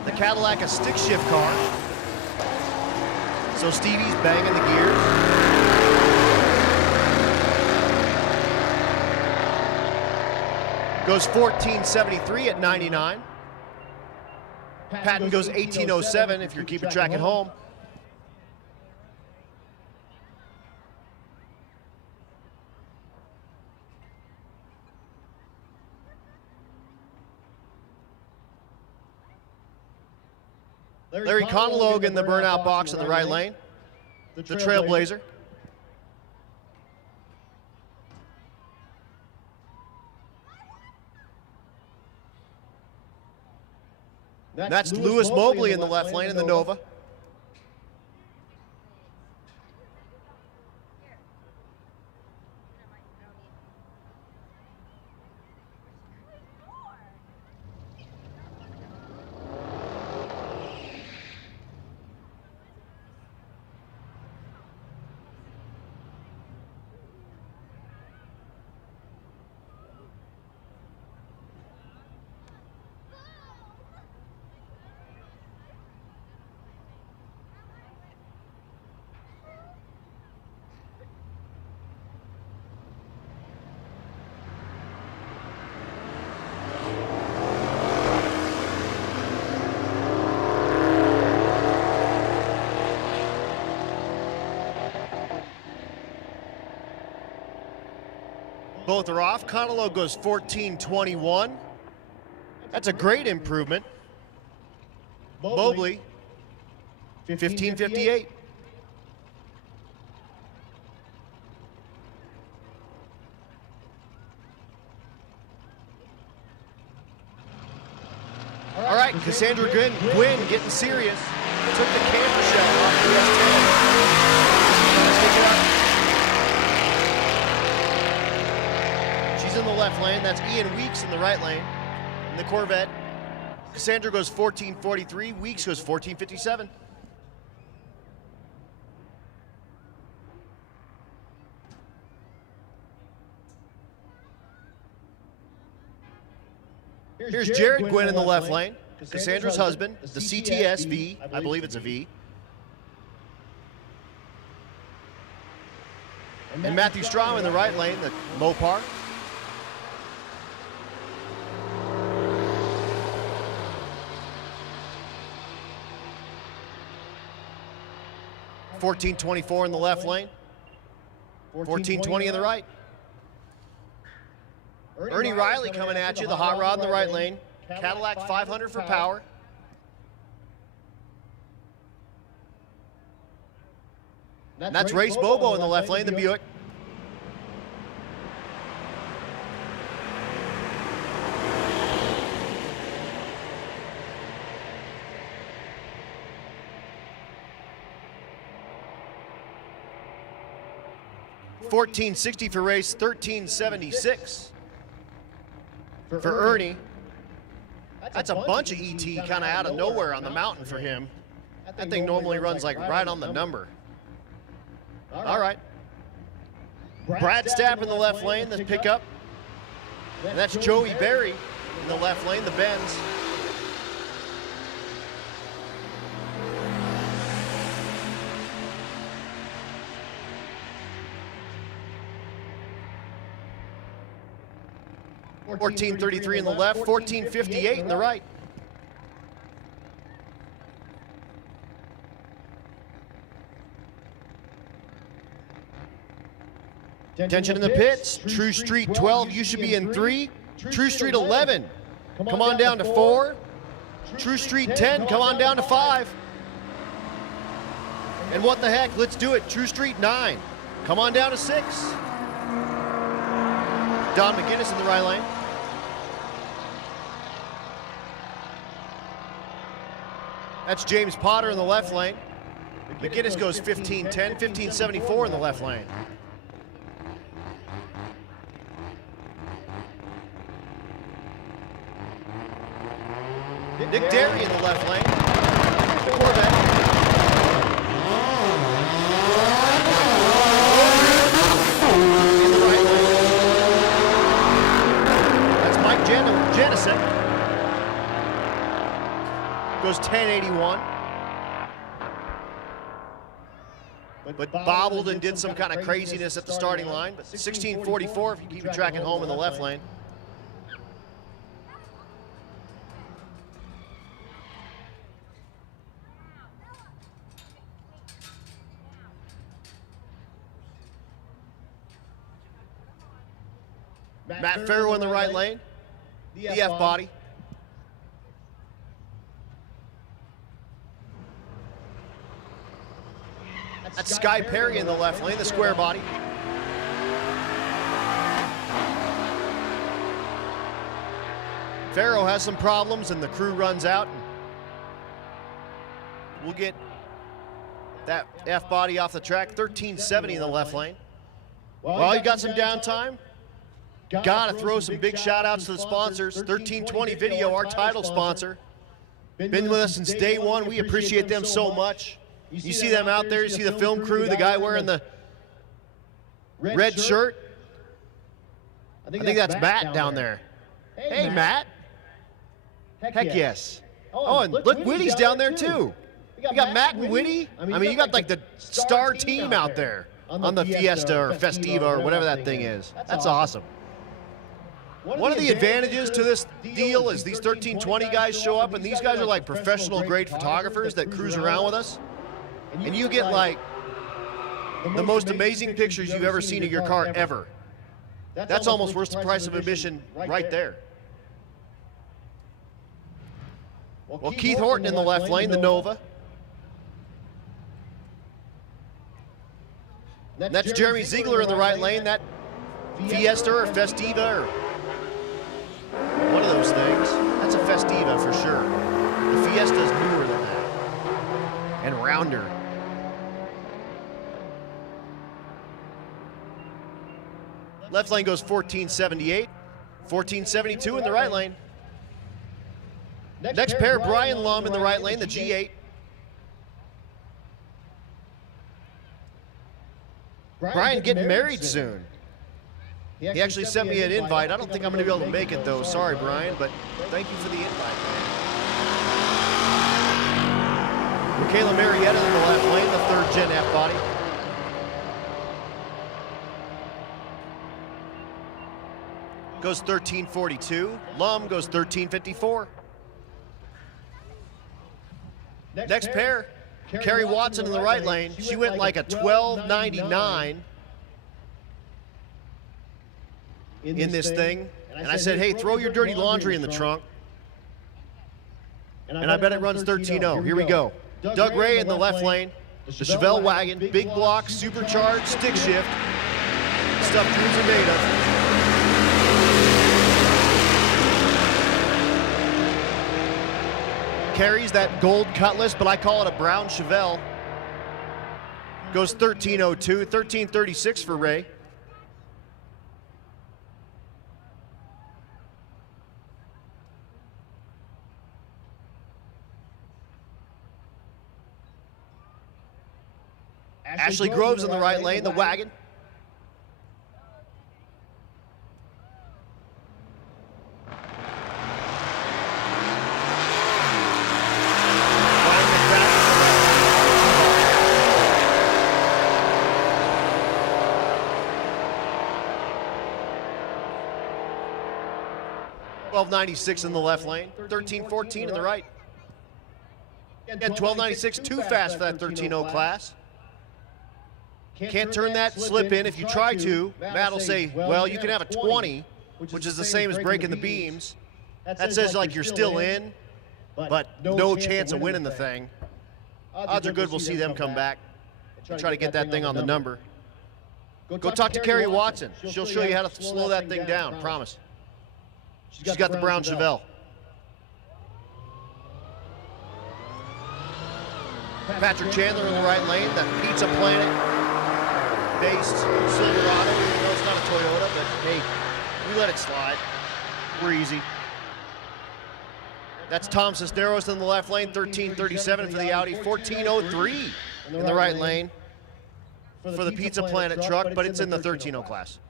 The Cadillac, a stick shift car. So Stevie's banging the gears. Goes 1473 at 99. Patton goes 1807 if you're keeping track at home. Larry Conlogue in the burnout box in the right lane. The Trailblazer. That's Lewis Mobley in the left lane in the Nova. Both are off. Conalo goes 14.21. That's a great improvement. Mobley, 15.58. All right, Cassandra Gwynn getting serious. Took the camper shell off the S10. She's in the left lane. That's Ian Weeks in the right lane. In the Corvette. Cassandra goes 14.43. Weeks goes 14.57. Here's Jared Gwynn in the left lane. Cassandra's husband, the CTS V. I believe it's a V. And Matthew Strom in the right lane, the Mopar. $14.24 in the left lane. $14.20 in the right. Ernie Riley coming at you, the hot rod in the right lane. Cadillac 500 for power. And that's Race Bobo in the left lane, the Buick. $14.60 for Race, $13.76 for Ernie. That's a bunch of ET kind of out of nowhere on the mountain for him. That thing normally runs like right on the number. All right. Brad Stapp in the left lane, the pickup. And that's Joey Berry in the left lane, the Benz. $14.33 in the left, $14.58 in the right. Tension in the pits. True Street 12, you should be in 3. True Street 11, come on down to 4. True Street 10, come on down to 5. And what the heck, let's do it. True Street 9, come on down to 6. Don McGinnis in the right lane. That's James Potter in the left lane. McGinnis goes 15.10, 15.74 in the left lane. Nick Derry in the left lane. The Corvette. In the right lane. That's Mike Jennison. Goes 10.81. But bobbled and did some kind of craziness at the starting line. But 16.44 if you keep your track at home in the left lane. Matt Farrow in the right lane, the F body. That's Sky Perry in the left lane, the square body. Farrow has some problems and the crew runs out. We'll get that F body off the track, 13.70 in the left lane. Well, you got some downtime. Gotta throw some big shout outs to the sponsors. 1320 Video, our title sponsor. Been with us since day one. We appreciate them so much. You see them out there, you see the film crew, the guy wearing the red shirt. I think that's Matt down there. Hey, Matt. Heck yes. Oh, and look, Whitty's down there too. You got Matt and Whitty. I mean, you got like the star team out there on the Fiesta or Festiva or whatever that thing is. That's awesome. One of the advantages to this deal is these 1320 guys show up, and these guys are like professional grade photographers that cruise around with us. And you get like the most amazing pictures you've ever seen of your car ever. That's almost worth the price of admission right there. Well, Keith Horton in the left lane, the Nova. That's Jeremy Ziegler in the right lane, that Fiesta or Festiva or one of those things. That's a Festiva for sure. The Fiesta's newer than that and rounder. Left lane goes 1478, 1472 in the right lane. Next pair, Brian Lum in the right lane, the G8. Brian getting married soon. He actually sent me an invite. I don't think I'm going to be able to make it though. Sorry, Brian, but thank you for the invite. Michaela Marietta in the left lane, the 3rd Gen F body. Goes 1342. Lum goes 1354. Next pair, Carrie Watson in the right lane. She went like a 1299 in this thing. And I said, hey, throw your dirty laundry in the trunk. And I bet it runs 13.0. Here we go. Doug Ray in the left lane. The Chevelle wagon, big block, supercharged, stick shift. Stuff dreams are made of. Carries that gold Cutlass, but I call it a brown Chevelle. Goes 1302, 1336 for Ray. Ashley Groves in the right lane, the wagon. $12.96 in the left lane, $13.14 in the right. And $12.96 too fast for that 13.0 class. Can't turn that slip in if you try to. Matt will say, well, you can have a 20, which is the same as breaking the beams. That says like you're still in, but no chance of winning the thing. Odds are good we'll see them come back and try to get that thing on the number. Go talk to Carrie Watson. She'll show you how to slow that thing down, promise. She's got the brown Chevelle. Patrick Chandler in the right lane, that Pizza Planet-based Silverado. Even though it's not a Toyota, but hey, we let it slide. We're easy. That's Tom Cisneros in the left lane, 1337 for the Audi, 1403 in the right lane for the Pizza Planet truck, but it's in the 13.0 class.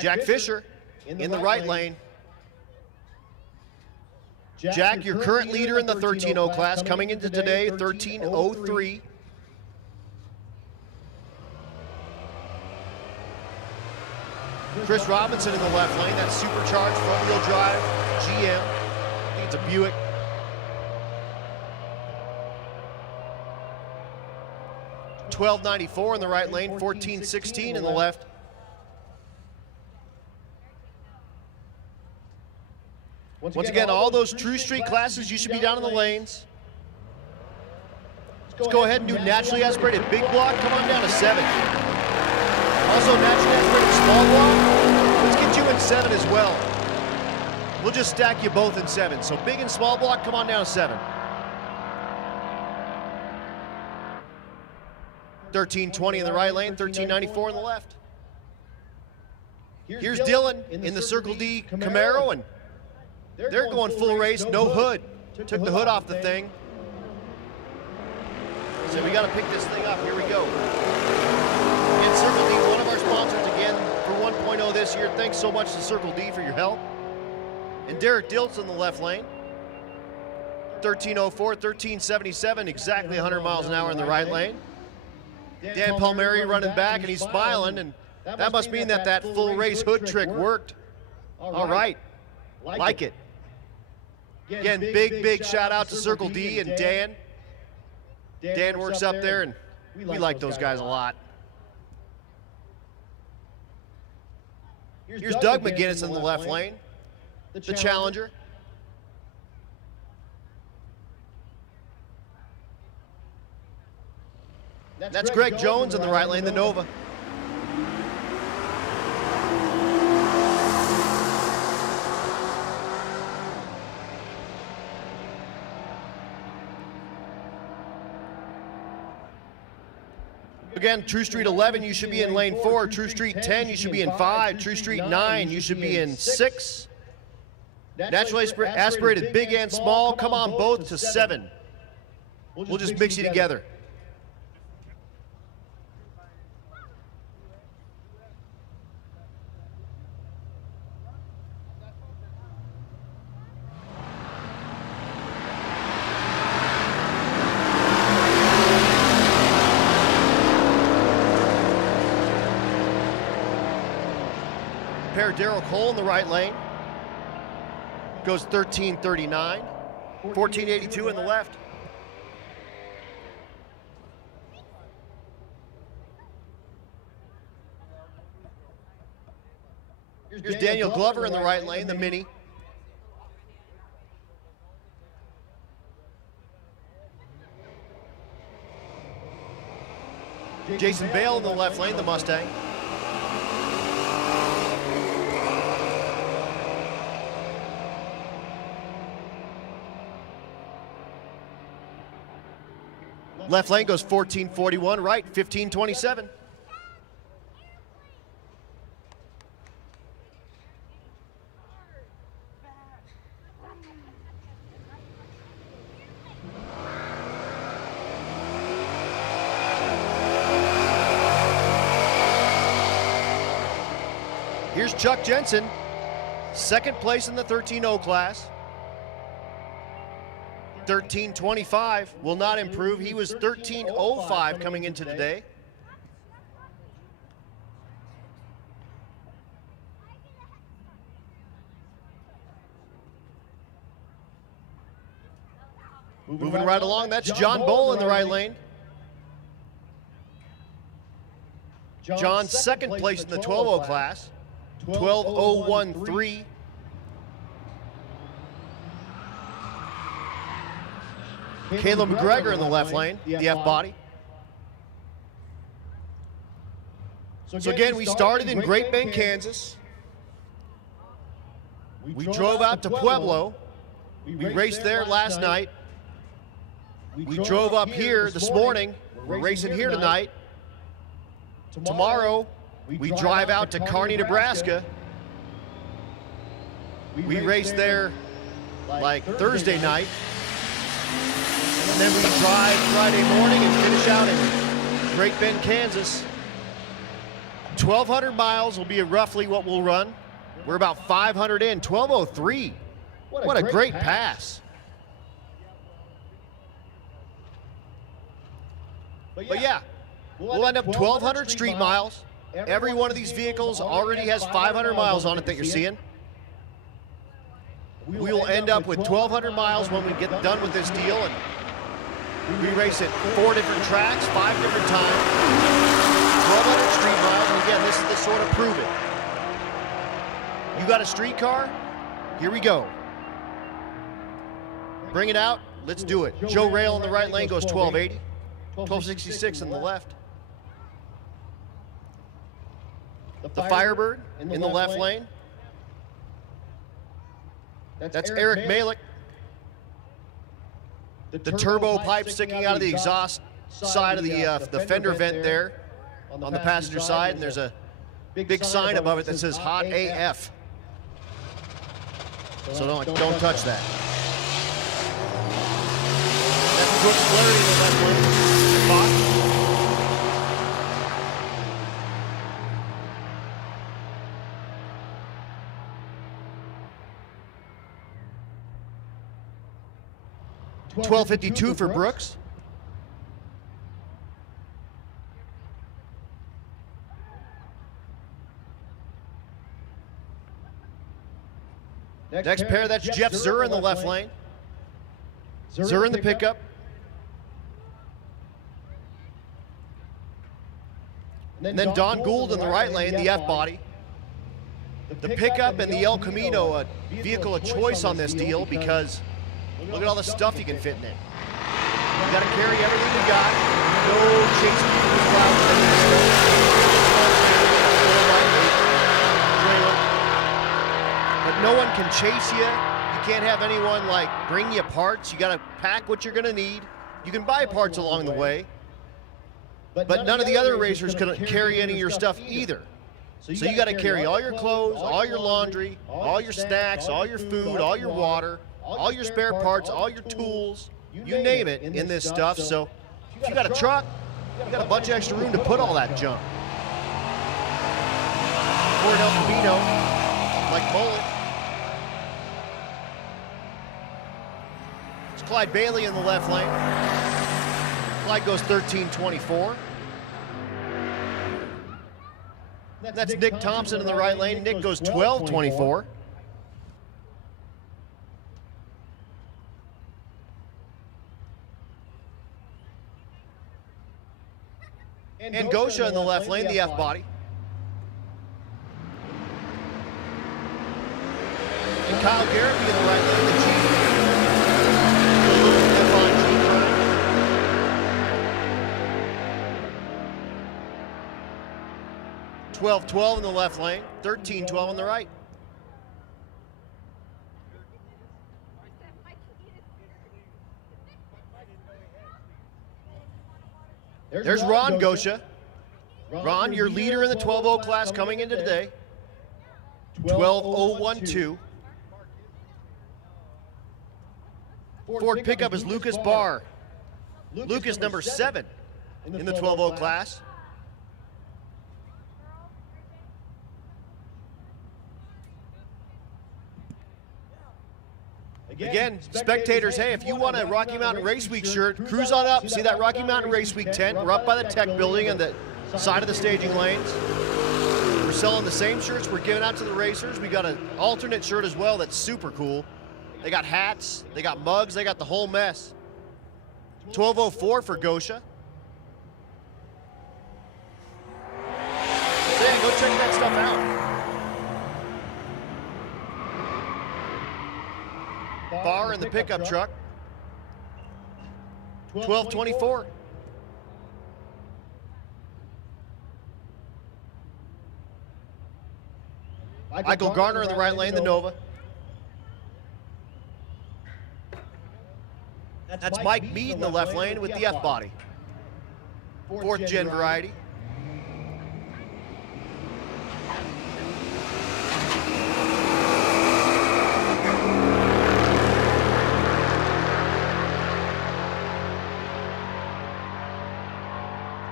Jack Fisher in the right lane. Jack, your current leader in the 13.0 class, coming into today, 13.03. Chris Robinson in the left lane, that supercharged front-wheel drive GM. I think it's a Buick. $12.94 in the right lane, $14.16 in the left. Once again, all those True Street classes, you should be down in the lanes. Let's go ahead and do naturally aspirated big block. Come on down to 7. Also naturally aspirated small block. Let's get you in 7 as well. We'll just stack you both in 7. So big and small block, come on down to 7. 1320 in the right lane, 1394 in the left. Here's Dylan in the Circle D Camaro, and they're going full race, no hood. Took the hood off the thing. So we got to pick this thing up. Here we go. And Circle D, one of our sponsors again for 1.0 this year. Thanks so much to Circle D for your help. And Derek Diltz in the left lane. 1304, 1377, exactly 100 miles an hour in the right lane. Dan Palmieri running back, and he's smiling, and that must mean that that full race hood trick worked. All right. Like it. Again, big shout out to Circle D and Dan Dan works up there, and we like those guys a lot. Here's Doug McGinnis in the left lane, the challenger. That's Greg Jones in the right lane, the Nova. Again, True Street 11, you should be in lane 4. True Street 10, you should be in 5. True Street 9, you should be in 6. Naturally aspirated big and small, come on both to 7. We'll just mix you together. Pair Daryl Cole in the right lane. Goes 13:39. 14:82 in the left. Here's Daniel Glover in the right lane, the Mini. Jason Bale in the left lane, the Mustang. Left lane goes 14:41, right 15:27. Here's Chuck Jensen, second place in the 13-0 class. 13:25 will not improve. He was 13:05 coming into today. Moving right along, that's John Bowl in the right lane. John's second place in the 12-0 class. 12:01.3. Caleb McGregor in the left lane, the F-body. So again, we started in Great Bend, Kansas. We drove out to Pueblo. We raced there last night. We drove up here this morning. We're racing here tonight. Tomorrow, we drive out to Kearney, Nebraska. We race there like Thursday night. And then we drive Friday morning and finish out in Great Bend, Kansas. 1,200 miles will be roughly what we'll run. We're about 500 in, 12:03. What a great pass. But yeah, we'll end up 1,200 street miles. Every one of these vehicles already has 500 miles on it that you're seeing. We will end up with 1,200 miles when we get done with this deal, and we race at 4 different tracks, 5 different times, 1,200 street miles, and again, this is the sort of prove it. You got a street car? Here we go. Bring it out, let's do it. Joe Rail in the right lane goes 12:80, 12:66 in the left. The Firebird in the left lane. That's Eric Malik. The turbo pipe sticking out of the exhaust side of the fender vent there on the passenger side, and there's a big sign above it that says Hot AF. So don't touch that. That's Brooks Flaherty in the left lane. Fox. $12.52 for Brooks. Next pair, that's Jeff Zur in the left lane. Zur in the pickup. And then Don Gould in the right lane, the F-body. The pickup and the El Camino, a vehicle of choice on this deal because look at all the stuff you can fit in it. You got to carry everything you got. No chasing people's but no one can chase you. You can't have anyone like bring you parts. You got to pack what you're going to need. You can buy parts along the way, but none of the other racers can carry any of your stuff either. So you got to carry all your clothes, all your laundry, all your snacks, all your food, all your water, all your spare parts, all your tools, you name it in this stuff. So if you got a truck, you got a bunch of extra room to put all that junk. Ford El Camino, like Mullet. It's Clyde Bailey in the left lane. Clyde goes 13.24. That's Nick Thompson in the right lane. Nick goes 12.24. And Gosha in the left lane, the F-body. And Kyle Garrity in the right lane, the G. F-on G. 12.12 in the left lane, 13.12 on the right. There's Ron Gosha. Ron, your leader in the 12.0 class coming into today. 12.012. Ford pickup is Lucas Barr. Lucas number 7 in the 12.0 class. Again, spectators, hey, if you want a Rocky Mountain Race Week shirt, cruise on up. See that Rocky Mountain Race Week tent? We're up by the tech building on the side of the staging lanes. We're selling the same shirts we're giving out to the racers. We got an alternate shirt as well that's super cool. They got hats, they got mugs, they got the whole mess. 12.04 for Gosha. So yeah, go check that stuff out. Barr in the pickup truck. 12.24. Michael Garner in the right lane, the Nova. That's Mike Mead in the left lane with the F-body. 4th gen variety.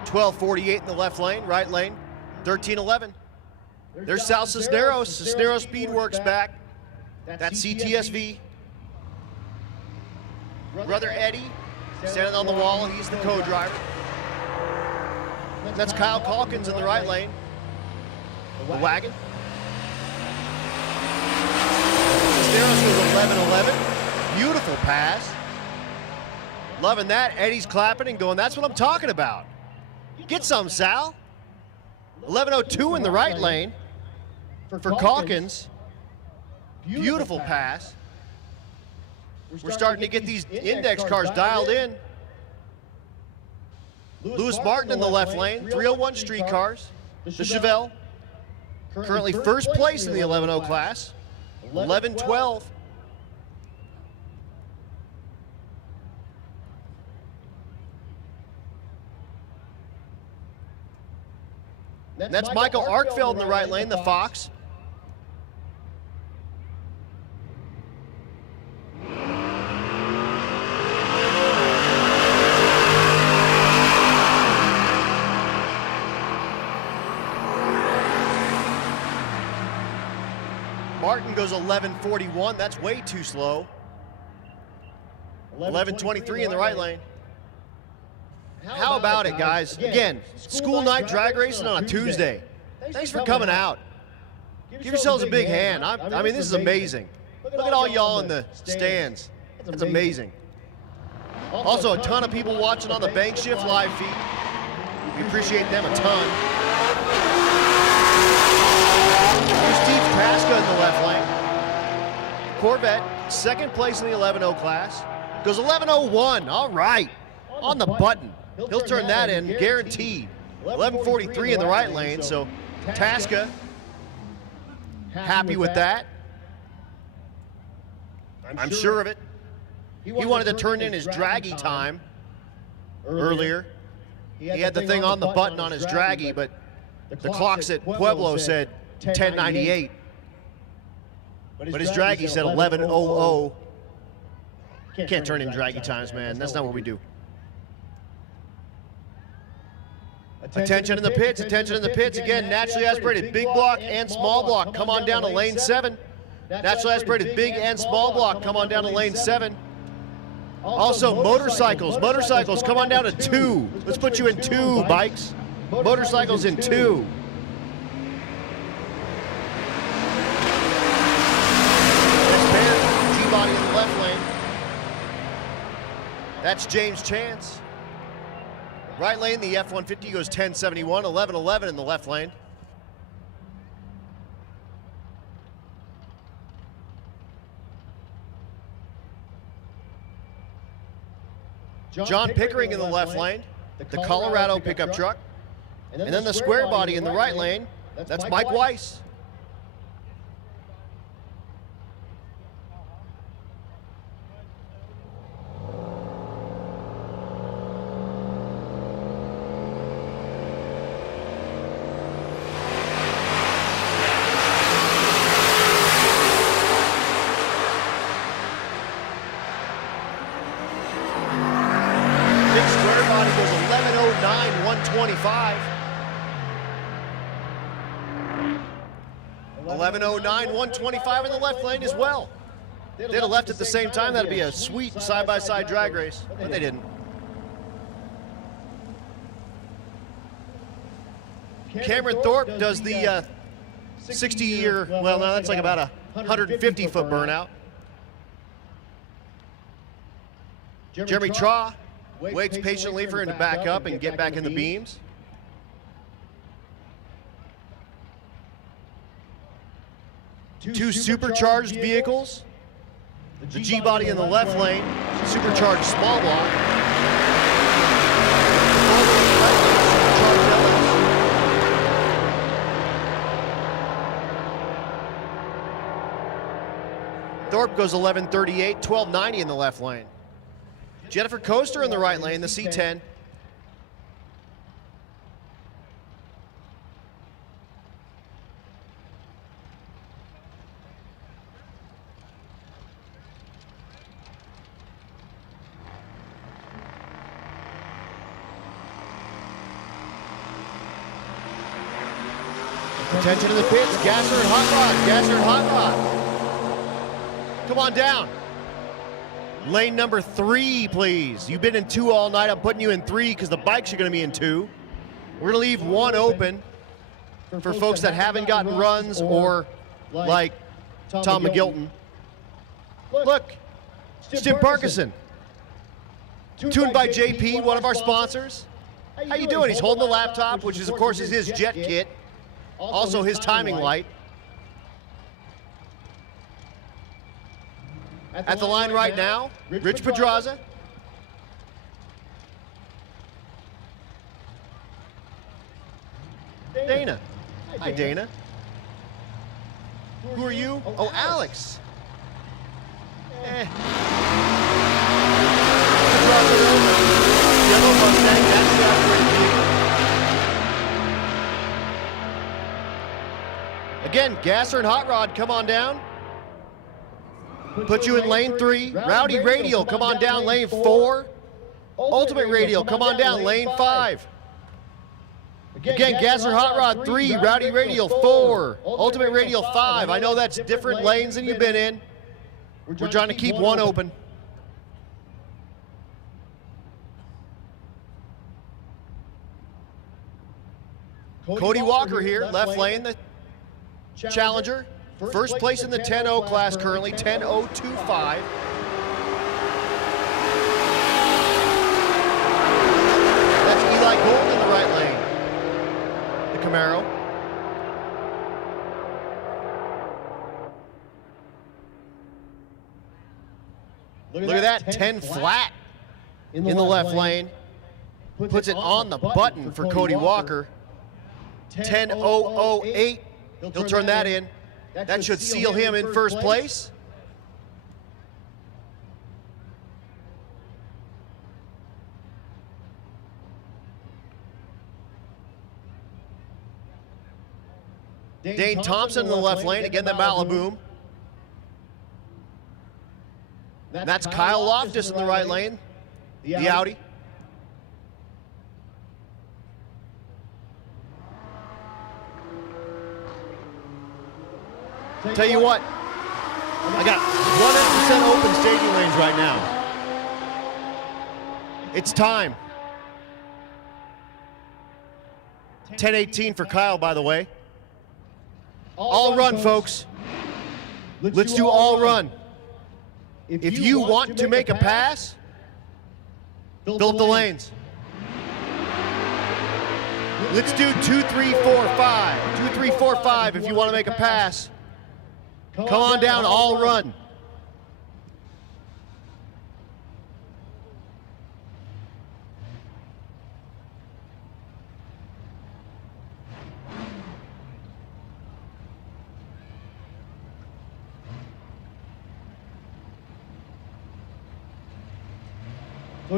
$12.48 in the left lane, right lane, 13.11. There's Sal Cisneros. Cisneros Speedworks back. That's CTSV. Brother Eddie, standing on the wall, he's the co-driver. That's Kyle Calkins in the right lane. The wagon. Cisneros goes 11.11. Beautiful pass. Loving that. Eddie's clapping and going, that's what I'm talking about. Get some, Sal. 11.02 in the right lane for Calkins. Beautiful pass. We're starting to get these index cars dialed in. Lewis Martin in the left lane, 301 street cars. The Chevelle, currently first place in the 11.0 class, 11.12. That's Michael Arkfeld in the right lane, the Fox. Martin goes 11.41. That's way too slow. 11.23 in the right lane. How about it, guys? Again, school night drag racing on a Tuesday. Thanks for coming out. Give yourselves a big hand. I mean, this is amazing. Look at all y'all in the stands. That's amazing. Also, a ton of people watching on the Bank Shift live feed. We appreciate them a ton. Here's Steve Pasca in the left lane. Corvette, second place in the 11.0 class. Goes 11.01, all right. On the button. He'll turn that in, guaranteed. 11.43 in the right lane, so Tasca happy with that. I'm sure of it. He wanted to turn in his draggy time earlier. He had the thing on the button on his draggy, but the clocks at Pueblo said 10:98. But his draggy said 11:00. Can't turn in draggy times, man. That's not what we do. Attention in the pits, attention in the pits. Again, naturally aspirated big block and small block. Come on down to lane 7. Naturally aspirated big and small block. Come on down to lane 7. Also, motorcycles, come on down to 2. Let's put you in 2, bikes. Motorcycles in 2. G-body in the left lane. That's James Chance. Right lane, the F-150 goes 1071, 1111 in the left lane. John Pickering in the left lane, the Colorado pickup truck. And then the square body in the right lane, that's Mike Weiss. Big square body goes 11:09, 125. 11:09, 125 in the left lane as well. They'd have left at the same time. That'd be a sweet side-by-side drag race, but they didn't. Cameron Thorpe does the 60-year, well, no, that's like about a 150-foot burnout. Jeremy Traw waits patiently for him to back up and get back in the beams. Two supercharged vehicles. The G-body in the left lane, supercharged small block. Thorpe goes 11:38, 12:90 in the left lane. Jennifer Coaster in the right lane, the C10. Attention to the pits, Gasser and Hot Rod, Gasser and Hot Rod. Come on down. Lane number 3, please. You've been in 2 all night. I'm putting you in 3 because the bikes are going to be in 2. We're going to leave 1 open for folks that haven't gotten runs or like Tom McGilton. Look, it's Jim Parkinson. Tuned by JP, one of our sponsors. How you doing? He's holding the laptop, which is, of course, is his jet kit. Also his timing light. At the line right now, Rich Pedraza. Dana. Hi, Dana. Who are you? Oh, Alex. Yellow Mustang, that's the operating vehicle. Again, Gasser and Hot Rod, come on down. Put you in lane 3. Rowdy Radial, come on down lane 4. Ultimate Radial, come on down lane 5. Again, Gasser Hot Rod 3, Rowdy Radial 4, Ultimate Radial 5. I know that's different lanes than you've been in. We're trying to keep 1 open. Cody Walker here, left lane, the challenger. First place in the 10.0 class currently, 10.025. That's Eli Gold in the right lane, the Camaro. Look at that, 10 flat in the left lane. Puts it on the button for Cody Walker. 10.008. He'll turn that in. That should seal him in first place. Dane Thompson in the left lane, again the Malibu. That's Kyle Loftus in the right lane, the Audi. Tell you what, I got 100% open staging lanes right now. It's time. 10:18 for Kyle, by the way. All run, folks. Let's do all run. If you want to make a pass, fill up the lanes. Let's do 2, 3, 4, 5. 2, 3, 4, 5 if you want to make a pass. Come on down, all run.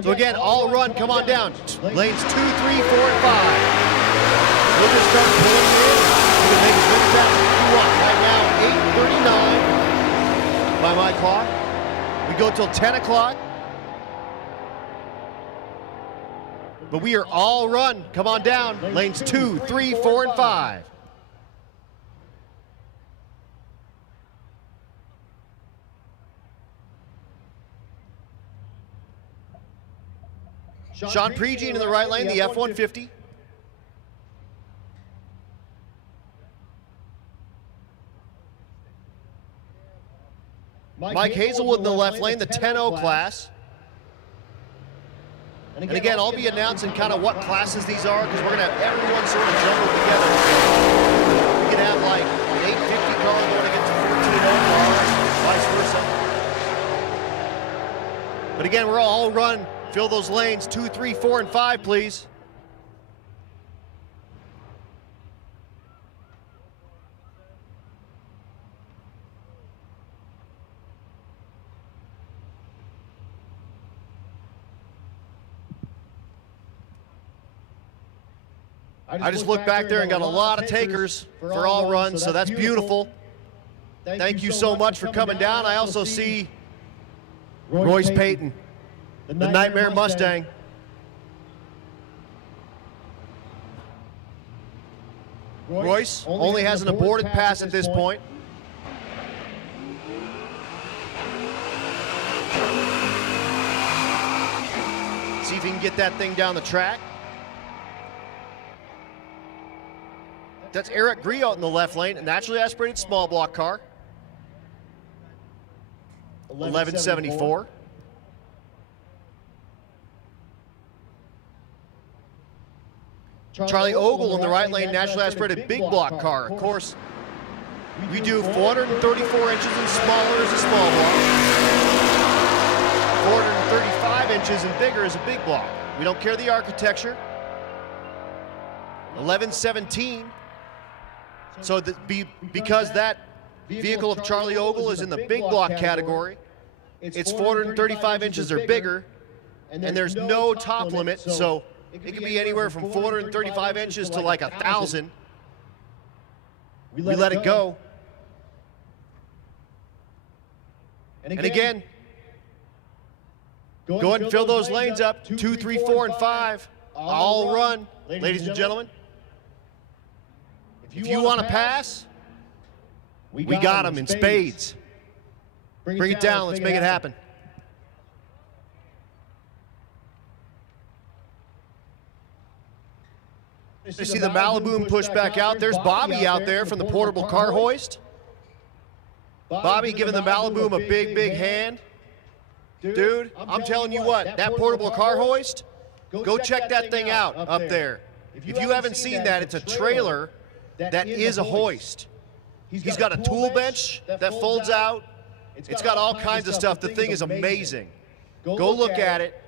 So again, all run, come on down. Lanes 2, 3, 4, and 5. We'll just start pulling in. You can make as many passes as you want. Right now, 8:39 by my clock. We go till 10 o'clock. But we are all run. Come on down. Lanes 2, 3, 4, and 5. Sean Prejean in the right lane, the F-150. Mike Hazelwood in the left lane, the 10-0 class. And again, I'll be announcing kind of what classes these are because we're going to have everyone sort of jumbled together. We can have like an 850 car going against a 14-0 car, vice versa. But again, we're all run. Fill those lanes, 2, 3, 4, and 5, please. I just looked back there and got a lot of takers for all runs, so that's beautiful. Thank you so much for coming down. I also see Royce Payton, the Nightmare Mustang. Royce only has an aborted pass at this point. See if he can get that thing down the track. That's Eric Griot in the left lane, a naturally aspirated small block car. 1174. Charlie Ogle in the right lane, naturally aspirated big block car. Of course, we do 434 inches and smaller as a small block. 435 inches and bigger as a big block. We don't care the architecture. 1117. So because that vehicle of Charlie Ogle is in the big block category, it's 435 inches or bigger, and there's no top limit, so it can be anywhere from 435 inches to like 1,000. We let it go. And again, go ahead and fill those lanes up, 2, 3, 4, and 5. All run, ladies and gentlemen. If you want to pass, we got them in spades. Bring it down, let's make it happen. You see the Malibu push back out. There's Bobby out there from the portable car hoist. Bobby giving the Malibu a big, big hand. Dude, I'm telling you what, that portable car hoist, go check that thing out up there. If you haven't seen that, it's a trailer that is a hoist. He's got a tool bench that folds out. It's got all kinds of stuff. The thing is amazing. Go look at it.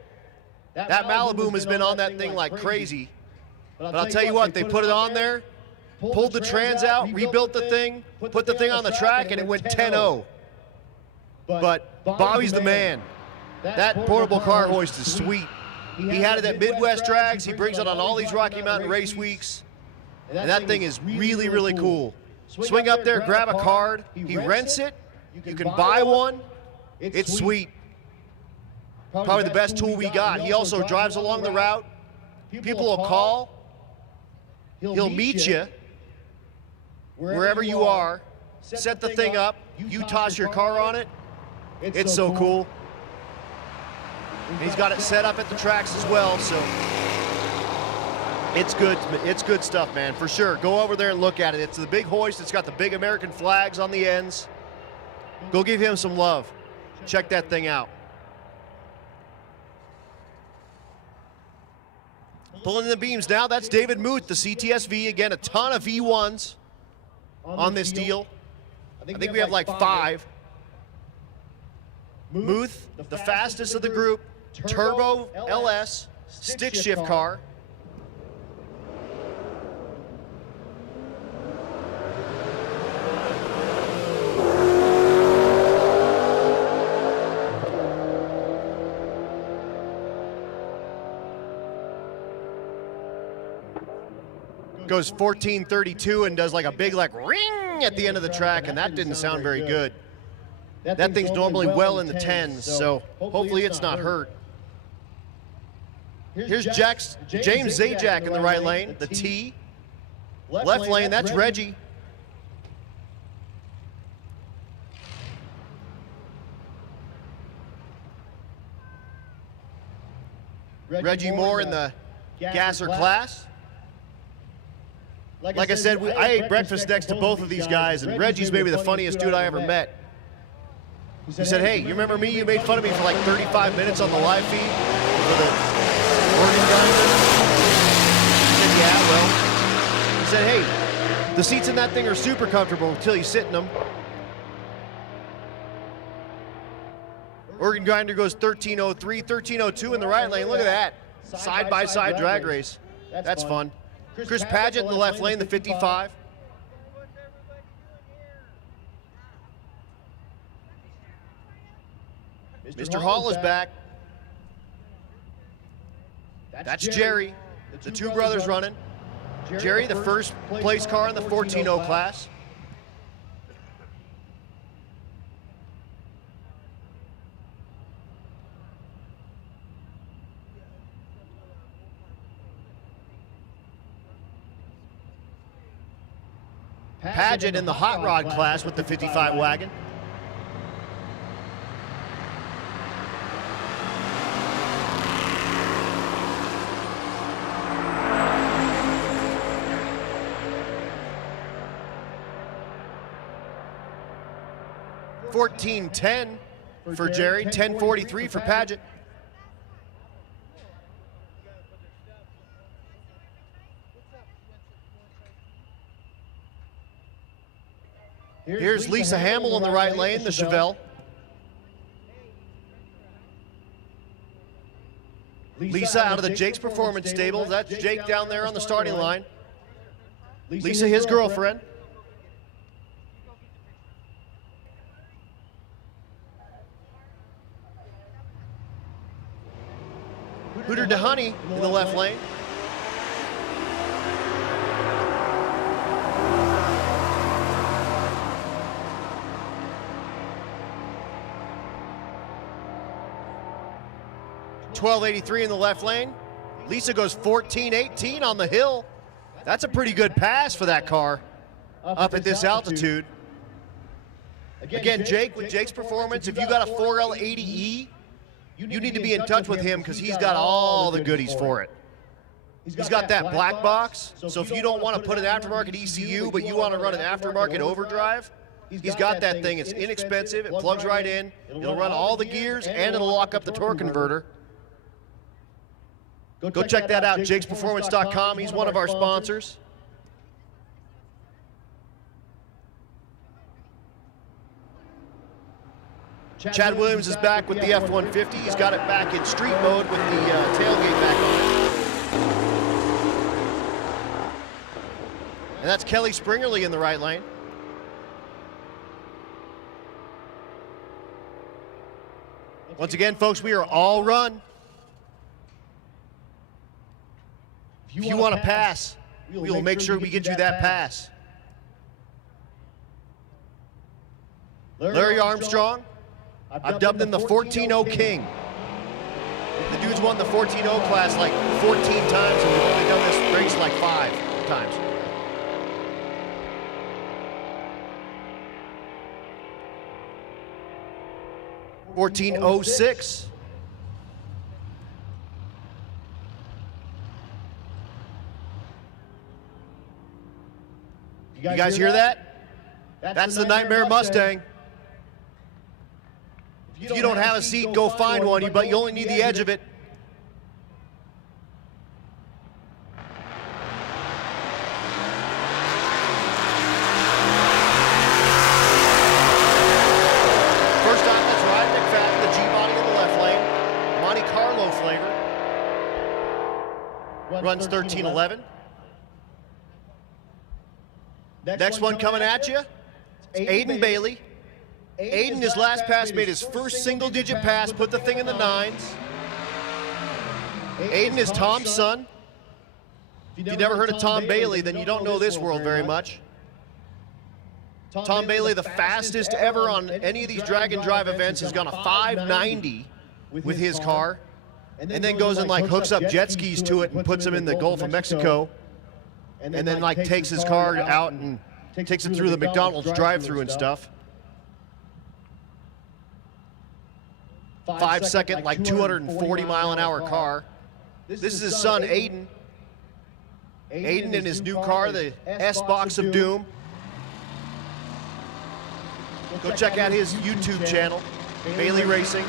That Malibu has been on that thing like crazy. But I'll tell you what, they put it on there, pulled the trans out, rebuilt the thing, put the thing on the track, and it went 10-0. But Bobby's the man. That portable car hoist is sweet. He had it at Midwest Drags. He brings it on all these Rocky Mountain race weeks. And that thing is really, really cool. Swing up there, grab a card. He rents it. You can buy one. It's sweet. Probably the best tool we got. He also drives along the route. People will call. He'll meet you wherever you are. Set the thing up. You toss your car on it. It's so cool. And he's got it set up at the tracks as well, so it's good. It's good stuff, man, for sure. Go over there and look at it. It's the big hoist. It's got the big American flags on the ends. Go give him some love. Check that thing out. Pulling in the beams now, that's David Muth, the CTSV. Again, a ton of V1s on this deal. I think we have like 5. Muth, the fastest of the group, turbo LS, stick shift car. Goes 1432 and does like a big ring at the end of the track, and that didn't sound very good. That thing's normally well in the 10s, so hopefully it's not hurt. Here's James Zajac in the right lane, the T. Left lane, that's Reggie. Reggie Moore in the gasser class. Like I said, I ate breakfast next to both of these guys, and Reggie's maybe the funniest dude I ever met. He said, hey, you remember me? You made fun of me for like 35 minutes on the live feed for the Oregon guys. I said, yeah, well. He said, hey, the seats in that thing are super comfortable until you sit in them. Oregon Grinder goes 1303, 1302 in the right lane. Look at that. Side-by-side drag race. That's fun. Chris Paget in the left lane, the 55. Mr. Hall is back. That's Jerry, the two brothers running. Jerry, the first place car in the 14-0 class. Paget in the hot rod class with the 55 wagon. $14.10 for Jerry, $10.43 for Paget. Here's Lisa Hamill in the right lane, the Chevelle. Lisa out of the Jake's Performance stable. That's Jake down there on the starting line. Lisa, his girlfriend. Hooter DeHoney in the left lane. $12.83 in the left lane. Lisa goes 14.18 on the hill. That's a pretty good pass for that car up at this altitude. Again, Jake with Jake's Performance, if you got a 4L80E, you need to be in touch with him because he's got all the goodies for it. He's got that black box, so if you don't want to put an aftermarket ECU, but you want to run an aftermarket overdrive, he's got that thing. It's inexpensive. It plugs right in. It'll run all the gears, and it'll lock up the torque converter. Go check that out, jakesperformance.com. He's one of our sponsors. Chad Williams is back with the F-150. He's got it back in street mode with the tailgate back on it. And that's Kelly Springerly in the right lane. Once again, folks, we are all run. If you want to pass, we will make sure we get you that pass. Larry Armstrong, I've dubbed him the 14-0 King. The dude's won the 14-0 class like 14 times, and we've only done this race like 5 times. $14.06. You guys hear that? That's the Nightmare Mustang. If you don't have a seat, go find one, but you only need the edge of it. First time, let's ride McFadden, the G-body in the left lane. Monte Carlo flavor. Runs 13:11. Next one coming at you, it's Aiden Bailey. Aiden, his last pass, made his first single-digit pass, put the thing in the 9s. Aiden is Tom's son. If you've never heard of Tom Bailey, then you don't know this world very much. Tom Bailey, the fastest ever on any of these drag and drive events, has gone a 590 with his car, and then goes and like hooks up jet skis to it and puts them in the Gulf of Mexico, and then like takes his car out and takes it through the McDonald's drive-through and stuff. 5-second, like 240-mile-an-hour car. This is his son, Aiden. Aiden in his new car, the S-Box of Doom. Go check out his YouTube channel, Bailey Racing.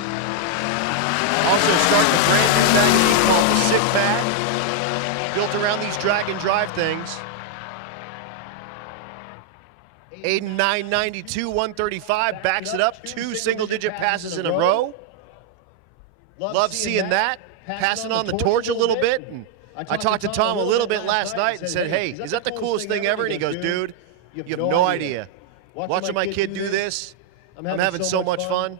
Also starting a brand new magazine called The Sick Bag, built around these drag and drive things. Aiden 992, 135, backs it up, 2 single-digit passes in a row. Love seeing that, passing on the torch a little bit. And I talked to Tom a little bit last night and said, hey, is that the coolest thing ever? And he goes, dude, you have no idea. Watching my kid do this, I'm having so much fun.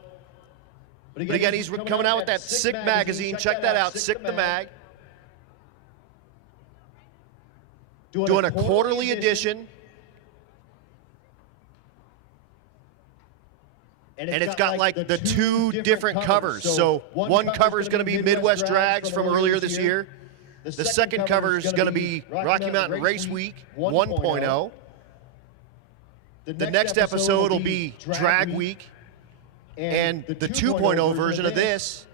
But again, he's coming out with that Sick magazine. Check that out, Sick the Mag. Doing a quarterly edition. And it's got like the 2 different covers. So one cover is going to be Midwest Drags from earlier this year. The second cover is going to be Rocky Mountain Race Week 1.0. The next episode will be Drag Week and the 2.0 version of this.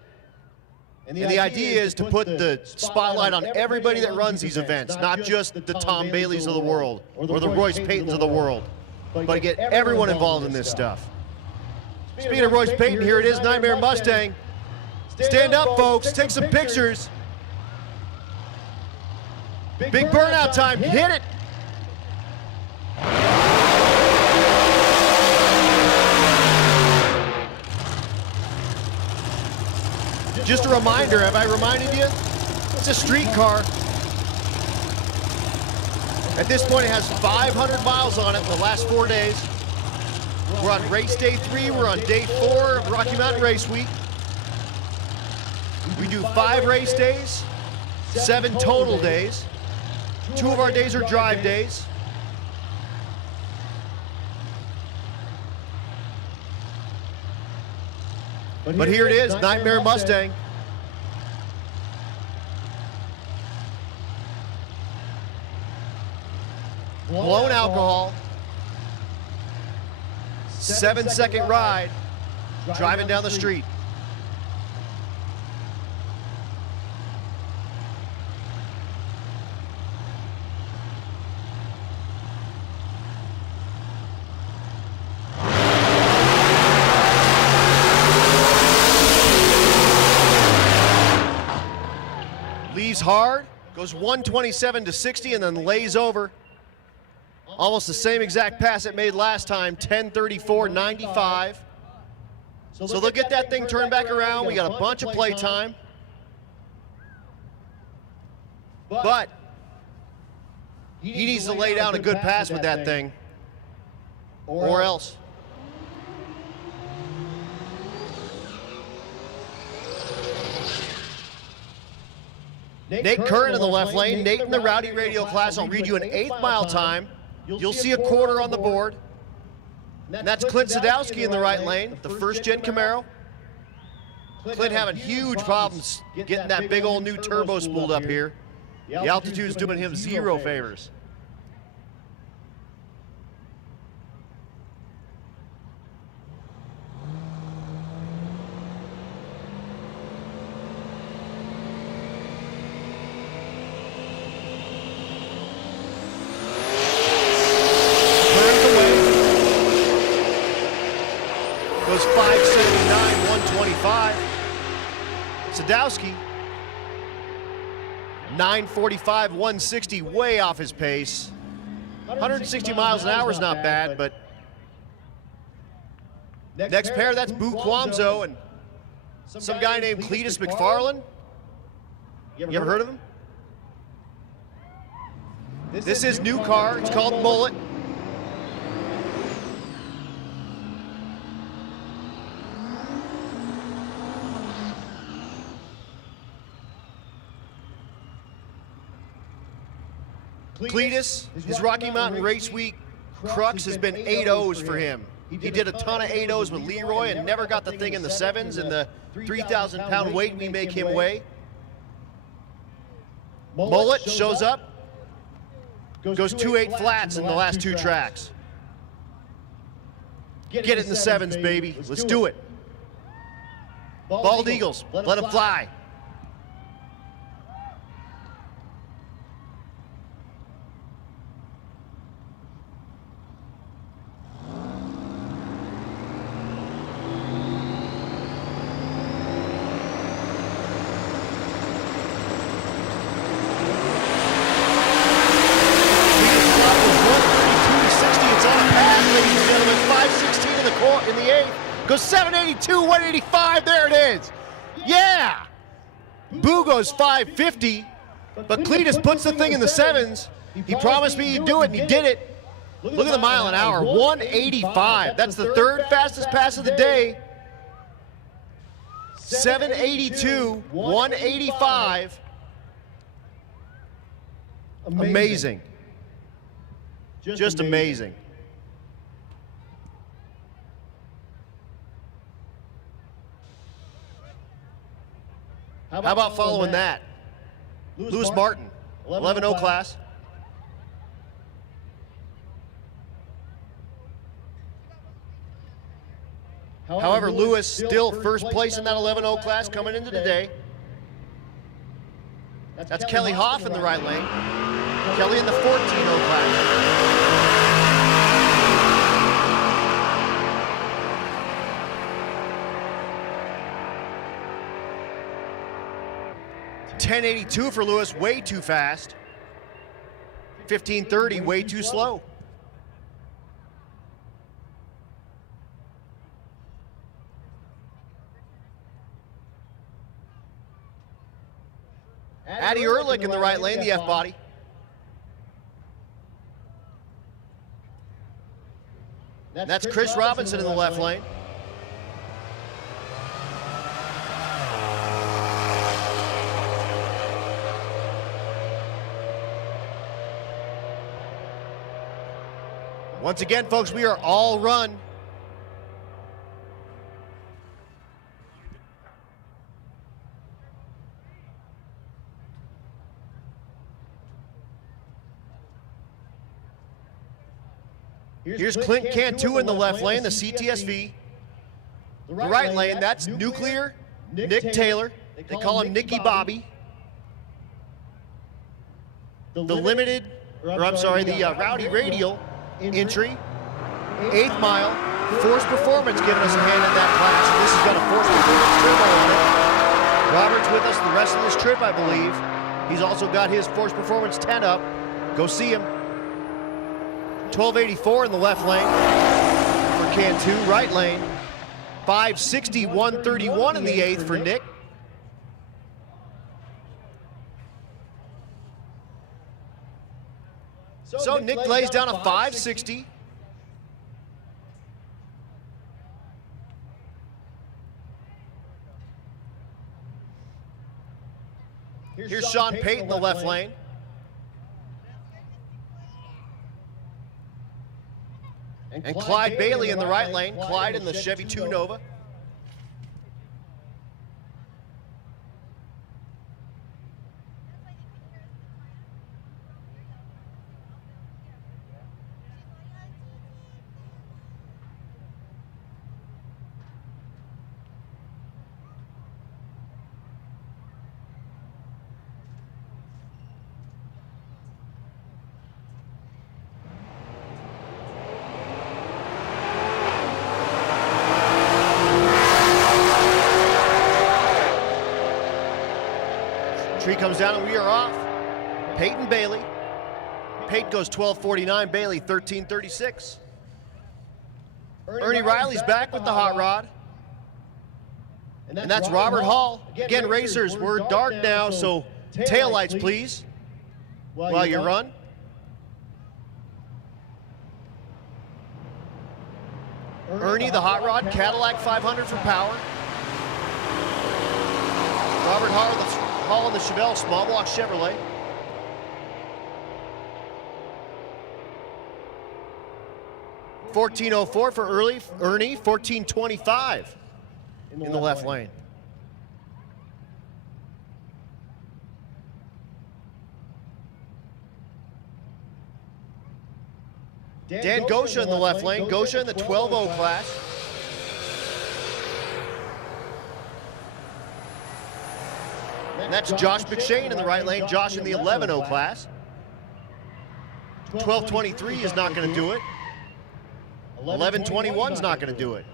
And the idea is to put the spotlight on everybody that runs these events, not just the Tom Baileys of the world or the Royce Paytons of the world, but to get everyone involved in this stuff. Speaking of Royce Payton, here it is, Nightmare Mustang. Stand up, folks. Take some pictures. Big burnout time. Hit it. Just a reminder, have I reminded you? It's a street car. At this point, it has 500 miles on it in the last 4 days. We're on race day 3, we're on day 4 of Rocky Mountain Race Week. We do 5 race days, 7 total days. 2 of our days are drive days. But here it is, Nightmare Mustang. Blown alcohol. 7-second ride, driving down the street. Leaves hard, goes 127 to 60 and then lays over. Almost the same exact pass it made last time, 10:34.95. So they'll get that thing turned back around. We got a bunch of play time. But he needs to lay down a good pass with that thing, or else. Nate Curran in the left lane. Nate in the Rowdy Radio class. I'll read you an 8th mile time. You'll see a quarter on the board. And that's Clint Sadowski in the right lane, the first-gen Camaro. Clint having huge problems getting that big old new turbo spooled up here. The altitude's doing him 0 favors. Goes 579, 125. Sadowski, 945, 160, way off his pace. 160 miles an hour is not bad, but next pair, that's Boo Quamzo and some guy named Cletus McFarland. You ever heard of him? This is new car. It's called Mullet. Cletus, his Rocky Mountain Race Week crux has been 8.0s for him. He did a ton of 8.0s with Leroy and never got the thing in the 7s and the 3,000-pound weight we make him weigh. Mullet shows up, goes 2.8 flats in the last 2 tracks. Get it in the 7s, baby. Let's do it. Bald Eagles, let him fly. In the 8th, goes 782, 185, there it is. Yeah! Boo goes 550, but Cletus puts the thing in the 7s. He promised me he'd do it, and he did it. Look at the mile an hour, 185. That's the 3rd fastest pass of the day. 782, 185. Amazing. Just amazing. How about following that? Lewis Martin, 11.0 class. However, Lewis still first place in that 11.0 class coming into today. That's Kelly Hoff in the right lane. Kelly in the 14.0 class. 1082 for Lewis, way too fast. 1530, way too slow. Addy Ehrlich in the right lane, the F-body. That's Chris Robinson in the left lane. Once again, folks, we are all run. Here's Clint Cantu in the left lane, the CTSV. The right lane, that's Nuclear, Nick Taylor. They call him Nicky Bobby. The limited, or I'm sorry, the Rowdy Radial entry, 8th mile, Force Performance giving us a hand in that class. And this has got a Force Performance turbo on it. Robert's with us the rest of this trip, I believe. He's also got his Force Performance 10 up. Go see him. 1284 in the left lane for Cantu, right lane, 560, 131 in the 8th for Nick. So Nick lays down a 560. Here's Sean Payton in the left lane. And Clyde Bailey in the right lane. Clyde in the Chevy 2 Nova. Tree comes down and we are off. Peyton Bailey. Peyton goes 12:49, Bailey 13:36. Ernie Riley's back with the hot rod. And that's Robert Hall. Again, racers, we're dark now, so taillights, please, while you run. Ernie, the hot rod, Cadillac 500 for power. Robert Hall in the Chevelle small block Chevrolet. $14.04 for Ernie, $14.25 in the left lane. Dan Gosha in the left lane. Gosha in the 12.0 class. And that's Josh McShane in the right lane. Josh in the 11.0 class. 12:23 is not going to do it. 11:21 is not going to do it.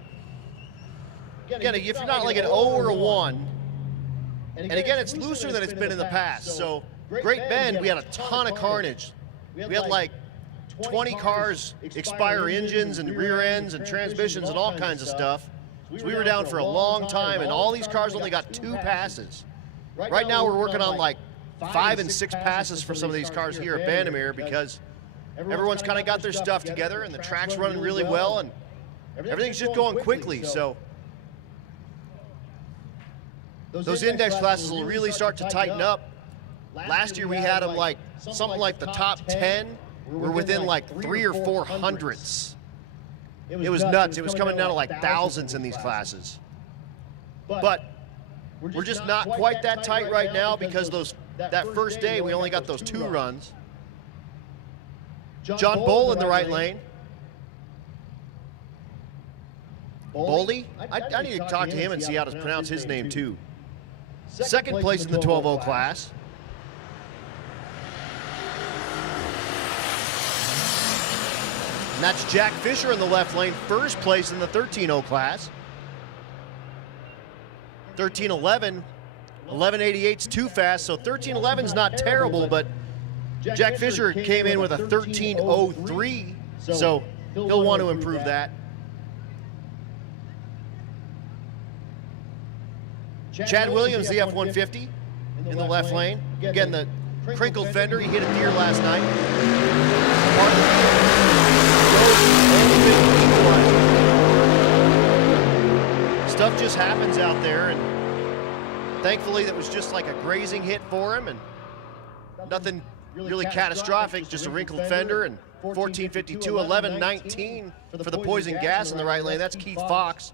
Again, if you're not like an 0 or a 1, and again, it's looser than it's been in the past. So Great Bend, we had a ton of carnage. We had like 20 cars expire engines and rear ends and transmissions and all kinds of stuff. So we were down for a long time, and all these cars only got 2 passes. Right now we're working on like 5 and 6 passes for some of these cars here at Bandimere because everyone's kind of got their stuff together and the track's running really well and everything's just going quickly. So those index classes will really start to tighten up. Last year we had them like something like the top 10 were within like 3 or 4 hundredths. It was nuts. It was coming down to like thousands in these classes. But we're just not quite that tight right now because that first day we only got those 2 runs. John Bowl in the right lane. Boldy? I need to talk to him and see how to pronounce his name too. Second place in the 12.0 class. And that's Jack Fisher in the left lane, first place in the 13.0 class. 13:11, 11:88's too fast, so 13:11's not terrible, but Jack Fisher came in with a 13:03, so he'll want to improve that. Chad Williams, the F-150 in the left lane. Again, the crinkled fender, he hit a deer last night. Stuff just happens out there, and thankfully that was just like a grazing hit for him, and nothing really catastrophic, just a wrinkled fender. And 14:52, 11:19 for the poison gas in the right lane. That's Keith Fox.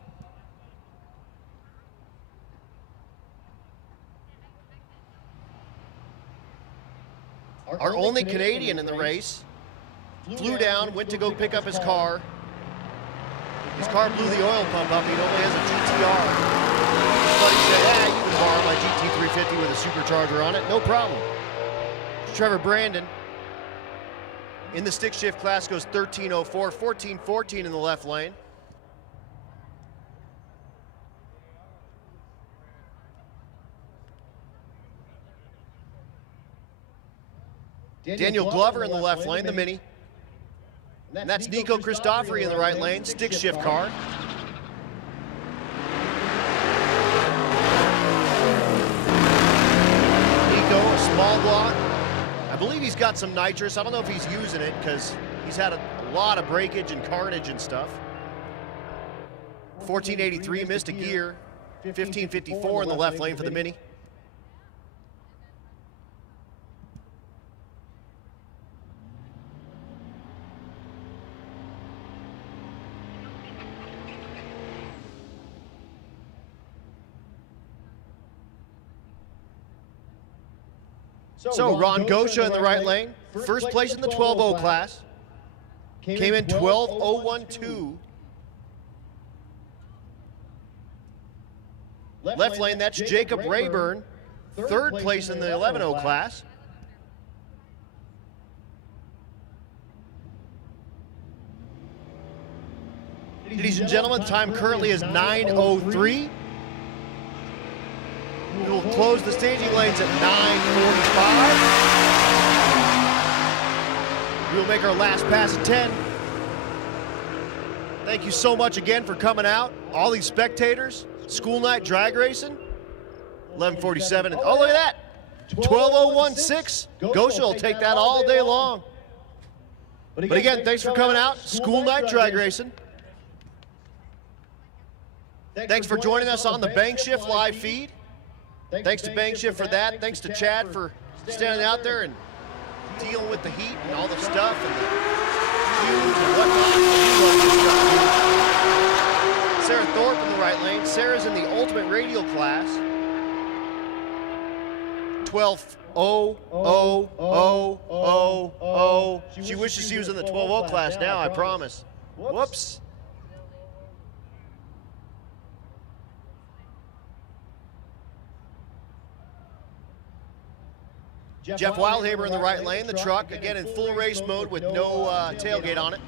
Our only Canadian in the race flew down, went to go pick up his car. His car blew the oil pump up. He only has a GTR. His buddy said, you can borrow my GT350 with a supercharger on it. No problem. Trevor Brandon in the stick shift class goes 13:04, 14:14 in the left lane. Daniel Glover in the left lane, the Mini. And that's Nico Christofori in the right lane, stick shift car. block. I believe he's got some nitrous. I don't know if he's using it because he's had a lot of breakage and carnage and stuff. 1483 missed a gear. 1554 in the left lane for the Mini. So Ron Gosha in the right lane, first place in the 12.0 class, came in 12.012. Left lane, that's Jacob Rayburn, third place in the 11.0 class. Ladies and gentlemen, the time currently is 9:03. We will close the staging lanes at 9:45. We will make our last pass at 10. Thank you so much again for coming out. All these spectators, school night drag racing, 11:47. Oh, look at that. 12:016. Gosha will take that all day long. But again, thanks for coming out. School night drag racing. Thanks for joining us on the Bang Shift live feed. Thanks to Bang Shift for that. Thanks to Chad for standing out there and dealing with the heat and all the stuff and the fumes and whatnot. Sarah Thorpe in the right lane. Sarah's in the ultimate radial class. 12.00000. She wishes she was in the 12.0 class now, I promise. Whoops. Jeff Wildhaber in the right lane, the truck, again in full race mode with no tailgate on it.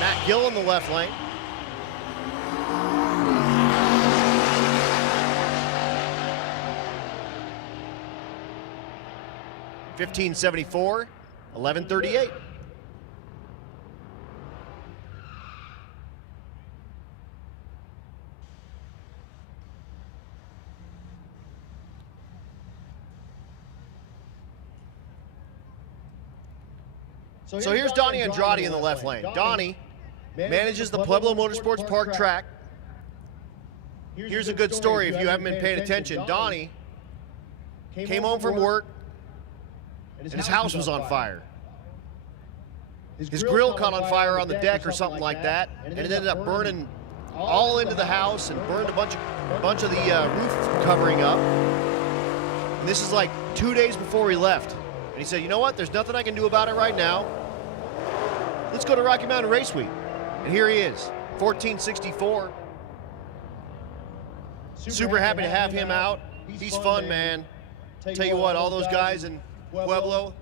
Matt Gill in the left lane. $15.74, $11.38. So here's Donnie Andrade in the left lane. Donnie manages the Pueblo Motorsports Park track. Here's a good story if you haven't been paying attention. Donnie came home from work and his house was on fire. His grill caught on fire on the deck or something like that, and it ended up burning all into the house and burned a bunch of the roof covering up. And this is like 2 days before we left. And he said, you know what, there's nothing I can do about it right now. Let's go to Rocky Mountain Race Week. And here he is, 1464. Super happy to have him out. He's fun, man. Tell you what, all those guys in Pueblo,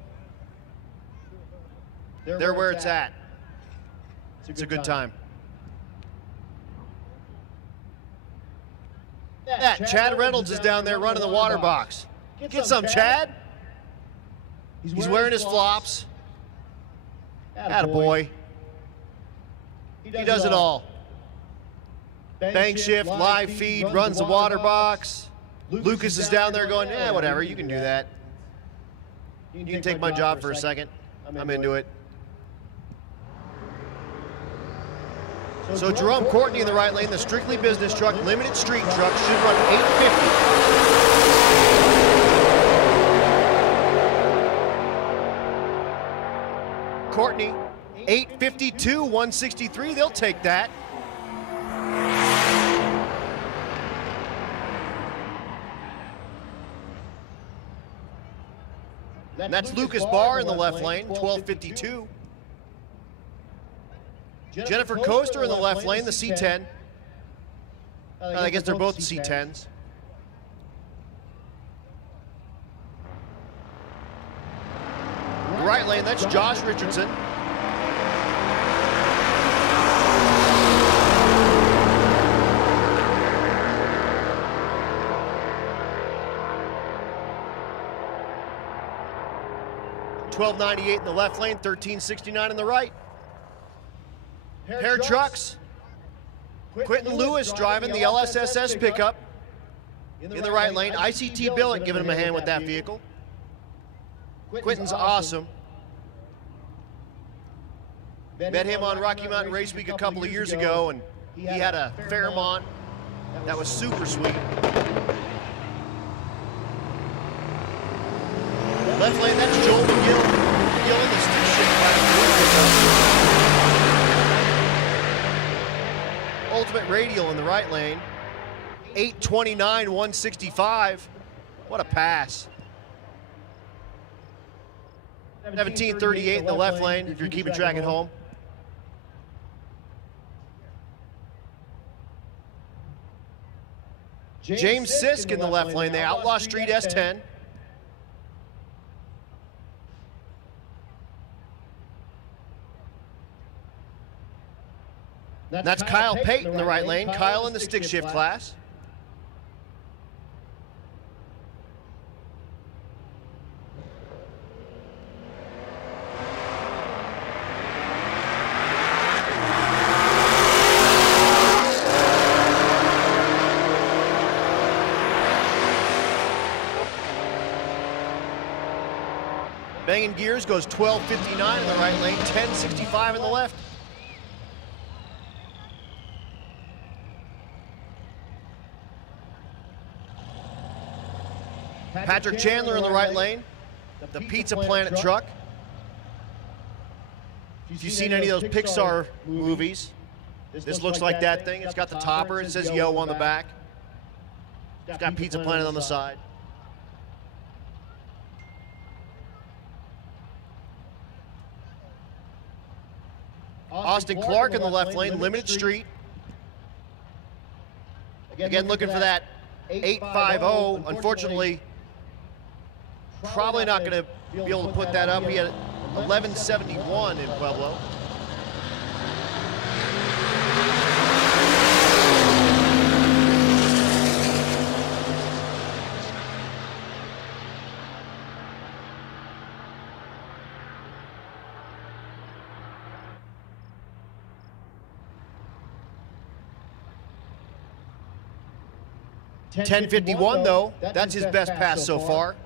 they're where it's at. It's a good time. That Chad Reynolds is down there running the water box. Get some, Chad. He's wearing his flops. Attaboy. He does it all. Bang Shift, live feed, runs the water box. Lucas is down there going, whatever, you can do that. You can take my job for a second. I'm into it. So Jerome Courtney in the right lane, the strictly business truck, limited street truck, should run 850. Courtney, 852, 163, they'll take that. And that's Lucas Barr in the left lane, 1252. Jennifer Coaster in the left lane, the C10. I guess they're both C10s. The right lane, that's Josh Richardson. $12.98 in the left lane, $13.69 in the right. Hair trucks, Quentin Lewis driving the LSSS pickup in the right lane. ICT Billick giving him a hand with that vehicle. Quentin's awesome. Met him on Rocky Mountain Race Week a couple of years ago, and he had a Fairmont that was super sweet. Left lane, that's Joel McGill. McGill in the stick shift class. Ultimate Radial in the right lane. 829, 165. What a pass. 1738 in the left lane, if you're keeping track at home. James Sisk in the left lane, the Outlaw Street S10. That's Kyle Payton in the right lane. Kyle in the stick shift class. Banging gears goes 1259 in the right lane, 1065 in the left. Patrick Chandler in the right lane, the Pizza Planet truck. If you've seen any of those Pixar movies, this looks like that thing. It's got the topper, it says Yo on the back. It's got Pizza Planet on the side. Austin Clark in the left lane, limited street. Again, looking for that 850. Unfortunately, probably not going to be able to put that up. He had 1171 in Pueblo. $10.51 though, that's his best pass so far.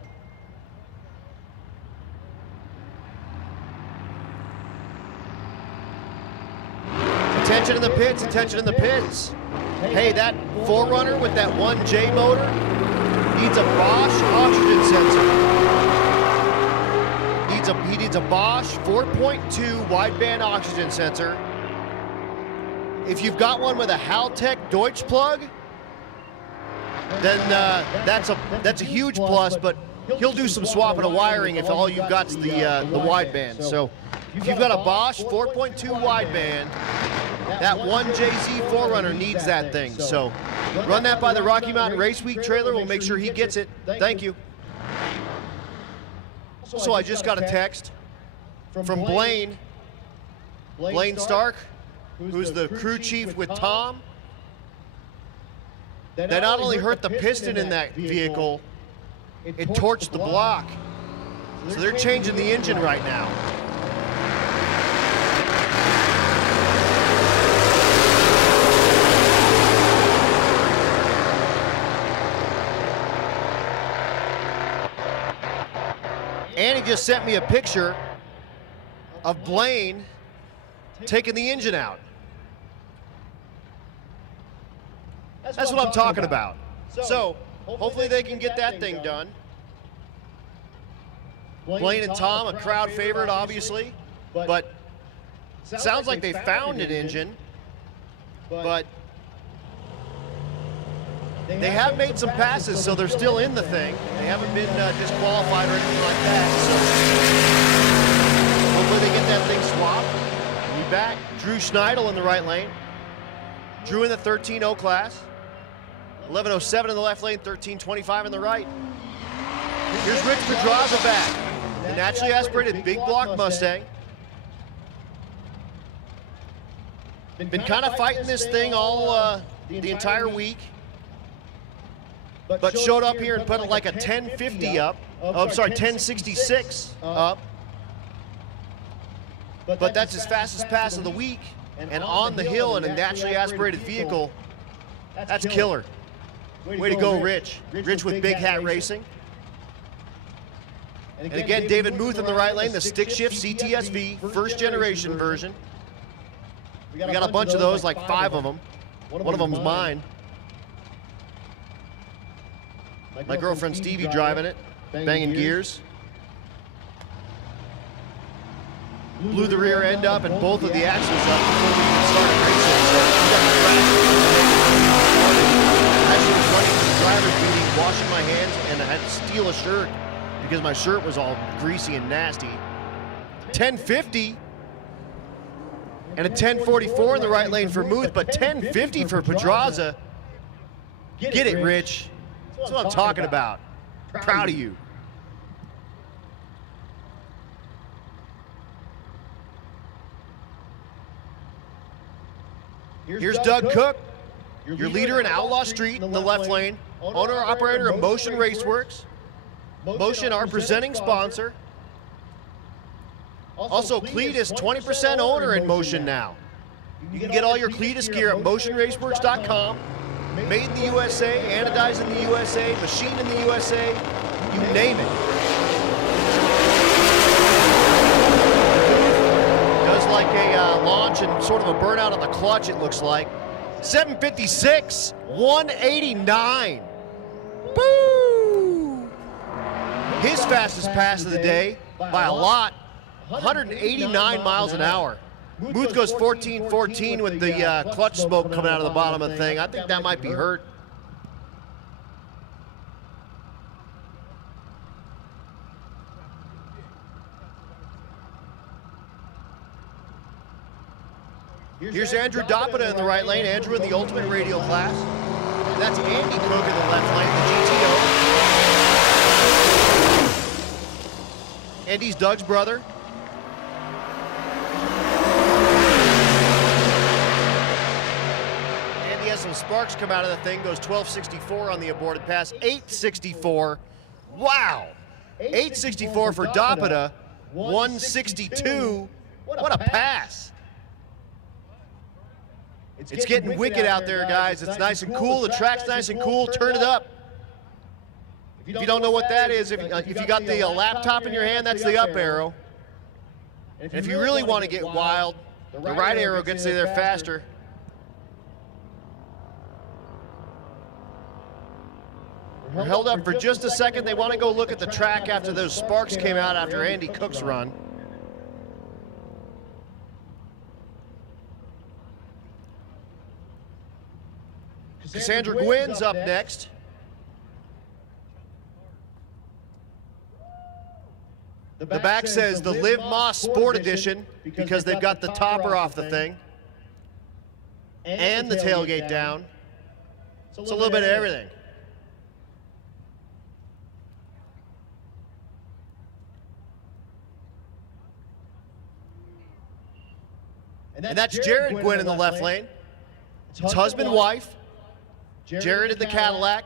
Attention in the pits, attention in the pits. Hey, that 4Runner with that 1J motor needs a Bosch oxygen sensor. He needs a Bosch 4.2 wideband oxygen sensor. If you've got one with a Haltech Deutsch plug, then that's a huge plus, but he'll do some swapping of wiring if all you've got's the wideband. So if you've got a Bosch 4.2 wideband, that 1JZ 4Runner needs that thing. So run that by the Rocky Mountain Race Week trailer. We'll make sure he gets it. Thank you. So I just got a text from Blaine Stark, who's the crew chief with Tom. They not only hurt the piston in that vehicle, it torched the block. So they're changing the engine right now. And he just sent me a picture of Blaine taking the engine out. That's what I'm talking about. So hopefully they can get that thing done. Blaine and Tom, a crowd favorite, obviously, but sounds like they found an engine, but they have made some passes, so they're still in the thing. They haven't been disqualified or anything like that. So hopefully they get that thing swapped. We'll be back. Drew Schneidel in the right lane. Drew in the 13.0 class. 11.07 in the left lane, 13.25 in the right. Here's Rich Pedraza back. The naturally aspirated big block Mustang. Been kind of fighting this thing all the entire week. But showed up here and put like a 1050 up. Oh, I'm sorry, 1066 up. But that's his fastest pass of the week. and on the hill in a naturally aspirated vehicle, that's killer. Way to go, Rich. Rich with Big Hat Racing. And again, David Muth in the right lane, the stick shift CTSV, first generation version. We got a bunch of those, like 5 of them. One of them's mine. My girlfriend Stevie driving it, banging gears. Blew the rear end up and both of the axles up before we even started racing. So we got the track. Actually was running to the driver's meeting, washing my hands, and I had to steal a shirt because my shirt was all greasy and nasty. 1050 and a 1044 in the right lane for Muth, but 1050 for Pedraza. Get it, Rich. That's what I'm talking about. Proud of you. Here's Doug Cook, your leader in Outlaw Street in the left lane, owner-operator of Motion Raceworks. Motion, our presenting sponsor. Also, Cletus, 20% owner in Motion now. You can get all your Cletus gear at motionraceworks.com. Made in the USA, anodized in the USA, machined in the USA, you name it. Does like a launch and sort of a burnout on the clutch, it looks like. 756, 189. Boo! His fastest pass of the day by a lot, 189 miles an hour. Muth goes 14-14 with the clutch smoke coming out of the bottom of the thing. I think that might be hurt. Here's Andrew Doppita in the right lane. Andrew in the ultimate radial class. That's Andy Cook in the left lane, the GTO. Andy's Doug's brother. Andy has some sparks come out of the thing, goes 1264 on the aborted pass, 864. Wow! 864 for Doppita, 162. What a pass! It's getting wicked out there, guys. It's nice and cool. The track's nice and cool. Turn it up. If you don't know what that is, if you got the laptop in your hand, that's the up arrow. And if you really want to get wild, the right arrow gets you there faster. We're held up for just a second. They want to go look at the track after those sparks came out after Andy Cook's run. Cassandra Gwynn's up next. The back says the Liv Moss Sport Edition because they've got the topper off the thing and the tailgate down. It's a little bit of everything. And that's Jared Gwynn in the left lane. It's husband, wife. Jared in the Cadillac.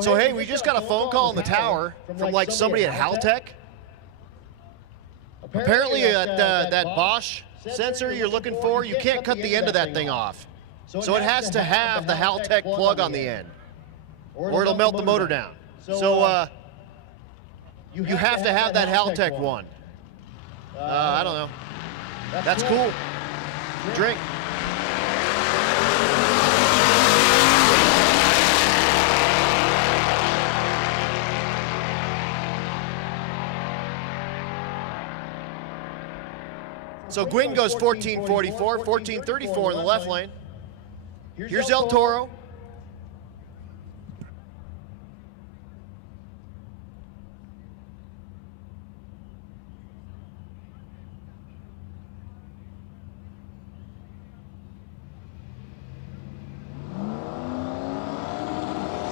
So hey, we just got a phone call in the tower from like somebody at Haltech. Apparently at that Bosch sensor you're looking for, you can't cut the end of that thing off. So it has to have the Haltech plug on the end, or it'll melt the motor down. So you have to have that Haltech one. I don't know. That's cool. Drink. So Gwyn goes 1444, 1434 in the left lane. Here's El Toro.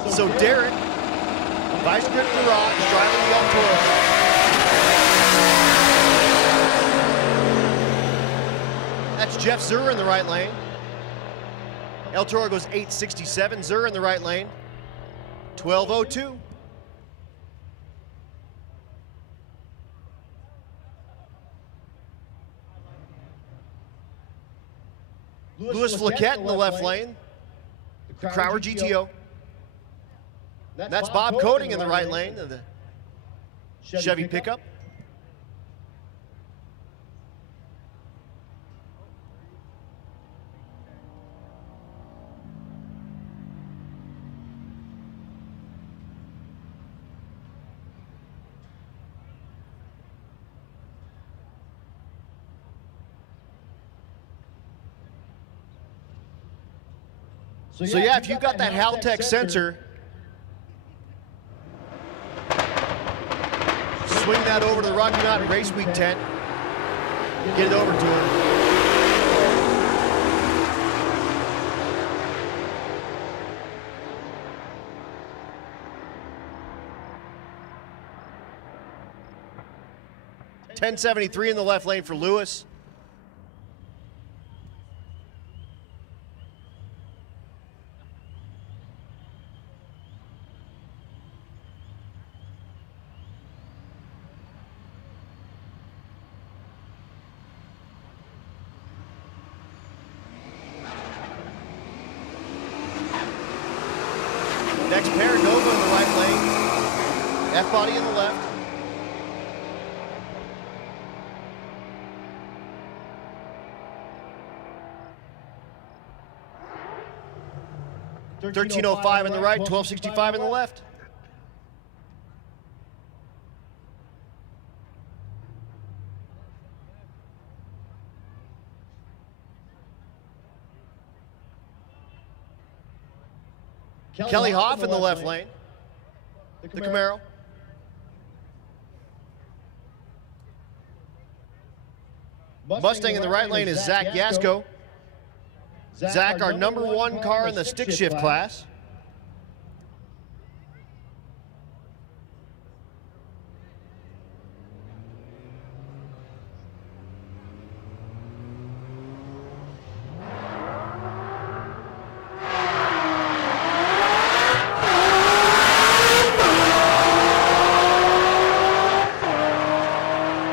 So Derek, Vice Grip Garage, driving the El Toro. That's Jeff Zur in the right lane. El Toro goes 867, Zur in the right lane, 1202. Louis Flaquette in the left lane, the Crowder GTO. That's Bob Coating in the right lane of the Chevy pickup. So yeah, if you've got that Haltech sensor, swing that over to the Rocky Mountain Race Week tent, get it over to him. .1073 in the left lane for Lewis. Next pair, Nova in the right lane. F-body in the left. .1305 in the right, 1265 in the left. Kelly Hoff in the left lane, the Camaro. Mustang in the right lane is Zach Yasko. Zach, our #1 car in the stick shift class.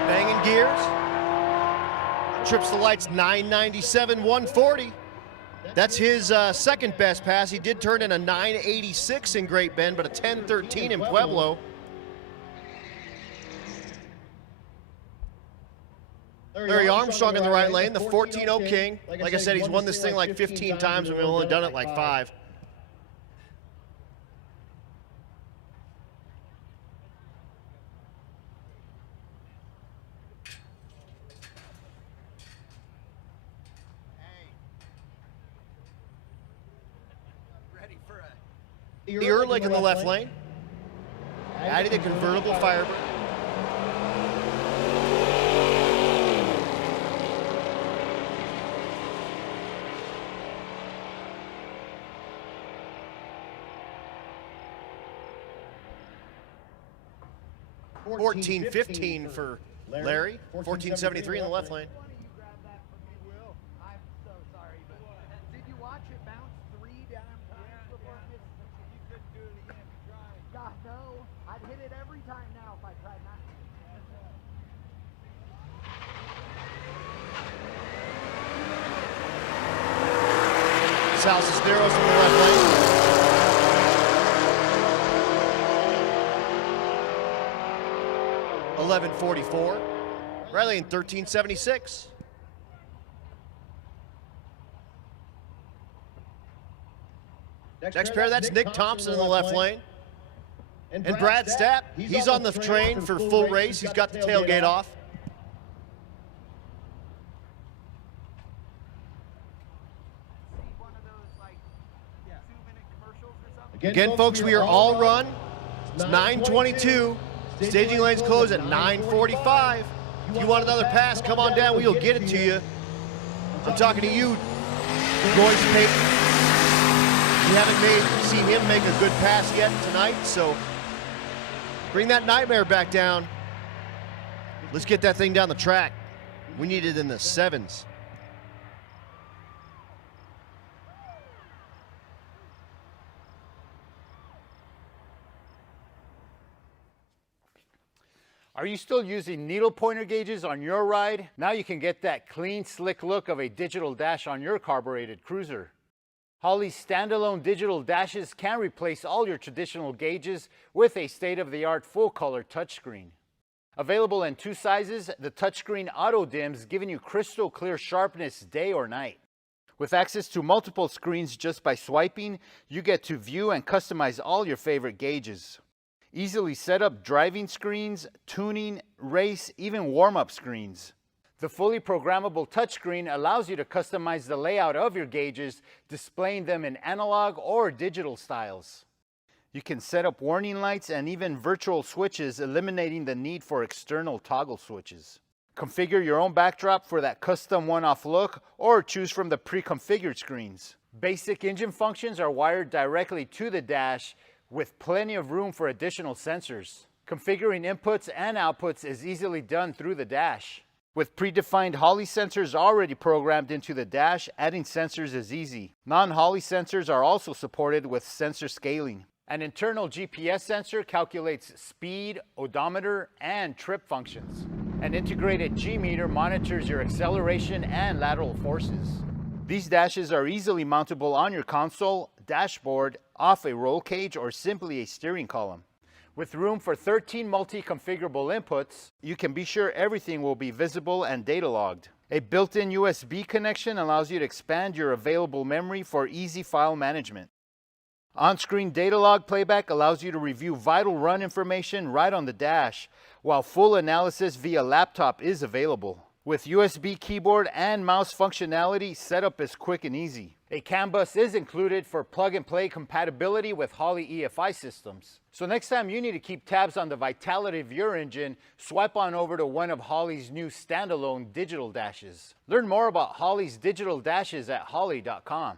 Banging gears. Trips the lights 997, 140. That's his second best pass. He did turn in a 986 in Great Bend, but a 1013 in Pueblo. Larry Armstrong in the right lane, the 14-0 King. Like I said, he's won this thing like 15 times, and we've only done it like 5. The Ehrlich in the left lane. Addie the convertible Firebird. $14.15 for Larry. $14.73 in the left lane. Sal Cisneros in the left lane. $11.44. Riley in 13.76. Next pair, that's Nick Thompson in the left lane. And Brad Stapp, he's on the train for full race. He's got the tailgate off. Again, folks, we are all run. It's 9:22. Staging lanes close at 9:45. If you want another pass, come on down. We'll get it to you. I'm talking to you, Royce Payton. You haven't seen him make a good pass yet tonight, so bring that nightmare back down. Let's get that thing down the track. We need it in the 7s. Are you still using needle pointer gauges on your ride? Now you can get that clean, slick look of a digital dash on your carbureted cruiser. Holley's standalone digital dashes can replace all your traditional gauges with a state-of-the-art full-color touchscreen. Available in 2 sizes, the touchscreen auto dims, giving you crystal clear sharpness day or night. With access to multiple screens just by swiping, you get to view and customize all your favorite gauges. Easily set up driving screens, tuning, race, even warm-up screens. The fully programmable touchscreen allows you to customize the layout of your gauges, displaying them in analog or digital styles. You can set up warning lights and even virtual switches, eliminating the need for external toggle switches. Configure your own backdrop for that custom one-off look, or choose from the pre-configured screens. Basic engine functions are wired directly to the dash, with plenty of room for additional sensors. Configuring inputs and outputs is easily done through the dash. With predefined Holley sensors already programmed into the dash, adding sensors is easy. Non-Holley sensors are also supported with sensor scaling. An internal GPS sensor calculates speed, odometer, and trip functions. An integrated G-meter monitors your acceleration and lateral forces. These dashes are easily mountable on your console, dashboard, off a roll cage, or simply a steering column. With room for 13 multi-configurable inputs, you can be sure everything will be visible and data logged. A built-in USB connection allows you to expand your available memory for easy file management. On-screen data log playback allows you to review vital run information right on the dash, while full analysis via laptop is available. With USB keyboard and mouse functionality, setup is quick and easy. A CAN bus is included for plug-and-play compatibility with Holley EFI systems. So next time you need to keep tabs on the vitality of your engine, swipe on over to one of Holley's new standalone digital dashes. Learn more about Holley's digital dashes at holley.com.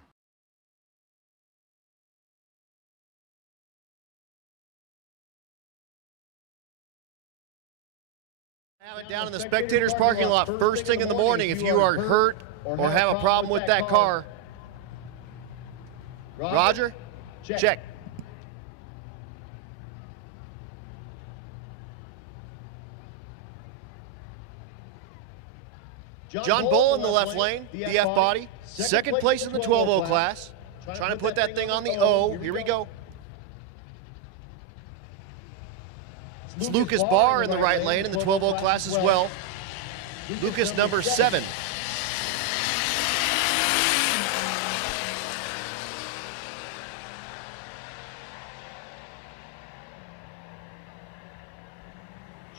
Have it down in the spectators parking lot first thing in the morning if you are hurt or have a problem with that car. Roger? Check. John Bull in the left lane, the F body. Second place in the 12-0 class. Trying to put that thing on the O. Here we go. It's Lucas Barr in the right lane in the 12-0 class as well. Lucas number 7.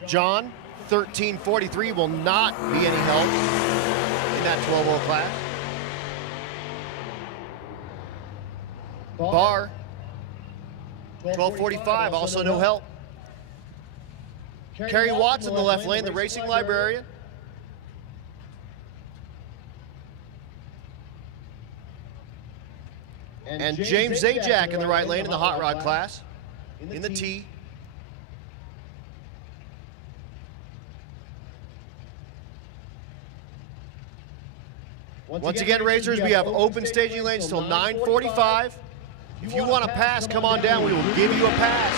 John, 1343, will not be any help in that 12-0 class. Barr, 1245, also no help. Kerry Watts in the left lane, the racing librarian. And James Zajac in the right lane in the hot rod class, in the T. Once again, racers, we have open staging lanes till 9:45. If you want to pass, come on down. We will give you a pass.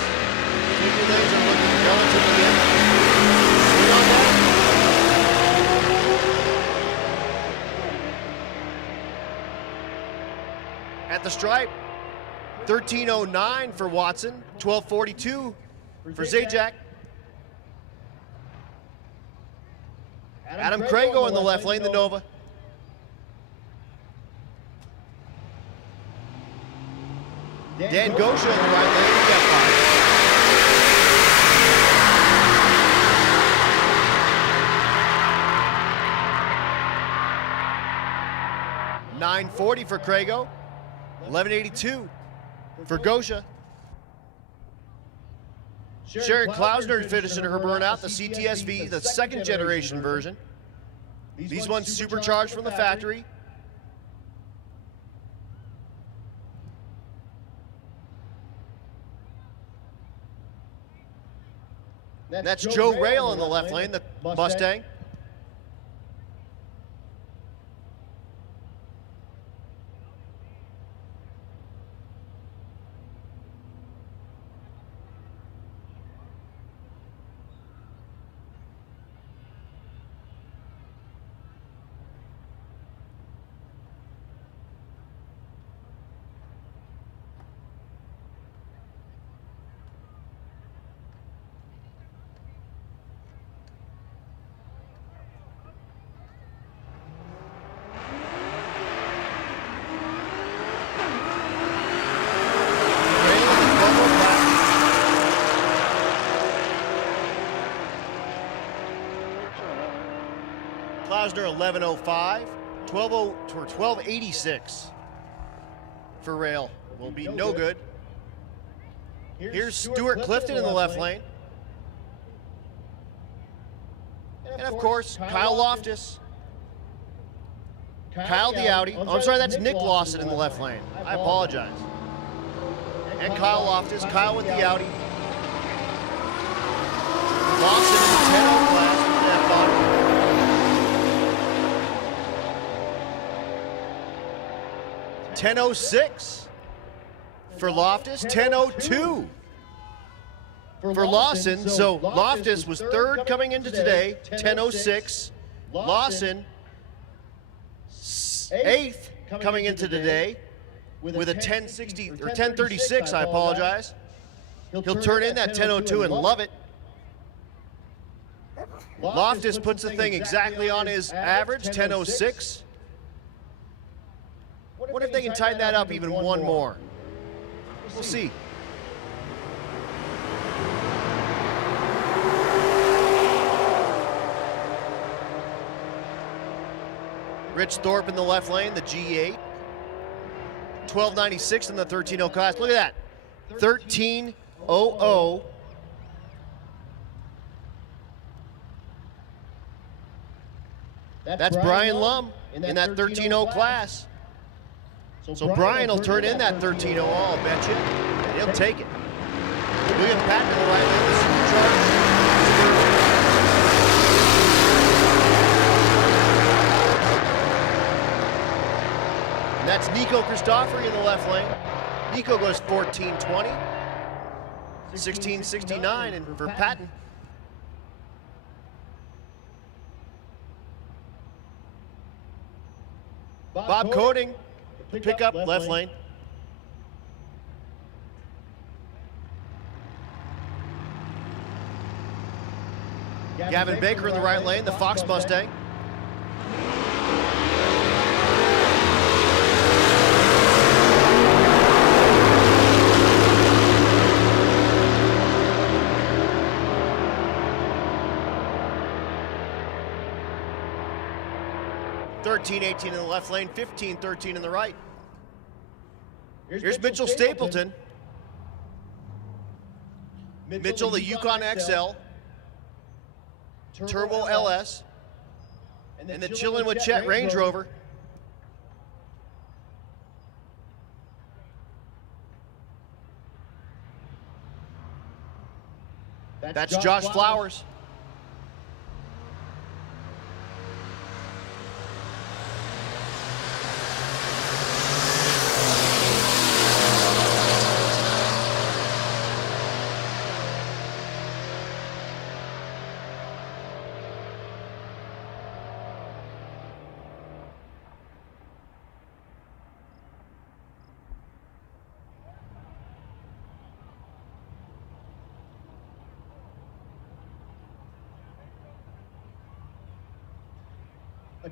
Staging lanes are looking relatively empty. Swing on down. At the stripe, 13:09 for Watson, 12:42 for Zajac. Adam Crago in the left lane, the Nova. Dan Gosha in the right lane, the F5. 940 for Crago, 1182 for Gosha. Sharon Klausner finishing her burnout, the CTSV, the second generation version. These ones supercharged from the factory. That's Joe Rail in the left lane, the Mustang. Klausner 1105, 1286 for Rail. Will be no good. Here's Stuart Clifton in the left lane. And of course, Kyle Loftus. Kyle the Audi. Oh, I'm sorry, that's Nick Lawson in the left lane. I apologize. And Kyle Loftus, Kyle with the Audi. Lawson in the 10 class with that bottom. 10:06 for Loftus, 10:02 for Lawson. So Loftus was third coming into today, 10:06. Lawson, eighth coming into today with a 10:60 or 10:36. I apologize. He'll turn in that 10:02 and love it. Loftus puts the thing exactly on his average, 10:06. What if they can tighten that up even one more? We'll see. Rich Thorpe in the left lane, the G8. 1296 in the 13.0 class. Look at that. 13.00. That's Brian Lum in that 13.0 class. So Brian will turn in that 13.0, I'll bet you, and he'll take it. William Patton in the right lane, the supercharged. And that's Nico Christofori in the left lane. Nico goes 1420, 1669, and for Patton. Bob Coding. Pick up, left lane. Gavin Baker in the right lane, the Fox Mustang. $13.18 in the left lane, $15.13 in the right. Here's Mitchell Stapleton. Mitchell, the Yukon XL, Turbo LS, and the Chillin' with Chet Range Rover. That's Josh Flowers.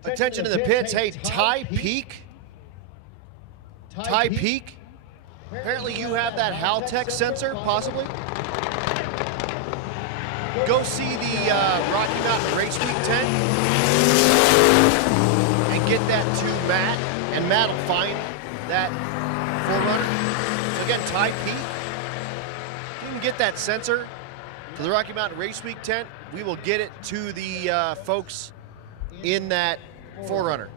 Attention to the pits. Hey, Ty Peak. Ty Peak. Apparently you have that Haltech sensor, possibly. Go see the Rocky Mountain Race Week tent and get that to Matt, and Matt will find that 4runner. So again, Ty P. Didn't get that sensor to the Rocky Mountain Race Week tent. We will get it to the folks in that 4Runner.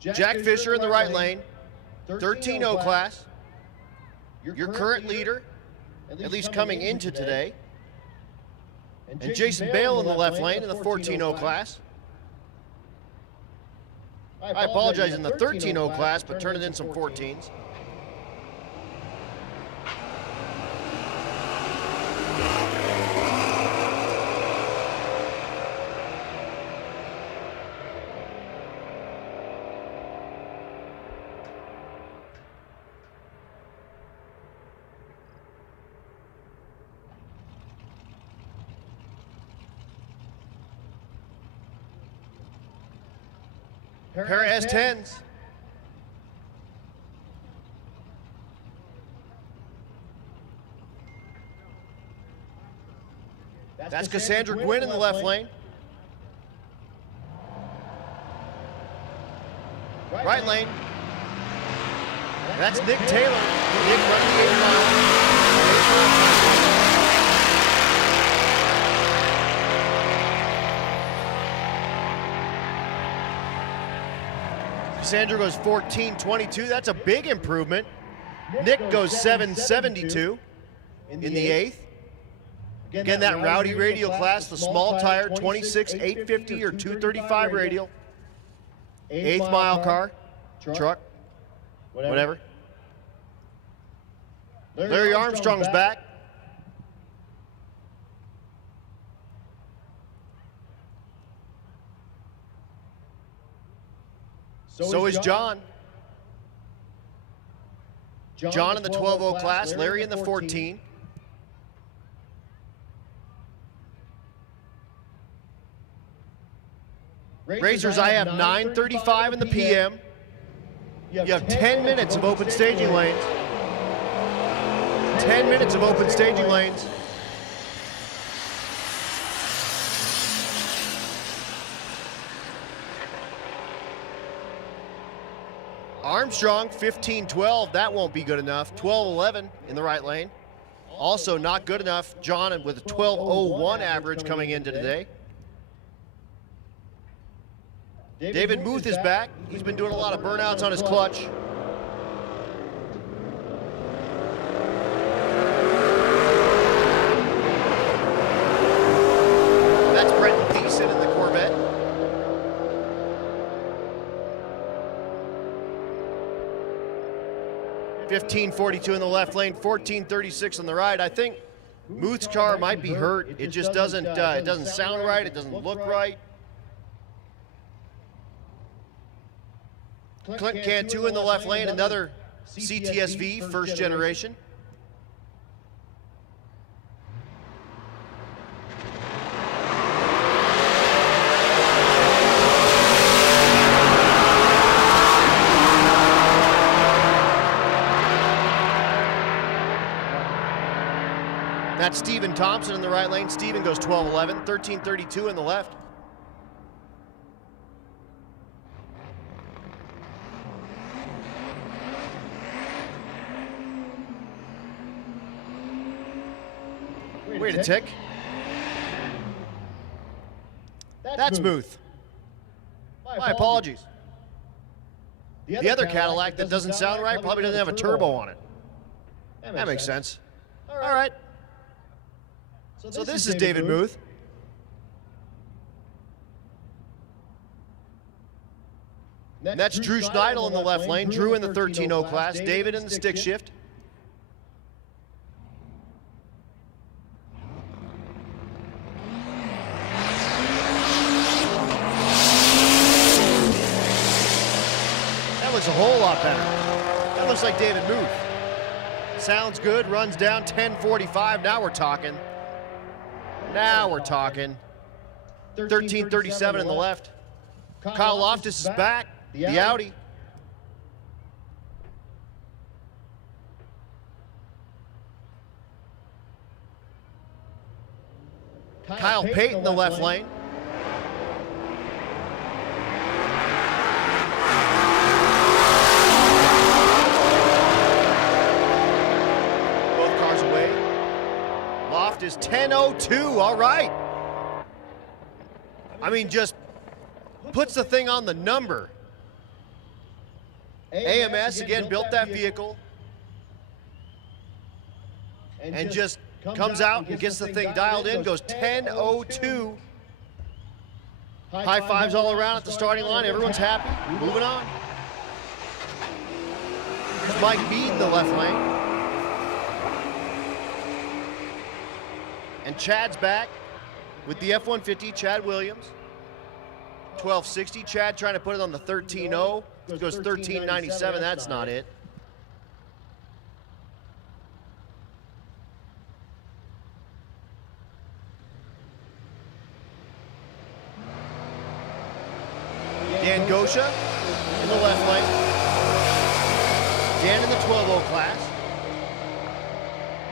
Jack Fisher in the right lane, 13-0 class. Your current leader, at least coming into today. And Jason Bale in the left lane in the 14-0 class. I apologize in the 13-0 class, but turning in some 14s. Pair of S10s. That's Cassandra Gwynn in the left lane. Right lane. That's Nick Taylor. Nick running the 8 mile. Cassandra goes 14:22. That's a big improvement. Nick goes 7:72 in the 8th. Again, that rowdy radial class, the small tire, 26/850 or 235 radial. 8th mile car, truck, whatever. Larry Armstrong's back. So is John. John in the 12-0 class, Larry in the 14. Racers, I have 9:35 in the PM. You have 10 minutes of open staging lanes. 10 minutes of open staging lanes. Armstrong, 15:12, that won't be good enough. 12:11 in the right lane. Also not good enough. John with a 12:01 average coming into today. David Muth is back. He's been doing a lot of burnouts on his clutch. That's Brent Thiessen in the Corvette. $15.42 in the left lane, $14.36 on the right. I think Muth's car might be hurt. It just doesn't sound right. It doesn't look right. Clint Cantu in the left lane, another CTSV, first generation. That's Steven Thompson in the right lane. Steven goes 12:11, 13:32 in the left. Wait a tick. That's Muth. My apologies. The other Cadillac that doesn't sound right probably doesn't have a turbo on it. That makes sense. All right. So this is David Muth. That's Drew Schneidel in the left lane. Drew in the 13-0 class. David in the stick shift. That looks a whole lot better. That looks like David Muth. Sounds good. Runs down 10:45. Now we're talking. Now we're talking. 13:37 in the left. Kyle Loftus is back. The Audi. Kyle Payton in the left lane. Loft is 10.02, all right. I mean, just puts the thing on the number. AMS, again, built that vehicle. And just comes out and gets the thing dialed in, goes 10.02. High fives all around at the starting line. Everyone's happy. Moving on. Here's Mike Mead in the left lane. And Chad's back with the F-150, Chad Williams. 1260. Chad trying to put it on the 13.0. It goes 13.97. That's not it. Dan Gosha in the left lane. Dan in the 12.0 class.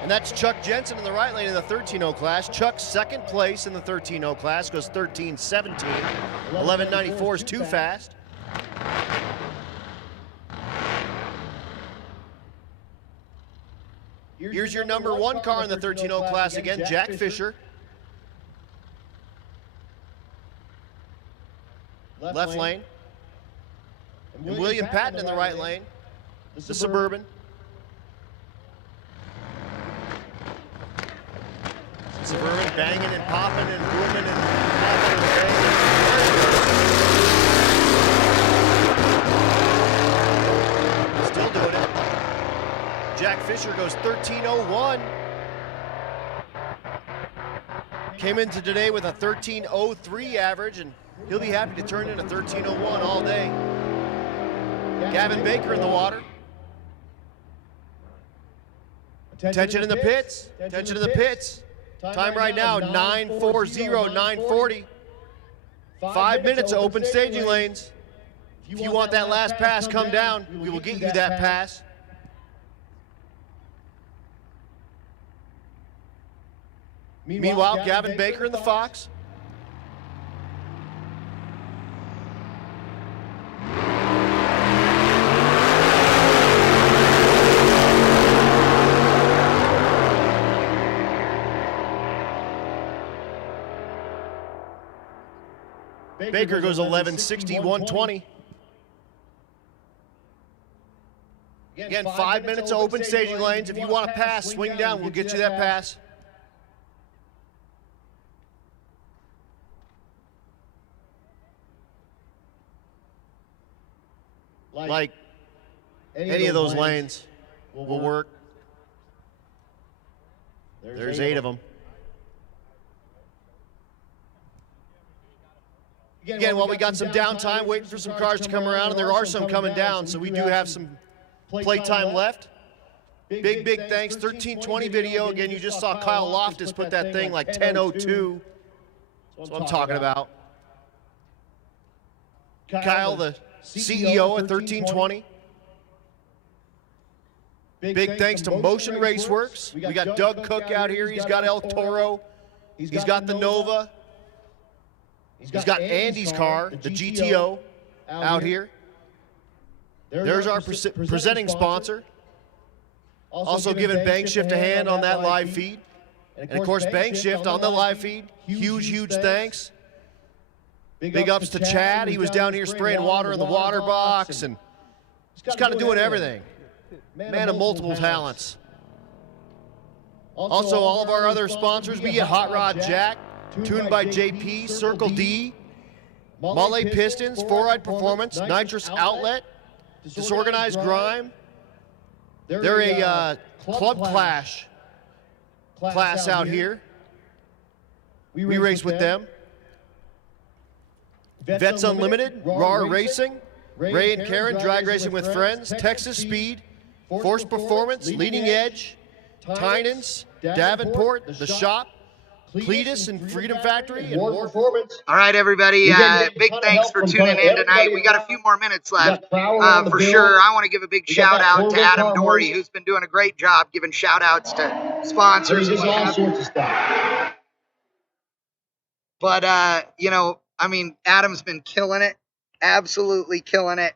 And that's Chuck Jensen in the right lane in the 13.0 class. Chuck second place in the 13.0 class, goes 13.17. 11.94 is too fast. Here's your number one car in the 13.0 class again, Jack Fisher. Left lane. And William Patton in the right lane. The Suburban. Suburban banging and popping and booming and popping and banging. Still doing it. Jack Fisher goes 13.01. Came into today with a 13.03 average, and he'll be happy to turn in a 13.01 all day. Gavin Baker in the water. Attention in the pits. Attention in the pits. Time right now, 9:40, 9:40. 5 minutes of open staging lanes. If you want that last pass, come down. We will get you that pass. Meanwhile, Gavin Baker in the Fox. Baker goes 11.60, 120. Again, 5 minutes of open staging lanes. If you want to pass, swing down. We'll get you that pass. Like any of those lanes will work. There's 8 of them. Again, while we got some downtime, waiting for some cars to come around, and there are some coming down, so we do have some play time left. Big thanks. 1320 video. Again, you just saw Kyle Loftus put that thing like 10.02. That's what I'm talking about. Kyle, the CEO at 1320. Big thanks to Motion Raceworks. We got Doug Cook out here. He's got El Toro. He's got the Nova. He's got Andy's car, the GTO, out here. There's our presenting sponsor. Also giving Bankshift a hand on that live feed. And of course, Bankshift on the live feed. Huge thanks. Big ups to Chad. He was down here spraying water in the water box and just kind of doing everything. Man of multiple talents. Also, all of our other sponsors, we get Hot Rod Jack, Tuned by JP, Circle D, Malle Pistons, Four-Eyed Performance, Nitrous Outlet, Disorganized Grime. They're a Club Clash class out here. We race with them. Vets Unlimited, RAR Racing, Ray and Karen, Drag Racing with Friends, Texas Speed, Force Performance, Leading Edge, Tynan's, Davenport, The Shop, Cletus and Freedom Factory, and more performance. All right, everybody. Big thanks for tuning in tonight. We got a few more minutes left for sure. I want to give a big shout out to Adam Dory, who's been doing a great job giving shout outs to sponsors and all sorts of stuff. But, you know, I mean, Adam's been killing it, absolutely killing it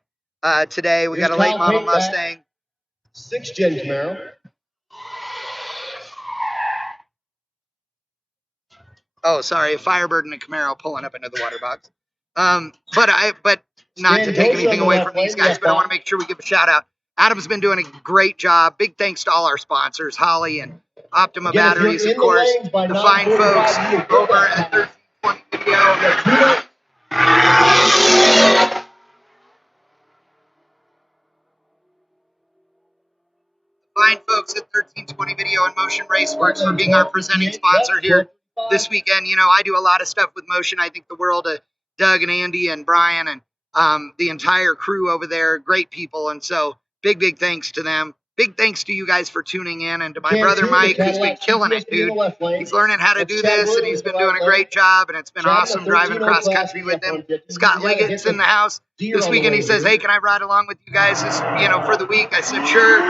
today. We got a late model Mustang. 6th gen Camaro. Oh, sorry, a Firebird and a Camaro pulling up into the water box. But not to take anything away from these guys, but I want to make sure we give a shout out. Adam's been doing a great job. Big thanks to all our sponsors, Holly and Optima Batteries, of course, the fine folks over at 1320 Video. Fine folks at 1320 Video and Motion Raceworks for being our presenting sponsor here this weekend. You know, I do a lot of stuff with Motion. I think the world of Doug and Andy and Brian and the entire crew over there, great people. And so big thanks to them. Big thanks to you guys for tuning in, and to my brother Mike, who's been killing it, dude. He's learning how to do this, and he's been doing a great job, and it's been awesome driving cross country with him. Scott Liggett's in the house this weekend. He says, hey, can I ride along with you guys this, for the week? I said, sure.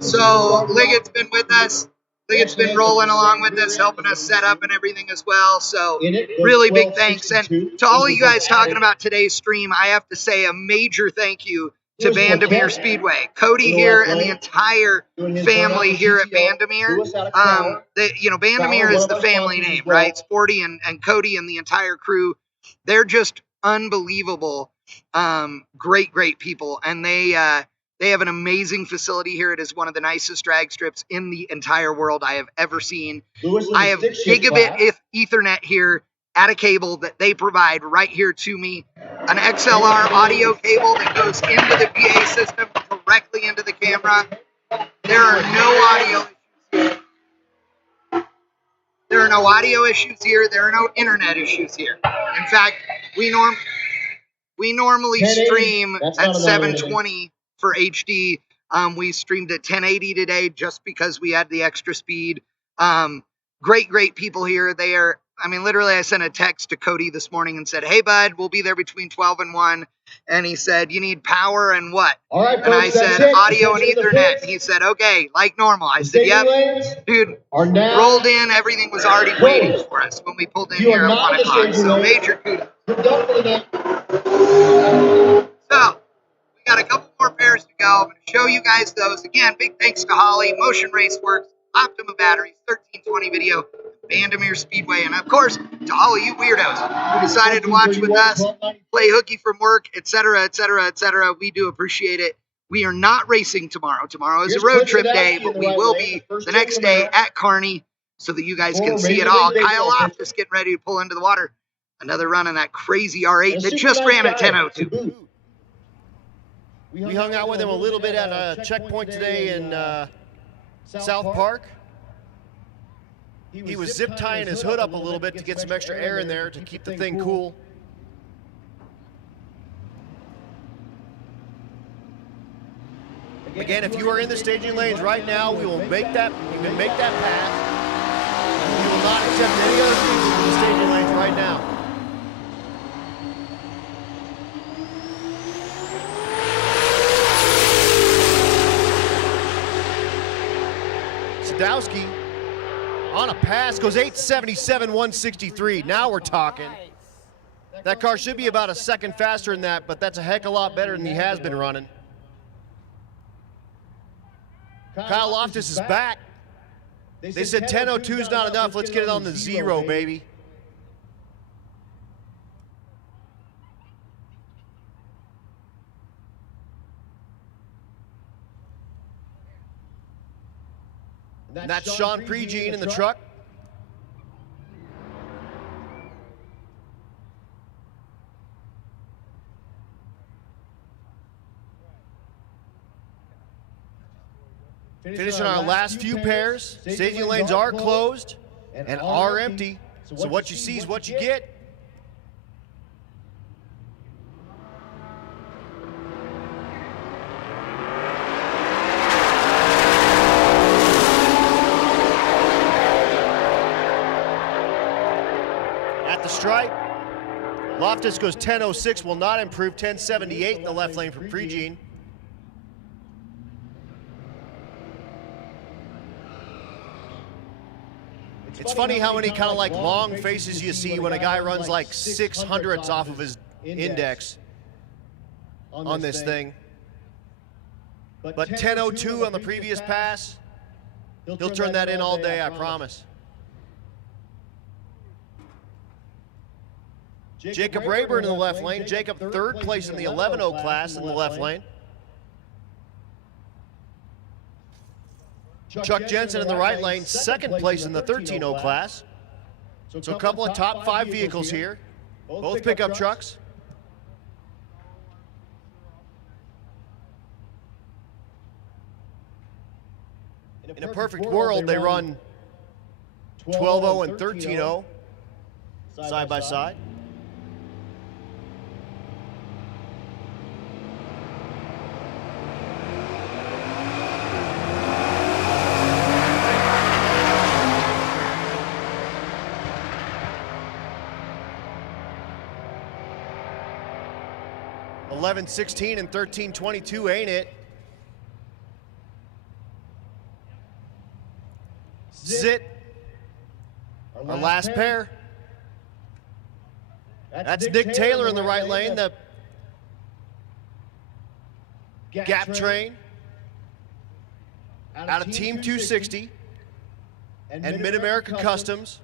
So Liggett's been with us. Liggett's been rolling along with us, helping us set up and everything as well. So really big thanks. And to all of you guys talking about today's stream, I have to say a major thank you to Vandermeer Speedway. Cody here and the entire family here at Vandermeer. Vandermeer is the family name, right? Sporty and Cody and the entire crew. They're just unbelievable, great people. And they have an amazing facility here. It is one of the nicest drag strips in the entire world I have ever seen. I have gigabit Ethernet here at a cable that they provide right here to me. An XLR audio cable that goes into the PA system directly into the camera. There are no audio issues here. There are no audio issues here. There are no internet issues here. In fact, we normally stream at 720 for HD. We streamed at 1080 today just because we had the extra speed. Great people here. They are, literally I sent a text to Cody this morning and said, hey bud, we'll be there between 12 and 1. And he said, you need power and what? All right, and I said, audio and Ethernet. And he said, okay, like normal. I said, yep. Dude, rolled in. Everything was already waiting for us when we pulled in here at 1 o'clock. So major kudos. So, we got a couple more pairs to go. I'm going to show you guys those. Again, big thanks to Holly, Motion Raceworks, Optima Batteries, 1320 Video, Vandermeer Speedway, and of course, to all of you weirdos who decided to watch with us, play hooky from work, etc., etc., etc. We do appreciate it. We are not racing tomorrow. Tomorrow is a road trip day, but we will be the next day at Kearney so that you guys can see it all. Kyle Loftus getting ready to pull into the water. Another run on that crazy R8 that just ran at 10:02. We hung out with him a little bit at a checkpoint today in South Park. He was zip tying his hood up a little bit to get some extra air in there to keep the thing cool. Again, if you are in the staging lanes right now, we will make that. You can make that pass. We will not accept any other things in the staging lanes right now. Sadowski on a pass goes 877, 163. Now we're talking. That car should be about a second faster than that, but that's a heck of a lot better than he has been running. Kyle Loftus is back. They said 10:02 is not enough. Let's get it on the 0, baby. And that's Sean Pregene in the truck. Finishing our last few pairs. Staging lanes are closed and are empty. So what you see is what you get. At the stripe, Loftus goes 10:06, will not improve, 10:78 in the left lane for Pregene. It's funny how many kind of like long faces you see when a guy runs like 600ths off of his index on this thing. but 10:02 on the previous pass. He'll turn that in all day, I promise. Jacob Rayburn in the left lane. Jacob third place in the 11:0 class in the left lane. Chuck Jensen in the right lane, second place in the 13:0 class. So a couple of top 5 vehicles here, both pickup trucks. In a perfect world, they run 12:0 and 13:0 side by side. $11.16 and $13.22, ain't it? Zit, our last pair. That's Nick Taylor in the right lane, the Gap Train out of Team 260 and Mid-America Customs.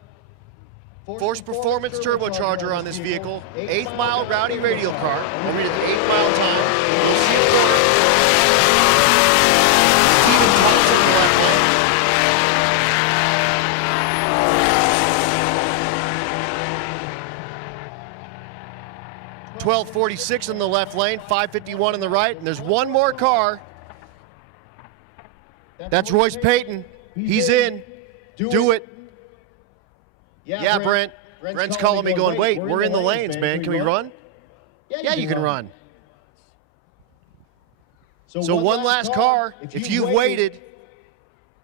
Force Performance turbocharger on this vehicle. 8th mile Rowdy radial car. We'll read at the 8th mile time. We'll see the corner. Steven Thompson in the left lane. 12:46 in the left lane, 5:51 in the right, and there's one more car. That's Royce Payton. He's in. Do it. Yeah, Brent. Brent's calling me going, wait, we're in the lanes, man. Can we run? Yeah, you can run. So one last car. If you've waited,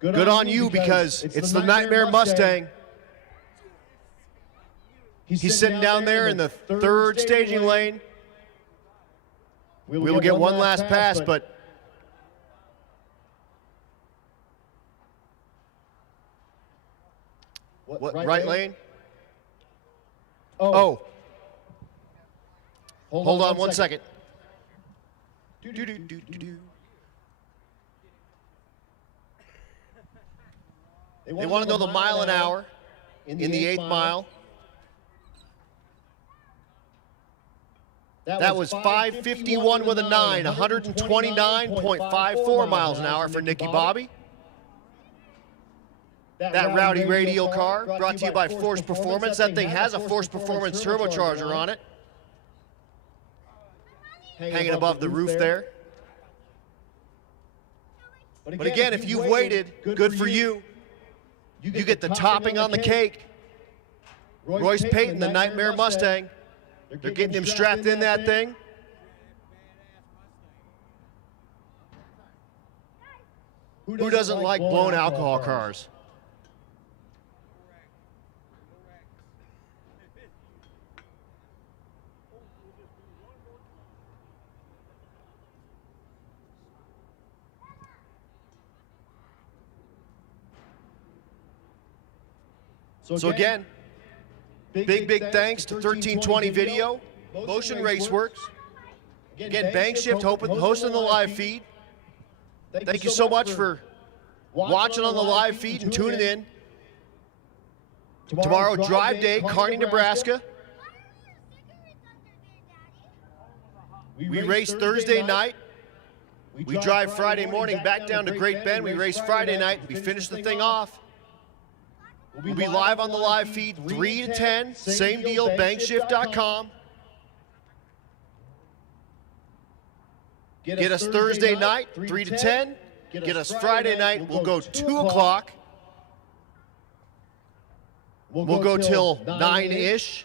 good on you, because it's the Nightmare Mustang. He's sitting down there in the 3rd staging lane. We will get one last pass, but what, right lane? Oh. Hold on one second. They want to know the mile an hour in the 8th mile. That was 5:51 with a 9, 129.54 miles an hour for Nicky Bobby. That Rowdy radial car brought to you by Force Performance. That thing has a Force Performance turbocharger on it, hanging above the roof there. But again, if you've waited, good for you. You get the topping on the cake. Royce Payton, the Nightmare Mustang. They're getting him strapped in that thing. Who doesn't like blown alcohol cars? So again, big thanks to 1320 Video, Motion Raceworks. Again, Bank Shift hosting the live feed. Thank you so much for watching on the live feed and tuning in. Tomorrow, drive day, Kearney, Nebraska. We race Thursday night. We drive Friday morning back down to Great Bend. We race Friday night. We finish the thing off. We'll be live on the live feed 3 to 10. Same deal, bankshift.com. Get us Thursday night, 3 to 10. Get us Friday night. We'll go 2 o'clock. We'll go till 9-ish.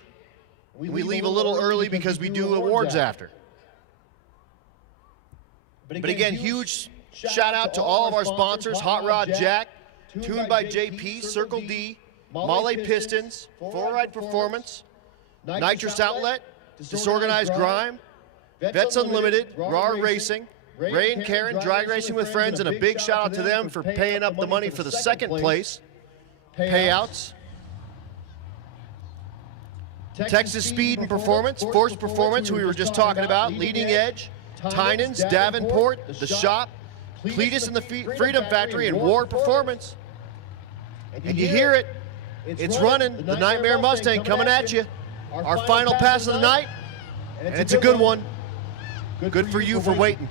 We leave a little early because we do awards after. But again, huge shout out to all of our sponsors: Hot Rod Jack, Tuned by JP, Circle D, Mahle Pistons, 4Ride Performance, Nitrous Outlet, Disorganized Grime, Vets Unlimited, Raw Racing, Ray and Karen, Drag Racing with Friends, and a big shout out to them for paying up the money for the second place payouts. Texas Speed and Performance, Force Performance, who we were just talking about, Leading Edge, Tynan's, Davenport, The Shop, Cletus in the Freedom Factory and Ward Performance. And you hear it. It's running. The Nightmare Mustang coming at you. Our final pass of the night. And it's a good one. Good for you for waiting.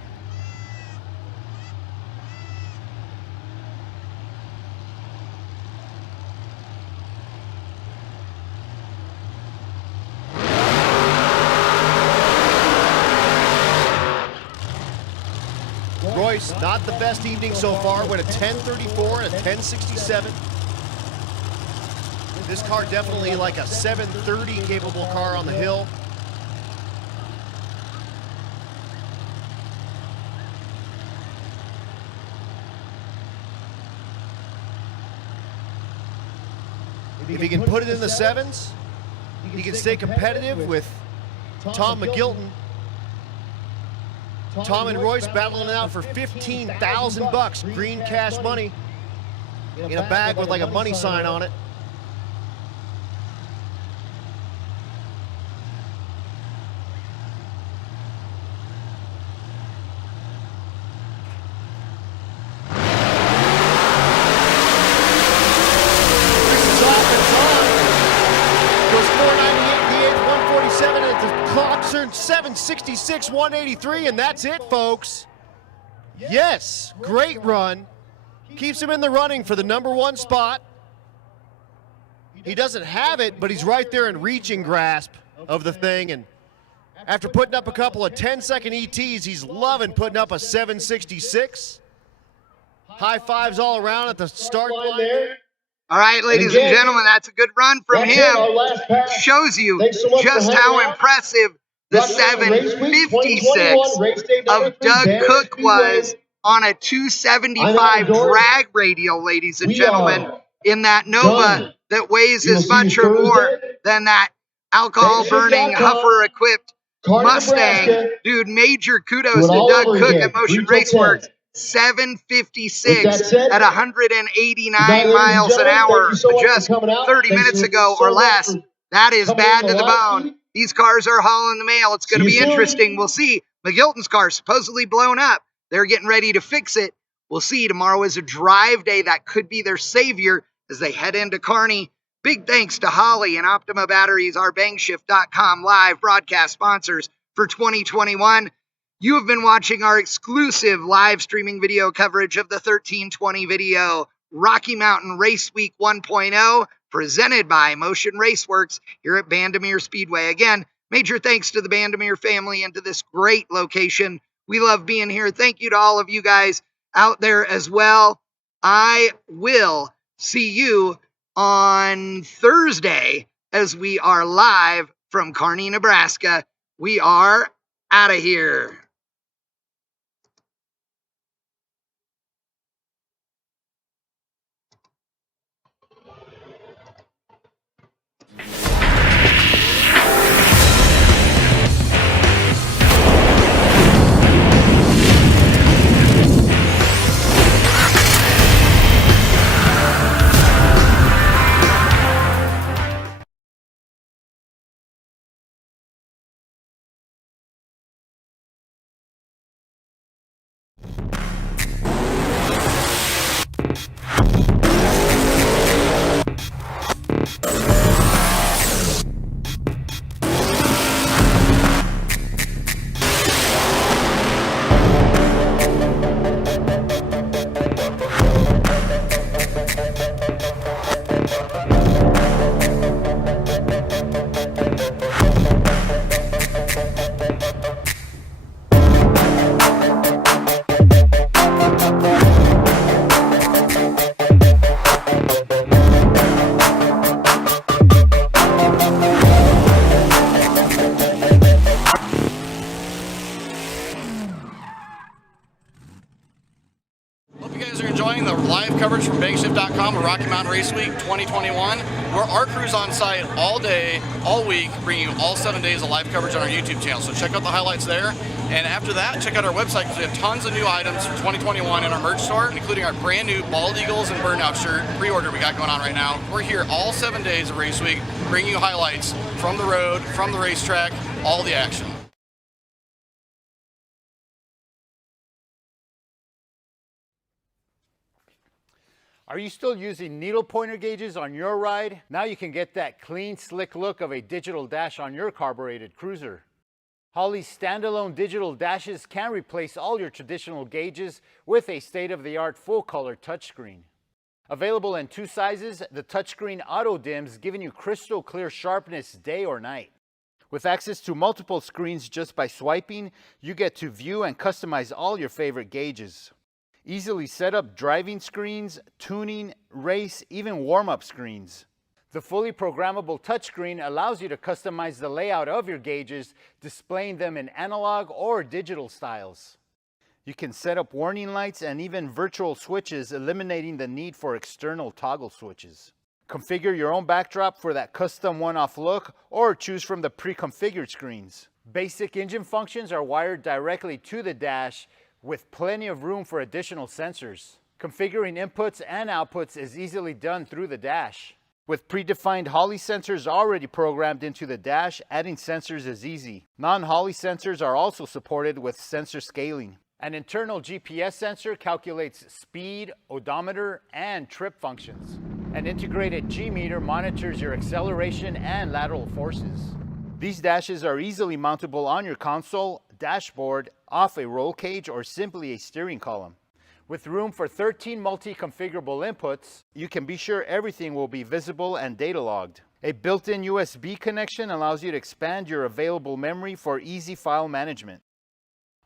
Royce, not the best evening so far. Went a 10:34 and a 10:67. This car definitely like a 730 capable car on the hill. If he can put it in the sevens, he can stay competitive with Tom McGilton. Tom and Royce battling it out for $15,000 green cash money in a bag with like a money sign on it. This is off, it's on. Goes 498, the 147, and the clock turns 766, 183, and that's it, folks. Yes, great run. Keeps him in the running for the #1 spot. He doesn't have it, but he's right there in reaching grasp of the thing. And after putting up a couple of 10-second ETs, he's loving putting up a 766. High fives all around at the start line there. All right, ladies and gentlemen, that's a good run from him. Shows you just how impressive the 756 of Doug Cook was on a 275 drag radial, ladies and gentlemen, in that Nova that weighs as much or more than that alcohol-burning, Huffer-equipped Mustang. Dude, major kudos to Doug Cook at Motion Raceworks. 756 at 189 miles an hour just 30 minutes ago or less. That is bad to the bone. These cars are hauling the mail. It's going to be interesting. We'll see. McGilton's car supposedly blown up. They're getting ready to fix it. We'll see. Tomorrow is a drive day. That could be their savior as they head into Kearney. Big thanks to Holly and Optima Batteries, our bangshift.com live broadcast sponsors for 2021. You have been watching our exclusive live streaming video coverage of the 1320 video Rocky Mountain Race Week 1.0 presented by Motion Raceworks here at Bandimere Speedway. Again, major thanks to the Bandimere family and to this great location. We love being here. Thank you to all of you guys out there as well. I will see you on Thursday as we are live from Kearney, Nebraska. We are out of here. The live coverage from bangshift.com of Rocky Mountain Race Week 2021. We're our crew's on site all day, all week, bringing you all 7 days of live coverage on our YouTube channel. So check out the highlights there. And after that, check out our website because we have tons of new items for 2021 in our merch store, including our brand new Bald Eagles and Burnout shirt pre-order we got going on right now. We're here all 7 days of Race Week, bringing you highlights from the road, from the racetrack, all the action. Are you still using needle pointer gauges on your ride? Now you can get that clean, slick look of a digital dash on your carbureted cruiser. Holley's standalone digital dashes can replace all your traditional gauges with a state-of-the-art full-color touchscreen. Available in 2 sizes, the touchscreen auto-dims, giving you crystal clear sharpness day or night. With access to multiple screens just by swiping, you get to view and customize all your favorite gauges. Easily set up driving screens, tuning, race, even warm-up screens. The fully programmable touchscreen allows you to customize the layout of your gauges, displaying them in analog or digital styles. You can set up warning lights and even virtual switches, eliminating the need for external toggle switches. Configure your own backdrop for that custom one-off look, or choose from the pre-configured screens. Basic engine functions are wired directly to the dash, with plenty of room for additional sensors. Configuring inputs and outputs is easily done through the dash. With predefined Holley sensors already programmed into the dash, adding sensors is easy. Non-Holley sensors are also supported with sensor scaling. An internal GPS sensor calculates speed, odometer, and trip functions. An integrated G-meter monitors your acceleration and lateral forces. These dashes are easily mountable on your console, dashboard, off a roll cage, or simply a steering column. With room for 13 multi-configurable inputs, you can be sure everything will be visible and data logged. A built-in USB connection allows you to expand your available memory for easy file management.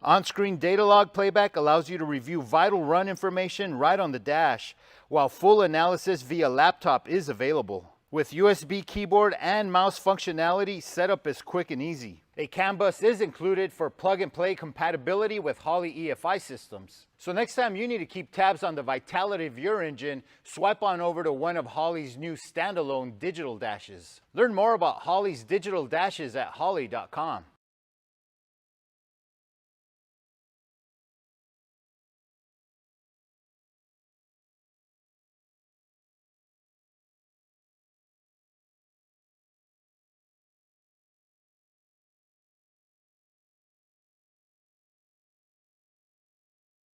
On-screen data log playback allows you to review vital run information right on the dash, while full analysis via laptop is available. With USB keyboard and mouse functionality, setup is quick and easy. A CAN bus is included for plug-and-play compatibility with Holley EFI systems. So next time you need to keep tabs on the vitality of your engine, swipe on over to one of Holley's new standalone digital dashes. Learn more about Holley's digital dashes at holley.com.